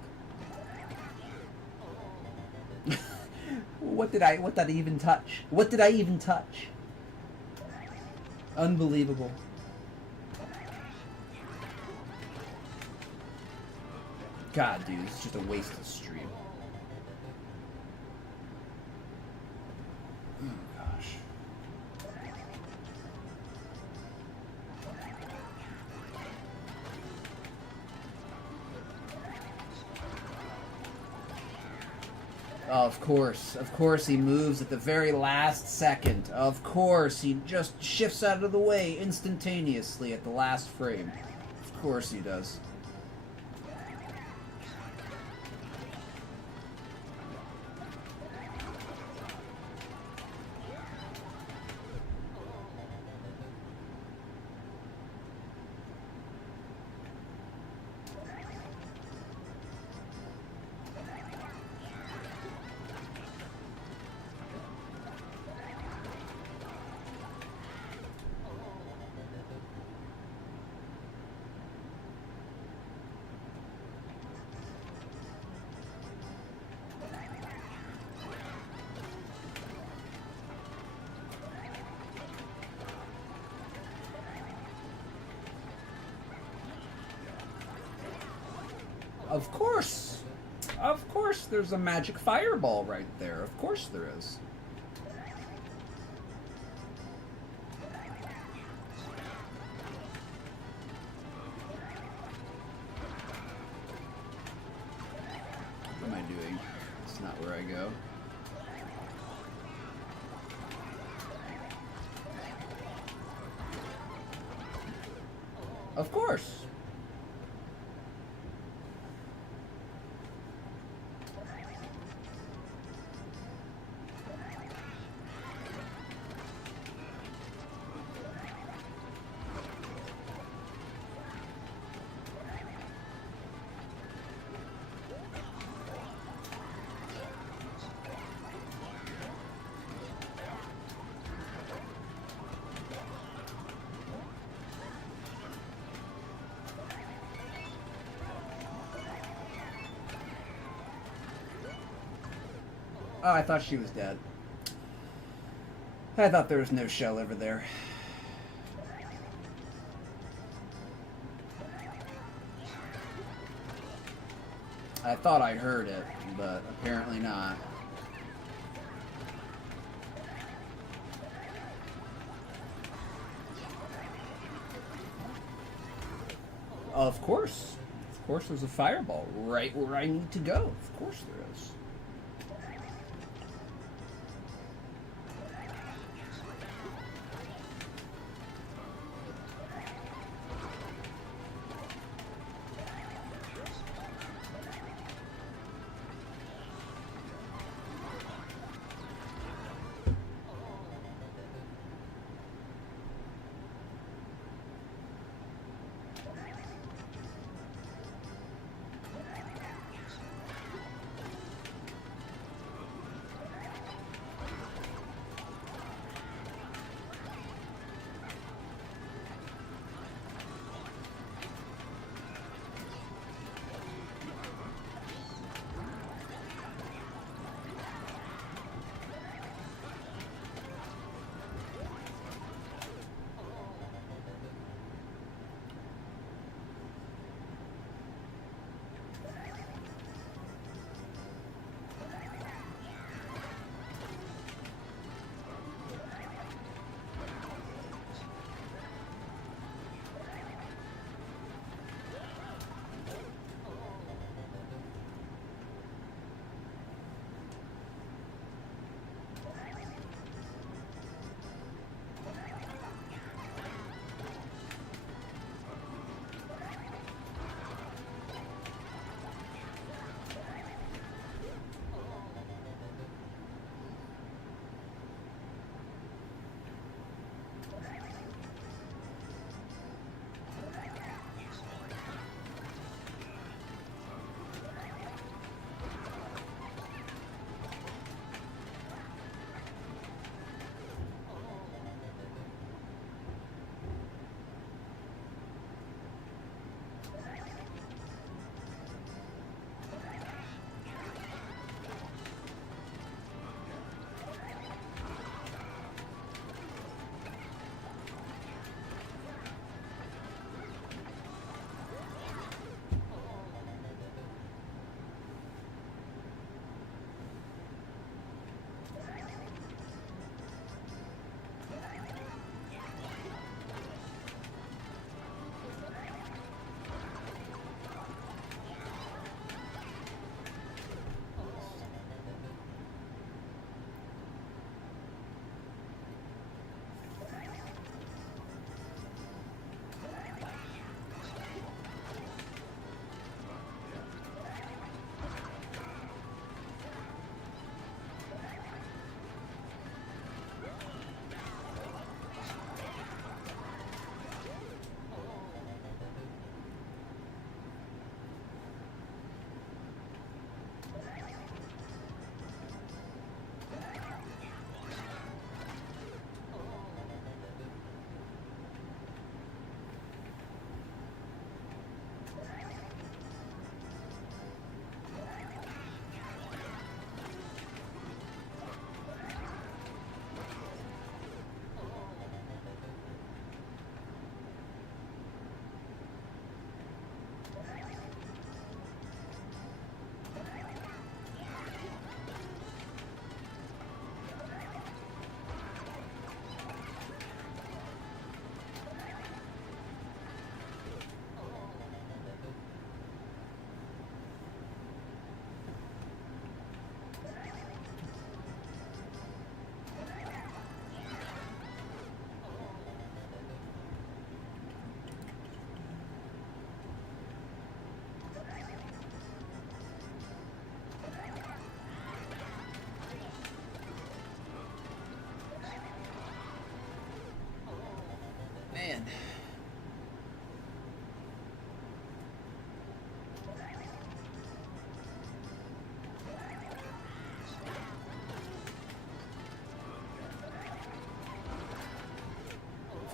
What did I even touch? What did I even touch? Unbelievable. God, dude, it's just a wasted stream. Oh, gosh. Oh, of course he moves at the very last second. Of course, he just shifts out of the way instantaneously at the last frame. Of course he does. Of course! Of course there's a magic fireball right there. Of course there is. What am I doing? It's not where I go. Of course! Oh, I thought she was dead. I thought there was no shell over there. I thought I heard it, but apparently not. Of course. Of course there's a fireball right where I need to go. Of course there is.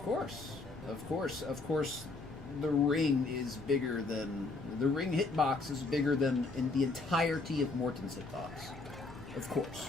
course. Of course. Of course, the ring is bigger than... The ring hitbox is bigger than in the entirety of Morton's hitbox. Of course.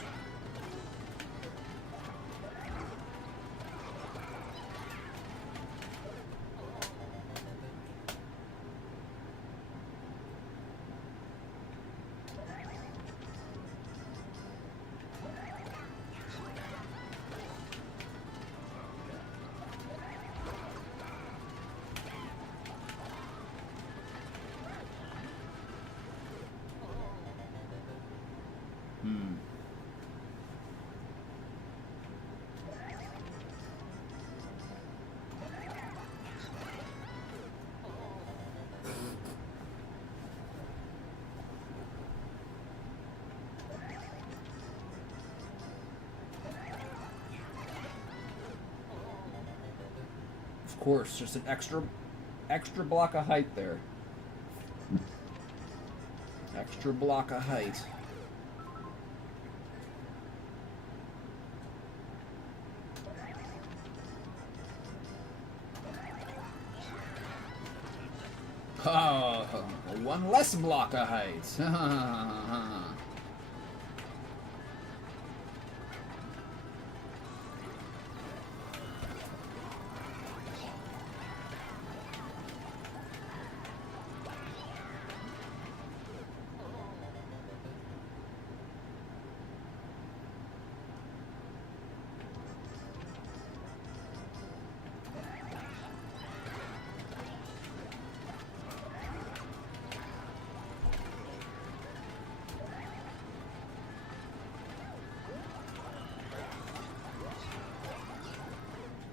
Of course, just an extra block of height there. Extra block of height. Oh, one less block of height.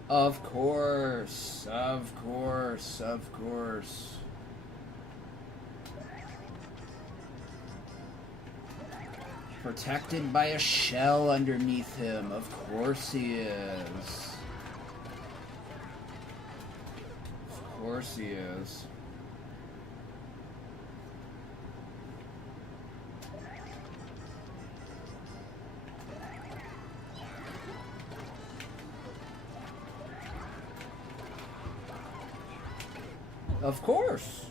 Of course, of course, of course. Protected by a shell underneath him. Of course he is. Of course he is. Of course.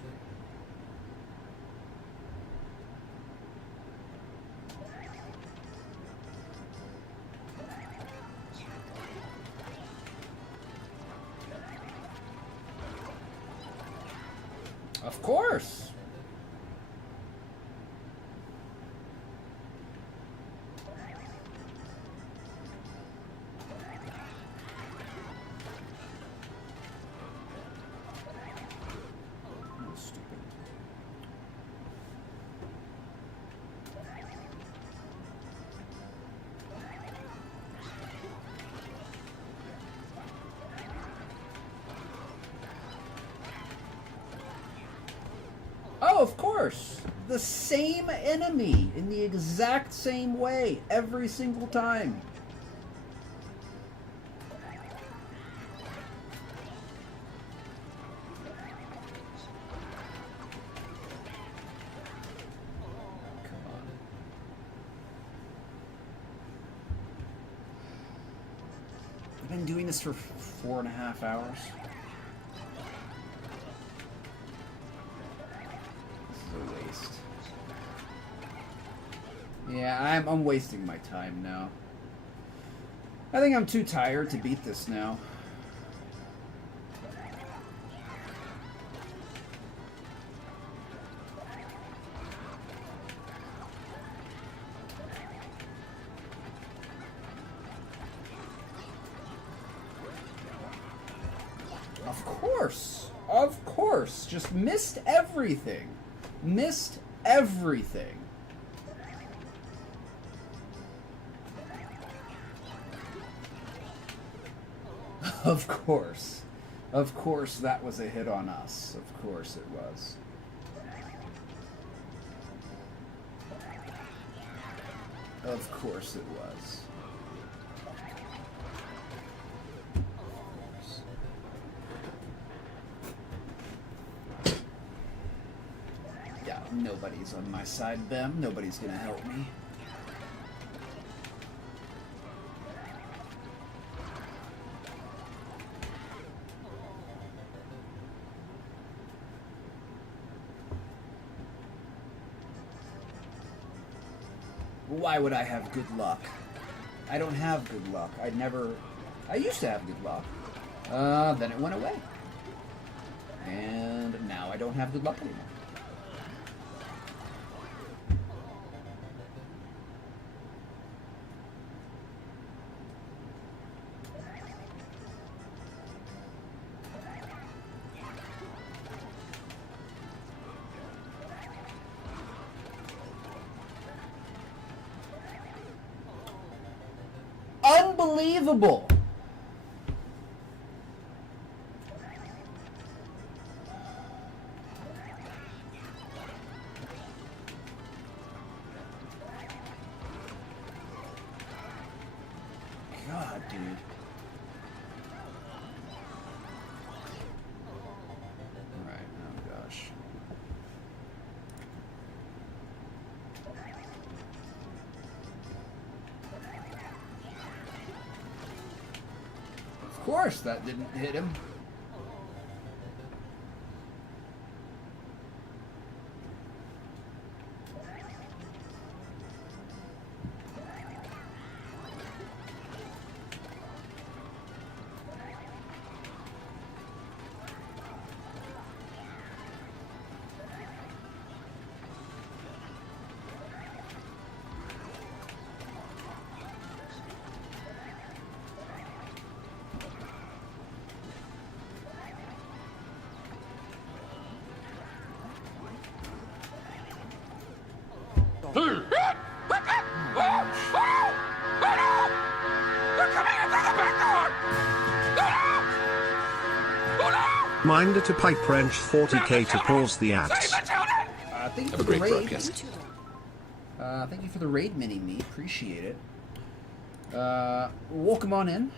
Of course. Oh, of course. The same enemy in the exact same way every single time. Come on. I've been doing this for 4.5 hours. Yeah, I'm wasting my time now. I think I'm too tired to beat this now. Of course. Of course. Just missed everything. Missed everything. Of course. Of course that was a hit on us. Of course it was. Of course it was. Yeah, nobody's on my side, Bem. Nobody's gonna help me. Why would I have good luck? I don't have good luck. I used to have good luck. Then it went away. And now I don't have good luck anymore. Unbelievable! God, dude. Alright, oh gosh. Of course that didn't hit him. Reminder to pipe wrench 40k to pause the ads. Thank you Have for a great the raid. broadcast. Thank you for the raid, Mini-Me. Appreciate it. Welcome on in.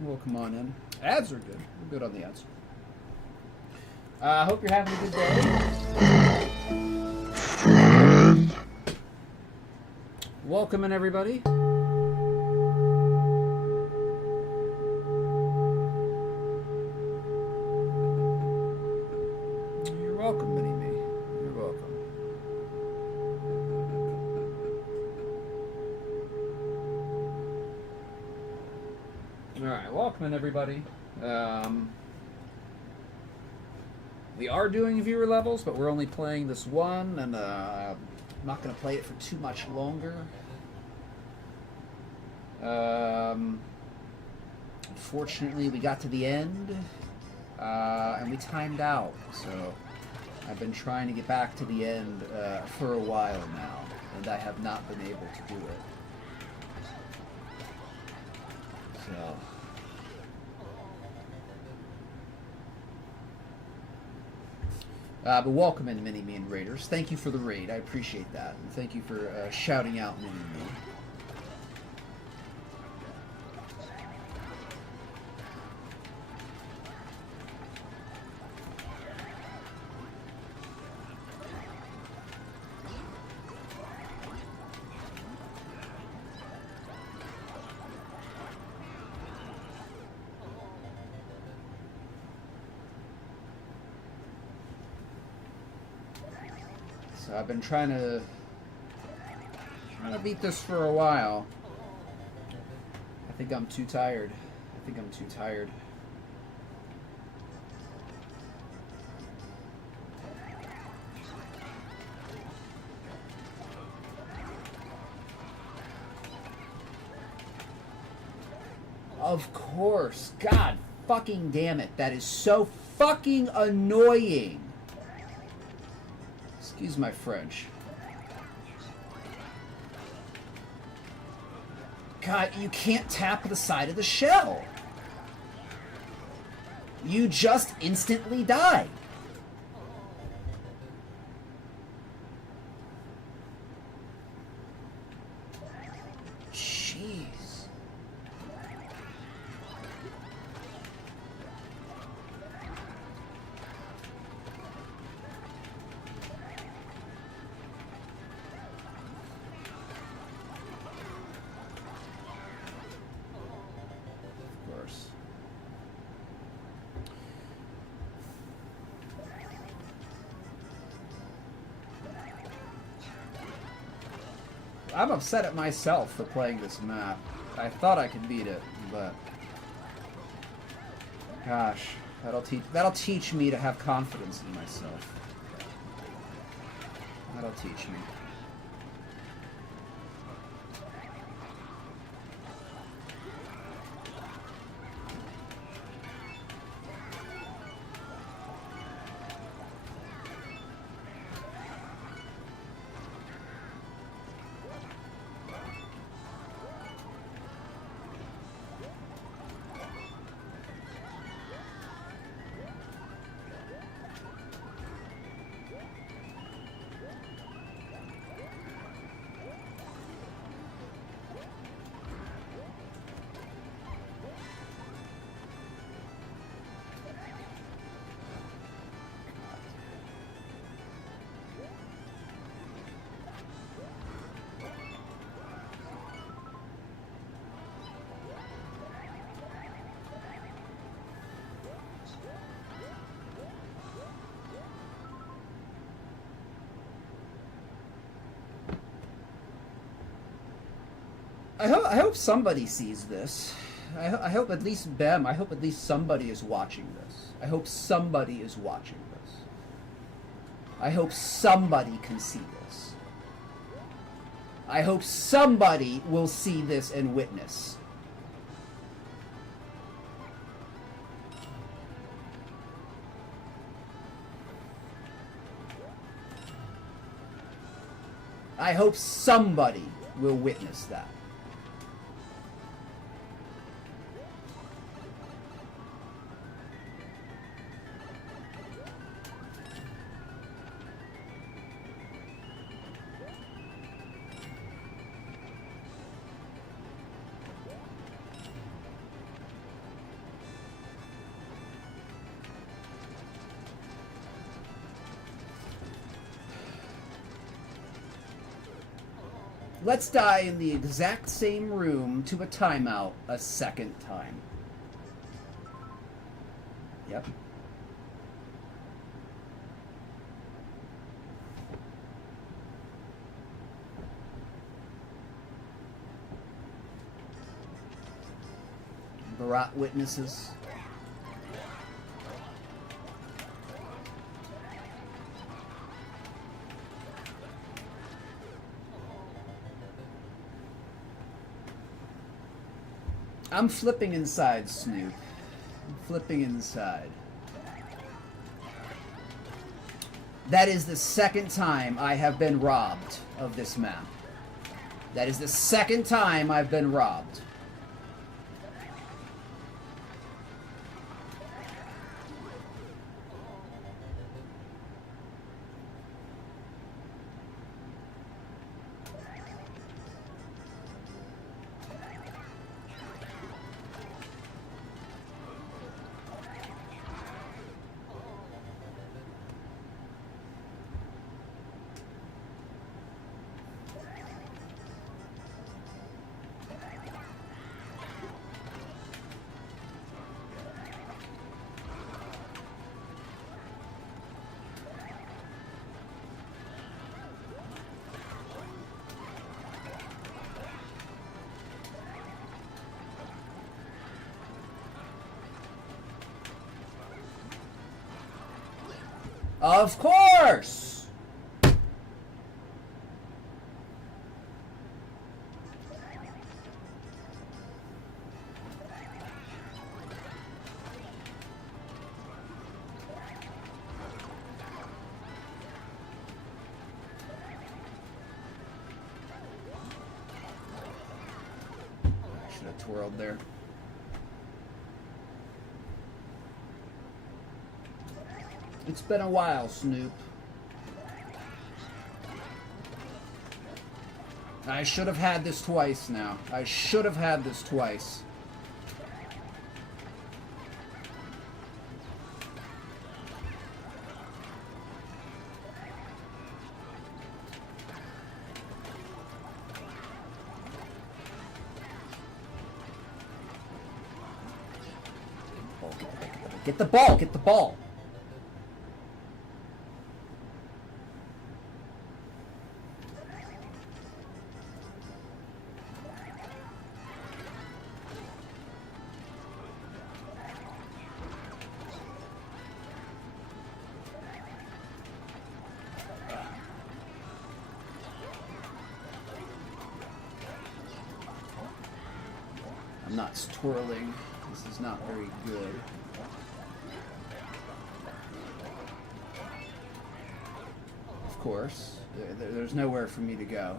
Welcome on in. Ads are good. We're good on the ads. Hope you're having a good day. Welcome in, everybody. You're welcome, Mini-Me. You're welcome. Alright, welcome in, everybody. We are doing viewer levels, but we're only playing this one, and I'm not going to play it for too much longer. Unfortunately, we got to the end, and we timed out, so I've been trying to get back to the end for a while now, and I have not been able to do it. So... but welcome in, Mini-Me and Raiders. Thank you for the raid. I appreciate that. And thank you for shouting out Mini-Me. So I've been trying to beat this for a while. I think I'm too tired. Of course. God fucking damn it. That is so fucking annoying. Excuse my French. God, you can't tap the side of the shell. You just instantly die. Jeez. I'm upset at myself for playing this map. I thought I could beat it, but gosh, that'll teach me to have confidence in myself. That'll teach me. I hope somebody sees this. I hope at least Bem, I hope at least somebody is watching this. I hope somebody is watching this. I hope somebody can see this. I hope somebody will see this and witness. I hope somebody will witness that. Let's die in the exact same room to a timeout a second time. Yep. Barat witnesses. I'm flipping inside, Snoop. I'm flipping inside. That is the second time I have been robbed of this map. That is the second time I've been robbed. Of course! Should have twirled there. It's been a while, Snoop. I should have had this twice now. I should have had this twice. Get the ball, get the ball. Nuts twirling. This is not very good. Of course. There's nowhere for me to go.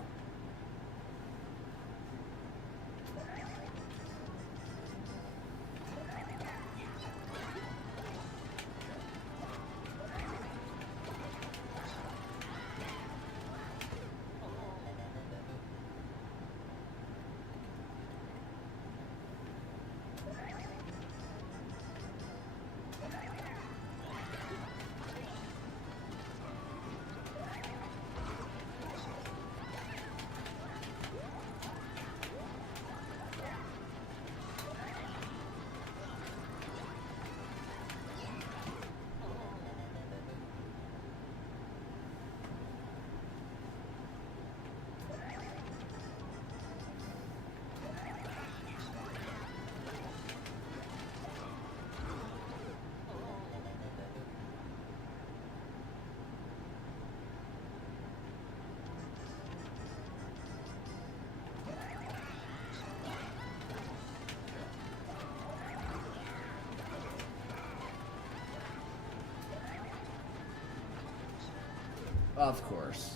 Of course.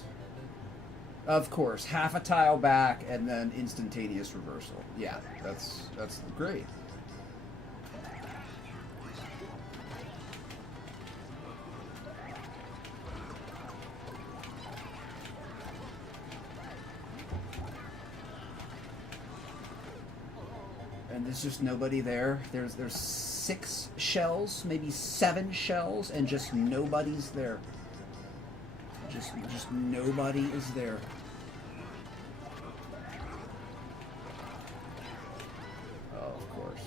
Of course. Half a tile back and then instantaneous reversal. Yeah, that's great. And there's just nobody there. There's 6 shells, maybe 7 shells, and just nobody's there. Just nobody is there. Oh, of course.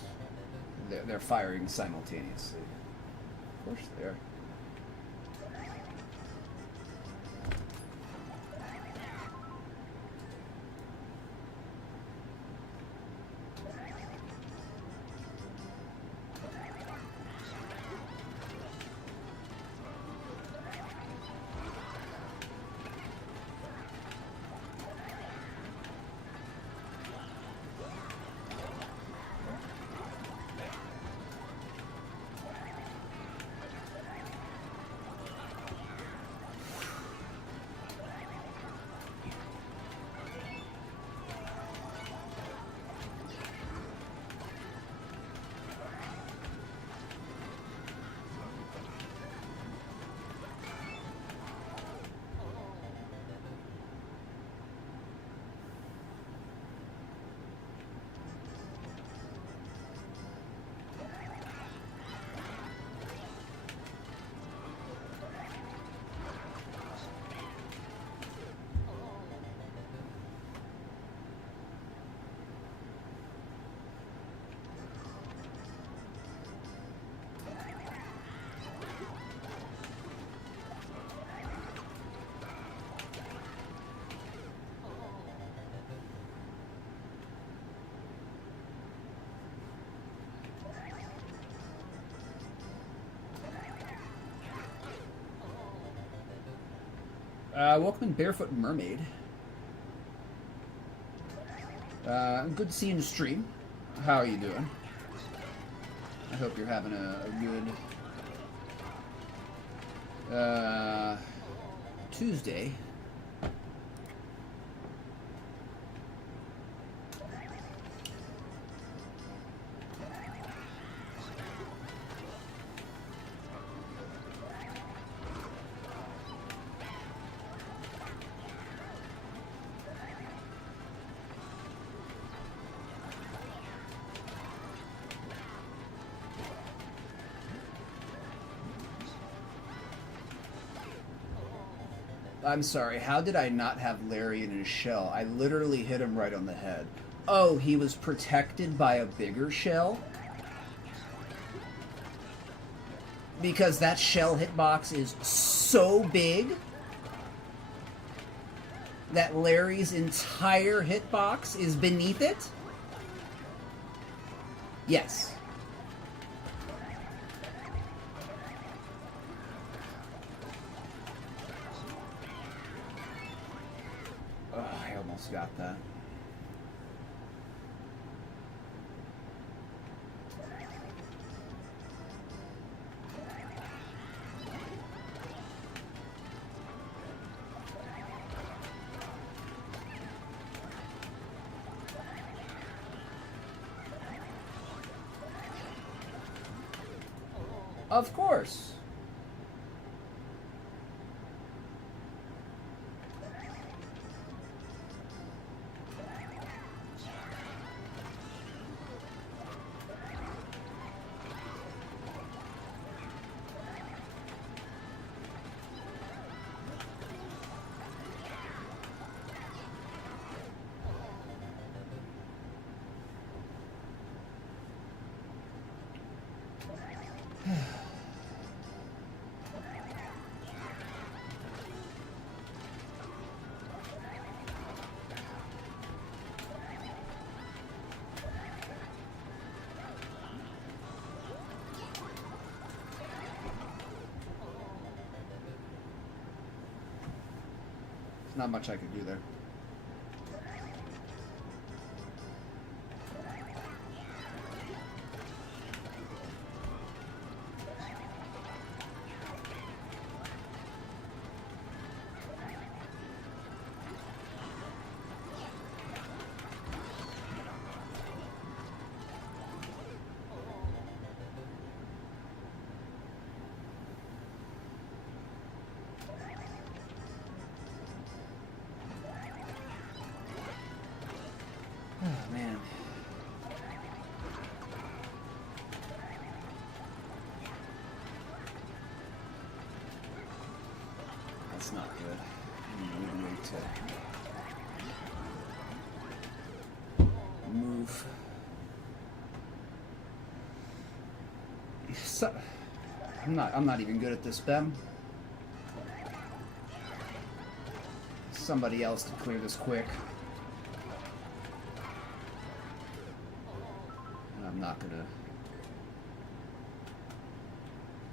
They're firing simultaneously. Of course they are. Welcome in Barefoot Mermaid. Good to see you in the stream. How are you doing? I hope you're having a good Tuesday. I'm sorry, how did I not have Larry in his shell? I literally hit him right on the head. Oh, he was protected by a bigger shell? Because that shell hitbox is so big that Larry's entire hitbox is beneath it? Yes. Got that. Of course. Not much I could do there. Oh, man. That's not good. I need to move. So, I'm not even good at this, Ben. Somebody else to clear this quick. I'm not gonna.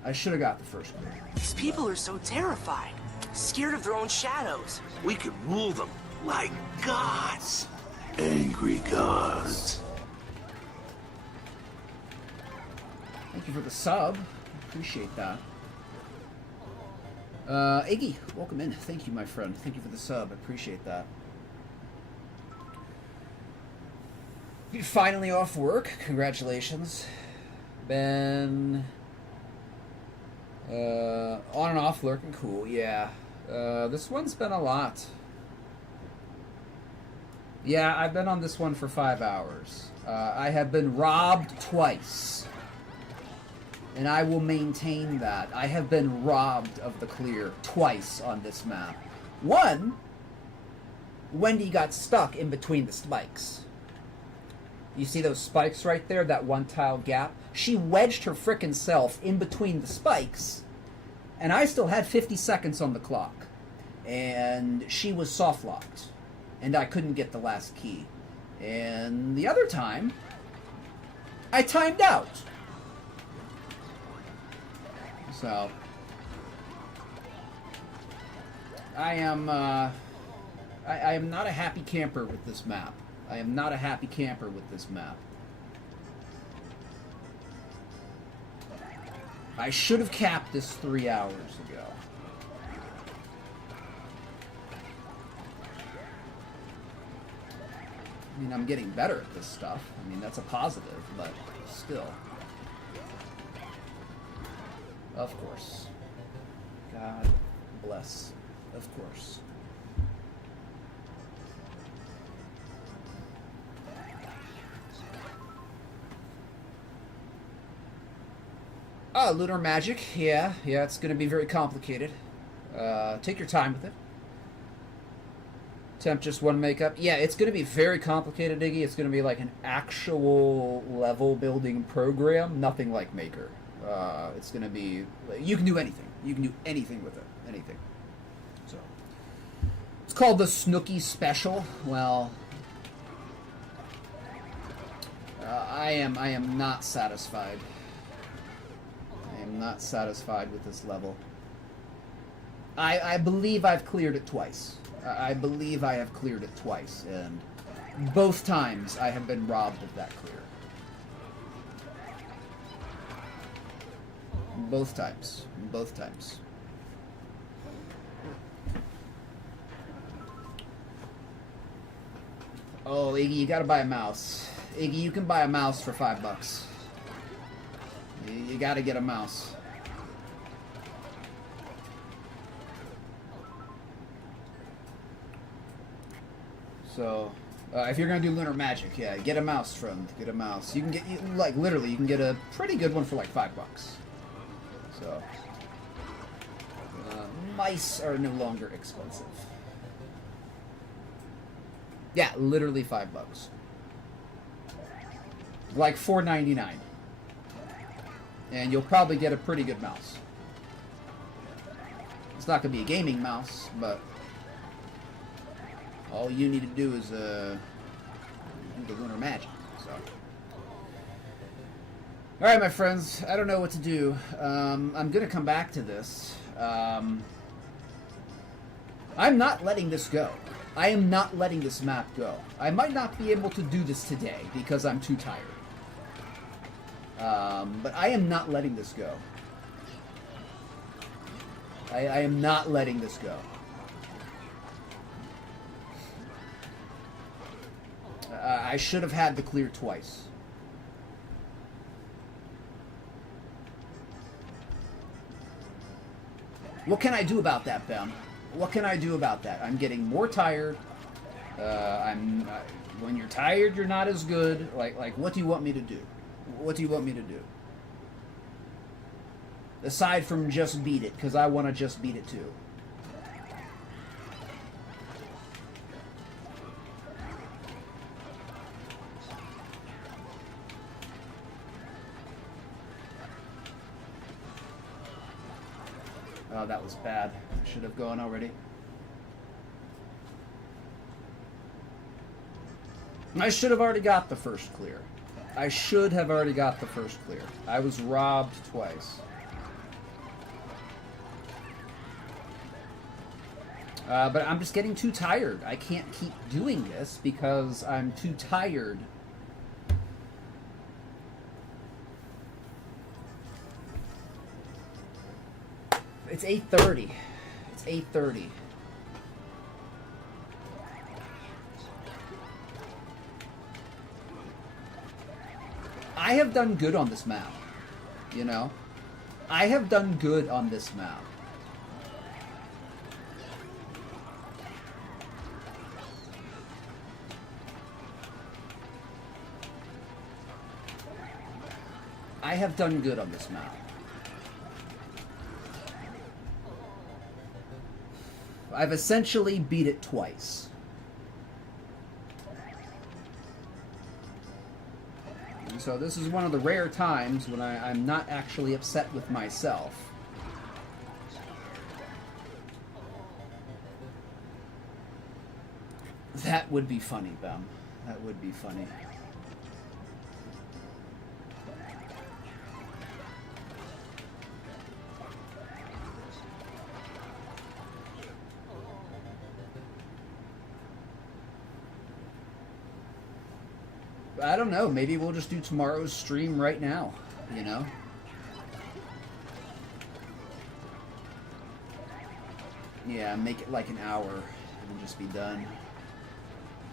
I should have got the first clear. These people are so terrified, scared of their own shadows. We could rule them like gods. Angry gods. Thank you for the sub. Appreciate that. Iggy, welcome in. Thank you, my friend. Thank you for the sub. Appreciate that. You're finally off work. Congratulations. Been on and off lurking. Cool. Yeah. This one's been a lot. Yeah, I've been on this one for 5 hours. I have been robbed twice. And I will maintain that. I have been robbed of the clear twice on this map. One, Wendy got stuck in between the spikes. You see those spikes right there, that one tile gap? She wedged her frickin' self in between the spikes, and I still had 50 seconds on the clock. And she was soft-locked, and I couldn't get the last key. And the other time, I timed out. So, I am not a happy camper with this map. I am not a happy camper with this map. I should have capped this 3 hours ago. I mean, I'm getting better at this stuff. I mean, that's a positive, but still. Of course. God bless. Of course. Oh, Lunar Magic. Yeah, it's going to be very complicated. Take your time with it. Temp just one makeup. Yeah, it's going to be very complicated, Iggy. It's going to be like an actual level building program. Nothing like Maker. It's going to be... You can do anything. You can do anything with it. Anything. So, it's called the Snooki Special. Well, I am not satisfied. I am not satisfied with this level. I believe I've cleared it twice. I believe I have cleared it twice, and both times I have been robbed of that clear. Both times. Both times. Oh, Iggy, you gotta buy a mouse. Iggy, you can buy a mouse for $5. You gotta get a mouse. So, if you're gonna do lunar magic, yeah, get a mouse, friend. Get a mouse. You can get, like, literally, you can get a pretty good one for like $5. So, mice are no longer expensive. Yeah, literally $5. Like $4.99. And you'll probably get a pretty good mouse. It's not gonna be a gaming mouse, but all you need to do is do the lunar magic. So, all right, my friends. I don't know what to do. I'm gonna come back to this. I'm not letting this go. I am not letting this map go. I might not be able to do this today because I'm too tired. But I am not letting this go. I am not letting this go. I should have had the clear twice. What can I do about that, Ben? What can I do about that? I'm getting more tired. When you're tired, you're not as good. Like, what do you want me to do? What do you want me to do? Aside from just beat it, because I want to just beat it too. Oh, that was bad. I should have gone already. I should have already got the first clear. I should have already got the first clear. I was robbed twice. But I'm just getting too tired. I can't keep doing this because I'm too tired. It's 8:30. It's 8:30. I have done good on this map. You know? I have done good on this map. I have done good on this map. I've essentially beat it twice. And so this is one of the rare times when I'm not actually upset with myself. That would be funny, Bum. That would be funny. I don't know. Maybe we'll just do tomorrow's stream right now, you know? Yeah, make it like an hour and just be done.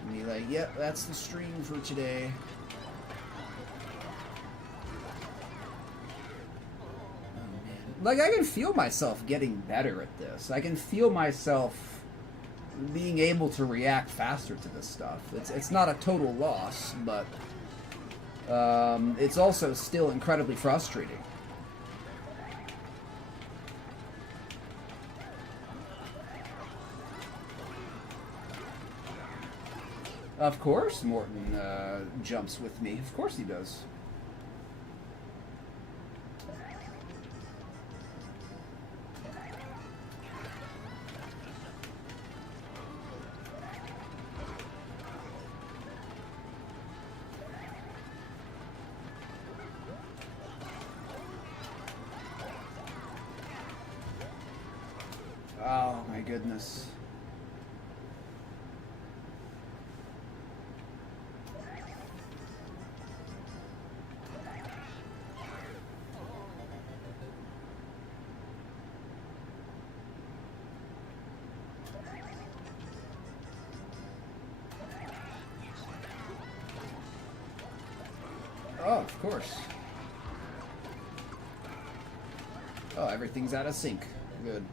And be like, yep, that's the stream for today. Oh, man. Like, I can feel myself getting better at this. I can feel myself being able to react faster to this stuff. It's not a total loss, but it's also still incredibly frustrating. Of course Morton jumps with me. Of course he does. Oh my goodness. Oh, of course. Oh, everything's out of sync. Good.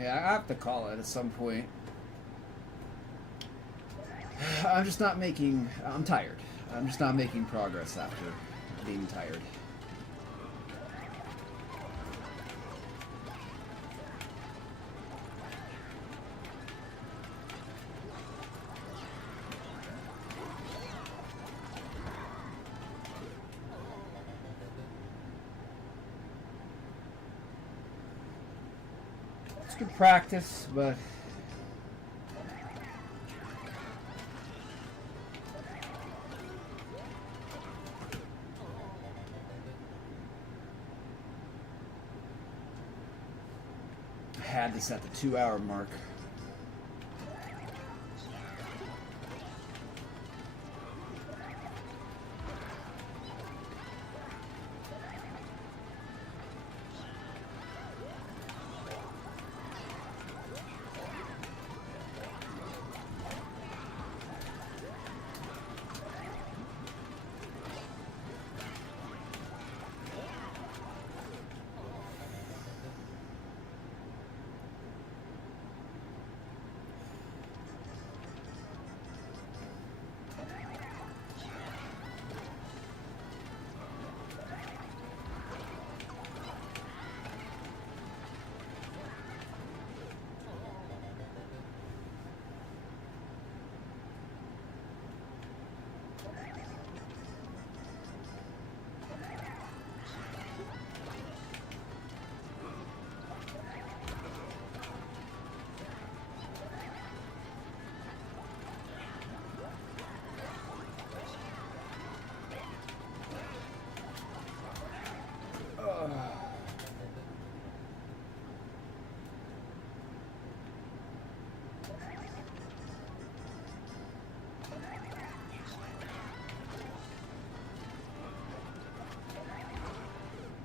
Yeah, I have to call it at some point. I'm just not making... I'm tired. I'm just not making progress after being tired. It's good practice, but... had this at the 2-hour mark.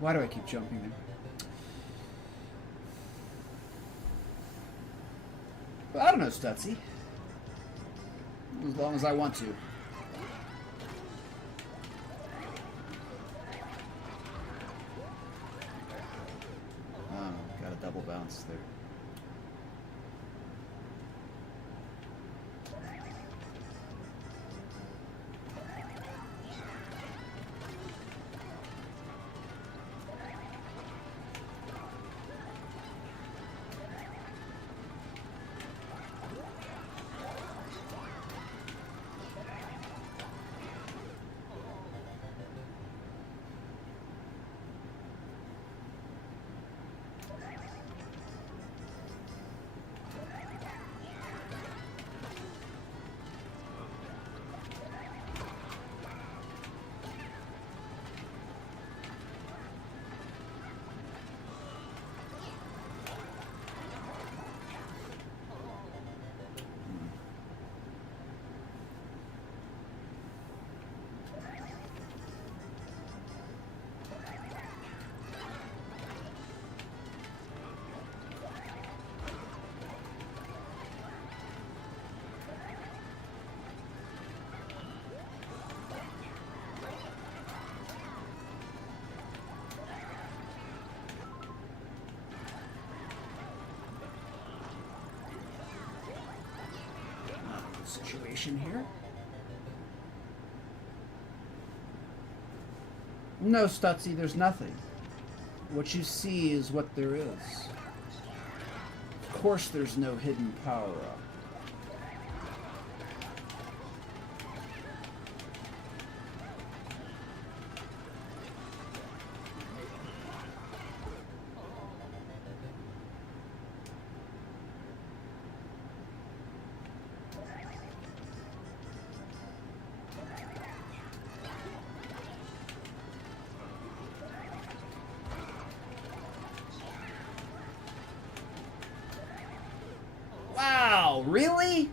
Why do I keep jumping there? Well, I don't know, Stutzy. As long as I want to. Oh, got a double bounce there. Situation here. No, Stutzy, there's nothing. What you see is what there is. Of course there's no hidden power-up. Wow, really?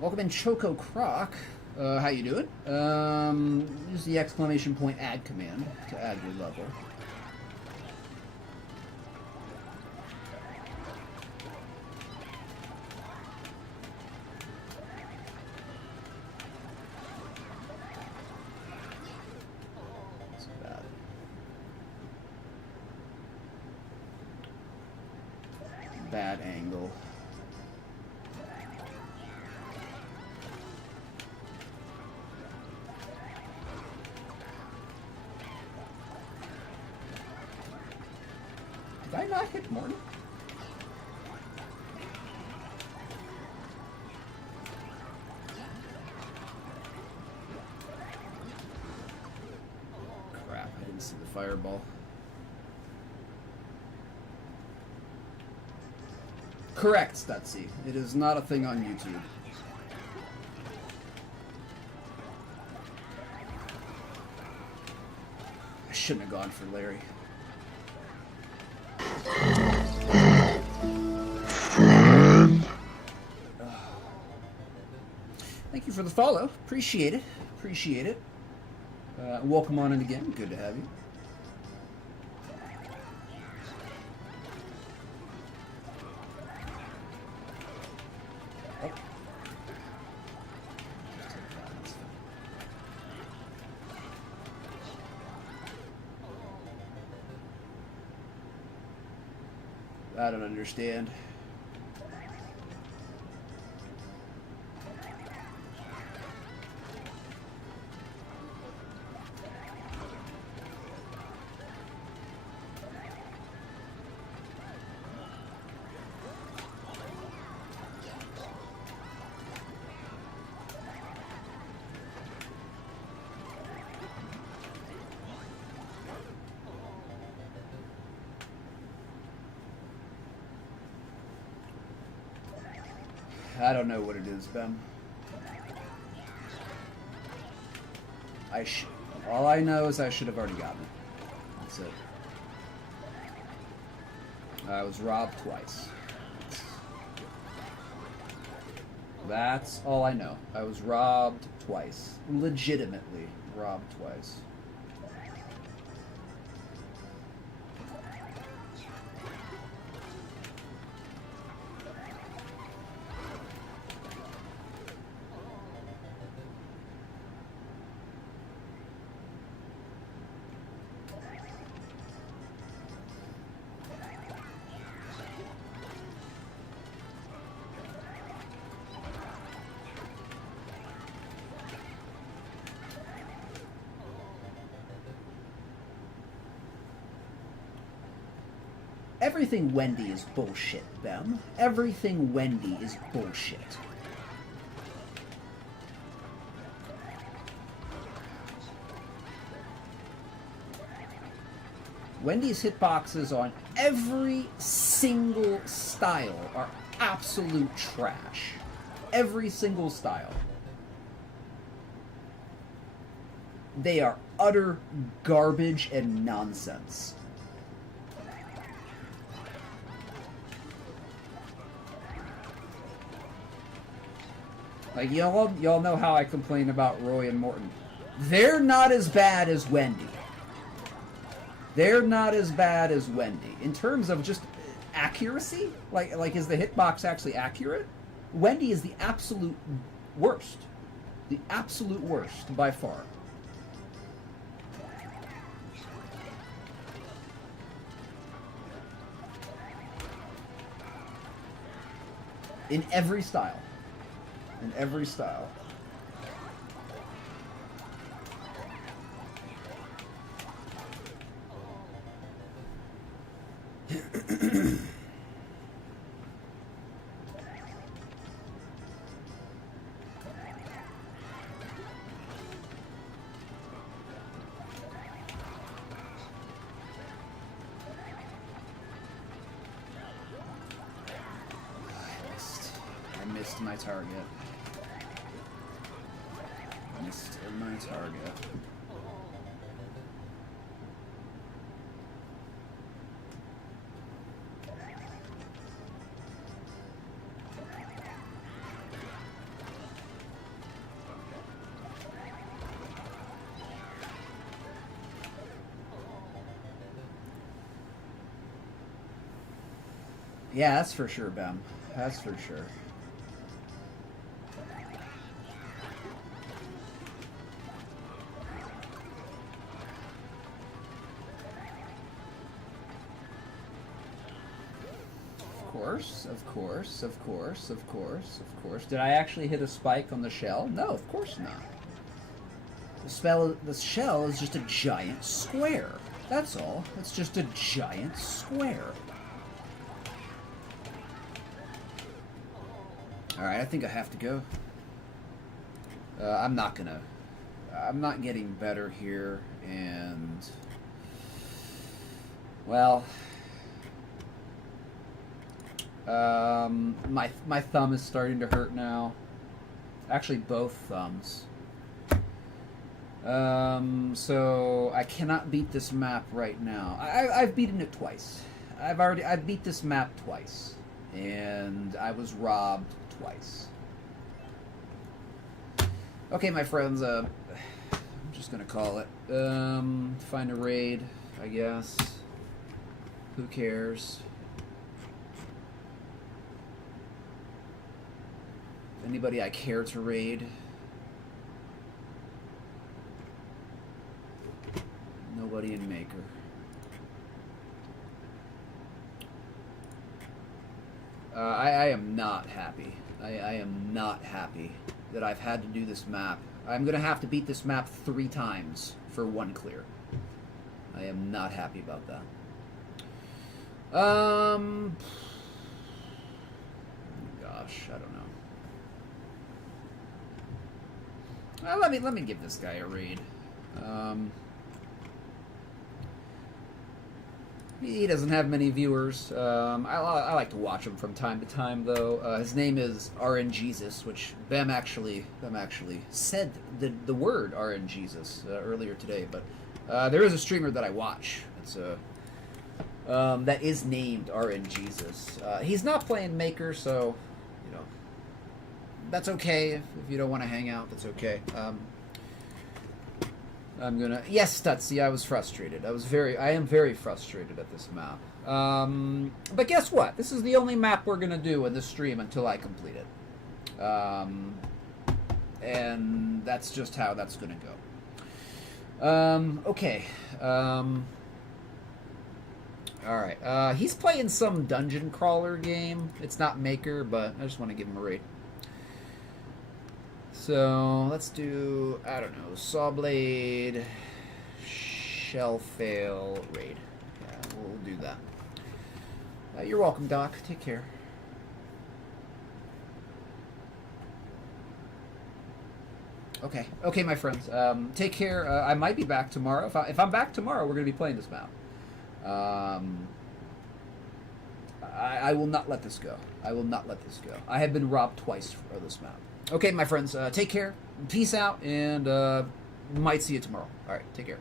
Welcome in, Choco Croc. How you doing? Use the exclamation point add command to add your level. bad angle. Did I not hit Morton? Crap, I didn't see the fireball. Correct, Stutzy. It is not a thing on YouTube. I shouldn't have gone for Larry. Thank you for the follow. Appreciate it. Appreciate it. Welcome on in again. Good to have you. Oh. I don't understand. I don't know what it is, Ben. All I know is I should have already gotten it. That's it. I was robbed twice. That's all I know. I was robbed twice. Legitimately robbed twice. Everything Wendy is bullshit, Bem. Everything Wendy is bullshit. Wendy's hitboxes on every single style are absolute trash. Every single style. They are utter garbage and nonsense. Like, y'all know how I complain about Roy and Morton. They're not as bad as Wendy. They're not as bad as Wendy. In terms of just accuracy, like is the hitbox actually accurate? Wendy is the absolute worst. The absolute worst, by far. In every style. In every style. I missed my target. Missed my target. Yeah, that's for sure, Bem. That's for sure. course, of course, of course, of course, of course. Did I actually hit a spike on the shell? No, of course not. The shell is just a giant square. That's all. It's just a giant square. Alright, I think I have to go. I'm not getting better here, and... Well... my thumb is starting to hurt now. Actually, both thumbs. So I cannot beat this map right now. I've beaten it twice. I've beat this map twice, and I was robbed twice. Okay, my friends. I'm just gonna call it. Find a raid, I guess. Who cares? Anybody I care to raid? Nobody in Maker. I am not happy. I am not happy that I've had to do this map. I'm going to have to beat this map 3 times for 1 clear. I am not happy about that. Gosh, I don't know. Let me give this guy a raid. He doesn't have many viewers. I like to watch him from time to time, though. His name is RNJesus, which Bem actually said the word RNJesus earlier today. But there is a streamer that I watch. It's that is named RNJesus. He's not playing Maker, so you know that's okay. If you don't want to hang out, that's okay. I'm gonna... Yes, Stutzy, I was frustrated. I am very frustrated at this map. But guess what? This is the only map we're gonna do in this stream until I complete it. And that's just how that's gonna go. Okay. Alright. He's playing some dungeon crawler game. It's not Maker, but I just want to give him a raid. So, let's do, I don't know, Sawblade, Shellfail, Raid. Yeah, we'll do that. You're welcome, Doc. Take care. Okay. Okay, my friends. Take care. I might be back tomorrow. If I'm back tomorrow, we're going to be playing this map. I will not let this go. I will not let this go. I have been robbed twice for this map. Okay, my friends, take care, peace out, and might see you tomorrow. All right, take care.